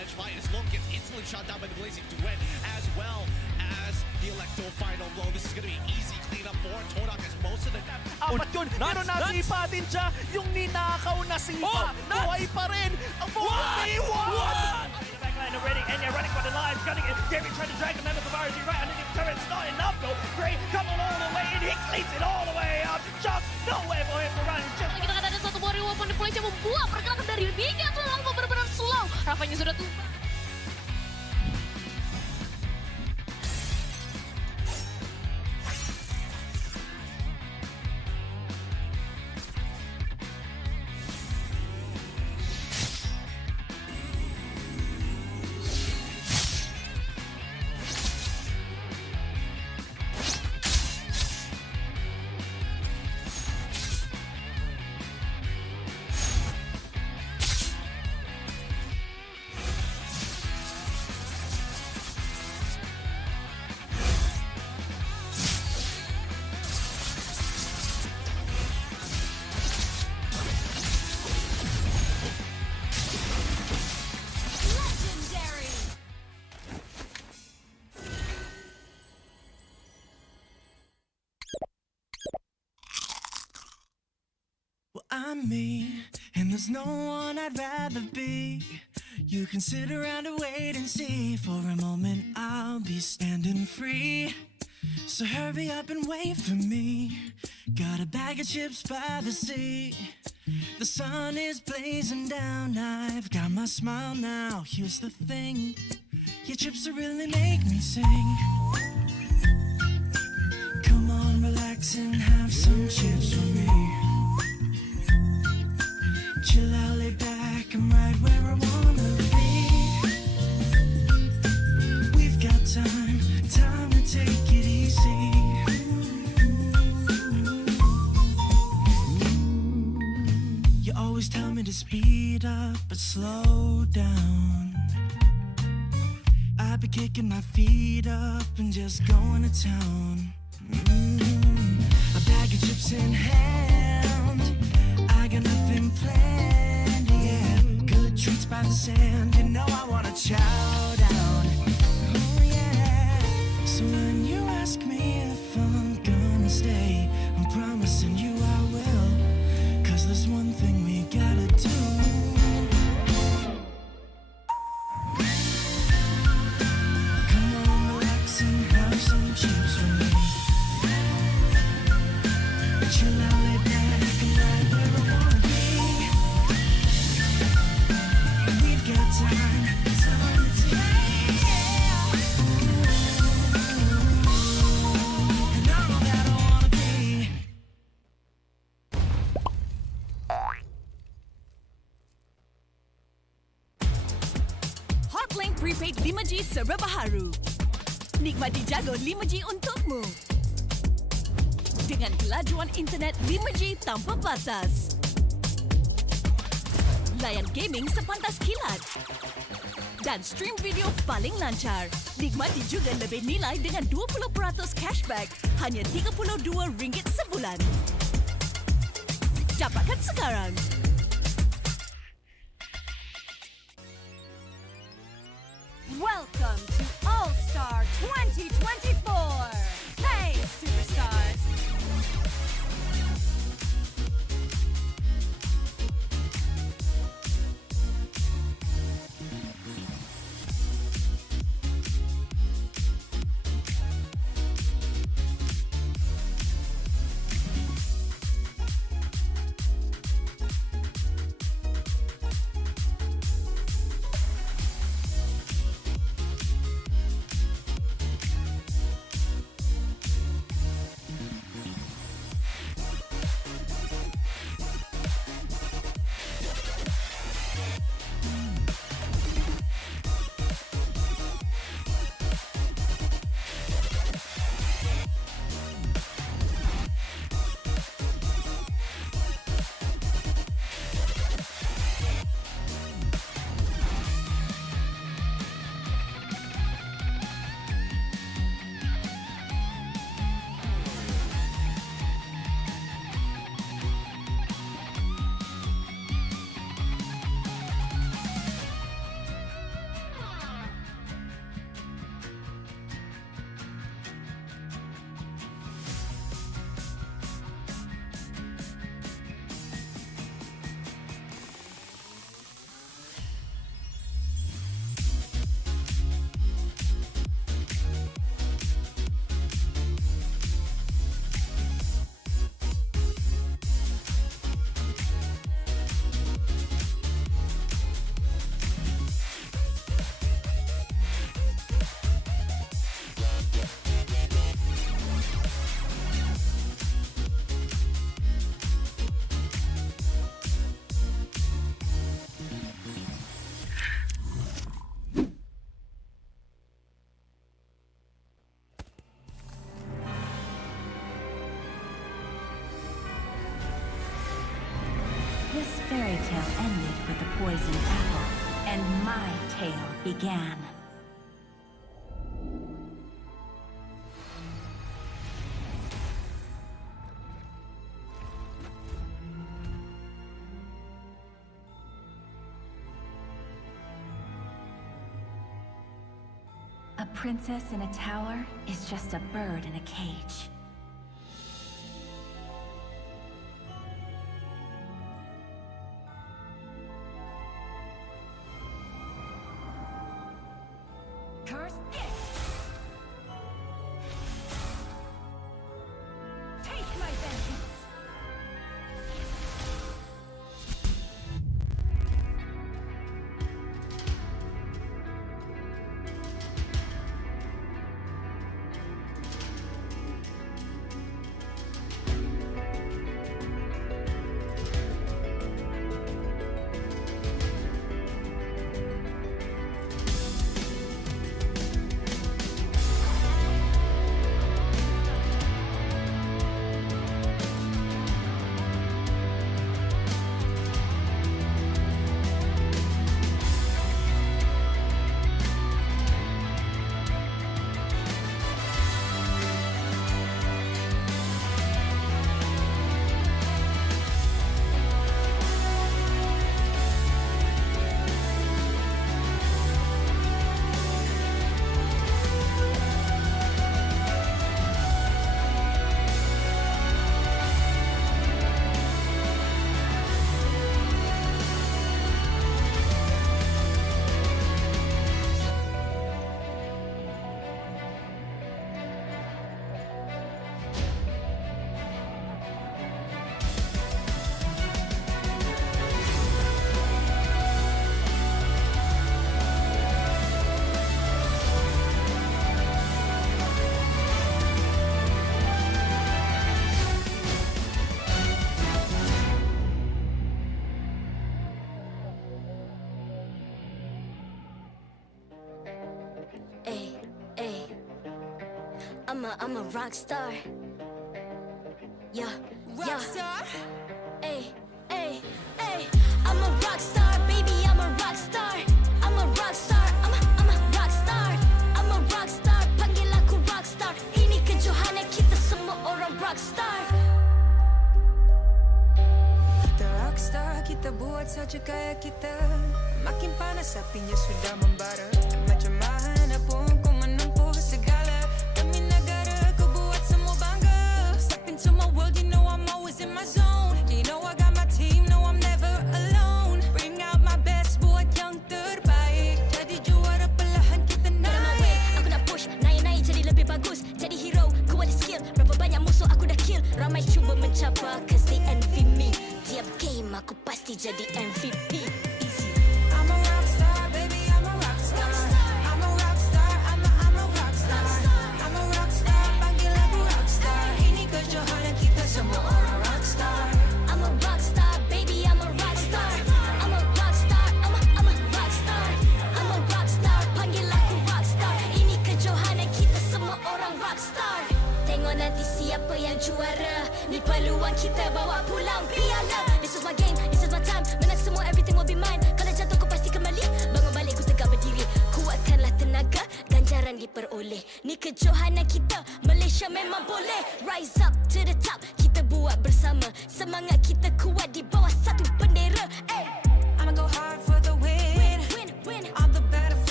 As well gets instantly shot down by the Blazing Duet, as well as the Electro final blow. This is going to be easy cleanup for Todak as most of the... Apat yun, pero nasipa din siya. Yung ninakaw na sipa. Buhay pa rin. Ang 4v1! Backline already, and you're running for the lives, gunning it. David trying to drag the members of RG right underneath turrets. Not enough though. Gray coming all the way in. He cleans it all the way up. Just nowhere for him to run. Just... Kita akan ada satu buah reward di Malaysia membuat pergerakan dari Liga terlalu benar-benar slow. Rafanya sudah tuh. I'm me, and there's no one I'd rather be. You can sit around and wait and see. For a moment I'll be standing free. So hurry up and wait for me. Got a bag of chips by the sea. The sun is blazing down. I've got my smile now. Here's the thing, your chips will really make me sing. Come on, relax and have some chips with me. Chill out, lay back, I'm right where I wanna be. We've got time to take it easy. You always tell me to speed up, but slow down. I've been kicking my feet up and just going to town. A bag of chips in hand, I got nothing planned, yeah. Good treats by the sand, you know I wanna chow down. Oh yeah. So when you ask me if I'm gonna stay, I'm promising you I will. 'Cause there's one thing we gotta do. Come on, relax and have some chips with me. Chill out, lay back, and right where I wanna be. We've got time to take it easy. And I'm all that I wanna be. Hotlink Prepaid 5G serba baharu. Nikmati jago 5G untukmu. Dengan kelajuan internet 5G tanpa batas. Layan gaming sepantas kilat. Dan stream video paling lancar. Nikmati juga lebih nilai dengan 20% cashback hanya RM32 sebulan. Dapatkan sekarang. Welcome to All-Star 2024. Hey, superstars. with the poison apple, and my tale began. A princess in a tower is just a bird in a cage. Curse it! Take my vengeance! I'm a rock star. Yeah, rock star. Ay, ay, ay. I'm a rock star, baby. I'm a rock star. I'm a rock star. I'm a rock star. I'm a rock star. Panggil aku rock star. Ini kejohanan kita semua orang rock star. Kita rock star, kita buat saja gaya kita. Makin panas apinya sudah membara. Macam mana pun ku menempuh segala. Demi negara ku buat semua bangga. Step into my world, you know I'm always in my zone. You know I got my team, no I'm never alone. Bring out my best, buat yang terbaik. Jadi juara perlahan kita naik. Aku nak push, naik-naik jadi lebih bagus. Jadi hero, ku ada skill. Berapa banyak musuh aku dah kill. Ramai cuba mencapai, cause they envy me. Tiap game aku pasti jadi MVP. I'm a rock star, baby, I'm a rock star.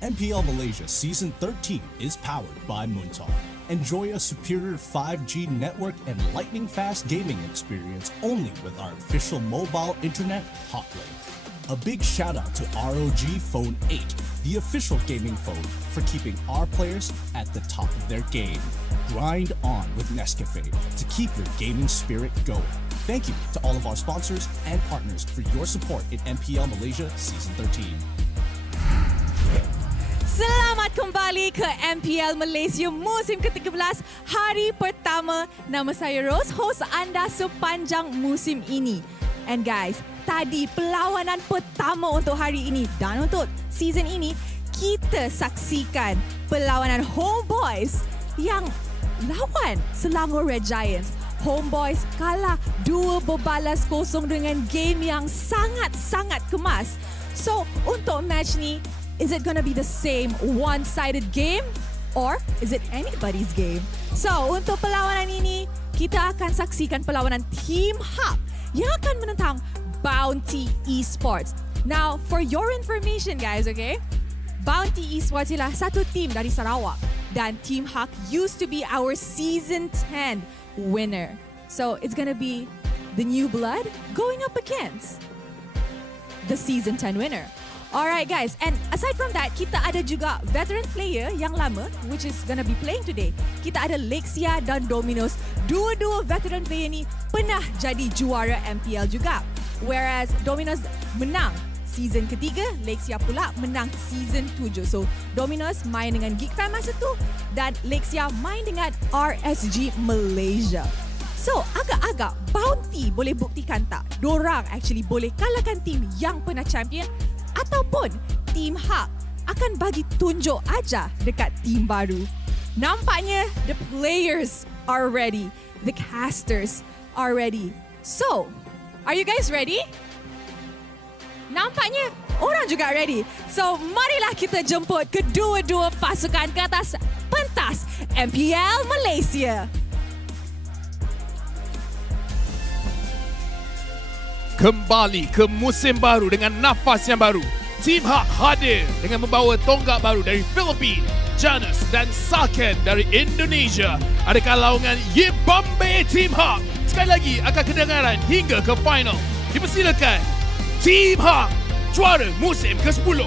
MPL Malaysia Season 13 is powered by Bountee. Enjoy a superior 5G network and lightning-fast gaming experience only with our official mobile internet hotlink. A big shout out to ROG Phone 8, the official gaming phone, for keeping our players at the top of their game. Grind on with Nescafe to keep your gaming spirit going. Thank you to all of our sponsors and partners for your support in MPL Malaysia Season 13. Selamat kembali ke MPL Malaysia musim ke-13 hari pertama. Nama saya Rose, host anda sepanjang musim ini. And guys, tadi perlawanan pertama untuk hari ini dan untuk season ini, kita saksikan perlawanan Homebois yang lawan Selangor Red Giants. Homebois kalah 2 berbalas kosong dengan game yang sangat-sangat kemas. So, untuk match ni, is it gonna be the same one-sided game or is it anybody's game? So, untuk perlawanan ini, kita akan saksikan perlawanan Team Hub yang akan menentang Bountee Esports. Now, for your information guys, okay? Bountee Esports ialah satu team dari Sarawak dan Team Hub used to be our Season 10 winner. So, it's gonna be the new blood going up against the Season 10 winner. Alright guys, and aside from that, kita ada juga veteran player yang lama which is gonna be playing today. Kita ada Lexia dan Dominus. Dua-dua veteran player ni pernah jadi juara MPL juga. Whereas Dominus menang season ketiga, Lexia pula menang season 7. So Dominus main dengan Geek Fam masa tu dan Lexia main dengan RSG Malaysia. So, agak-agak Bountee boleh buktikan tak dorang actually boleh kalahkan team yang pernah champion ataupun Team Hub akan bagi tunjuk aja dekat team baru. Nampaknya the players are ready. The casters are ready. So, are you guys ready? Nampaknya orang juga ready. So, marilah kita jemput kedua-dua pasukan ke atas pentas MPL Malaysia. Kembali ke musim baru dengan nafas yang baru. Team Hub hadir dengan membawa tonggak baru dari Filipina, Janus dan Saken dari Indonesia. Adakah lawangan Yibambe Team Hub sekali lagi akan kedengaran hingga ke final? Dipersilakan Team Hub, juara musim ke-10.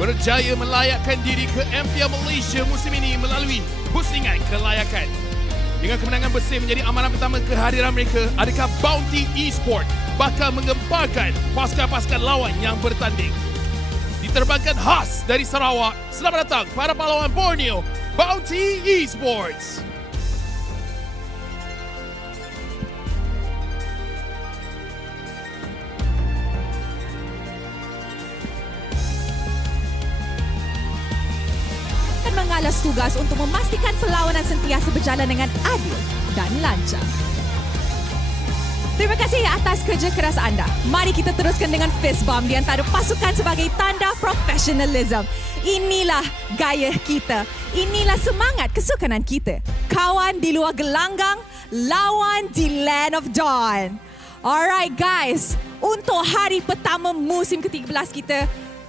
Berjaya melayakkan diri ke MPL Malaysia musim ini melalui pusingan kelayakan. Dengan kemenangan bersih menjadi amalan pertama kehadiran mereka, adakah Bountee Esports bakal menggemparkan pasukan-pasukan lawan yang bertanding? Diterbangkan khas dari Sarawak, selamat datang para pahlawan Borneo, Bountee Esports. Mengalas tugas untuk memastikan perlawanan sentiasa berjalan dengan adil dan lancar. Terima kasih atas kerja keras anda. Mari kita teruskan dengan fist bump di antara pasukan sebagai tanda profesionalism. Inilah gaya kita. Inilah semangat kesukanan kita. Kawan di luar gelanggang, lawan di Land of Dawn. Alright guys, untuk hari pertama musim ke-13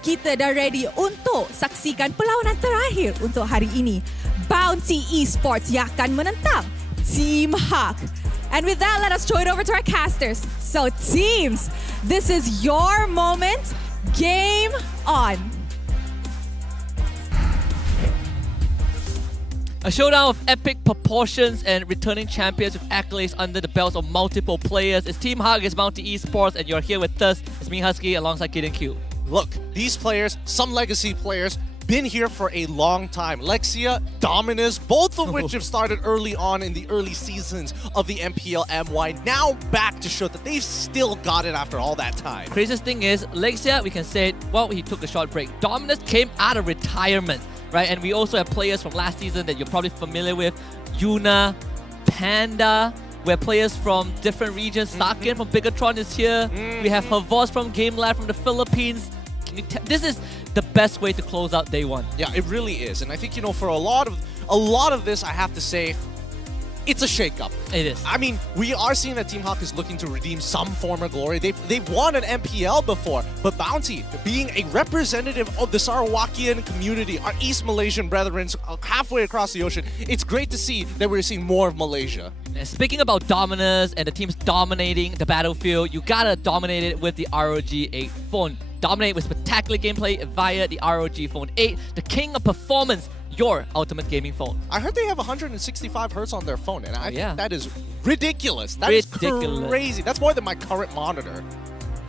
kita dah ready untuk saksikan perlawanan terakhir untuk hari ini. Bountee Esports yang akan menentang Team Hub. And with that, let us throw it over to our casters. So teams, this is your moment. Game on. A showdown of epic proportions and returning champions with accolades under the belts of multiple players. It's Team Hug against Bountee Esports, and you're here with us. It's me, Husky, alongside Kid and Q. Look, these players, some legacy players, been here for a long time. Lexia, Dominus, both of which have started early on in the early seasons of the MPL MY, now back to show that they've still got it after all that time. Craziest thing is, Lexia, we can say, well, he took a short break. Dominus came out of retirement, right? And we also have players from last season that you're probably familiar with. Yuna, Panda, we have players from different regions. Saken from Bigatron is here. We have Homebois from Game Lab from the Philippines. This is the best way to close out day one. Yeah, it really is. And I think, you know, for a lot of this, I have to say, it's a shakeup. It is. I mean, we are seeing that Team Hawk is looking to redeem some former glory. They've won an MPL before, but Bountee, being a representative of the Sarawakian community, our East Malaysian brethren halfway across the ocean, it's great to see that we're seeing more of Malaysia. And speaking about Dominus and the teams dominating the battlefield, you gotta dominate it with the ROG 8 phone. Dominate with spectacular gameplay via the ROG Phone 8, the king of performance, your ultimate gaming phone. I heard they have 165 hertz on their phone, and I think that is ridiculous. That Ridiculous. is crazy. That's more than my current monitor.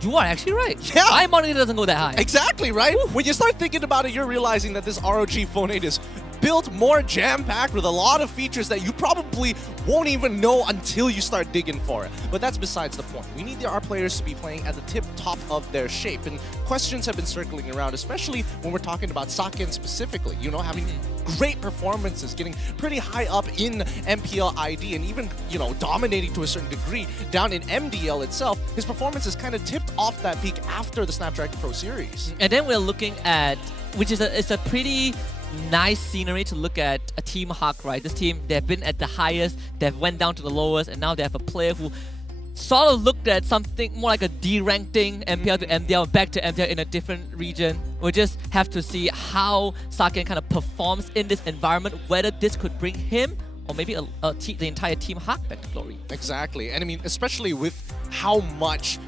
You are actually right. Yeah. My monitor doesn't go that high. Exactly, right? Woo. When you start thinking about it, you're realizing that this ROG Phone 8 is built more jam-packed with a lot of features that you probably won't even know until you start digging for it. But that's besides the point. We need our players to be playing at the tip-top of their shape. And questions have been circling around, especially when we're talking about Saken specifically. You know, having great performances, getting pretty high up in MPL ID, and even, you know, dominating to a certain degree down in MDL itself. His performance is kind of tipped off that peak after the Snapdragon Pro Series. And then we're looking at, which is it's a pretty nice scenery to look at a Team Hawk, right? This team, they've been at the highest, they've went down to the lowest, and now they have a player who sort of looked at something more like a D-ranking MPL to MDL, back to MPL in a different region. We'll just have to see how Saken kind of performs in this environment, whether this could bring him or maybe the entire Team Hawk back to glory. Exactly, and I mean, especially with how much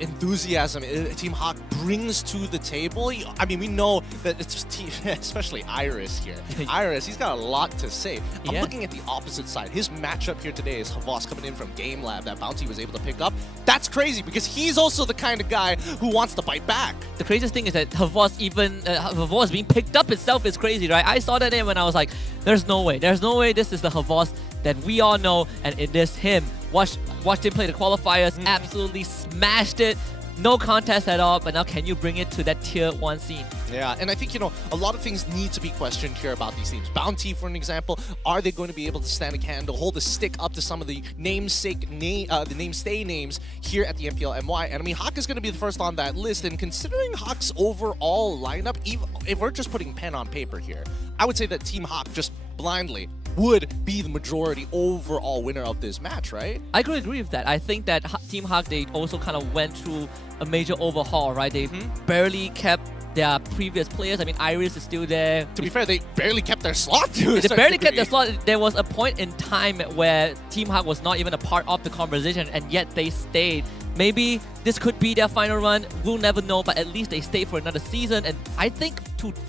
enthusiasm Team Hawk brings to the table. I mean, we know that it's especially Iris here. Iris, he's got a lot to say. I'm looking at the opposite side. His matchup here today is Homebois coming in from Game Lab that Bountee was able to pick up. That's crazy because he's also the kind of guy who wants to bite back. The craziest thing is that Homebois being picked up itself is crazy, right? I saw that name and I was like, there's no way this is the Homebois that we all know, and it is him. Watched him play the qualifiers, absolutely smashed it. No contest at all, but now can you bring it to that tier 1 scene? Yeah, and I think, you know, a lot of things need to be questioned here about these teams. Bountee, for an example, are they going to be able to stand a candle, hold a stick up to some of the namestay names here at the MPL MY? And I mean, Hawk is going to be the first on that list, and considering Hawk's overall lineup, even if we're just putting pen on paper here, I would say that Team Hawk just blindly would be the majority overall winner of this match, right? I could agree with that. I think that Team Hawk, they also kind of went through a major overhaul, right? They barely kept their previous players. I mean, Iris is still there. To be fair, they barely kept their slot too. They barely kept their slot. There was a point in time where Team Hawk was not even a part of the conversation, and yet they stayed. Maybe this could be their final run. We'll never know, but at least they stayed for another season. And I think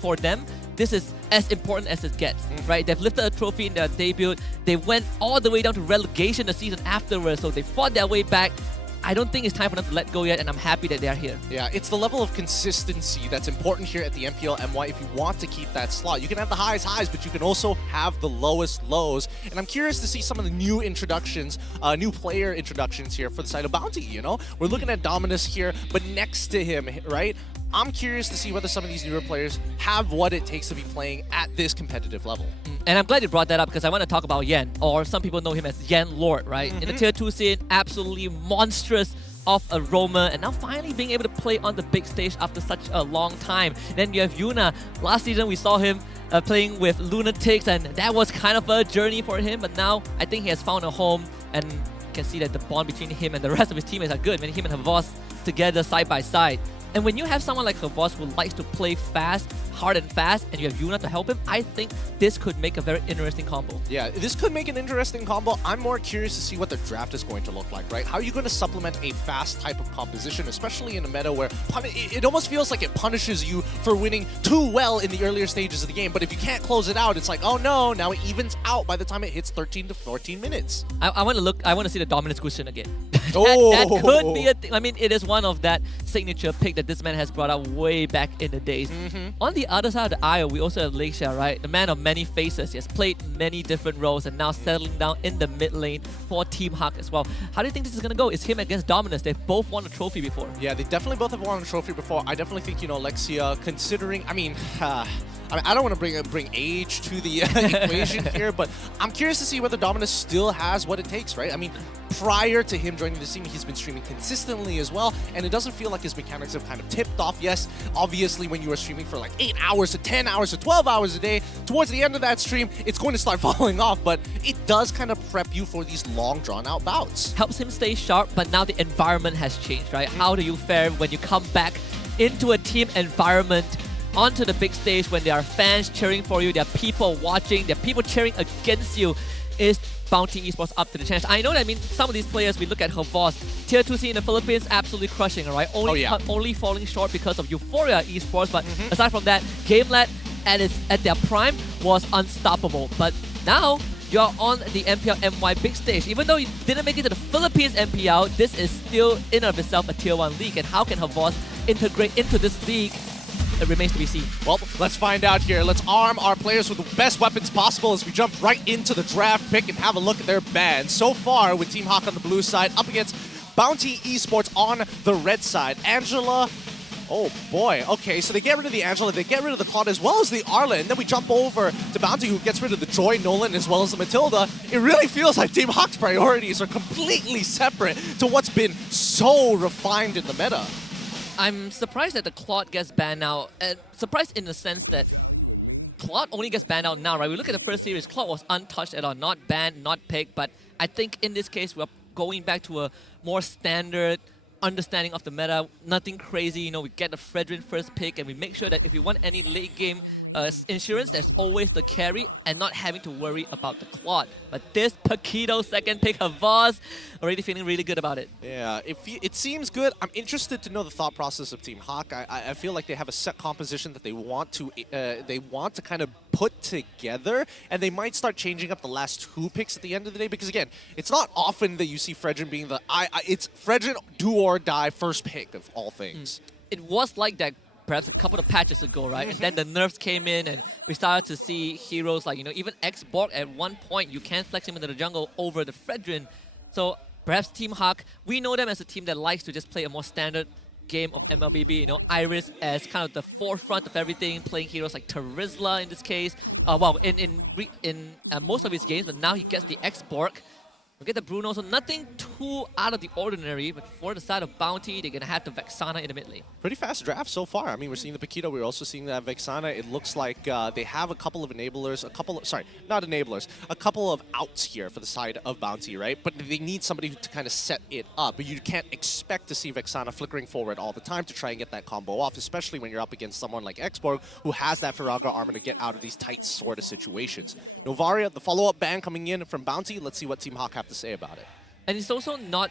for them, this is as important as it gets, right? They've lifted a trophy in their debut. They went all the way down to relegation the season afterwards, so they fought their way back. I don't think it's time for them to let go yet, and I'm happy that they're here. Yeah, it's the level of consistency that's important here at the MPL MY if you want to keep that slot. You can have the highs, but you can also have the lowest lows. And I'm curious to see some of the new introductions, new player introductions here for the side of Bountee, you know? We're looking at Dominus here, but next to him, right? I'm curious to see whether some of these newer players have what it takes to be playing at this competitive level. And I'm glad you brought that up because I want to talk about Yen, or some people know him as Yen Lord, right? In the tier 2 scene, absolutely monstrous off a roamer, and now finally being able to play on the big stage after such a long time. Then you have Yuna. Last season we saw him playing with Lunatics, and that was kind of a journey for him, but now I think he has found a home, and you can see that the bond between him and the rest of his teammates are good. When him and Homebois together side by side. And when you have someone like Homebois who likes to play fast, hard and fast, and you have Yuna to help him, I think this could make a very interesting combo. Yeah, this could make an interesting combo. I'm more curious to see what the draft is going to look like, right? How are you going to supplement a fast type of composition, especially in a meta where it almost feels like it punishes you for winning too well in the earlier stages of the game, but if you can't close it out, it's like, oh no, now it evens out by the time it hits 13 to 14 minutes. I want to see the Dominus cushion again. that could be a thing. I mean, it is one of that signature pick that this man has brought up way back in the days. On the other side of the aisle, we also have Leisha, right? The man of many faces. He has played many different roles and now settling down in the mid lane for Team Hawk as well. How do you think this is going to go? It's him against Dominus. They've both won a trophy before. Yeah, they definitely both have won a trophy before. I definitely think, you know, Lexia, considering, I mean, I mean, I don't want to bring age to the equation here, but I'm curious to see whether Dominus still has what it takes, right? I mean, prior to him joining the team, he's been streaming consistently as well, and it doesn't feel like his mechanics have kind of tipped off. Yes, obviously, when you are streaming for like 8 hours to 10 hours to 12 hours a day, towards the end of that stream, it's going to start falling off, but it does kind of prep you for these long, drawn-out bouts. Helps him stay sharp, but now the environment has changed, right? How do you fare when you come back into a team environment, onto the big stage when there are fans cheering for you, there are people watching, there are people cheering against you? Is Bountee Esports up to the chance? I know that, I mean, some of these players, we look at Homebois, Tier 2C in the Philippines, absolutely crushing, right? Only falling short because of Euphoria Esports, but aside from that, GameLad at their prime was unstoppable. But now, you're on the MPL MY big stage. Even though you didn't make it to the Philippines MPL, this is still in and of itself a Tier 1 league. And how can Homebois integrate into this league? It remains to be seen. Well, let's find out here. Let's arm our players with the best weapons possible as we jump right into the draft pick and have a look at their band. So far, with Team Hawk on the blue side, up against Bountee Esports on the red side. Angela, oh boy, okay, so they get rid of the Angela, they get rid of the Claude as well as the Arla, and then we jump over to Bountee, who gets rid of the Joy, Nolan, as well as the Matilda. It really feels like Team Hawk's priorities are completely separate to what's been so refined in the meta. I'm surprised that the Claude gets banned now. Surprised in the sense that Claude only gets banned out now, right? We look at the first series, Claude was untouched at all, not banned, not picked, but I think in this case we're going back to a more standard understanding of the meta, nothing crazy. You know, we get the Fredrin first pick and we make sure that if we want any late game insurance, there's always the carry and not having to worry about the Claude. But this Paquito second pick, Homebois, already feeling really good about it. Yeah, it seems good. I'm interested to know the thought process of Team Hawk. I feel like they have a set composition that they want to kind of put together, and they might start changing up the last 2 picks at the end of the day, because again, it's not often that you see Fredrin being the it's Fredrin do or die first pick of all things. It was like that perhaps a couple of patches ago, right? And then the nerfs came in and we started to see heroes like, you know, even X-Borg at one point, you can flex him into the jungle over the Fredrin. So perhaps Team Hawk, we know them as a team that likes to just play a more standard game of MLBB, you know, Iris as kind of the forefront of everything, playing heroes like Terizla in this case. Well, in most of his games, and now he gets the X-Borg. We get the Bruno, so nothing too out of the ordinary, but for the side of Bountee, they're going to have the Vexana in the mid lane. Pretty fast draft so far. I mean, we're seeing the Paquito, we're also seeing that Vexana. It looks like they have a couple of enablers, a couple of outs here for the side of Bountee, right? But they need somebody to kind of set it up. But you can't expect to see Vexana flickering forward all the time to try and get that combo off, especially when you're up against someone like X-Borg, who has that Ferraga armor to get out of these tight sort of situations. Novaria, the follow-up ban coming in from Bountee. Let's see what Team Hawk have to say about it. And it's also not,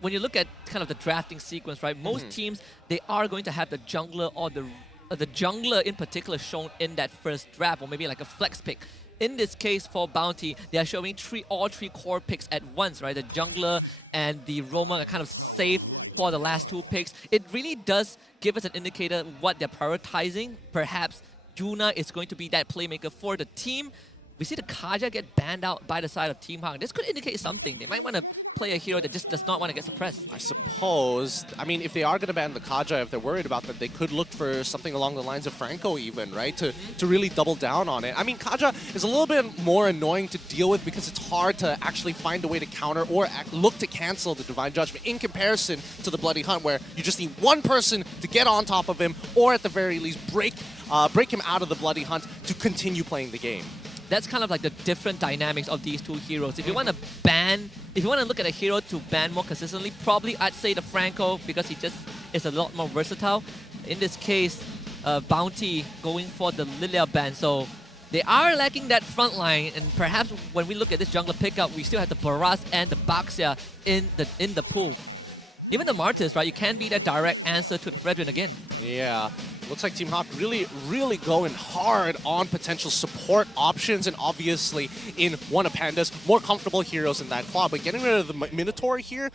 when you look at kind of the drafting sequence, right, most teams, they are going to have the jungler or the jungler in particular shown in that first draft, or maybe like a flex pick. In this case for Bountee, they are showing all three core picks at once, right? The jungler and the roamer are kind of saved for the last 2 picks. It really does give us an indicator what they're prioritizing. Perhaps Juna is going to be that playmaker for the team. We see the Kaja get banned out by the side of Team Hawk. This could indicate something. They might want to play a hero that just does not want to get suppressed. I suppose. I mean, if they are going to ban the Kaja, if they're worried about that, they could look for something along the lines of Franco even, right? To really double down on it. I mean, Kaja is a little bit more annoying to deal with because it's hard to actually find a way to counter or look to cancel the Divine Judgment in comparison to the Bloody Hunt, where you just need one person to get on top of him or at the very least break him out of the Bloody Hunt to continue playing the game. That's kind of like the different dynamics of these 2 heroes. If you want to look at a hero to ban more consistently, probably I'd say the Franco, because he just is a lot more versatile. In this case, Bountee going for the Lilia ban, so they are lacking that front line, and perhaps when we look at this jungler pickup, we still have the Baras and the Baxia in the pool. Even the Martyrs, right? You can't be that direct answer to Fredrin again. Yeah. Looks like Team Hawk really going hard on potential support options, and obviously in one of Panda's more comfortable heroes in that claw. But getting rid of the Minotaur here,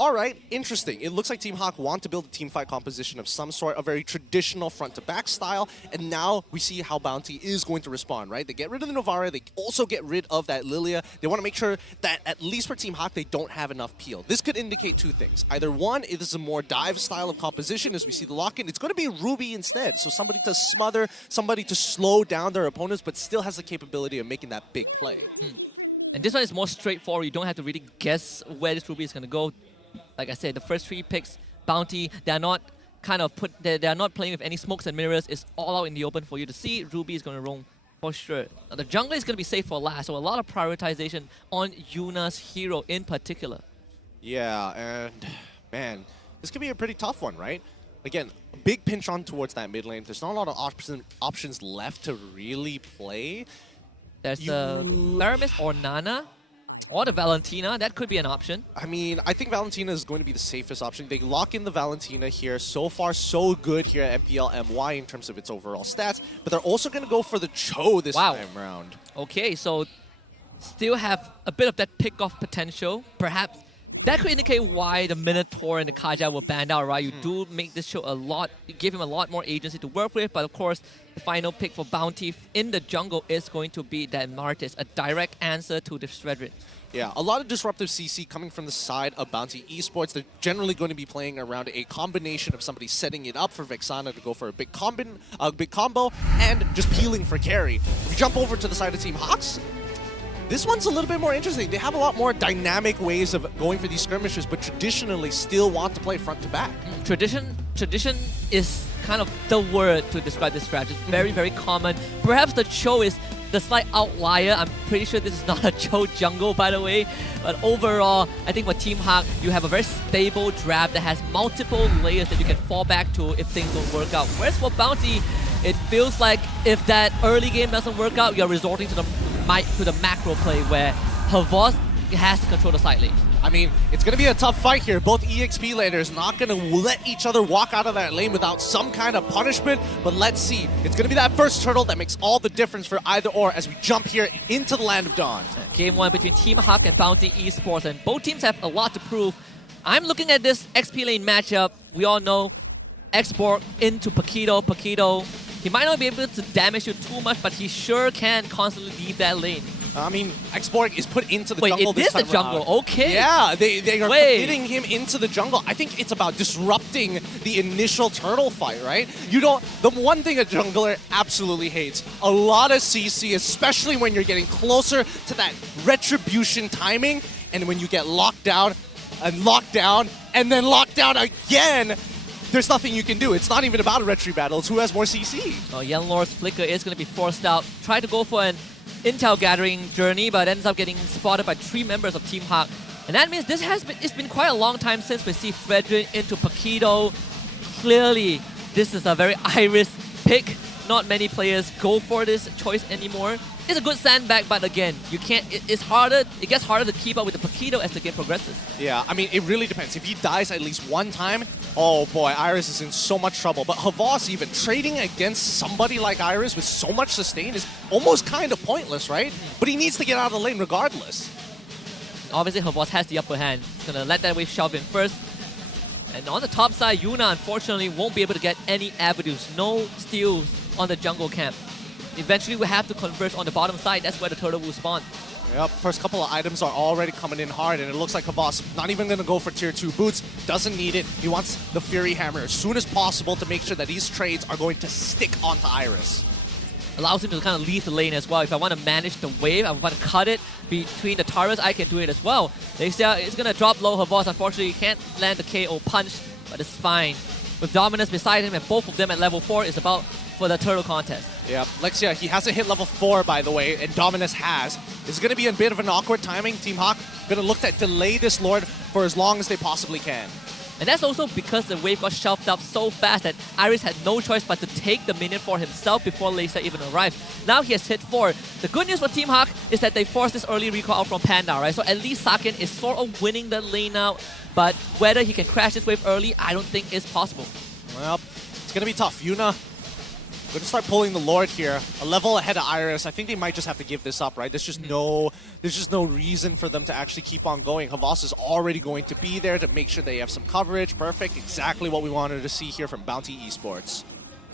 all right, interesting. It looks like Team Hawk want to build a teamfight composition of some sort, a very traditional front-to-back style, and now we see how Bountee is going to respond, right? They get rid of the Novara, they also get rid of that Lilia. They want to make sure that, at least for Team Hawk, they don't have enough peel. This could indicate two things. Either one, it is a more dive style of composition, as we see the lock-in. It's going to be Ruby instead, so somebody to smother, somebody to slow down their opponents, but still has the capability of making that big play. No one can take you from me. And this one is more straightforward. You don't have to really guess where this Ruby is going to go. Like I said, the first 3 picks, Bountee, they're not they're not playing with any smokes and mirrors. It's all out in the open for you to see. Ruby is going to roam for sure. Now, the jungler is going to be safe for last, so a lot of prioritization on Yuna's hero in particular. Yeah, and man, this could be a pretty tough one, right? Again, a big pinch on towards that mid lane. There's not a lot of options left to really play. There's the Theramis or Nana. Or the Valentina, that could be an option. I mean, I think Valentina is going to be the safest option. They lock in the Valentina here. So far, so good here at MPL MY in terms of its overall stats. But they're also going to go for the Cho this time around. Okay, so still have a bit of that pick-off potential. Perhaps that could indicate why the Minotaur and the Kaja were banned out, right? You do make this show a lot, you give him a lot more agency to work with, but of course, the final pick for Bountee in the jungle is going to be that Martis, a direct answer to the Shredrin. Yeah, a lot of disruptive CC coming from the side of Bountee Esports. They're generally going to be playing around a combination of somebody setting it up for Vexana to go for a big combo, and just peeling for carry. You jump over to the side of Team Hawks. This one's a little bit more interesting. They have a lot more dynamic ways of going for these skirmishes, but traditionally still want to play front to back. Tradition is kind of the word to describe this strategy. It's very, very common. Perhaps the Cho is the slight outlier. I'm pretty sure this is not a Cho jungle, by the way. But overall, I think for Team Hawk, you have a very stable draft that has multiple layers that you can fall back to if things don't work out. Whereas for Bountee, it feels like if that early game doesn't work out, you're resorting to the macro play where Homebois has to control the side lanes. I mean, it's going to be a tough fight here. Both EXP laners not going to let each other walk out of that lane without some kind of punishment. But let's see. It's going to be that first turtle that makes all the difference for either or as we jump here into the land of Dawn. Game 1 between Team Hawk and Bountee Esports, and both teams have a lot to prove. I'm looking at this XP lane matchup. We all know export into Paquito. Paquito, he might not be able to damage you too much, but he sure can constantly leave that lane. I mean, Export is put into the jungle this time it is the jungle, around. okay. Yeah, they are committing him into the jungle. I think it's about disrupting the initial turtle fight, right? The one thing a jungler absolutely hates, a lot of CC, especially when you're getting closer to that retribution timing, and when you get locked down, and then locked down again, there's nothing you can do. It's not even about a retry battle, it's who has more CC. Oh, Yenlor's flicker is going to be forced out. Try to go for an intel gathering journey, but ends up getting spotted by 3 members of Team Hawk. And that means it's been quite a long time since we see Fredrin into Paquito. Clearly, this is a very Iris pick. Not many players go for this choice anymore. It's a good sandbag, but again, you can't. It gets harder to keep up with the Paquito as the game progresses. Yeah, I mean, it really depends. If he dies at least one time, oh boy, Iris is in so much trouble. But Homebois, even trading against somebody like Iris with so much sustain is almost kind of pointless, right? But he needs to get out of the lane regardless. Obviously, Homebois has the upper hand. He's gonna let that wave shove in first. And on the top side, Yuna unfortunately won't be able to get any avenues. No steals on the jungle camp. Eventually, we have to converge on the bottom side. That's where the turtle will spawn. Yep, first couple of items are already coming in hard, and it looks like Homebois not even going to go for tier 2 boots. Doesn't need it. He wants the Fury Hammer as soon as possible to make sure that these trades are going to stick onto Iris. Allows him to kind of leave the lane as well. If I want to manage the wave, I want to cut it between the turrets, I can do it as well. It's going to drop low. Homebois, unfortunately, can't land the KO punch, but it's fine. With Dominus beside him and both of them at level 4, it's about for the turtle contest. Yeah, Lexia, he hasn't hit level 4, by the way, and Dominus has. It's going to be a bit of an awkward timing. Team Hawk going to look to delay this Lord for as long as they possibly can. And that's also because the wave got shelved up so fast that Iris had no choice but to take the minion for himself before Lisa even arrived. Now he has hit 4. The good news for Team Hawk is that they forced this early recall out from Panda, right? So at least Saken is sort of winning the lane out, but whether he can crash this wave early, I don't think is possible. Well, it's going to be tough. Yuna going to start pulling the Lord here. A level ahead of Iris. I think they might just have to give this up, right? There's just no there's just no reason for them to actually keep on going. Homebois is already going to be there to make sure they have some coverage. Perfect, exactly what we wanted to see here from Bountee Esports.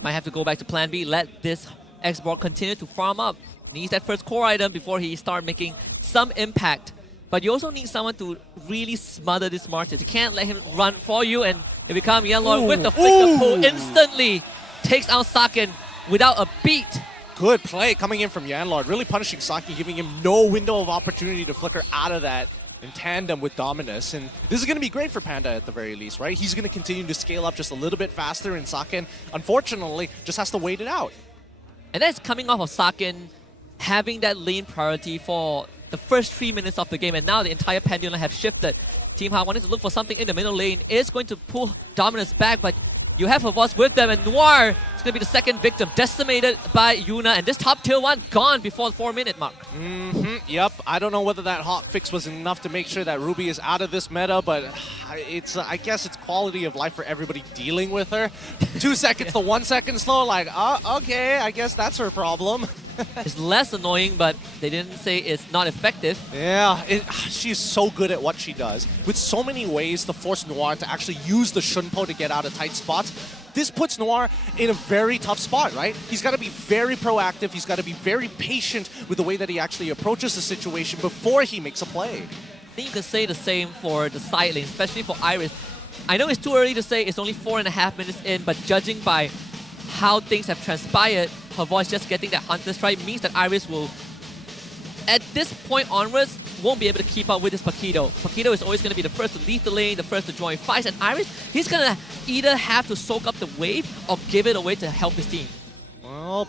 Might have to go back to plan B, let this Xborg continue to farm up. Needs that first core item before he start making some impact. But you also need someone to really smother this Martin. Can't let him run for you, and it become Yanlord with the flicker pull instantly takes out Saken without a beat. Good play coming in from Yanlord, really punishing Saki, giving him no window of opportunity to flicker out of that in tandem with Dominus. And this is going to be great for Panda at the very least, right? He's going to continue to scale up just a little bit faster, and Saken, unfortunately, just has to wait it out. And that's coming off of Saken having that lane priority for the first 3 minutes of the game, and now the entire pendulum have shifted. Team Ha wanted to look for something in the middle lane, is going to pull Dominus back, but you have Homebois with them, and Noir is going to be the second victim, decimated by Yuna, and this top tier 1 gone before the 4-minute mark. Yep, I don't know whether that hot fix was enough to make sure that Ruby is out of this meta, but it's I guess it's quality of life for everybody dealing with her. 2 seconds to 1 second slow, like, okay, I guess that's her problem. It's less annoying, but they didn't say it's not effective. Yeah, she's so good at what she does. With so many ways to force Noir to actually use the Shunpo to get out of tight spots, this puts Noir in a very tough spot, right? He's got to be very proactive. He's got to be very patient with the way that he actually approaches the situation before he makes a play. I think you could say the same for the side lane, especially for Iris. I know it's too early to say, it's only 4.5 minutes in, but judging by how things have transpired, her voice just getting that Hunter Strike means that Iris will, at this point onwards, won't be able to keep up with this Paquito. Paquito is always going to be the first to leave the lane, the first to join fights, and Iris, he's going to either have to soak up the wave or give it away to help his team. Well,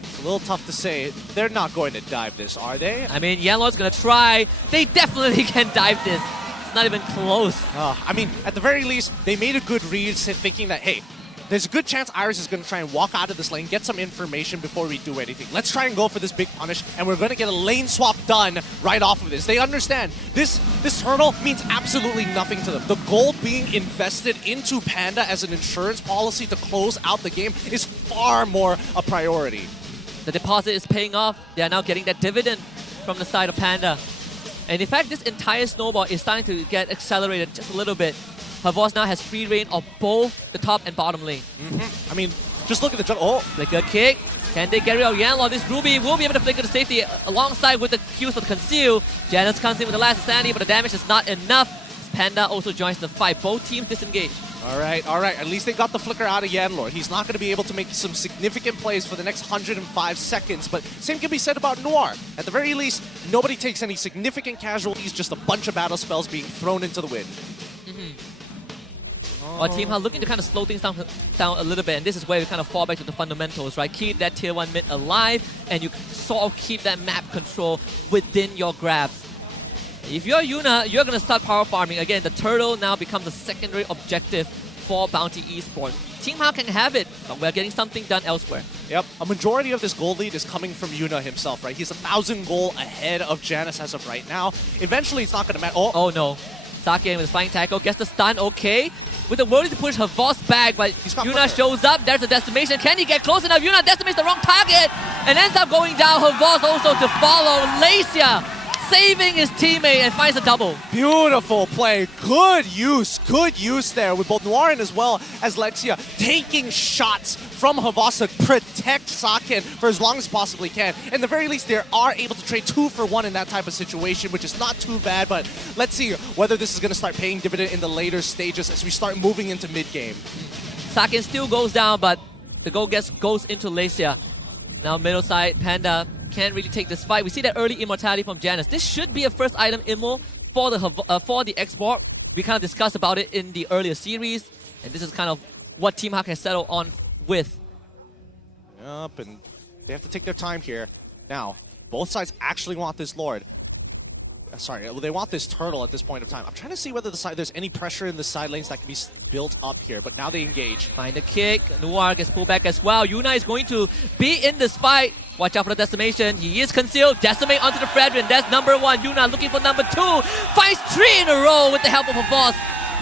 it's a little tough to say. They're not going to dive this, are they? I mean, Yanlord's going to try. They definitely can dive this. It's not even close. I mean, at the very least, they made a good read thinking that, hey, there's a good chance Iris is going to try and walk out of this lane, get some information before we do anything. Let's try and go for this big punish, and we're going to get a lane swap done right off of this. They understand this hurdle means absolutely nothing to them. The gold being invested into Panda as an insurance policy to close out the game is far more a priority. The deposit is paying off. They are now getting that dividend from the side of Panda. And in fact, this entire snowball is starting to get accelerated just a little bit. Homebois now has free reign of both the top and bottom lane. I mean, just look at the jump. Oh, flicker kick. Can they get rid of Yanlord? This Ruby will be able to flicker to safety alongside with the Qs for the conceal. Janus comes in with the last standing, but the damage is not enough. Panda also joins the fight. Both teams disengage. All right. At least they got the flicker out of Yanlord. He's not going to be able to make some significant plays for the next 105 seconds, but same can be said about Noir. At the very least, nobody takes any significant casualties, just a bunch of battle spells being thrown into the wind. Or Team Ha looking to kind of slow things down a little bit, and this is where we kind of fall back to the fundamentals, right? Keep that tier 1 mid alive, and you sort of keep that map control within your grabs. If you're Yuna, you're going to start power farming. Again, the turtle now becomes a secondary objective for Bountee Esports. Team Ha can have it, but we're getting something done elsewhere. Yep, a majority of this gold lead is coming from Yuna himself, right? He's 1,000 gold ahead of Janus as of right now. Eventually, it's not going to matter. Oh no. Saken with flying tackle, gets the stun, okay. With the worry to push Homebois back, but Yuna shows up, there's the decimation. Can he get close enough? Yuna decimates the wrong target and ends up going down. Homebois also to follow. Lacia saving his teammate and finds a double. Beautiful play. Good use there with both Noir and as well as Lexia taking shots from Homebois to protect Saken for as long as possibly can. And at the very least, they are able to trade 2 for 1 in that type of situation, which is not too bad, but let's see whether this is going to start paying dividend in the later stages as we start moving into mid-game. Saken still goes down, but the goal goes into Lacia. Now middle side, Panda can't really take this fight. We see that early immortality from Janus. This should be a first item immo for the Xborg. We kind of discussed about it in the earlier series, and this is kind of what Team Ha can settle on with. Yup, and they have to take their time here. Now, both sides actually want this Lord. Sorry, they want this turtle at this point of time. I'm trying to see whether there's any pressure in the side lanes that can be built up here, but now they engage. Find a kick. Noir gets pulled back as well. Yuna is going to be in this fight. Watch out for the decimation. He is concealed. Decimate onto the Fredrin. That's number 1. Yuna looking for number 2. Fights 3 in a row with the help of Homebois.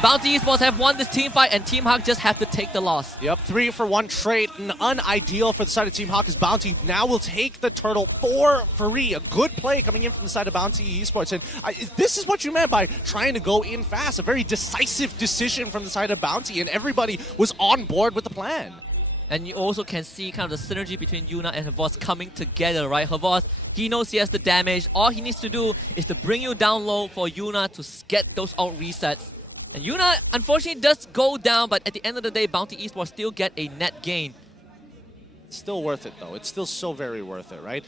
Bountee Esports have won this team fight and Team Hawk just have to take the loss. Yep, 3-for-1 trade, unideal for the side of Team Hawk as Bountee now will take the turtle 4-3. A good play coming in from the side of Bountee Esports. And this is what you meant by trying to go in fast. A very decisive decision from the side of Bountee, and everybody was on board with the plan. And you also can see kind of the synergy between Yuna and Homebois coming together, right? Homebois, he knows he has the damage. All he needs to do is to bring you down low for Yuna to get those out resets. And Yuna, unfortunately, does go down, but at the end of the day, Bountee Esports still get a net gain. It's still worth it, though. It's still so very worth it, right?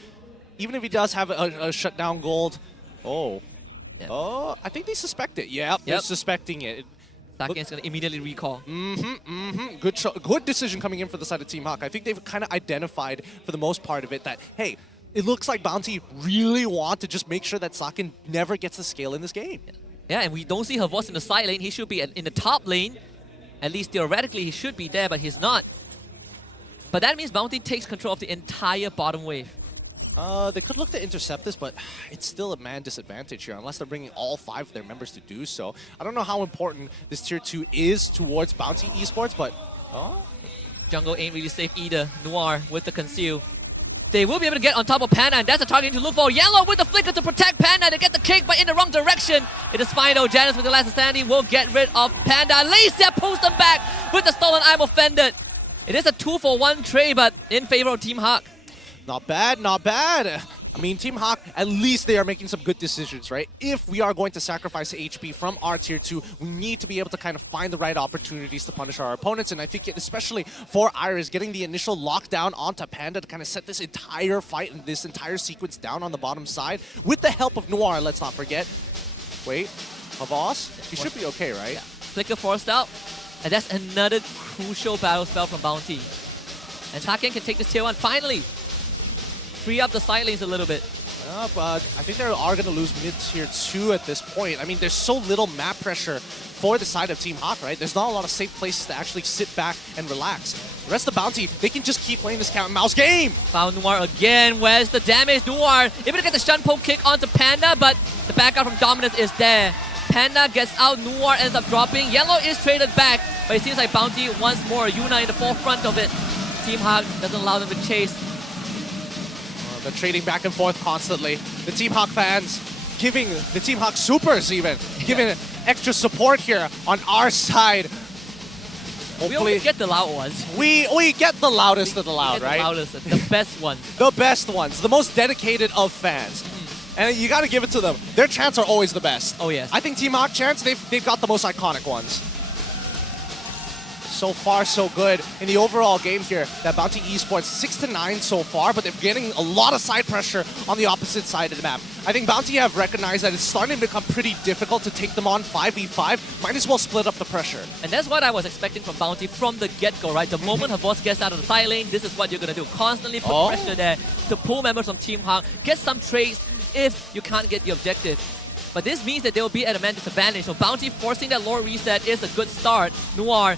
Even if he does have a shutdown gold. Oh. Yeah. Oh, I think they suspect it. Yeah, they're suspecting it. Saki is going to immediately recall. Good decision coming in for the side of Team Hawk. I think they've kind of identified, for the most part of it, that, hey, it looks like Bountee really want to just make sure that Sakin never gets the scale in this game. Yeah, and we don't see Homebois in the side lane. He should be in the top lane. At least theoretically, he should be there, but he's not. But that means Bountee takes control of the entire bottom wave. They could look to intercept this, but it's still a man disadvantage here, unless they're bringing all 5 of their members to do so. I don't know how important this Tier 2 is towards Bountee Esports, but... Jungle ain't really safe either. Noir with the conceal. They will be able to get on top of Panda, and that's a target to look for. Yellow with the flicker to protect Panda. They get the kick, but in the wrong direction. It is fine though. Janus with the last insanity will get rid of Panda. Lacia pulls them back with the stolen eye offended. It is a 2-for-1 trade, but in favor of Team Hawk. Not bad, not bad. I mean, Team Hawk, at least they are making some good decisions, right? If we are going to sacrifice HP from our Tier 2, we need to be able to kind of find the right opportunities to punish our opponents. And I think especially for Iris, getting the initial lockdown onto Panda to kind of set this entire fight and this entire sequence down on the bottom side with the help of Noir, let's not forget. Wait, Homebois? He should be okay, right? Yeah. Flicker forced out, and that's another crucial battle spell from Bountee. And Saken can take this Tier 1 finally. Free up the side lanes a little bit. But I think they are going to lose mid-tier 2 at this point. I mean, there's so little map pressure for the side of Team Hawk, right? There's not a lot of safe places to actually sit back and relax. The rest of Bountee, they can just keep playing this cat and mouse game. Found Noir again. Where's the damage? Noir able to get the stun poke kick onto Panda, but the backup from Dominus is there. Panda gets out. Noir ends up dropping. Yellow is traded back, but it seems like Bountee once more. Yuna in the forefront of it. Team Hawk doesn't allow them to chase. They're trading back and forth constantly. The Team Hawk fans giving the Team Hawk supers even, giving extra support here on our side. Hopefully, we always get the loud ones. We get the loudest of the loud, right? The loudest, the best ones. The best ones, the most dedicated of fans. And you gotta give it to them. Their chants are always the best. Oh yes. I think Team Hawk chants, they've got the most iconic ones. So far, so good in the overall game here. That Bountee Esports 6-9 so far, but they're getting a lot of side pressure on the opposite side of the map. I think Bountee have recognized that it's starting to become pretty difficult to take them on 5v5. Might as well split up the pressure. And that's what I was expecting from Bountee from the get-go, right? The moment Homebois gets out of the side lane, this is what you're gonna do. Constantly put pressure there to pull members from Team Hawk, get some trades if you can't get the objective. But this means that they will be at a man disadvantage. So Bountee forcing that lore reset is a good start. Noir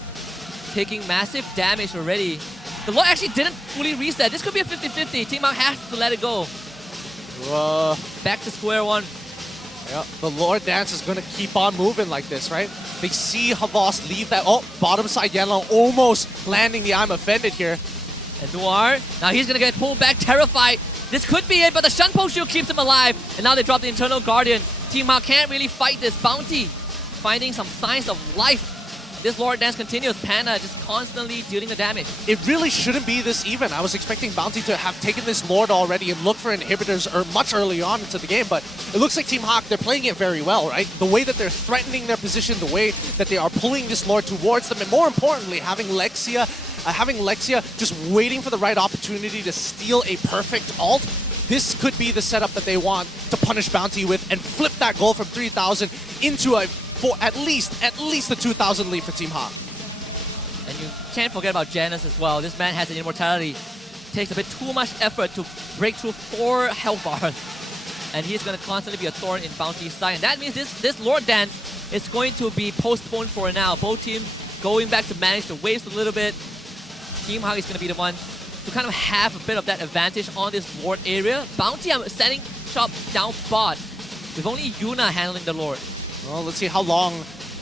taking massive damage already. The lore actually didn't fully reset. This could be a 50-50. Team Hawk has to let it go. Back to square one. Yeah, the lore dance is going to keep on moving like this, right? They see Homebois leave that. Oh, bottom side Yellow almost landing the I'm offended here. And Noir, now he's going to get pulled back, terrified. This could be it, but the Shun Poke Shield keeps him alive. And now they drop the Internal Guardian. Team Hawk can't really fight this. Bountee finding some signs of life. This Lord Dance continues. Panda just constantly dealing the damage. It really shouldn't be this even. I was expecting Bountee to have taken this Lord already and look for inhibitors much early on into the game, but it looks like Team Hawk, they're playing it very well, right? The way that they're threatening their position, the way that they are pulling this Lord towards them, and more importantly, having Lexia just waiting for the right opportunity to steal a perfect ult. This could be the setup that they want to punish Bountee with and flip that goal from 3,000 into a at least a 2,000 lead for Team Hawk. And you can't forget about Janus as well. This man has an immortality. It takes a bit too much effort to break through 4 health bars. And he's going to constantly be a thorn in Bountee's side. And that means this Lord Dance is going to be postponed for now. Both teams going back to manage the waves a little bit. Team Hawk is going to be the one to kind of have a bit of that advantage on this Lord area. Bountee, I'm setting shop down bot with only Yuna handling the Lord. Well, let's see how long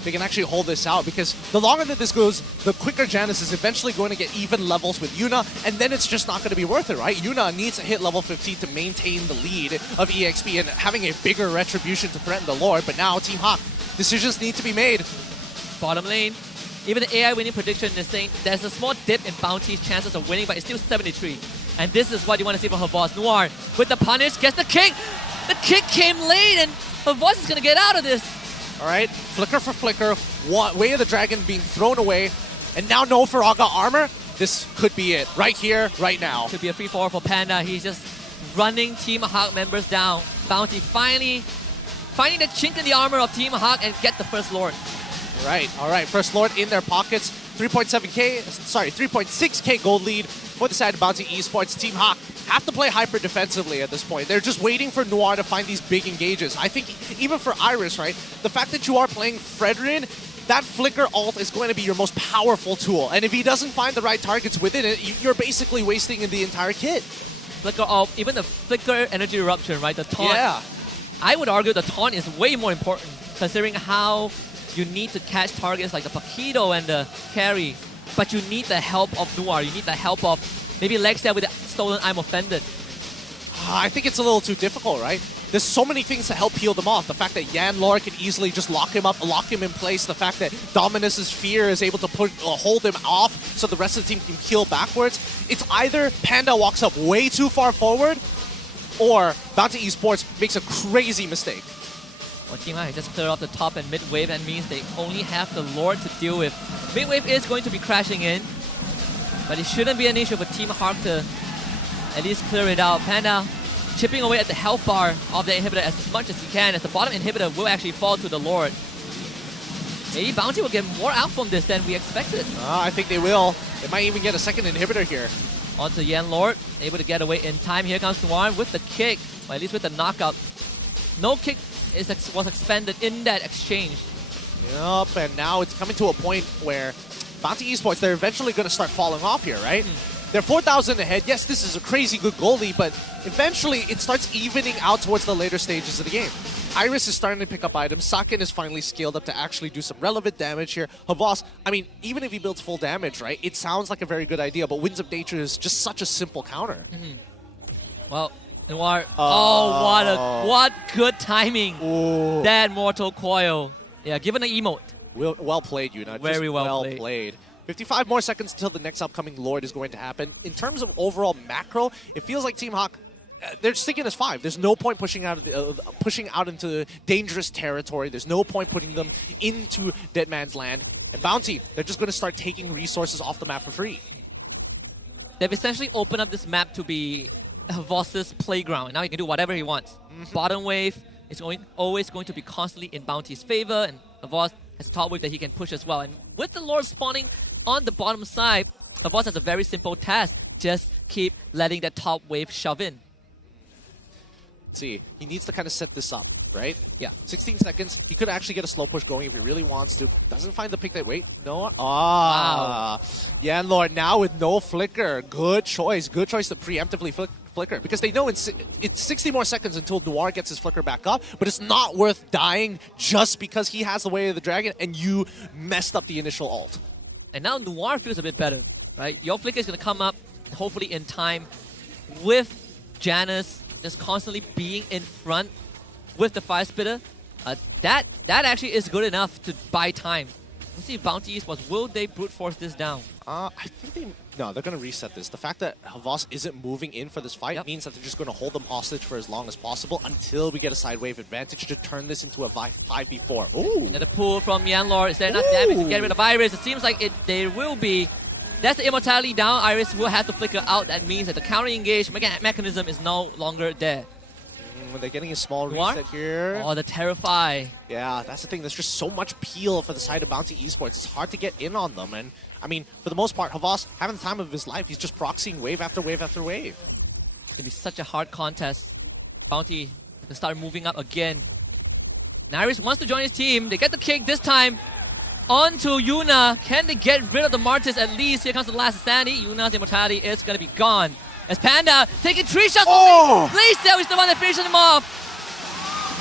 they can actually hold this out, because the longer that this goes, the quicker Janus is eventually going to get even levels with Yuna, and then it's just not going to be worth it, right? Yuna needs to hit level 15 to maintain the lead of EXP and having a bigger retribution to threaten the Lord, but now Team Hawk, decisions need to be made. Bottom lane, even the AI winning prediction is saying there's a small dip in Bountee's chances of winning, but it's still 73. And this is what you want to see from Homebois. Noir with the punish, gets the kick. The kick came late, and Homebois is going to get out of this. All right, flicker for flicker, Way of the Dragon being thrown away, and now no Faraga armor. This could be it, right here, right now. Could be a free for Panda. He's just running Team Hawk members down. Bountee finally finding the chink in the armor of Team Hawk and get the first Lord. Right, all right, first Lord in their pockets. 3.6k gold lead for the side of Bountee Esports. Team Hawk have to play hyper defensively at this point. They're just waiting for Noir to find these big engages. I think even for Iris, right, the fact that you are playing Fredrin, that flicker ult is going to be your most powerful tool. And if he doesn't find the right targets within it, you're basically wasting the entire kit. Flicker ult, even the flicker energy eruption, right, the taunt. Yeah. I would argue the taunt is way more important, considering how you need to catch targets like the Paquito and the carry, but you need the help of Noir. You need the help of maybe Lexia with the stolen I'm offended. I think it's a little too difficult, right? There's so many things to help peel them off. The fact that Yan Lore can easily just lock him up, lock him in place. The fact that Dominus's fear is able to hold him off so the rest of the team can heal backwards. It's either Panda walks up way too far forward, or Bountee Esports makes a crazy mistake. Well, Team Hawk just cleared off the top and mid wave, and means they only have the Lord to deal with. Mid wave is going to be crashing in, but it shouldn't be an issue for Team Hawk to at least clear it out. Panda chipping away at the health bar of the inhibitor as much as he can, as the bottom inhibitor will actually fall to the Lord. Maybe Bountee will get more out from this than we expected. I think they will. They might even get a second inhibitor here. Onto Yan Lord, able to get away in time. Here comes Noir with the kick, or at least with the knockout. No kick was expended in that exchange. Yup, and now it's coming to a point where Bountee Esports, they're eventually going to start falling off here, right? They're 4,000 ahead. Yes, this is a crazy good goalie, but eventually it starts evening out towards the later stages of the game. Iris is starting to pick up items. Sakin is finally scaled up to actually do some relevant damage here. Homebois, I mean, even if he builds full damage, right, it sounds like a very good idea, but Winds of Nature is just such a simple counter. Well, Noir, what good timing. Ooh. That Mortal Coil. Yeah, given the emote. Well played, Yuna. Very well played. 55 more seconds until the next upcoming Lord is going to happen. In terms of overall macro, it feels like Team Hawk, they're sticking as 5. There's no point pushing out into dangerous territory. There's no point putting them into Dead Man's Land. And Bountee, they're just going to start taking resources off the map for free. They've essentially opened up this map to be Voss's playground. Now he can do whatever he wants. Bottom wave is always going to be constantly in Bountee's favor, and Voss has top wave that he can push as well. And with the Lord spawning on the bottom side, Voss has a very simple task. Just keep letting that top wave shove in. Let's see, he needs to kind of set this up, right? Yeah, 16 seconds. He could actually get a slow push going if he really wants to. Doesn't find the pick that wait. No. Wow. Yan Lore now with no flicker. Good choice. Good choice to preemptively flicker, because they know it's 60 more seconds until Noir gets his flicker back up, but it's not worth dying just because he has the Way of the Dragon and you messed up the initial ult. And now Noir feels a bit better, right? Your flicker is going to come up, hopefully in time, with Janus just constantly being in front with the Fire Spitter. That actually is good enough to buy time. Let's see if Bountee Esports, will they brute force this down? I think they're going to reset this. The fact that Voss isn't moving in for this fight means that they're just going to hold them hostage for as long as possible until we get a side wave advantage to turn this into a 5v4. Ooh! And the pull from Yan Lore. Is there enough damage to get rid of Iris? It seems like there will be. That's the immortality down. Iris will have to flicker out. That means that the counter engage mechanism is no longer there. They're getting a small reset here. Oh, the Terrify. Yeah, that's the thing. There's just so much peel for the side of Bountee Esports. It's hard to get in on them. And, I mean, for the most part, Homebois having the time of his life. He's just proxying wave after wave after wave. It'll be such a hard contest. Bountee can start moving up again. Iris wants to join his team. They get the kick this time. Onto Yuna. Can they get rid of the Martyrs at least? Here comes the last sanity. Yuna's immortality is going to be gone. As Panda taking 3 shots. Oh! Blaze there is the one that finishes him off.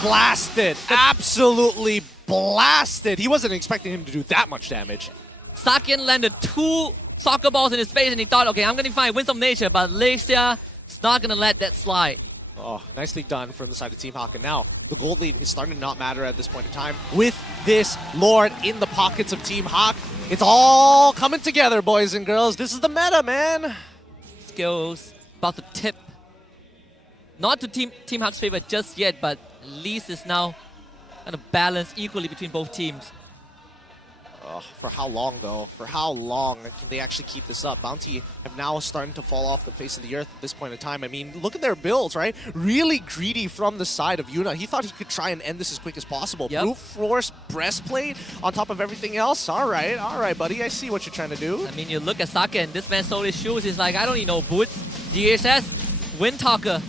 Blasted. Absolutely blasted. He wasn't expecting him to do that much damage. Sakin landed 2 soccer balls in his face and he thought, okay, I'm going to find Winds of Nature, but Malaysia is not going to let that slide. Oh, nicely done from the side of Team Hawk. And now the gold lead is starting to not matter at this point in time. With this Lord in the pockets of Team Hawk, it's all coming together, boys and girls. This is the meta, man. Skills about to tip. Not to Team Hawk's favor just yet, but at least it's now kind of balanced equally between both teams. Oh, for how long, though? For how long can they actually keep this up? Bountee have now starting to fall off the face of the earth at this point in time. I mean, look at their builds, right? Really greedy from the side of Yuna. He thought he could try and end this as quick as possible. Yep. Brute Force breastplate on top of everything else. All right, buddy. I see what you're trying to do. I mean, you look at Sakin, this man sold his shoes. He's like, I don't need no boots. DHS, Wind Talker.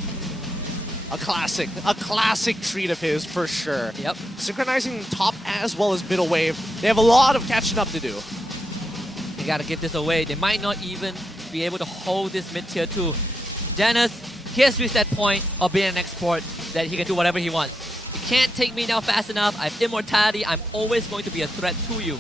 A classic treat of his for sure. Yep. Synchronizing top as well as middle wave. They have a lot of catching up to do. They gotta give this away. They might not even be able to hold this mid tier 2. Janus, he has reached that point of being an export that he can do whatever he wants. You can't take me down fast enough. I have immortality. I'm always going to be a threat to you.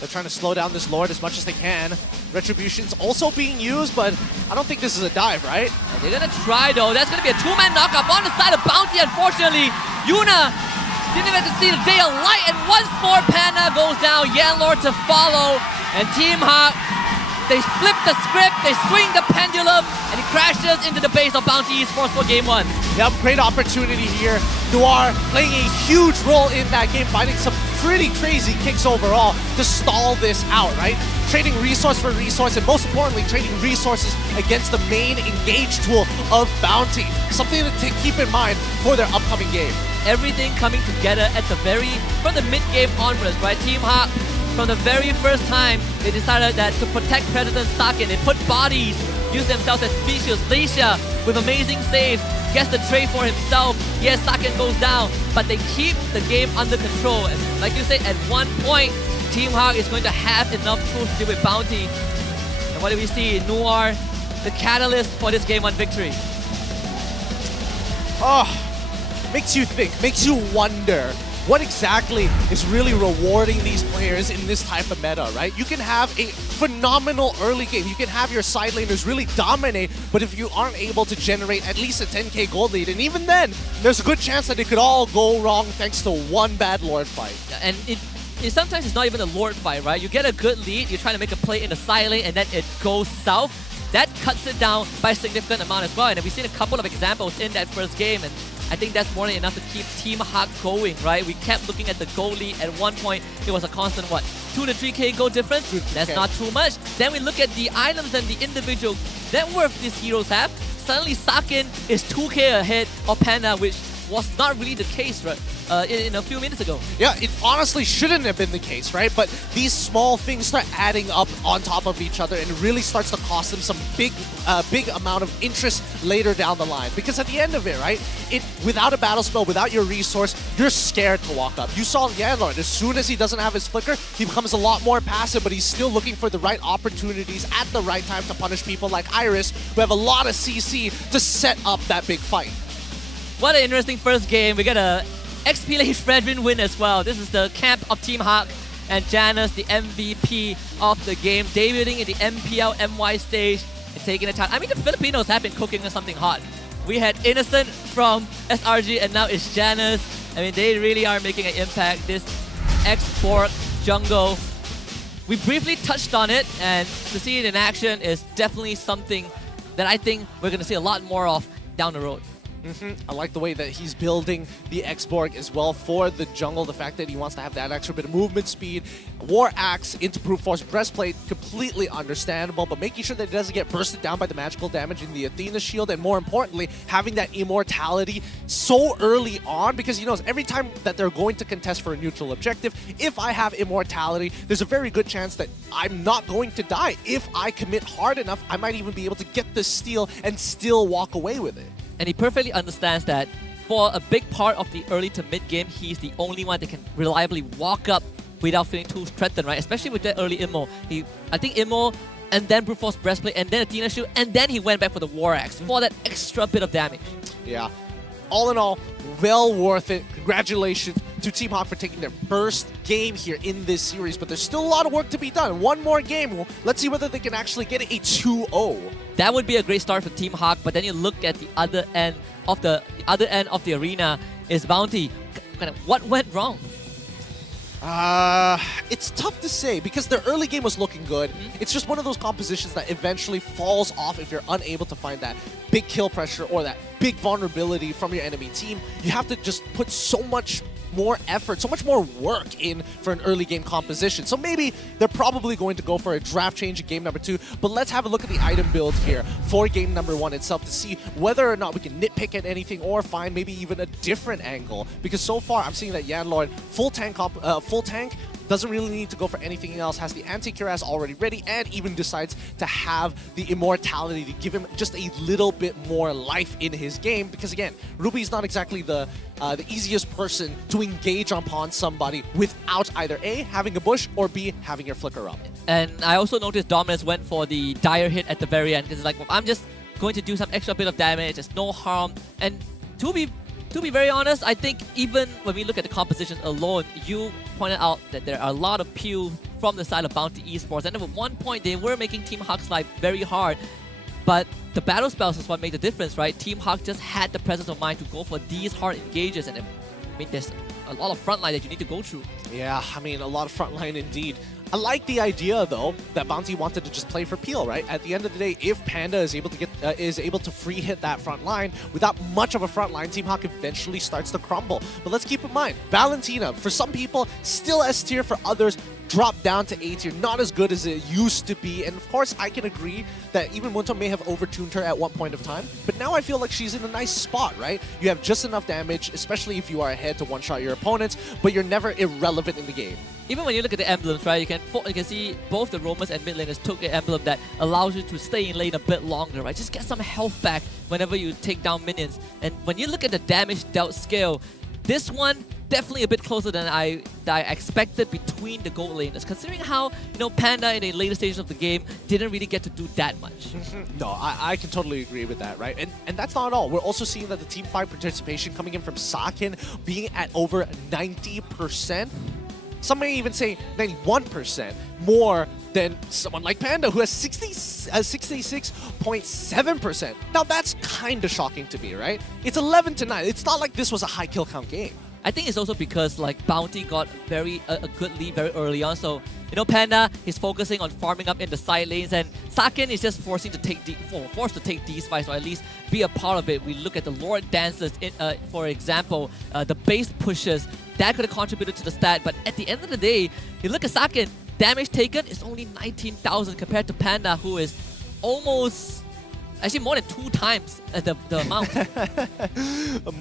They're trying to slow down this Lord as much as they can. Retribution's also being used, but I don't think this is a dive, right? They're gonna try though. That's gonna be a 2-man knockup on the side of Bountee, unfortunately. Yuna didn't even get to see the day of light, and once more Panda goes down. Lord to follow, and Team Hawk, they flip the script, they swing the pendulum, and he crashes into the base of Bountee Esports for game 1. Yep, great opportunity here. Noir playing a huge role in that game, finding some pretty crazy kicks overall to stall this out, right? Trading resource for resource, and most importantly, trading resources against the main engage tool of Bountee. Something to keep in mind for their upcoming game. Everything coming together at the from the mid-game onwards, right? Team Hawk, from the very first time, they decided that to protect Predator Sakin, they put bodies, use themselves as species. Leisha, with amazing saves, gets the trade for himself. Yes, Sakin goes down, but they keep the game under control. And like you said, at one point, Team Hawk is going to have enough tools to deal with Bountee. And what do we see? Noir, the catalyst for this game 1 victory. Oh, makes you think, makes you wonder. What exactly is really rewarding these players in this type of meta, right? You can have a phenomenal early game. You can have your side laners really dominate, but if you aren't able to generate at least a 10k gold lead, and even then, there's a good chance that it could all go wrong thanks to one bad Lord fight. And sometimes it's not even a Lord fight, right? You get a good lead, you're trying to make a play in the side lane, and then it goes south. That cuts it down by a significant amount as well. And we've seen a couple of examples in that first game, and I think that's more than enough to keep Team Hawk going, right? We kept looking at the goal lead. At one point, it was a constant, 2 to 3k goal difference? That's not too much. Then we look at the items and the individual net worth these heroes have. Suddenly, Sakin is 2k ahead of Panda, which was not really the case, right? In a few minutes ago. Yeah, it honestly shouldn't have been the case, right? But these small things start adding up on top of each other, and it really starts to cost them some big amount of interest later down the line. Because at the end of it, right, without a battle spell, without your resource, you're scared to walk up. You saw Yanlord, as soon as he doesn't have his flicker, he becomes a lot more passive, but he's still looking for the right opportunities at the right time to punish people like Iris, who have a lot of CC to set up that big fight. What an interesting first game. We got a XP Fredrin win as well. This is the camp of Team Hawk, and Janus, the MVP of the game, debuting in the MPL MY stage and taking the time. I mean, the Filipinos have been cooking something hot. We had Innocent from SRG, and now it's Janus. I mean, they really are making an impact. This export jungle, we briefly touched on it, and to see it in action is definitely something that I think we're going to see a lot more of down the road. I like the way that he's building the X-Borg as well for the jungle. The fact that he wants to have that extra bit of movement speed. War Axe into Brute Force Breastplate, completely understandable, but making sure that it doesn't get bursted down by the magical damage in the Athena shield, and more importantly, having that immortality so early on, because he knows every time that they're going to contest for a neutral objective, if I have immortality, there's a very good chance that I'm not going to die. If I commit hard enough, I might even be able to get the steal and still walk away with it. And he perfectly understands that for a big part of the early to mid game, he's the only one that can reliably walk up without feeling too threatened, right? Especially with that early immo. I think immo, and then Brute Force Breastplate, and then Athena Shield, and then he went back for the War Axe for that extra bit of damage. Yeah. All in all, well worth it. Congratulations to Team Hawk for taking their first game here in this series, but there's still a lot of work to be done. One more game. Let's see whether they can actually get a 2-0. That would be a great start for Team Hawk, but then you look at the other end of the arena is Bountee. Kind of what went wrong? It's tough to say because their early game was looking good. It's just one of those compositions that eventually falls off if you're unable to find that big kill pressure or that big vulnerability from your enemy team. You have to just put so much more effort, so much more work in for an early game composition. So maybe they're probably going to go for a draft change in game number 2, but let's have a look at the item build here for game number 1 itself to see whether or not we can nitpick at anything or find maybe even a different angle. Because so far I'm seeing that Yanlord full tank doesn't really need to go for anything else, has the anti-cuirass already ready, and even decides to have the immortality to give him just a little bit more life in his game. Because again, Ruby's not exactly the easiest person to engage upon somebody without either A, having a bush, or B, having your flicker up. And I also noticed Dominus went for the dire hit at the very end. It's like, well, I'm just going to do some extra bit of damage, there's no harm. And to be very honest, I think even when we look at the composition alone, you pointed out that there are a lot of peel from the side of Bountee Esports. And at one point, they were making Team Hawk's life very hard. But the battle spells is what made the difference, right? Team Hawk just had the presence of mind to go for these hard engages. And I mean, there's a lot of frontline that you need to go through. Yeah, I mean, a lot of frontline indeed. I like the idea, though, that Bountee wanted to just play for peel, right? At the end of the day, if Panda is able to free hit that front line without much of a front line, Team Hawk eventually starts to crumble. But let's keep in mind, Valentina, for some people, still S tier, for others, dropped down to A tier, not as good as it used to be. And of course, I can agree that even Bountee may have overtuned her at one point of time, but now I feel like she's in a nice spot, right? You have just enough damage, especially if you are ahead to one-shot your opponents, but you're never irrelevant in the game. Even when you look at the emblems, right, you can see both the roamers and mid laners took an emblem that allows you to stay in lane a bit longer, right? Just get some health back whenever you take down minions. And when you look at the damage dealt scale, this one definitely a bit closer than I expected between the gold laners, considering how, you know, Panda in the later stages of the game didn't really get to do that much. No, I can totally agree with that, right? And that's not all. We're also seeing that the team fight participation coming in from Sakin being at over 90%. Some may even say 91% more than someone like Panda, who has 66.7%. Now that's kind of shocking to me, right? It's 11-9. It's not like this was a high kill count game. I think it's also because like Bountee got a good lead very early on, so you know Panda is focusing on farming up in the side lanes, and Sakin is just forced to take these fights, or at least be a part of it. We look at the Lord Dancers, for example, the base pushes that could have contributed to the stat, but at the end of the day, you look at Sakin, damage taken is only 19,000 compared to Panda, who is almost, actually more than 2 times the amount.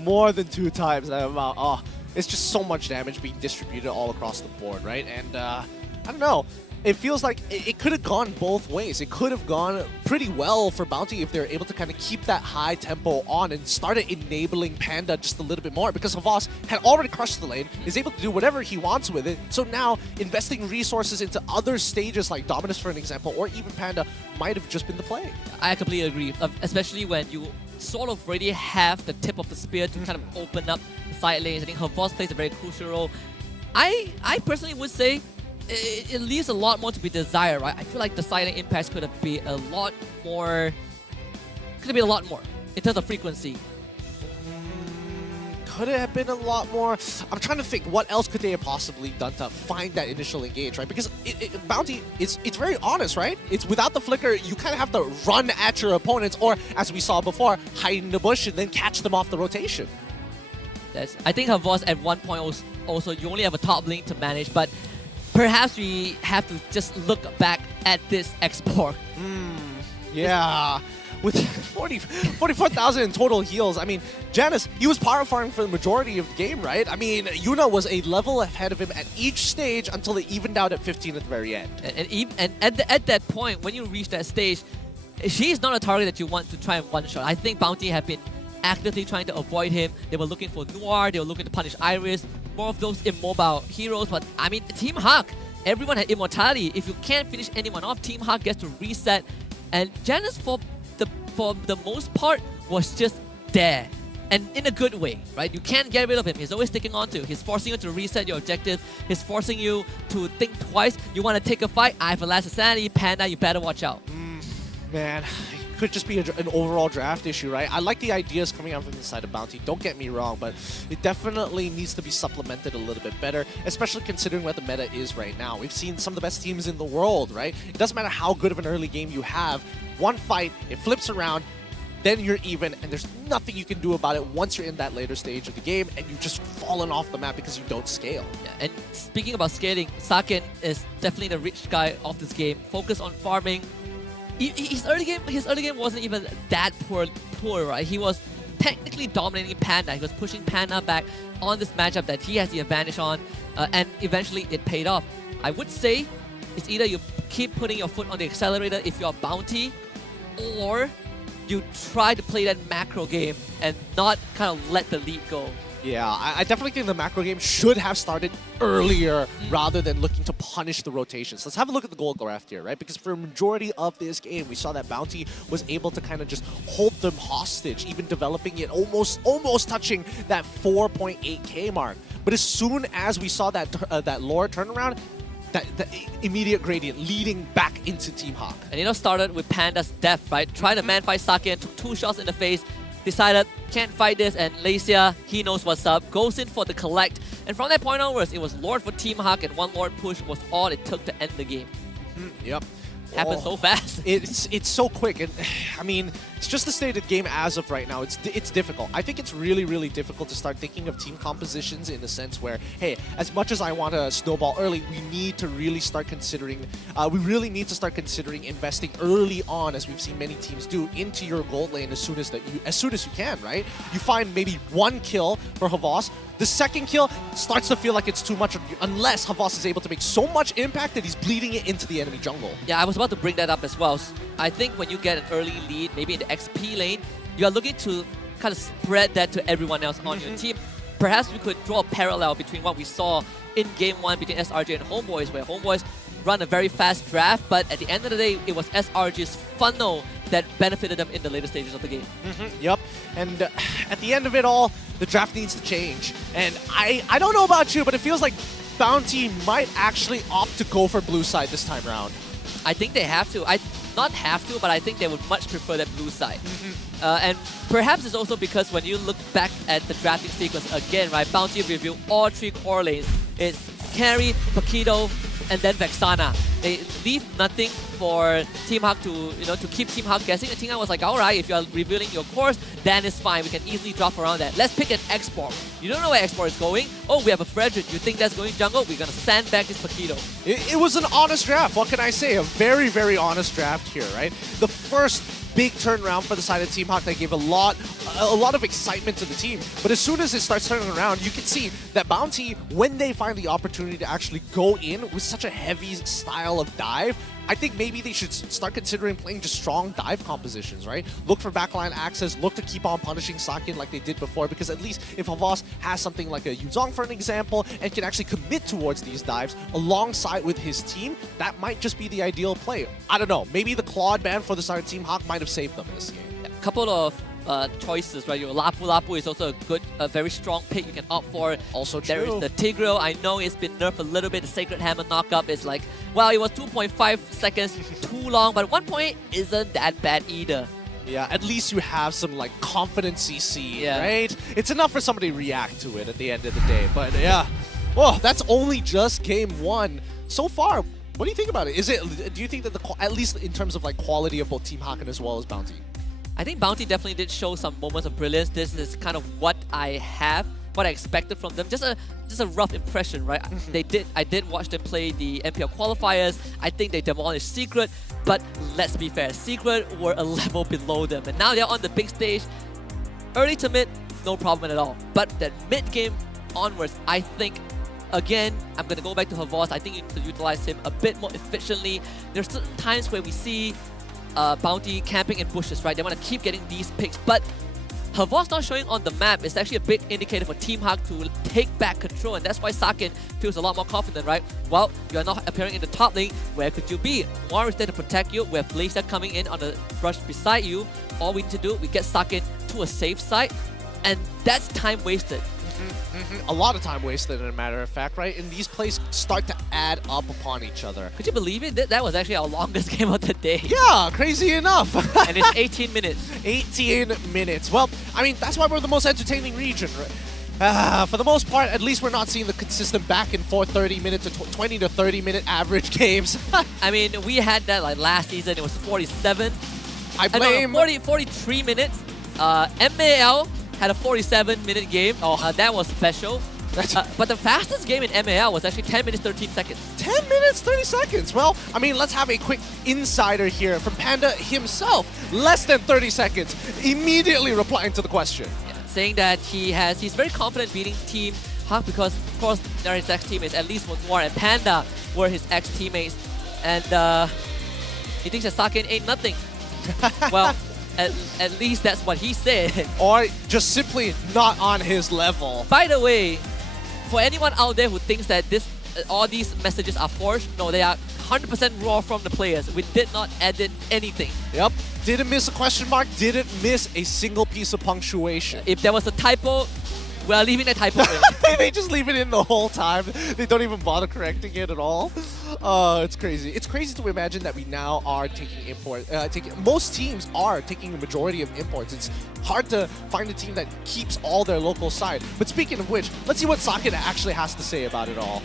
More than 2 times that amount. Oh, it's just so much damage being distributed all across the board, right? And I don't know. It feels like it could have gone both ways. It could have gone pretty well for Bountee if they're able to kind of keep that high tempo on and started enabling Panda just a little bit more, because Homebois had already crushed the lane, is able to do whatever he wants with it. So now investing resources into other stages like Dominus, for an example, or even Panda might have just been the play. I completely agree, especially when you sort of already have the tip of the spear to kind of open up the side lanes. I think Homebois plays a very crucial role. I personally would say it leaves a lot more to be desired, right? I feel like the silent impacts could have been a lot more in terms of frequency. Could it have been a lot more? I'm trying to think, what else could they have possibly done to find that initial engage, right? Because Bountee, it's very honest, right? It's without the flicker, you kind of have to run at your opponents, or as we saw before, hide in the bush and then catch them off the rotation. I think Homebois at one point also, you only have a top lane to manage, but perhaps we have to just look back at this export. Yeah. With 44,000 in total heals, I mean, Janus, he was power farming for the majority of the game, right? I mean, Yuna was a level ahead of him at each stage until they evened out at 15 at the very end. And at that point, when you reach that stage, she is not a target that you want to try and one-shot. I think Bountee have been actively trying to avoid him. They were looking for Noir, they were looking to punish Iris, more of those immobile heroes. But I mean, Team Hawk, everyone had immortality. If you can't finish anyone off, Team Hawk gets to reset. And Janus, for the most part, was just there. And in a good way, right? You can't get rid of him. He's always sticking on to. He's forcing you to reset your objective. He's forcing you to think twice. You want to take a fight? I have a last sanity. Panda, you better watch out. Man, it could just be an overall draft issue, right? I like the ideas coming out from the side of Bountee, don't get me wrong, but it definitely needs to be supplemented a little bit better, especially considering what the meta is right now. We've seen some of the best teams in the world, right? It doesn't matter how good of an early game you have. One fight, it flips around, then you're even, and there's nothing you can do about it once you're in that later stage of the game, and you've just fallen off the map because you don't scale. Yeah, and speaking about scaling, Saken is definitely the rich guy of this game. Focus on farming. His early game wasn't even that poor, right? He was technically dominating Panda. He was pushing Panda back on this matchup that he has the advantage on, and eventually it paid off. I would say it's either you keep putting your foot on the accelerator if you're Bountee, or you try to play that macro game and not kind of let the lead go. Yeah, I definitely think the macro game should have started earlier rather than looking to punish the rotations. Let's have a look at the goal graph here, right? Because for a majority of this game, we saw that Bountee was able to kind of just hold them hostage, even developing it almost touching that 4.8k mark. But as soon as we saw that that lore turnaround, that immediate gradient leading back into Team Hawk. And it all started with Panda's death, right? Trying to man fight Saken, took 2 shots in the face, decided can't fight this, and Malaysia, he knows what's up, goes in for the collect, and from that point onwards, it was Lord for Team Hawk, and 1 Lord push was all it took to end the game. Yep. Happened so fast. It's so quick, and I mean, it's just the state of the game as of right now. It's difficult. I think it's really difficult to start thinking of team compositions in the sense where, hey, as much as I want to snowball early, we need to really start considering. We really need to start considering investing early on, as we've seen many teams do, into your gold lane as soon as you can. Right? You find maybe 1 kill for Havas. The second kill starts to feel like it's too much unless Havas is able to make so much impact that he's bleeding it into the enemy jungle. Yeah, I was about to bring that up as well. I think when you get an early lead, maybe in the XP lane, you are looking to kind of spread that to everyone else on your team. Perhaps we could draw a parallel between what we saw in Game 1 between SRG and Homebois, where Homebois run a very fast draft, but at the end of the day, it was SRG's funnel that benefited them in the later stages of the game. Yep, and at the end of it all, the draft needs to change. And I don't know about you, but it feels like Bountee might actually opt to go for blue side this time around. I think they have to. Not have to, but I think they would much prefer that blue side. And perhaps it's also because when you look back at the drafting sequence again, right, Bountee revealed all 3 core lanes. It's Carry, Paquito, and then Vexana. They leave nothing for Team Hawk to keep Team Hawk guessing. And Team Hawk was like, alright, if you're revealing your cores, then it's fine. We can easily drop around that. Let's pick an Export. You don't know where Export is going. Oh, we have a Frederick. You think that's going jungle? We're gonna sandbag this Paquito. It was an honest draft. What can I say? A very honest draft here, right? The first big turnaround for the side of Team Hawk that gave a lot of excitement to the team. But as soon as it starts turning around, you can see that Bountee, when they find the opportunity to actually go in with such a heavy style of dive, I think maybe they should start considering playing just strong dive compositions, right? Look for backline access, look to keep on punishing Saken like they did before, because at least if Havas has something like a Yuzong, for an example, and can actually commit towards these dives alongside with his team, that might just be the ideal play. I don't know, maybe the Claude ban for the side of Team Hawk might have saved them this game. A couple of choices, right? Your Lapu is also a very strong pick you can opt for. Also true. There is the Tigreal. I know it's been nerfed a little bit. The Sacred Hammer knockup is like, well, it was 2.5 seconds too long, but 1 point isn't that bad either. Yeah, at least you have some like confidence CC, right? It's enough for somebody to react to it at the end of the day. But yeah, well, that's only just Game 1 so far. What do you think about it? Do you think that at least in terms of like quality of both Team Hawk as well as Bountee? I think Bountee definitely did show some moments of brilliance. This is kind of what I expected from them. Just a rough impression, right? I did watch them play the MPL qualifiers. I think they demolished Secret, but let's be fair, Secret were a level below them, and now they're on the big stage. Early to mid, no problem at all. But that mid game onwards, I think, again, I'm gonna go back to Havas. I think you could utilize him a bit more efficiently. There's certain times where we see Bountee camping in bushes, right? They want to keep getting these picks, but Havas not showing on the map is actually a big indicator for Team Hawk to take back control, and that's why Saken feels a lot more confident, right? Well, you are not appearing in the top lane. Where could you be? War is there to protect you. We have Malaysia coming in on the rush beside you. All we need to do, we get Saken to a safe side. and that's time wasted. A lot of time wasted, in a matter of fact, right? And these plays start to add up upon each other. Could you believe it? That was actually our longest game of the day. Yeah, crazy enough. And it's 18 minutes. 18 minutes. Well, I mean, that's why we're the most entertaining region, right? For the most part, at least we're not seeing the consistent back and forth 30-minute to 20 to 30-minute average games. I mean, we had that like last season. It was 47. I blame... 43 minutes. MAL had a 47-minute game. That was special. But the fastest game in MAL was actually 10 minutes, 13 seconds. 10 minutes, 30 seconds. Well, I mean, let's have a quick insider here from Panda himself. Less than 30 seconds. Immediately replying to the question. Yeah, saying that he's very confident beating Team Hawk because, of course, they're his ex-teammates. At least Homebois and Panda were his ex-teammates. And he thinks that Sakin ain't nothing. Well, at least that's what he said. Or just simply not on his level. By the way, for anyone out there who thinks that all these messages are forged, no, they are 100% raw from the players. We did not edit anything. Yep. Didn't miss a question mark, didn't miss a single piece of punctuation. If there was a typo, we're leaving the typo in. They just leave it in the whole time. They don't even bother correcting it at all. It's crazy. It's crazy to imagine that we now are taking import. Most teams are taking the majority of imports. It's hard to find a team that keeps all their local side. But speaking of which, let's see what Sakin actually has to say about it all.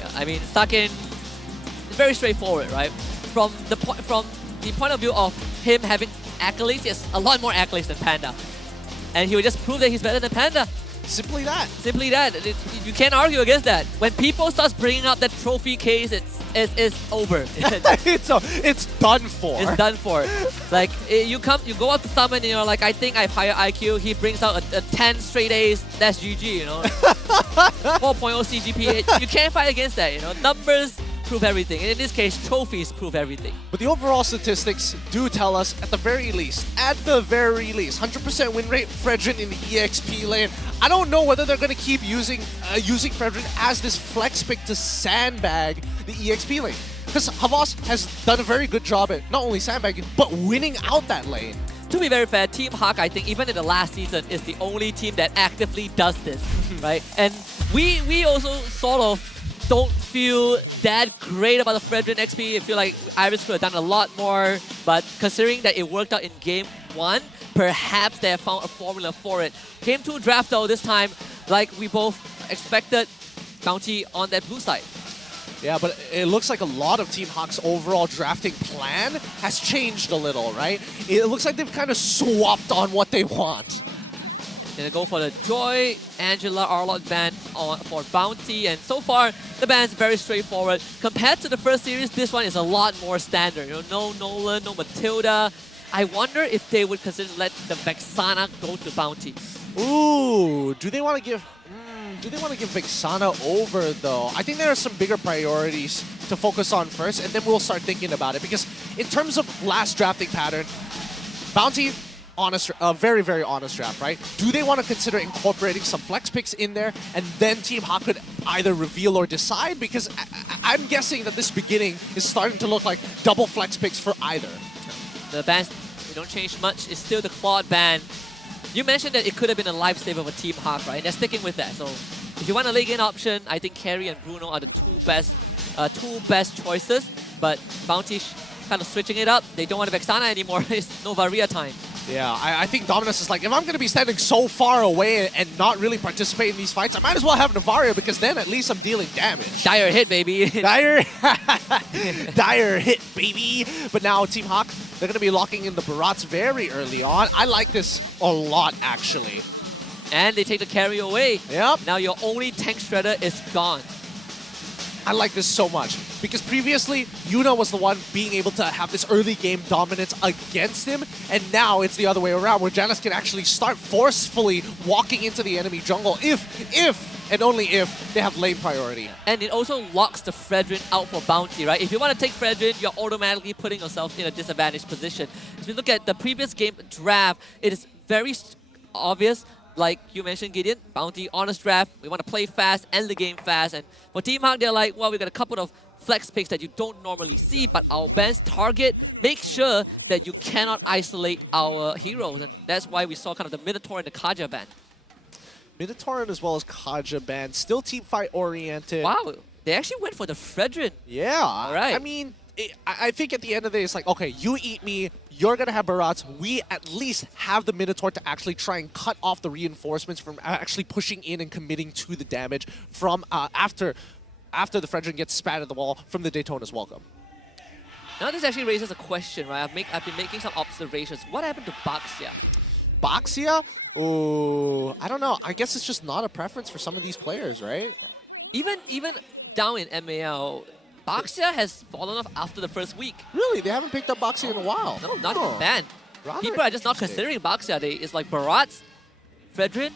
Yeah, I mean, Sakin is very straightforward, right? From the point of view of him having accolades, he has a lot more accolades than Panda. And he will just prove that he's better than Panda. Simply that. Simply that. You can't argue against that. When people start bringing up that trophy case, it's over. It's done for. It's done for. Like, you go up to someone and you're like, I think I have higher IQ. He brings out a 10 straight A's. That's GG, you know. 4.0 CGPA. You can't fight against that, you know. Numbers prove everything. And in this case, trophies prove everything. But the overall statistics do tell us, at the very least, 100% win rate, Fredrin in the EXP lane. I don't know whether they're going to keep using Fredrin as this flex pick to sandbag the EXP lane. Because Havas has done a very good job at not only sandbagging, but winning out that lane. To be very fair, Team Hawk, I think, even in the last season, is the only team that actively does this, right? And we also sort of don't feel that great about the Fredrin XP. I feel like Iris could have done a lot more, but considering that it worked out in Game 1, perhaps they have found a formula for it. Game 2 draft though, this time, like we both expected, Bountee on that blue side. Yeah, but it looks like a lot of Team Hawk's overall drafting plan has changed a little, right? It looks like they've kind of swapped on what they want. Gonna go for the Joy, Angela, Arlott ban for Bountee, and so far the ban's very straightforward. Compared to the first series, this one is a lot more standard. You know, no Nolan, no Matilda. I wonder if they would consider let the Vexana go to Bountee. Ooh, do they want to give Vexana over though? I think there are some bigger priorities to focus on first, and then we'll start thinking about it. Because in terms of last drafting pattern, Bountee, honest, very, very honest draft, right? Do they want to consider incorporating some flex picks in there, and then Team Hawk could either reveal or decide? Because I'm guessing that this beginning is starting to look like double flex picks for either. The bans, they don't change much. It's still the Claude ban. You mentioned that it could have been a lifesaver for Team Hawk, right? They're sticking with that. So if you want a late game option, I think Carry and Bruno are the two best choices. But Bountee kind of switching it up. They don't want Vexana anymore. It's Novaria time. Yeah, I think Dominus is like, if I'm going to be standing so far away and not really participate in these fights, I might as well have Novaria, because then at least I'm dealing damage. Dire hit, baby. Dire hit, baby. But now Team Hawk, they're going to be locking in the Barats very early on. I like this a lot, actually. And they take the carry away. Yep. Now your only tank shredder is gone. I like this so much, because previously Yuna was the one being able to have this early game dominance against him, and now it's the other way around, where Janus can actually start forcefully walking into the enemy jungle if and only if they have lane priority. And it also locks the Fredrin out for Bountee, right? If you want to take Fredrin, you're automatically putting yourself in a disadvantaged position. If you look at the previous game draft, it is very obvious. Like you mentioned, Gideon, Bountee, honest draft. We want to play fast, end the game fast. And for Team Hawk, they're like, well, we got a couple of flex picks that you don't normally see, but our bans target, make sure that you cannot isolate our hero. That's why we saw kind of the Minotaur and the Kaja ban. Minotaur as well as Kaja banned. Still team fight oriented. Wow, they actually went for the Fredrin. Yeah. All right. I mean, I think at the end of the day, it's like, okay, you eat me, you're going to have barrats. We at least have the Minotaur to actually try and cut off the reinforcements from actually pushing in and committing to the damage from after the Fredrin gets spat at the wall from the Daytona's welcome. Now this actually raises a question, right? I've been making some observations. What happened to Baxia? Baxia? Oh, I don't know. I guess it's just not a preference for some of these players, right? Even down in MAL, Baxia has fallen off after the first week. Really? They haven't picked up Baxia in a while. No, not even banned. Rather People are just not considering Baxia. It's like Barats, Fredrin,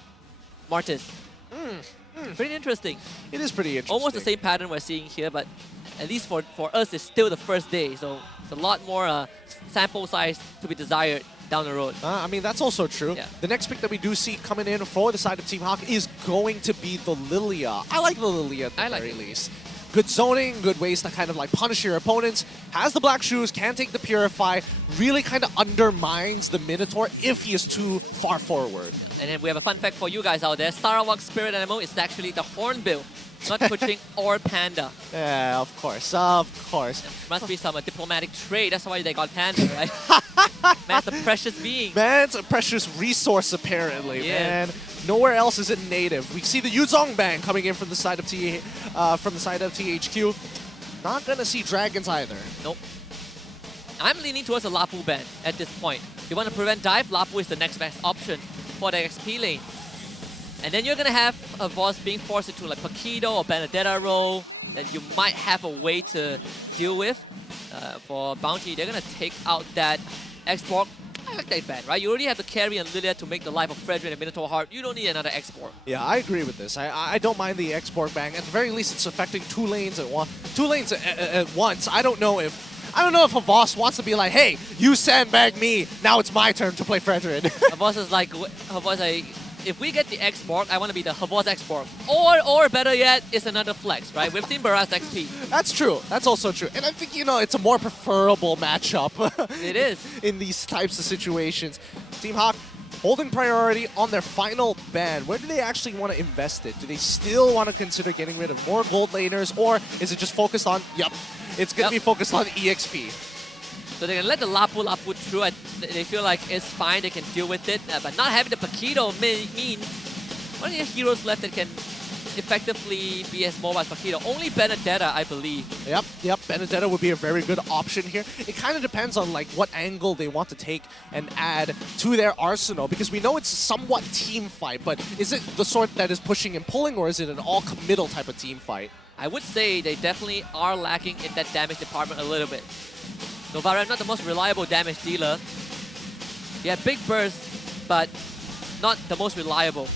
Martis. Pretty interesting. It is pretty interesting. Almost the same pattern we're seeing here, but at least for us, it's still the first day. So it's a lot more sample size to be desired down the road. I mean, that's also true. Yeah. The next pick that we do see coming in for the side of Team Hawk is going to be the Lilia. I like the Lilia at the very least. Good zoning, good ways to kind of like punish your opponents. Has the black shoes, can take the Purify. Really kind of undermines the Minotaur if he is too far forward. And then we have a fun fact for you guys out there. Sarawak spirit animal is actually the Hornbill, not Kuching or Panda. Yeah, of course, of course. Must be some diplomatic trade. That's why they got Panda, right? Man's a precious being. Man's a precious resource, apparently, man. Nowhere else is it native. We see the Yuzong ban coming in from the side of THQ. Not gonna see dragons either. Nope. I'm leaning towards a Lapu ban at this point. If you want to prevent dive, Lapu is the next best option for the XP lane. And then you're gonna have a boss being forced into like Pakido or Benedetta role that you might have a way to deal with. For Bountee, they're gonna take out that export. I like that ban, right? You already have to carry and Lilia to make the life of Fredrin and Minotaur hard. You don't need another export. Yeah, I agree with this. I don't mind the export ban. At the very least, it's affecting two lanes at once. I don't know if Havas wants to be like, hey, you sandbag me. Now it's my turn to play Fredrin. Havas is like, if we get the export, I want to be the Havas export. Or better yet, it's another flex, right? We've seen Barras XP. That's true. That's also true. And I think, it's a more preferable matchup. It is. In these types of situations. Team Hawk holding priority on their final ban. Where do they actually want to invest it? Do they still want to consider getting rid of more gold laners? Or is it just focused on, it's going to be focused on EXP. So they can let the Lapu through. They feel like it's fine, they can deal with it. But not having the Pakido means one of the heroes left that can effectively be as mobile as Pakido. Only Benedetta, I believe. Yep. Benedetta would be a very good option here. It kind of depends on like what angle they want to take and add to their arsenal, because we know it's somewhat team fight, but is it the sort that is pushing and pulling, or is it an all committal type of team fight? I would say they definitely are lacking in that damage department a little bit. Novaria, not the most reliable damage dealer. Yeah, big burst, but not the most reliable.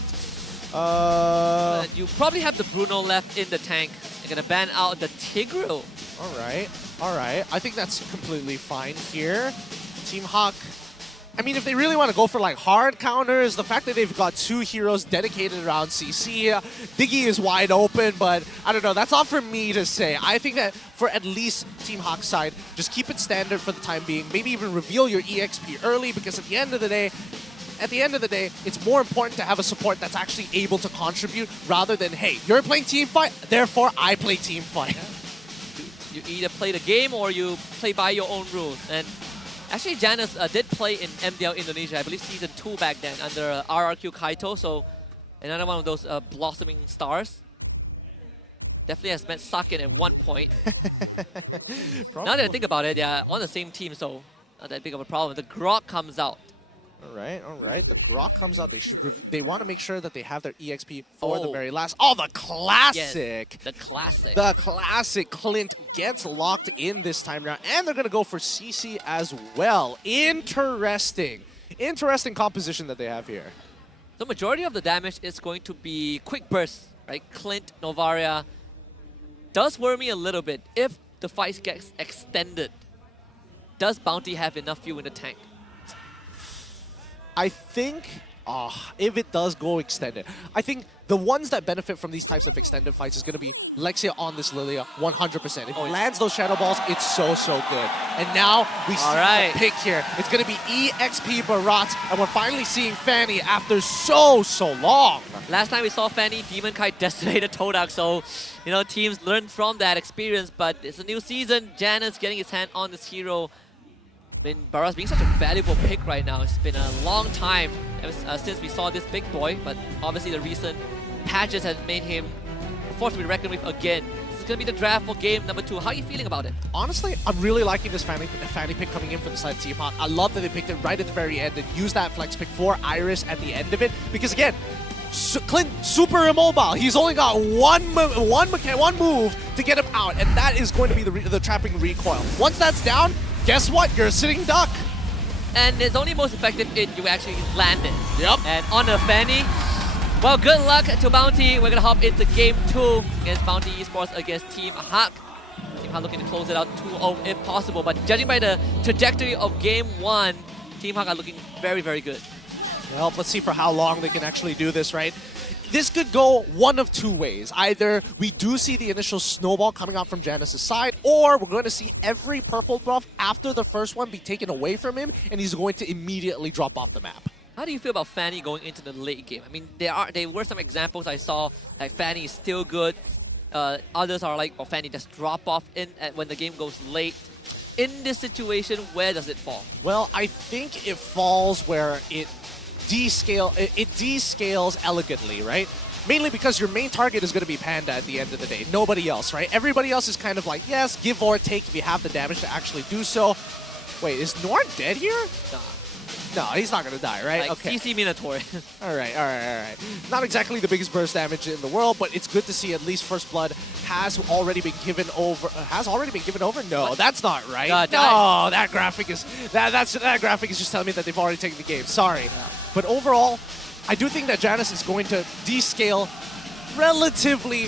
You probably have the Bruno left in the tank. You're gonna ban out the Tigreal. All right. I think that's completely fine here. Team Hawk, I mean, if they really want to go for like hard counters, the fact that they've got two heroes dedicated around CC, Diggy is wide open, but I don't know, that's not for me to say. I think that for at least Team Hawk's side, just keep it standard for the time being. Maybe even reveal your EXP early, because at the end of the day, it's more important to have a support that's actually able to contribute rather than, hey, you're playing team fight, therefore I play team fight. You either play the game or you play by your own rules. And actually, Janus did play in MDL Indonesia, I believe Season 2 back then, under RRQ Kaito, so another one of those blossoming stars. Definitely has met Sakin at one point. Now that I think about it, yeah, on the same team, so not that big of a problem. The Grok comes out. All right. The Grok comes out. They want to make sure that they have their EXP for the very last. Oh, the classic! Yes, the classic. The classic Clint gets locked in this time around, and they're going to go for CC as well. Interesting composition that they have here. The majority of the damage is going to be quick bursts, right? Clint, Novaria. Does worry me a little bit. If the fight gets extended, does Bountee have enough fuel in the tank? I think If it does go extended, I think the ones that benefit from these types of extended fights is going to be Lexia on this Lilia 100%. If it lands those Shadow Balls, it's so good. And now we see the pick here. It's going to be EXP Barat, and we're finally seeing Fanny after so long. Last time we saw Fanny, Demon Kite decimated Todak, so teams learn from that experience, but it's a new season. Janus getting his hand on this hero. I mean, Baras being such a valuable pick right now. It's been a long time since we saw this big boy, but obviously the recent patches has made him a force to be reckoned with again. It's going to be the draft for game number 2. How are you feeling about it? Honestly, I'm really liking this Fanny pick coming in from the side of Team Hawk. I love that they picked it right at the very end and used that flex pick for Iris at the end of it, because again, Clint, super immobile. He's only got one move to get him out, and that is going to be the trapping recoil. Once that's down, guess what? You're a sitting duck. And it's only most effective if you actually land it. Yep. And on a Fanny, well, good luck to Bountee. We're going to hop into game 2 against Bountee Esports against Team Hawk. Team Hawk looking to close it out 2-0 if possible, but judging by the trajectory of game 1, Team Hawk are looking very good. Well, let's see for how long they can actually do this, right? This could go one of two ways. Either we do see the initial snowball coming out from Janus' side, or we're going to see every purple buff after the first one be taken away from him, and he's going to immediately drop off the map. How do you feel about Fanny going into the late game? I mean, there were some examples I saw, like Fanny is still good. Others are like, Fanny just drop off when the game goes late. In this situation, where does it fall? Well, I think it falls where it descales elegantly, right? Mainly because your main target is going to be Panda at the end of the day. Nobody else, right? Everybody else is kind of like, yes, give or take if you have the damage to actually do so. Wait, is Norn dead here? No, he's not going to die, right? Like okay. CC Minotaur. All right. Not exactly the biggest burst damage in the world, but it's good to see at least First Blood has already been given over. No, what? That's not right. No, that graphic is that graphic is just telling me that they've already taken the game. Sorry, but overall, I do think that Janus is going to descale relatively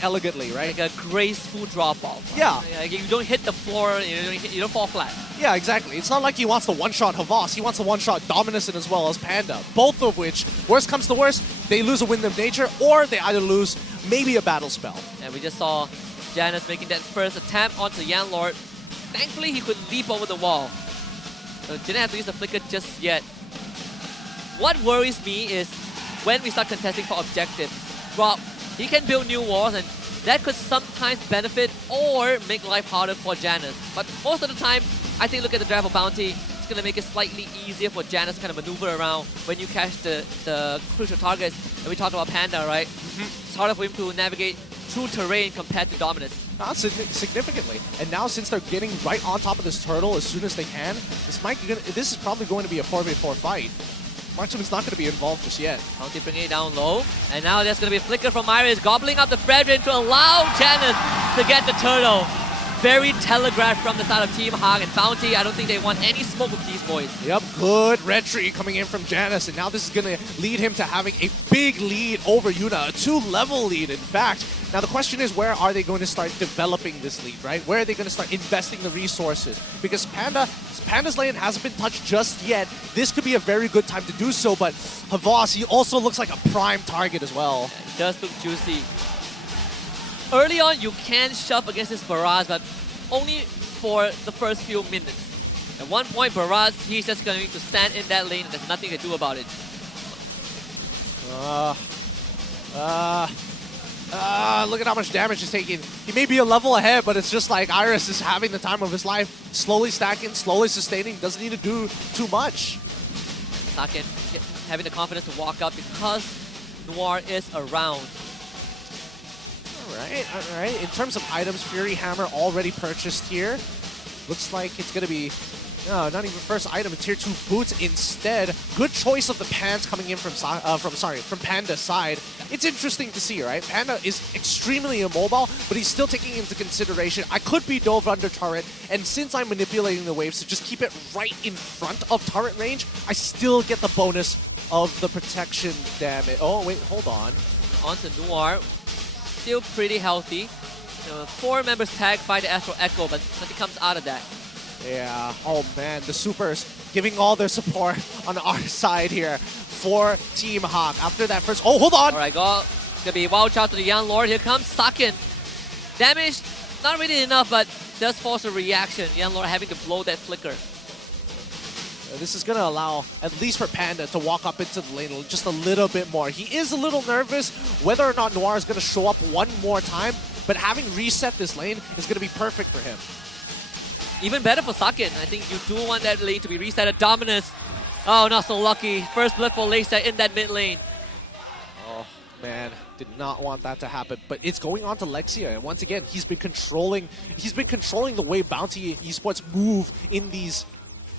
elegantly, right? Like a graceful drop-off. Yeah. Like you don't hit the floor, you don't fall flat. Yeah, exactly. It's not like he wants to one-shot Havas. He wants to one-shot Dominus as well as Panda. Both of which, worst comes to worst, they lose a Wind of Nature, or they either lose maybe a Battle Spell. And we just saw Janus making that first attempt onto Yan Lord. Thankfully, he could leap over the wall. So didn't have to use the Flicker just yet. What worries me is when we start contesting for objectives. Rob, he can build new walls, and that could sometimes benefit or make life harder for Janus. But most of the time, I think look at the draft of Bountee, it's going to make it slightly easier for Janus to kind of maneuver around when you catch the crucial targets. And we talked about Panda, right? It's harder for him to navigate through terrain compared to Dominus. Not significantly. And now since they're getting right on top of this turtle as soon as they can, this is probably going to be a 4v4 fight. Marksman is not going to be involved just yet. Bountee bringing it down low. And now there's going to be a flicker from Iris, gobbling up the Brethren to allow Janus to get the turtle. Very telegraphed from the side of Team Hawk, and Bountee, I don't think they want any smoke with these boys. Yep, good red tree coming in from Janus, and now this is going to lead him to having a big lead over Yuna, a 2-level lead, in fact. Now the question is, where are they going to start developing this lead, right? Where are they going to start investing the resources? Because Panda's lane hasn't been touched just yet. This could be a very good time to do so, but Havas, he also looks like a prime target as well. Yeah, he does look juicy. Early on, you can shove against this Barrage, but only for the first few minutes. At one point, Barrage, he's just going to stand in that lane and there's nothing to do about it. Look at how much damage he's taking. He may be a level ahead, but it's just like Iris is having the time of his life. Slowly stacking, slowly sustaining, doesn't need to do too much. Not having the confidence to walk up because Noir is around. All right. In terms of items, Fury Hammer already purchased here. Looks like it's going to be not even first item, tier 2 boots instead. Good choice of the pants coming in from Panda's side. It's interesting to see, right? Panda is extremely immobile, but he's still taking into consideration, I could be dove under turret, and since I'm manipulating the waves to just keep it right in front of turret range, I still get the bonus of the protection damage. Oh, wait, hold on. On to Noir. Still pretty healthy. 4 members tagged by the Astral Echo, but nothing comes out of that. Yeah, oh man, the supers giving all their support on our side here. for Team Hawk. After that first, oh, hold on. All right, go. It's gonna be wild shot to the young lord. Here comes Sakin. Damage, not really enough, but does force a reaction. Young lord having to blow that flicker. This is going to allow, at least for Panda, to walk up into the lane just a little bit more. He is a little nervous whether or not Noir is going to show up one more time, but having reset this lane is going to be perfect for him. Even better for Sakin. I think you do want that lane to be reset at Dominus. Oh, not so lucky. First blood for Lacey in that mid lane. Oh, man. Did not want that to happen, but it's going on to Lexia, and once again, he's been controlling the way Bountee Esports move in these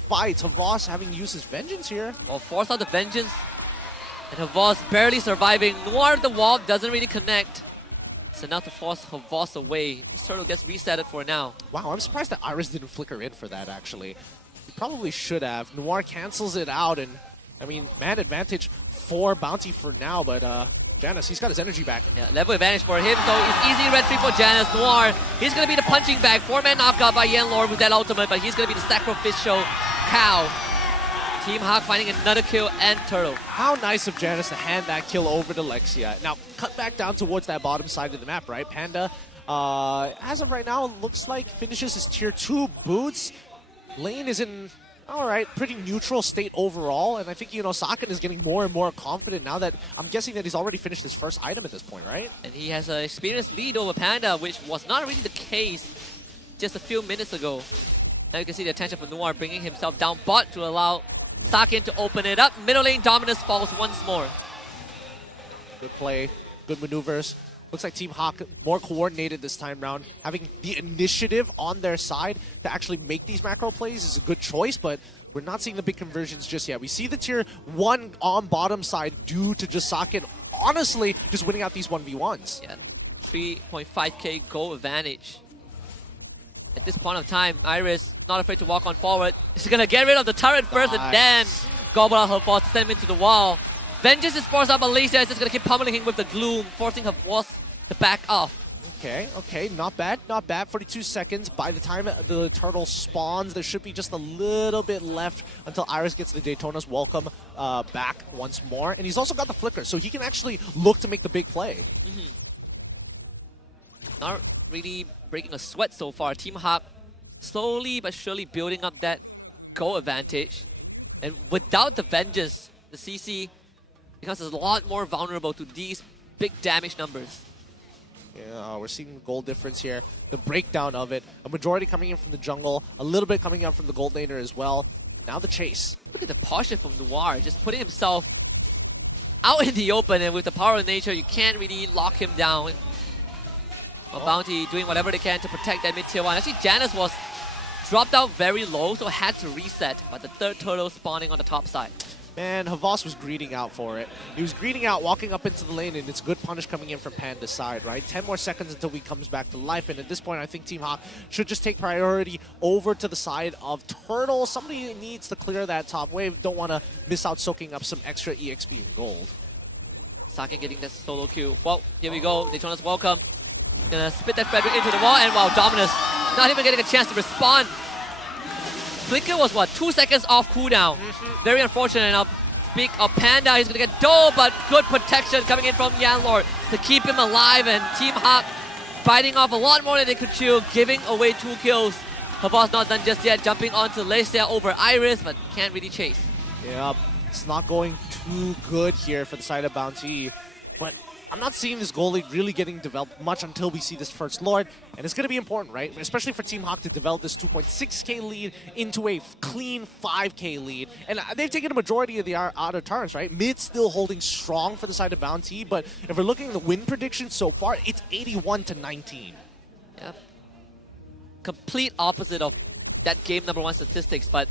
fights. Homebois having used his vengeance here. Well, force out the vengeance, and Homebois barely surviving. Noir the wall doesn't really connect. It's enough to force Homebois away. Turtle gets resetted for now. Wow, I'm surprised that Iris didn't flicker in for that, actually. He probably should have. Noir cancels it out, and I mean, man advantage for Bountee for now, but Janus, he's got his energy back. Yeah, level advantage for him, so it's easy red 3 for Janus. Noir, he's going to be the punching bag. 4-man knockout by Yenlord with that ultimate, but he's going to be the sacrificial cow. Team Hawk finding another kill and Turtle. How nice of Janus to hand that kill over to Lexia. Now, cut back down towards that bottom side of the map, right? Panda, as of right now, looks like finishes his tier 2 boots. Lane is in, alright, pretty neutral state overall, and I think, you know, Sakin is getting more and more confident now that I'm guessing that he's already finished his first item at this point, right? And he has an experienced lead over Panda, which was not really the case just a few minutes ago. Now you can see the attention from Noir bringing himself down bot to allow Sakin to open it up. Middle lane Dominus falls once more. Good play, good maneuvers. Looks like Team Hawk more coordinated this time round. Having the initiative on their side to actually make these macro plays is a good choice, but we're not seeing the big conversions just yet. We see the tier 1 on bottom side due to just Sakin, honestly, just winning out these 1v1s. Yeah, 3.5k goal advantage. At this point of time, Iris not afraid to walk on forward. She's gonna get rid of the turret first and then gobble out her force to send him into the wall. Vengeance is forced out, but Malaysia is just gonna keep pummeling him with the gloom, forcing her force to back off. Okay, not bad, not bad. 42 seconds. By the time the turtle spawns, there should be just a little bit left until Iris gets the Daytona's welcome back once more. And he's also got the flicker, so he can actually look to make the big play. Not really breaking a sweat so far. Team Hawk slowly but surely building up that goal advantage. And without the Vengeance, the CC becomes a lot more vulnerable to these big damage numbers. Yeah, we're seeing goal difference here. The breakdown of it. A majority coming in from the jungle, a little bit coming out from the gold laner as well. Now the chase. Look at the posture from Noir, just putting himself out in the open, and with the power of nature, you can't really lock him down. Bountee doing whatever they can to protect that mid-tier 1. Actually, Janus was dropped out very low, so had to reset. But the third turtle spawning on the top side. Man, Homebois was greeting out for it. He was greeting out, walking up into the lane, and it's good punish coming in from Panda's side, right? 10 more seconds until he comes back to life, and at this point, I think Team Hawk should just take priority over to the side of Turtle. Somebody needs to clear that top wave. Don't want to miss out soaking up some extra EXP gold. Sakin getting that solo queue. Well, here we go. Daytona's welcome. Gonna spit that Frederick into the wall, and wow, Dominus not even getting a chance to respond. Flicker was what, 2 seconds off cooldown. Very unfortunate. Now, speak of Panda, he's gonna get dole, but good protection coming in from Yanlord to keep him alive, and Team Hawk biting off a lot more than they could chew, giving away 2 kills. Homebois not done just yet, jumping onto Lacey over Iris, but can't really chase. Yeah, it's not going too good here for the side of Bountee, but I'm not seeing this goal lead really getting developed much until we see this first Lord, and it's going to be important, right? Especially for Team Hawk to develop this 2.6k lead into a clean 5k lead. And they've taken a majority of the outer turns, right? Mid still holding strong for the side of Bountee, but if we're looking at the win prediction so far, it's 81-19. Yeah. Complete opposite of that game #1 statistics, but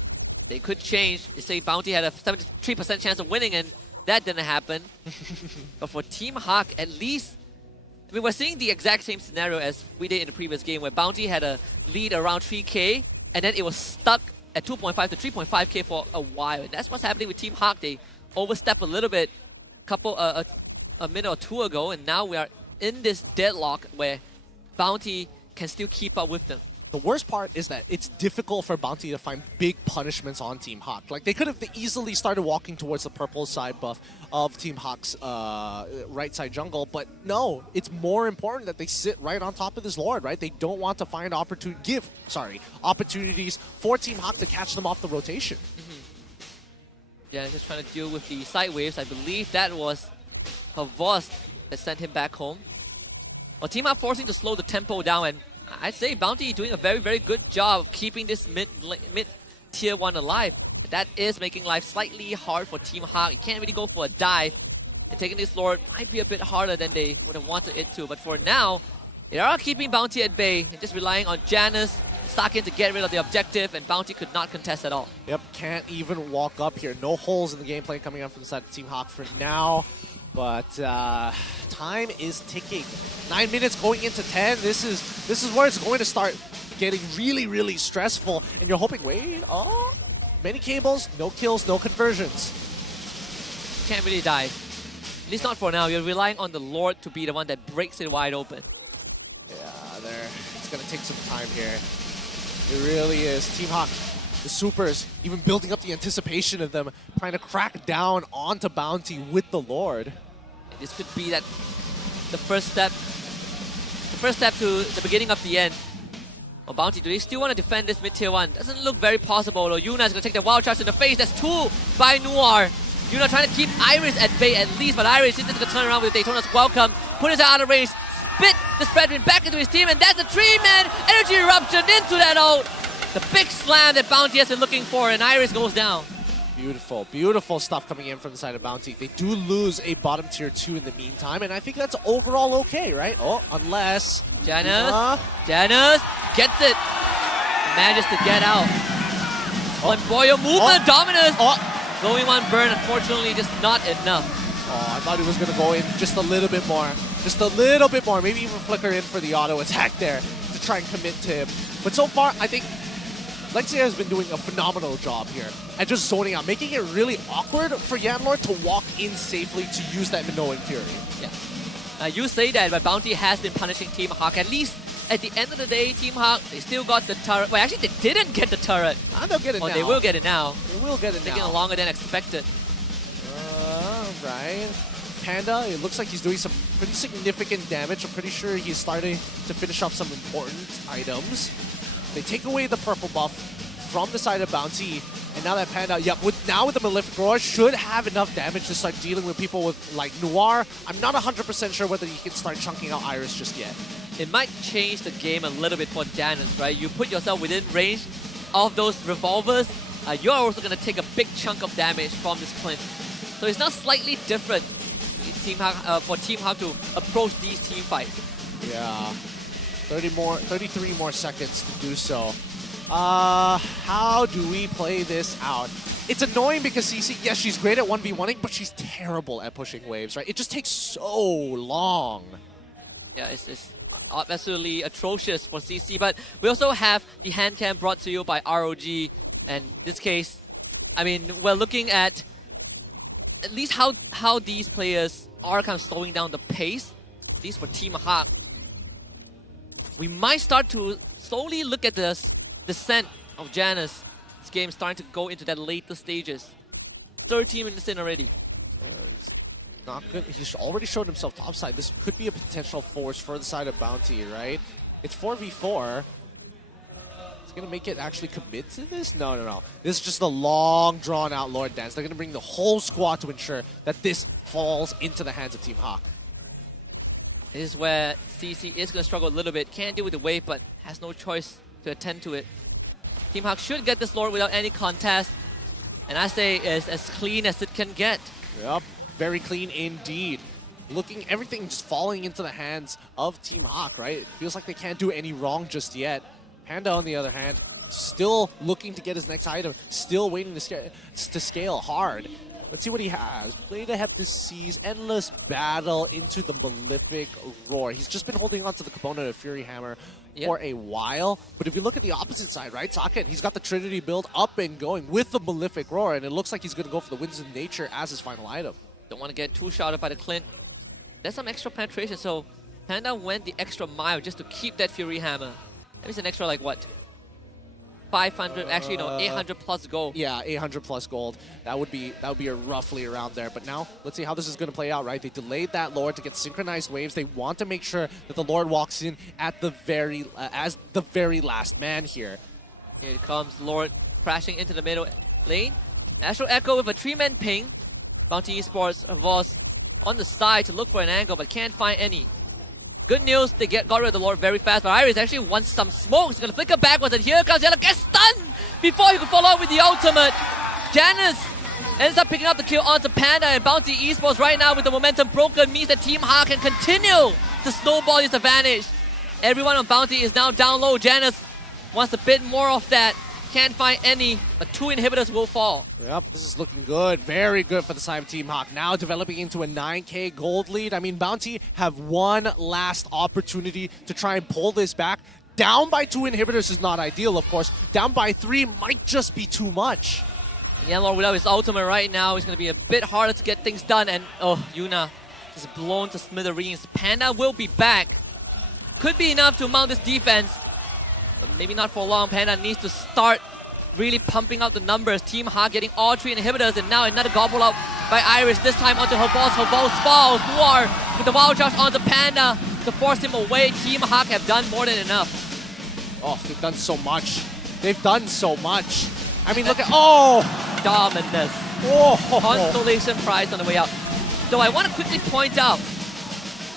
they could change. To say Bountee had a 73% chance of winning, and that didn't happen. But for Team Hawk, at least, I mean, we're seeing the exact same scenario as we did in the previous game, where Bountee had a lead around 3k, and then it was stuck at 2.5 to 3.5k for a while. And that's what's happening with Team Hawk. They overstepped a little bit a minute or two ago, and now we are in this deadlock where Bountee can still keep up with them. the worst part is that it's difficult for Bountee to find big punishments on Team Hawk. Like, they could have easily started walking towards the purple side buff of Team Hawk's right side jungle, but no, it's more important that they sit right on top of this Lord, right? They don't want to find opportunities for Team Hawk to catch them off the rotation. Yeah, just trying to deal with the side waves. I believe that was Homebois that sent him back home. Well, Team Hawk forcing to slow the tempo down, and I'd say Bountee doing a very, very good job of keeping this mid tier 1 alive. That is making life slightly hard for Team Hawk. You can't really go for a dive. And taking this Lord might be a bit harder than they would have wanted it to, but for now, they are keeping Bountee at bay and just relying on Janus, Sakin to get rid of the objective, and Bountee could not contest at all. Yep, can't even walk up here. No holes in the gameplay coming up from the side of Team Hawk for now. But time is ticking. 9 minutes going into 10. This is where it's going to start getting really, really stressful. And you're hoping, many cables, no kills, no conversions. Can't really dive. At least not for now. You're relying on the Lord to be the one that breaks it wide open. Yeah, it's gonna take some time here. It really is. Team Hawk, the supers, even building up the anticipation of them, trying to crack down onto Bountee with the Lord. This could be the first step to the beginning of the end. Oh, Bountee, do they still want to defend this mid-tier 1? Doesn't look very possible though. Yuna's going to take the wild charge in the face. That's 2 by Noir. Yuna trying to keep Iris at bay at least, but Iris is just going to turn around with Daytona's welcome, put his out of range, spit the Spreadwind back into his team, and that's a 3-man energy eruption into that ult. The big slam that Bountee has been looking for, and Iris goes down. Beautiful, beautiful stuff coming in from the side of Bountee. They do lose a bottom tier 2 in the meantime, and I think that's overall okay, right? Oh, unless... Janus gets it. Manages to get out. Homebois movement, Dominus. Going one burn, unfortunately, just not enough. Oh, I thought he was going to go in just a little bit more. Just a little bit more. Maybe even flicker in for the auto attack there to try and commit to him. But so far, I think Lexia has been doing a phenomenal job here and just zoning out, making it really awkward for Yanlord to walk in safely to use that Minoan Fury. Yeah. You say that, but Bountee has been punishing Team Hawk. At least at the end of the day, Team Hawk, they still got the turret. Well, actually, they didn't get the turret. They'll get it now. They will get it now. They will get it now. Taking longer than expected. Right. Panda, it looks like he's doing some pretty significant damage. I'm pretty sure he's starting to finish off some important items. They take away the purple buff from the side of Bountee, and now that Panda, with the Malefic Roar, should have enough damage to start dealing with people with like Noir. I'm not 100% sure whether he can start chunking out Iris just yet. It might change the game a little bit for Janus, right? You put yourself within range of those revolvers, you're also going to take a big chunk of damage from this Clint. So it's now slightly different for Team Hawk to approach these team fights. Yeah, 33 more seconds to do so. How do we play this out? It's annoying because CC, yes, she's great at 1v1ing, but she's terrible at pushing waves, right? It just takes so long. Yeah, it's absolutely atrocious for CC, but we also have the hand cam brought to you by ROG, and in this case, I mean, we're looking at least how these players are kind of slowing down the pace, at least for Team Hawk. We might start to slowly look at the descent of Janus. This game starting to go into that later stages. 13 minutes in already. Not good. He's already showed himself topside. This could be a potential force for the side of Bountee, right? It's 4v4. It's gonna make it actually commit to this? No. This is just a long, drawn-out Lord Dance. They're gonna bring the whole squad to ensure that this falls into the hands of Team Hawk. This is where CC is gonna struggle a little bit. Can't deal with the wave, but has no choice to attend to it. Team Hawk should get this Lord without any contest, and I say it's as clean as it can get. Yep, very clean indeed. Everything just falling into the hands of Team Hawk, right? It feels like they can't do any wrong just yet. Panda, on the other hand, still looking to get his next item, still waiting to scale hard. Let's see what he has. Played ahead to C's endless battle into the Malefic Roar. He's just been holding on to the component of Fury Hammer for a while. But if you look at the opposite side, right, Sakin, he's got the Trinity build up and going with the Malefic Roar, and it looks like he's going to go for the Winds of Nature as his final item. Don't want to get too shouted by the Clint. There's some extra penetration, so Panda went the extra mile just to keep that Fury Hammer. Maybe it's an extra like what? 500, actually no, 800 plus gold. Yeah, 800 plus gold. That would be roughly around there. But now, let's see how this is going to play out, right? They delayed that Lord to get synchronized waves. They want to make sure that the Lord walks in at the as the very last man here. In comes Lord crashing into the middle lane. Natural Echo with a 3-man ping. Bountee Esports was on the side to look for an angle, but can't find any. Good news, they got rid of the Lord very fast, but Iris actually wants some smoke. He's gonna flicker backwards, and here comes Yellow, gets stunned before he could follow up with the ultimate. Janus ends up picking up the kill onto Panda, and Bountee Esports right now with the momentum broken means that Team Ha can continue to snowball his advantage. Everyone on Bountee is now down low. Janus wants a bit more of that. Can't find any, but 2 inhibitors will fall. Yep, this is looking good. Very good for the side of Team Hawk. Now developing into a 9k gold lead. I mean, Bountee have one last opportunity to try and pull this back. Down by 2 inhibitors is not ideal, of course. Down by 3 might just be too much. Yanlord without his ultimate right now is going to be a bit harder to get things done. And oh, Yuna is blown to smithereens. Panda will be back. Could be enough to mount this defense. Maybe not for long. Panda needs to start really pumping out the numbers. Team Ha getting all 3 inhibitors, and now another gobble out by Iris. This time onto Homebois. Homebois falls. War with the wild charge onto Panda to force him away. Team Hawk have done more than enough. Oh, they've done so much. They've done so much. I mean, look at... Oh! Dominus. Whoa! Consolation prize on the way out. So I want to quickly point out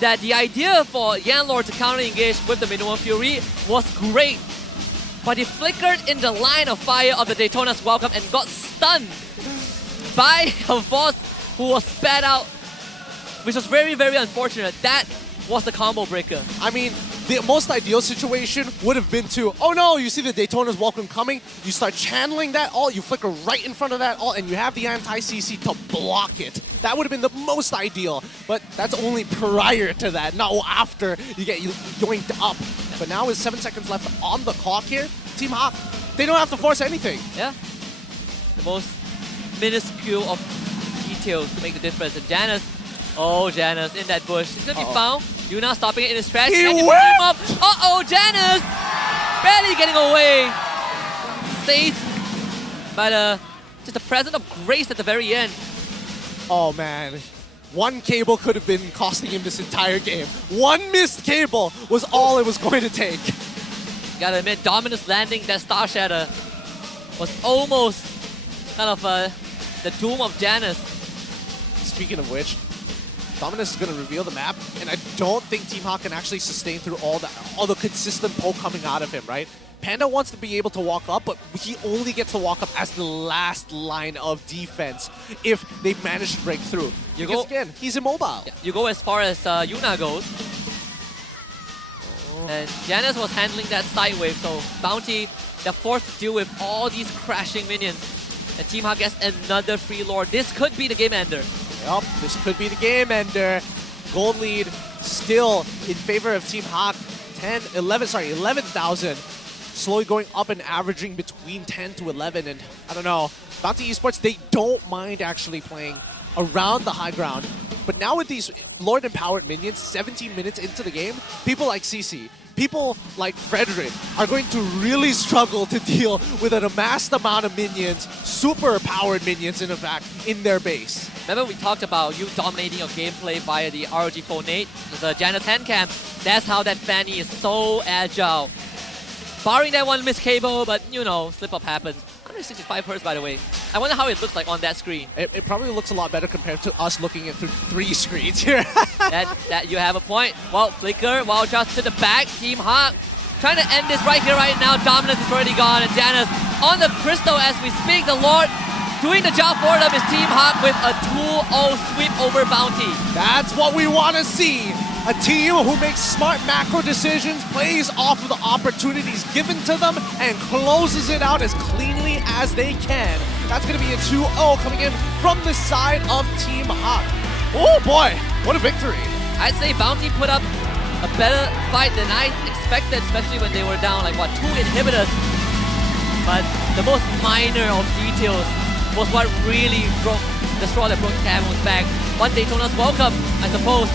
that the idea for Yanlord to counter-engage with the Minimum Fury was great. But he flickered in the line of fire of the Daytona's welcome and got stunned by a boss who was spat out, which was very, very unfortunate. That was the combo breaker. I mean, the most ideal situation would have been to, oh no, you see the Daytona's welcome coming, you start channeling that ult, you flicker right in front of that ult, and you have the anti-CC to block it. That would have been the most ideal, but that's only prior to that, not after you get yoinked up. But now with 7 seconds left on the clock here, Team Hawk, they don't have to force anything. Yeah. The most minuscule of details to make the difference. And Janus, oh, Janus in that bush. He's gonna be found. Yuna stopping it in his tracks. He whipped him up. Uh-oh, Janus! Barely getting away. Saved by just the presence of Grace at the very end. Oh man. One cable could have been costing him this entire game. One missed cable was all it was going to take. Gotta admit, Dominus landing that Star Shatter was almost kind of the doom of Janus. Speaking of which, Dominus is going to reveal the map, and I don't think Team Hawk can actually sustain through all the consistent poke coming out of him, right? Panda wants to be able to walk up, but he only gets to walk up as the last line of defense if they manage to break through. Because again, he's immobile. You go as far as Yuna goes. And Janus was handling that side wave, so Bountee, they're forced to deal with all these crashing minions. And Team Hawk gets another free Lord. This could be the game ender. Yup, this could be the game ender. Gold lead still in favor of Team Hawk. 11,000. Slowly going up and averaging between 10 to 11. And I don't know, Bountee Esports, they don't mind actually playing around the high ground. But now with these Lord Empowered minions, 17 minutes into the game, people like CC, people like Frederick are going to really struggle to deal with an amassed amount of minions, super powered minions in fact, in their base. Remember we talked about you dominating your gameplay via the ROG Phone 8, the Janus hand cam. That's how that Fanny is so agile. Barring that one missed cable, but you know, slip-up happens. 165 Hz, by the way. I wonder how it looks like on that screen. It probably looks a lot better compared to us looking at through 3 screens here. that you have a point. Well, Flicker, while just to the back, Team Hawk trying to end this right here, right now. Dominus is already gone, and Janus on the crystal as we speak. The Lord doing the job for them is Team Hawk with a 2-0 sweep over Bountee. That's what we want to see. A team who makes smart macro decisions, plays off of the opportunities given to them, and closes it out as cleanly as they can. That's going to be a 2-0 coming in from the side of Team Hawk. Oh boy, what a victory. I'd say Bountee put up a better fight than I expected, especially when they were down like, what, 2 inhibitors. But the most minor of details was what really broke the straw that broke Camel's back. One Daytona's welcome, I suppose.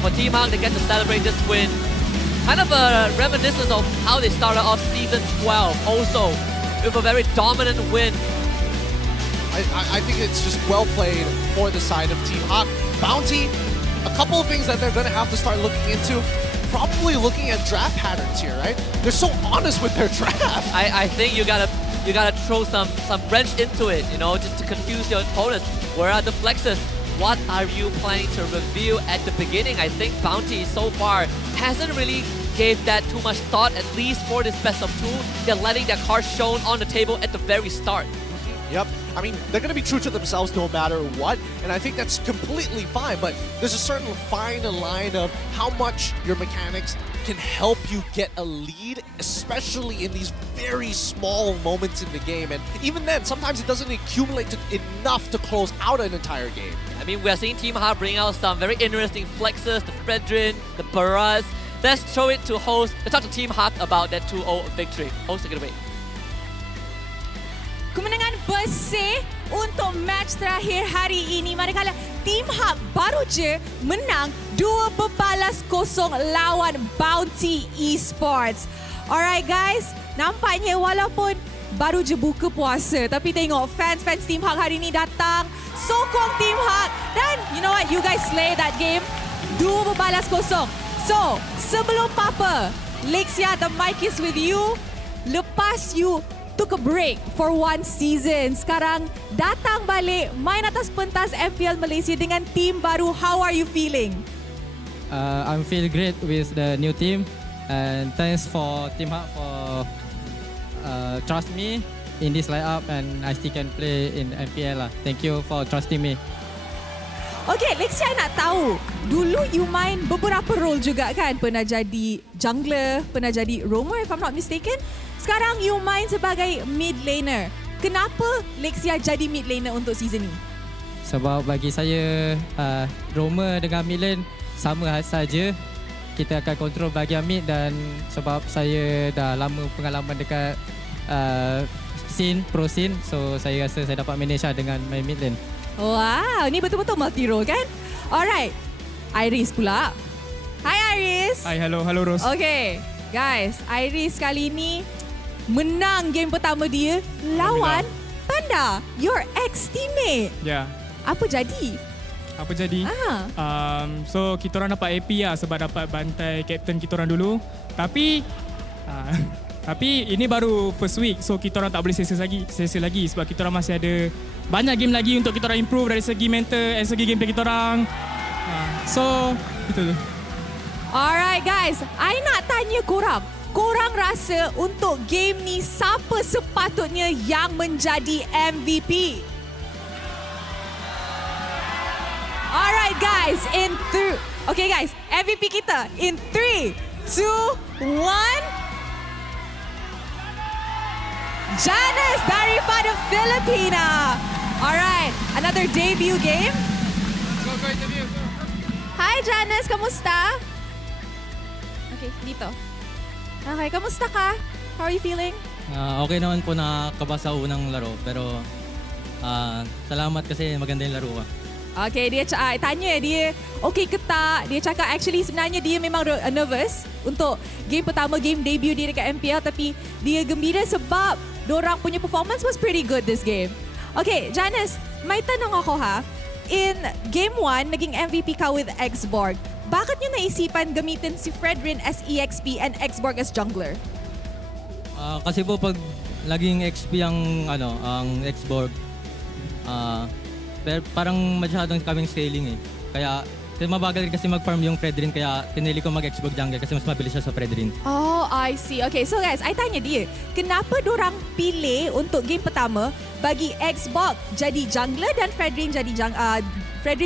For Team Hawk, they get to celebrate this win. Kind of a reminiscence of how they started off Season 12 also with a very dominant win. I think it's just well played for the side of Team Hawk. Bountee, a couple of things that they're going to have to start looking into. Probably looking at draft patterns here, right? They're so honest with their draft. I think you gotta throw some wrench into it, you know, just to confuse your opponents. Where are the flexes? What are you planning to reveal at the beginning? I think Bountee so far hasn't really gave that too much thought, at least for this best of 2. They're letting their cards shown on the table at the very start. Yep. I mean, they're going to be true to themselves no matter what, and I think that's completely fine, but there's a certain fine line of how much your mechanics can help you get a lead, especially in these very small moments in the game, and even then, sometimes it doesn't accumulate enough to close out an entire game. I mean, we are seeing Team Hawk bring out some very interesting flexes, the Fredrin, the Baraz. Let's show it to host. Let's talk to Team Hawk about that 2-0 victory. Host, take it away. Kemenangan bersih untuk match terakhir hari ini manakala Team Hawk baru je menang 2-0 lawan Bountee Esports. Alright guys, nampaknya walaupun baru je buka puasa tapi tengok fans Team Hawk hari ini datang sokong Team Hawk dan you know what, you guys slay that game 2-0. So, sebelum apa, Lexia, the mic is with you. Lepas you took a break for 1 season. Sekarang datang balik main atas pentas MPL Malaysia dengan tim baru. How are you feeling? I'm feel great with the new team and thanks for Team Hawk for trust me in this lineup and I still can play in MPL lah. Thank you for trusting me. Okay, Lexia nak tahu. Dulu you main beberapa role juga kan? Pernah jadi jungler, pernah jadi roamer if I'm not mistaken. Sekarang you main sebagai mid laner. Kenapa Lexia jadi mid laner untuk season ni? Sebab bagi saya roamer dengan mid lane sama saja. Kita akan kontrol bahagian mid dan sebab saya dah lama pengalaman dekat pro scene, so saya rasa saya dapat manage dengan main mid lane. Wow, ni betul-betul multi role kan? Alright, Iris pula. Hi Iris. Hi, hello Rose. Okay, guys, Iris kali ni menang game pertama dia lawan Panda, your ex-teammate. Ya. Yeah. Apa jadi? So, kita orang dapat AP lah sebab dapat bantai captain kita orang dulu. Tapi ini baru first week, so kita orang tak boleh sesi lagi sebab kita orang masih ada banyak game lagi untuk kita orang improve dari segi mental dan segi gameplay kita orang. So, itu. Alright guys, I nak tanya korang. Korang rasa untuk game ni siapa sepatutnya yang menjadi MVP? Alright guys, okay guys, MVP kita in 3, 2, 1. Janice daripada Filipina. Alright, another debut game. Go interview. Hi Janice, kamusta? Okay, dito. Okay, kamusta ka? How are you feeling? Okay naman po, nakakabasa unang laro pero salamat kasi maganda yung laro ko. Okay, dia tanya dia okay ke tak. Dia cakap actually sebenarnya dia memang nervous untuk game pertama, game debut dia dekat MPL, tapi dia gembira sebab dorang punya performance was pretty good this game. Okay, Janice, may tanong ako ha. In game 1, naging MVP ka with Xborg. Bakit nyo naisipan gamitin si Fredrin as EXP and Xborg as jungler? Kasi po pag laging XP ang Xborg, parang masyadong kaming scaling eh. Kaya mabagal rin kasi mag-farm yung Fredrin, kaya pinili ko mag-Xborg jungle kasi mas mabilis siya sa Fredrin. Oh, I see. Okay, so guys, I tanya dia, kenapa dorang pilih untuk game pertama bagi Xborg jadi jungler dan Fredrin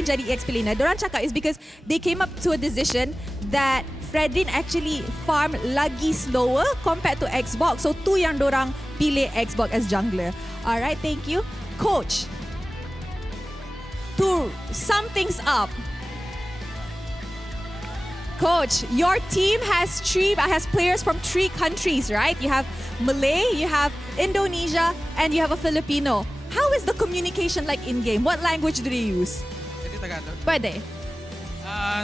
jadi EXP laner? Dorang cakap is because they came up to a decision that Fredrin actually farm lagi slower compared to Xborg. So tu yang dorang pilih Xborg as jungler. Alright, thank you. Coach, to sum things up, Coach, your team has players from 3 countries, right? You have Malay, you have Indonesia, and you have a Filipino. How is the communication like in-game? What language do they use? Tagalog. Pwede.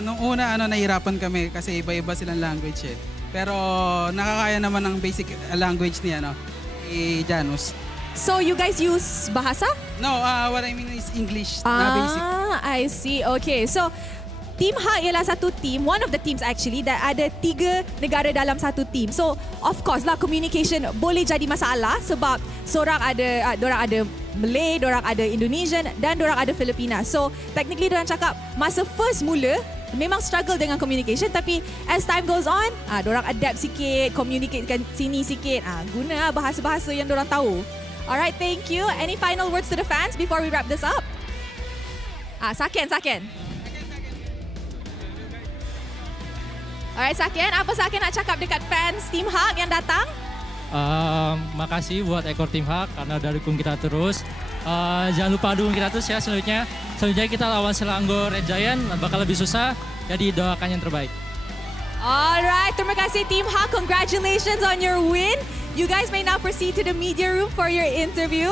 Nung una, nahirapan kami kasi iba-iba silang language eh. Pero nakakaya naman ng basic language niya, no? Ni Janus. So you guys use bahasa? No, what I mean is English na basic. I see. Okay, so Team Hak ialah satu team, one of the teams actually, that ada 3 negara dalam satu team. So, of course lah, communication boleh jadi masalah sebab dorang ada Malay, dorang ada Indonesian dan dorang ada Filipina. So, technically dorang cakap masa first mula memang struggle dengan communication, tapi as time goes on, dorang adapt sikit, communicatekan sini sikit, guna bahasa-bahasa yang dorang tahu. Alright, thank you. Any final words to the fans before we wrap this up? Saken. Alright, Saken, apa Saken nak cakap dekat fans Team Hak yang datang? Makasih buat ekor Team Hak karena udah dukung kita terus. Jangan lupa dukung kita terus ya selanjutnya. Selanjutnya kita lawan Selangor Red Giant, bakal lebih susah. Jadi doakan yang terbaik. Alright, terima kasih Team Hak. Congratulations on your win. You guys may now proceed to the media room for your interview.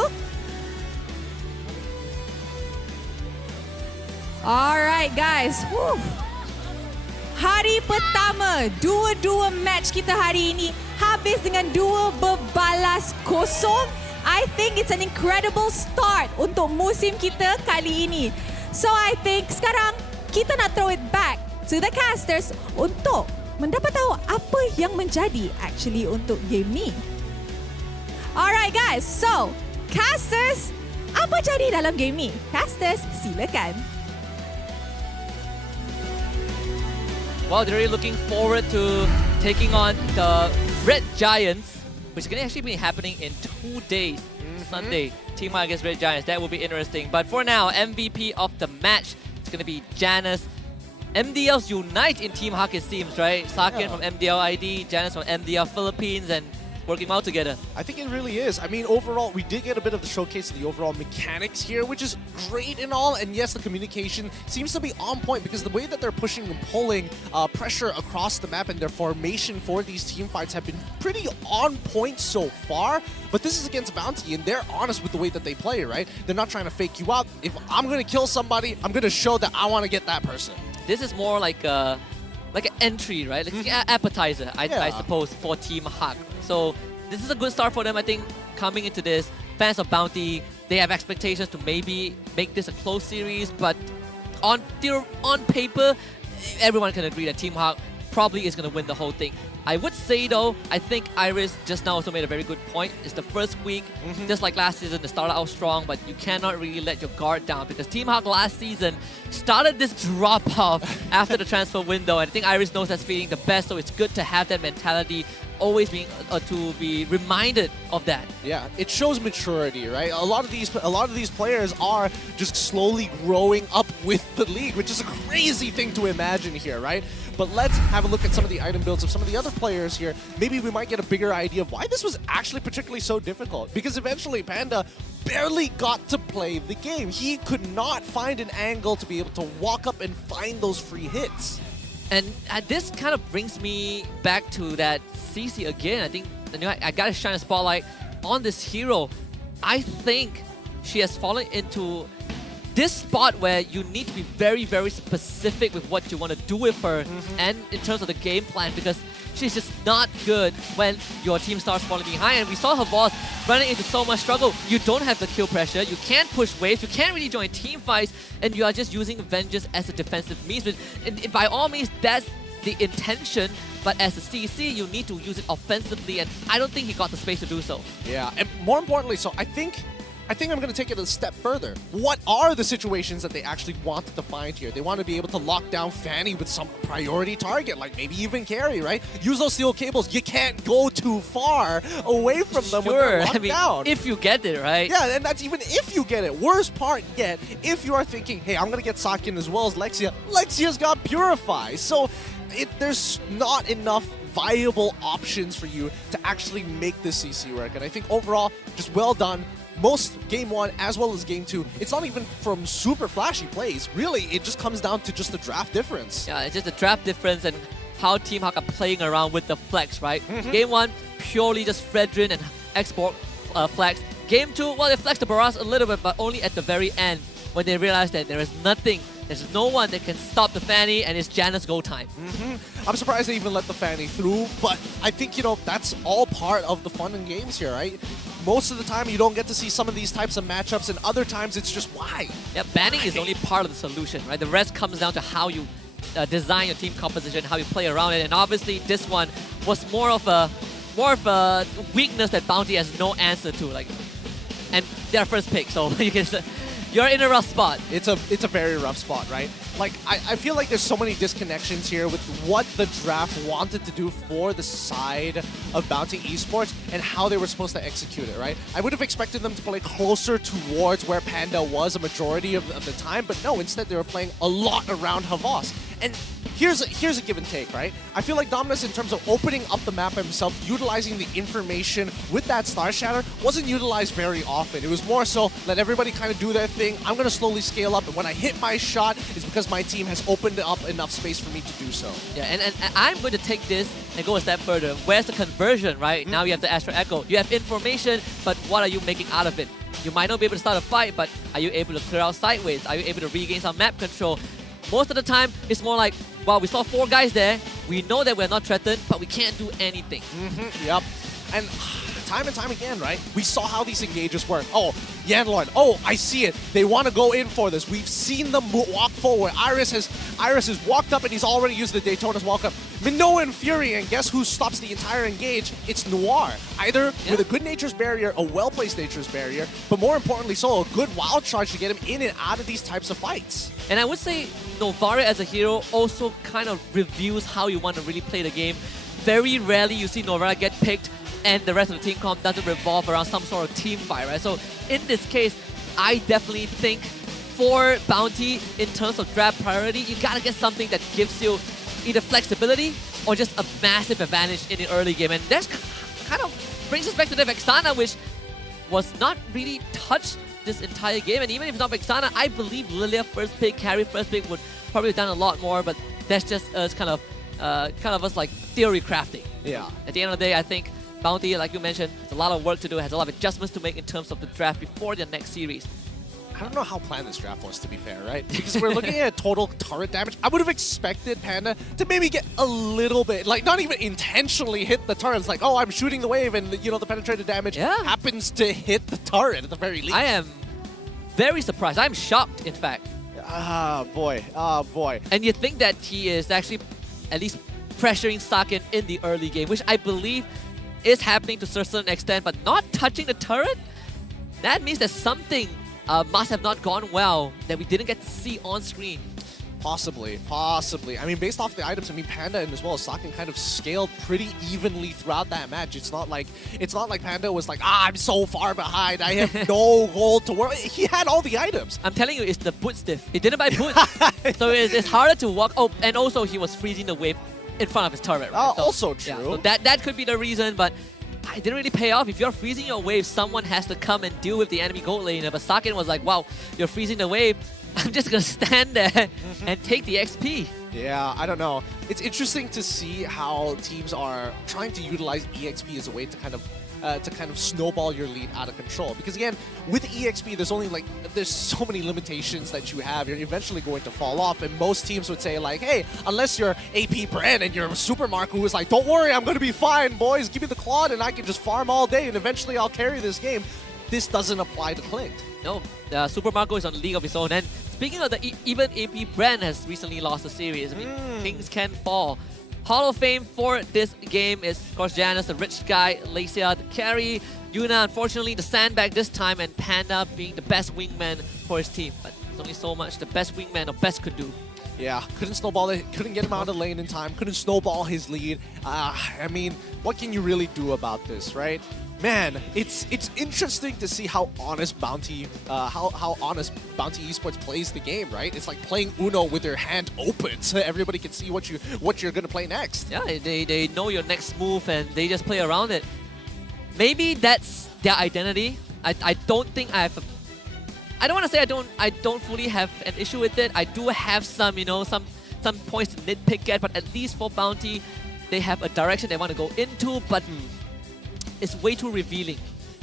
Alright guys. Whew. Hari pertama, dua-dua match kita hari ini habis dengan 2 berbalas kosong. I think it's an incredible start untuk musim kita kali ini. So I think sekarang kita nak throw it back to the casters untuk mendapat tahu apa yang menjadi actually untuk game ni. Alright guys, so casters, apa jadi dalam game ni? Casters, silakan. Well, they're really looking forward to taking on the Red Giants, which is going to actually be happening in 2 days. Sunday, Team Hak against Red Giants. That will be interesting. But for now, MVP of the match is going to be Janus. MDLs unite in Team Hak, it seems, right? Saken from MDL ID, Janus from MDL Philippines, and working well together. I think it really is. I mean, overall, we did get a bit of the showcase of the overall mechanics here, which is great and all. And yes, the communication seems to be on point because the way that they're pushing and pulling pressure across the map and their formation for these team fights have been pretty on point so far. But this is against Bountee, and they're honest with the way that they play, right? They're not trying to fake you out. If I'm going to kill somebody, I'm going to show that I want to get that person. This is more like an entry, right? Like an appetizer, I suppose, for Team Hak. So this is a good start for them, I think, coming into this. Fans of Bountee, they have expectations to maybe make this a close series, but on paper, everyone can agree that Team Hak probably is going to win the whole thing. I would say though, I think Iris just now also made a very good point. It's the first week, just like last season, they started out strong, but you cannot really let your guard down because Team Hak last season started this drop-off after the transfer window, and I think Iris knows that feeling the best, so it's good to have that mentality always being to be reminded of that. Yeah, it shows maturity, right? A lot of these players are just slowly growing up with the league, which is a crazy thing to imagine here, right? But let's have a look at some of the item builds of some of the other players here. Maybe we might get a bigger idea of why this was actually particularly so difficult. Because eventually Panda barely got to play the game. He could not find an angle to be able to walk up and find those free hits. And this kind of brings me back to that CC again. I think I got to shine a spotlight on this hero. I think she has fallen into this spot where you need to be very, very specific with what you want to do with her and in terms of the game plan, because she's just not good when your team starts falling behind. And we saw her boss running into so much struggle. You don't have the kill pressure, you can't push waves, you can't really join team fights, and you are just using Vengeance as a defensive means. And by all means, that's the intention, but as a CC, you need to use it offensively, and I don't think he got the space to do so. Yeah, and more importantly, so I think I'm going to take it a step further. What are the situations that they actually wanted to find here? They want to be able to lock down Fanny with some priority target, like maybe even carry, right? Use those steel cables. You can't go too far away from them when they're locked down. If you get it, right? Yeah, and that's even if you get it. Worst part yet, if you are thinking, hey, I'm going to get Sakin as well as Lexia, Lexia's got Purify. So there's not enough viable options for you to actually make this CC work. And I think overall, just well done. Most Game 1 as well as Game 2, it's not even from super flashy plays. Really, it just comes down to just the draft difference. Yeah, it's just the draft difference and how Team Hak are playing around with the flex, right? Game 1, purely just Fredrin and export flex. Game 2, well, they flexed the Barras a little bit, but only at the very end when they realized that there is nothing, there's no one that can stop the Fanny, and it's Janus go time. I'm surprised they even let the Fanny through, but I think, you know, that's all part of the fun and games here, right? Most of the time, you don't get to see some of these types of matchups, and other times it's just why? Yeah, banning is only part of the solution, right? The rest comes down to how you design your team composition, how you play around it, and obviously this one was more of a weakness that Bountee has no answer to, like, and they're first pick, so you can. You're in a rough spot. It's a very rough spot, right? Like, I feel like there's so many disconnections here with what the draft wanted to do for the side of Bountee Esports and how they were supposed to execute it, right? I would have expected them to play closer towards where Panda was a majority of the time, but no, instead they were playing a lot around Havas. And here's a give and take, right? I feel like Dominus, in terms of opening up the map himself, utilizing the information with that Star Shatter, wasn't utilized very often. It was more so, let everybody kind of do their thing. I'm going to slowly scale up, and when I hit my shot, it's because my team has opened up enough space for me to do so. Yeah, and I'm going to take this and go a step further. Where's the conversion, right? Now you have the Astral Echo. You have information, but what are you making out of it? You might not be able to start a fight, but are you able to clear out sideways? Are you able to regain some map control? Most of the time, it's more like, wow, we saw 4 guys there. We know that we're not threatened, but we can't do anything. Yep. And time again, right? We saw how these engages work. Oh, Yanlorn. Oh, I see it. They want to go in for this. We've seen them walk forward. Iris has walked up and he's already used the Daytona's walk up. Minoa and Fury, and guess who stops the entire engage? It's Noir. Either with a good Nature's Barrier, a well-placed Nature's Barrier, but more importantly so, a good wild charge to get him in and out of these types of fights. And I would say Novaria as a hero also kind of reveals how you want to really play the game. Very rarely you see Novaria get picked and the rest of the team comp doesn't revolve around some sort of team fight, right? So in this case, I definitely think for Bountee, in terms of draft priority, you gotta get something that gives you either flexibility or just a massive advantage in the early game. And that kind of brings us back to the Vexana, which was not really touched this entire game. And even if not Vexana, I believe Lilia first pick, Carry first pick would probably have done a lot more, but that's just us kind of us like theory crafting. Yeah. At the end of the day, I think Bountee, like you mentioned, has a lot of work to do, has a lot of adjustments to make in terms of the draft before the next series. I don't know how planned this draft was, to be fair, right? Because we're looking at total turret damage. I would have expected Panda to maybe get a little bit, like not even intentionally hit the turret. It's like, oh, I'm shooting the wave and, you know, the penetrated damage happens to hit the turret at the very least. I am very surprised. I'm shocked, in fact. Ah, boy. Ah, boy. And you think that he is actually at least pressuring Sakin in the early game, which I believe is happening to a certain extent, but not touching the turret? That means that something must have not gone well that we didn't get to see on screen. Possibly. I mean, based off the items, I mean, Panda and as well as Sakin kind of scaled pretty evenly throughout that match. It's not like Panda was like, I'm so far behind. I have no gold to work. He had all the items. I'm telling you, it's the boot stiff. He didn't buy boots, so it's harder to walk. Oh, and also he was freezing the wave in front of his turret. Right? So, also true. Yeah, so that could be the reason, but it didn't really pay off. If you're freezing your wave, someone has to come and deal with the enemy gold laner. But Sakin was like, wow, you're freezing the wave. I'm just going to stand there and take the XP. Yeah, I don't know. It's interesting to see how teams are trying to utilize EXP as a way to kind of snowball your lead out of control. Because again, with EXP, there's so many limitations that you have. You're eventually going to fall off, and most teams would say like, hey, unless you're AP Brand and you're Super Mark, who is like, don't worry, I'm going to be fine, boys. Give me the Claude and I can just farm all day and eventually I'll carry this game. This doesn't apply to Clinked. No, Super Marco is on a league of his own. And speaking of even AP Brand has recently lost the series. I mean, things can fall. Hall of Fame for this game is, of course, Janus, the rich guy, Lacia, the carry, Yuna, unfortunately, the sandbag this time, and Panda being the best wingman for his team. But there's only so much the best wingman or best could do. Yeah, couldn't snowball it, couldn't get him out of the lane in time, couldn't snowball his lead. I mean, what can you really do about this, right? Man, it's interesting to see how honest Bountee Esports plays the game, right? It's like playing Uno with your hand open, so everybody can see what you're gonna play next. Yeah, they know your next move and they just play around it. Maybe that's their identity. I don't think I have. I don't want to say I don't fully have an issue with it. I do have some some points to nitpick at, but at least for Bountee, they have a direction they want to go into, but it's way too revealing.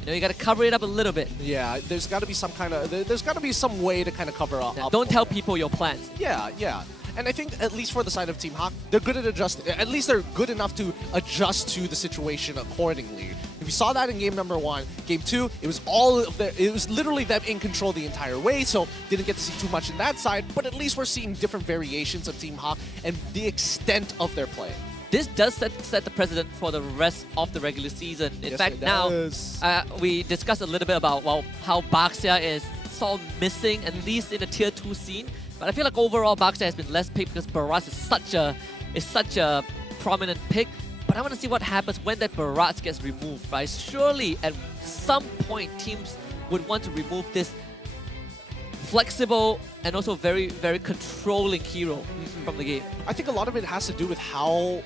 You got to cover it up a little bit. Yeah, there's got to be some way to kind of cover up. Don't tell people your plans. Yeah. And I think, at least for the side of Team Hawk, they're good at adjusting. At least they're good enough to adjust to the situation accordingly. We saw that in game number 1. Game 2, it was literally them in control the entire way, so didn't get to see too much in that side, but at least we're seeing different variations of Team Hawk and the extent of their play. This does set the precedent for the rest of the regular season. In fact, now we discussed a little bit about how Baxia is sort of missing, at least in the tier 2 scene. But I feel like overall Baxia has been less picked because Baraz is such a prominent pick. But I want to see what happens when that Baraz gets removed, right? Surely at some point teams would want to remove this flexible and also very, very controlling hero from the game. I think a lot of it has to do with how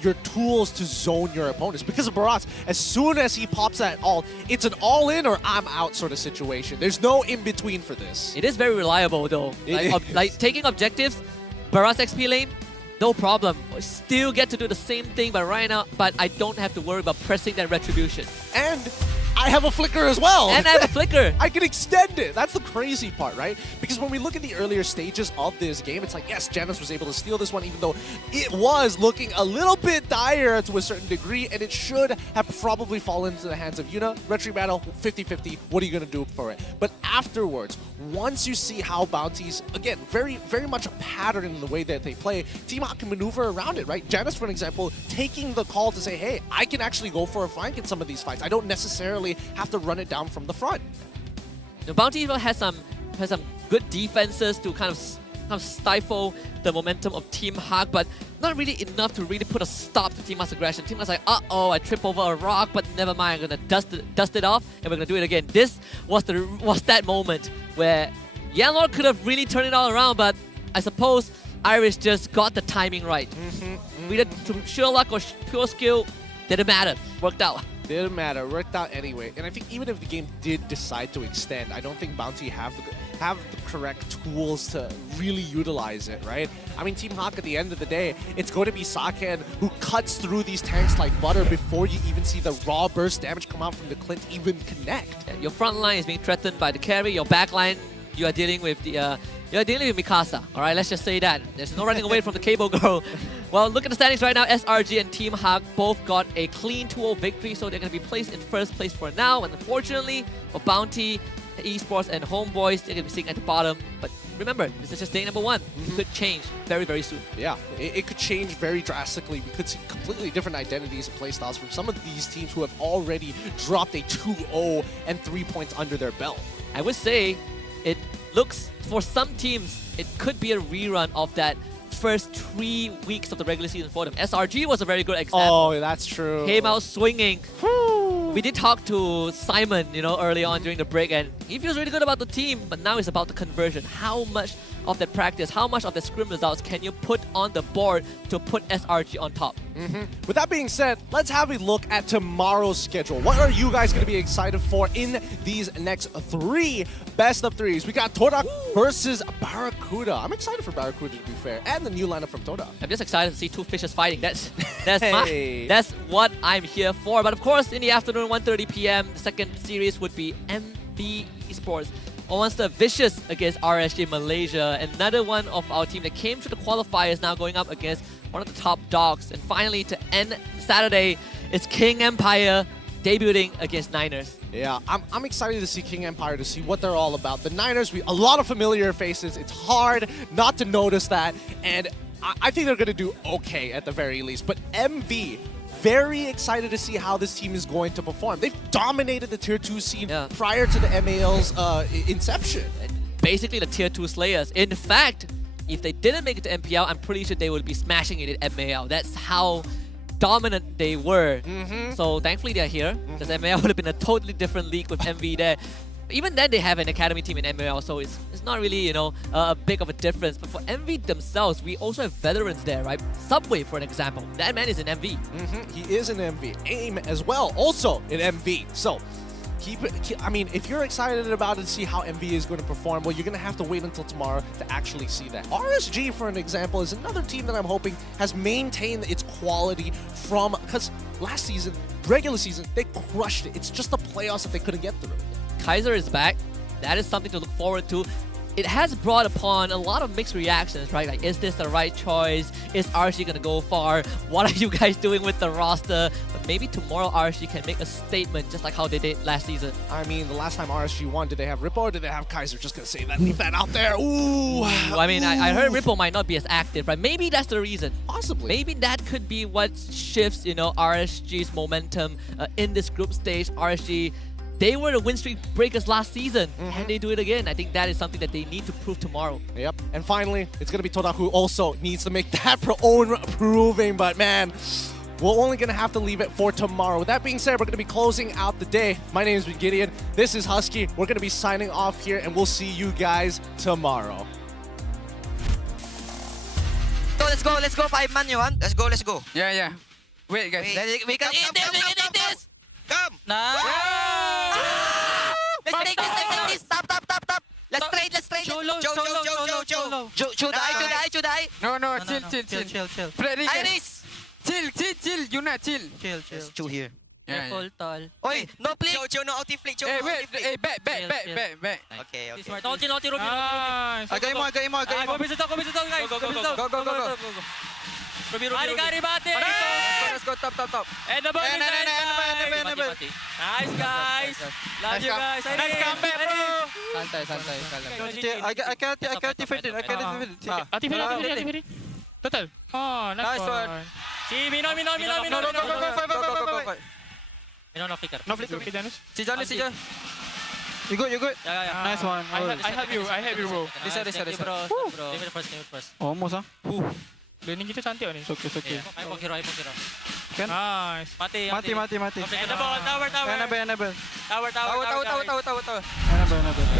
your tools to zone your opponents. Because of Baraz, as soon as he pops that ult, it's an all-in or I'm out sort of situation. There's no in-between for this. It is very reliable though. Like taking objectives, Baraz XP lane, no problem. Still get to do the same thing, but right now, I don't have to worry about pressing that retribution. And I have a flicker as well. And I have a flicker. I can extend it. That's the crazy part, right? Because when we look at the earlier stages of this game, it's like, yes, Janus was able to steal this one, even though it was looking a little bit dire to a certain degree, and it should have probably fallen into the hands of Yuna. Retry battle, 50-50. What are you going to do for it? But afterwards, once you see how Bountee's, again, very, very much a pattern in the way that they play, Team Hawk can maneuver around it, right? Janus, for an example, taking the call to say, hey, I can actually go for a flank in some of these fights. I don't necessarily have to run it down from the front. The Bountee has some good defenses to kind of stifle the momentum of Team Hawk, but not really enough to really put a stop to Team Hawk's aggression. Team Hawk's like, uh-oh, I trip over a rock, but never mind, I'm gonna dust it off, and we're gonna do it again. This was that moment where Yanlord could have really turned it all around, but I suppose Irish just got the timing right. Either to sheer luck or pure skill, didn't matter. Worked out. Didn't matter. Worked out anyway. And I think even if the game did decide to extend, I don't think Bountee have the correct tools to really utilize it, right? I mean, Team Hawk, at the end of the day, it's going to be Saken who cuts through these tanks like butter before you even see the raw burst damage come out from the Clint even connect. Your front line is being threatened by the carry. Your back line, you are dealing with Mikasa. All right, let's just say that. There's no running away from the cable girl. Well, look at the standings right now. SRG and Team Hawk both got a clean 2-0 victory, so they're going to be placed in first place for now. And unfortunately, for Bountee, Esports, and Homebois, they're going to be sitting at the bottom. But remember, this is just day number 1. It could change very, very soon. Yeah, it could change very drastically. We could see completely different identities and playstyles from some of these teams who have already dropped a 2-0 and 3 points under their belt. I would say it looks, for some teams, it could be a rerun of that first 3 weeks of the regular season for them. SRG was a very good example. Oh, that's true. Came out swinging. We did talk to Simon, early on during the break, and he feels really good about the team, but now it's about the conversion. How much of that practice, how much of the scrim results can you put on the board to put SRG on top? With that being said, let's have a look at tomorrow's schedule. What are you guys going to be excited for in these next 3 best of 3s? We got Todak versus Barracuda. I'm excited for Barracuda, to be fair, and the new lineup from Todak. I'm just excited to see 2 fishes fighting. That's what I'm here for. But of course, in the afternoon, 1:30 p.m., the second series would be MB Esports Monster Vicious against RSG Malaysia. Another one of our team that came to the qualifiers now going up against one of the top dogs. And finally, to end Saturday, it's King Empire debuting against Niners. Yeah, I'm excited to see King Empire, to see what they're all about. The Niners, a lot of familiar faces. It's hard not to notice that. And I think they're going to do okay at the very least. But MV, very excited to see how this team is going to perform. They've dominated the Tier 2 scene prior to the MAL's inception. Basically the Tier 2 slayers. In fact, if they didn't make it to MPL, I'm pretty sure they would be smashing it at MAL. That's how dominant they were. So thankfully they're here, because MAL would have been a totally different league with MV there. Even then, they have an academy team in ML, so it's not really, a big of a difference. But for MV themselves, we also have veterans there, right? Subway, for an example. That man is in MV. He is in MV. AIM as well, also in MV. So, I mean, if you're excited about it to see how MV is going to perform, well, you're going to have to wait until tomorrow to actually see that. RSG, for an example, is another team that I'm hoping has maintained its quality from, because last season, regular season, they crushed it. It's just the playoffs that they couldn't get through. Kaiser is back. That is something to look forward to. it has brought upon a lot of mixed reactions, right? Like, is this the right choice? Is RSG gonna go far? What are you guys doing with the roster? But maybe tomorrow RSG can make a statement just like how they did last season. I mean, the last time RSG won, did they have Rippo or did they have Kaiser? Just gonna say that, leave that out there. Ooh. I mean, I heard Ripple might not be as active, right? Maybe that's the reason. Possibly. Maybe that could be what shifts, you know, RSG's momentum in this group stage. RSG, they were the win streak breakers last season. Can they do it again? I think that is something that they need to prove tomorrow. Yep. And finally, it's going to be Toda who also needs to make that own proving. But man, we're only going to have to leave it for tomorrow. With that being said, we're going to be closing out the day. My name is Gideon. This is Husky. We're going to be signing off here, and we'll see you guys tomorrow. So let's go 5 man you want? Let's go. Yeah. Wait guys. We can eat this. Come. Nice. Let's take this. Stop. Let's trade. Joe. Should I? No, chill. Freddy, Iris. Chill. You not chill. Chill. Chu here. Yeah. Tall. Oi, no flick. Joe, no outy flick. Hey, wait. Back. Okay. Naughty, Robin. Agay mo. Go, guys. Go. Kari, bate. Let's go top. Enable. Nice, guys. Love you guys. Nice comeback, bro. Santai. I can't defend it. Activate. Total. Oh, nice one. Si Mino. Go. No flicker. No flicker. Okay, Dennis. Si John. You good? Yeah. Nice one. I have you, bro. This side. Bro. Leave it first. Almost, huh? Learning kita cantik ni. It's okay. I pong hero. Kan? Nice. Mati. Enable. Tower. Annabelle. Tower. Annabelle.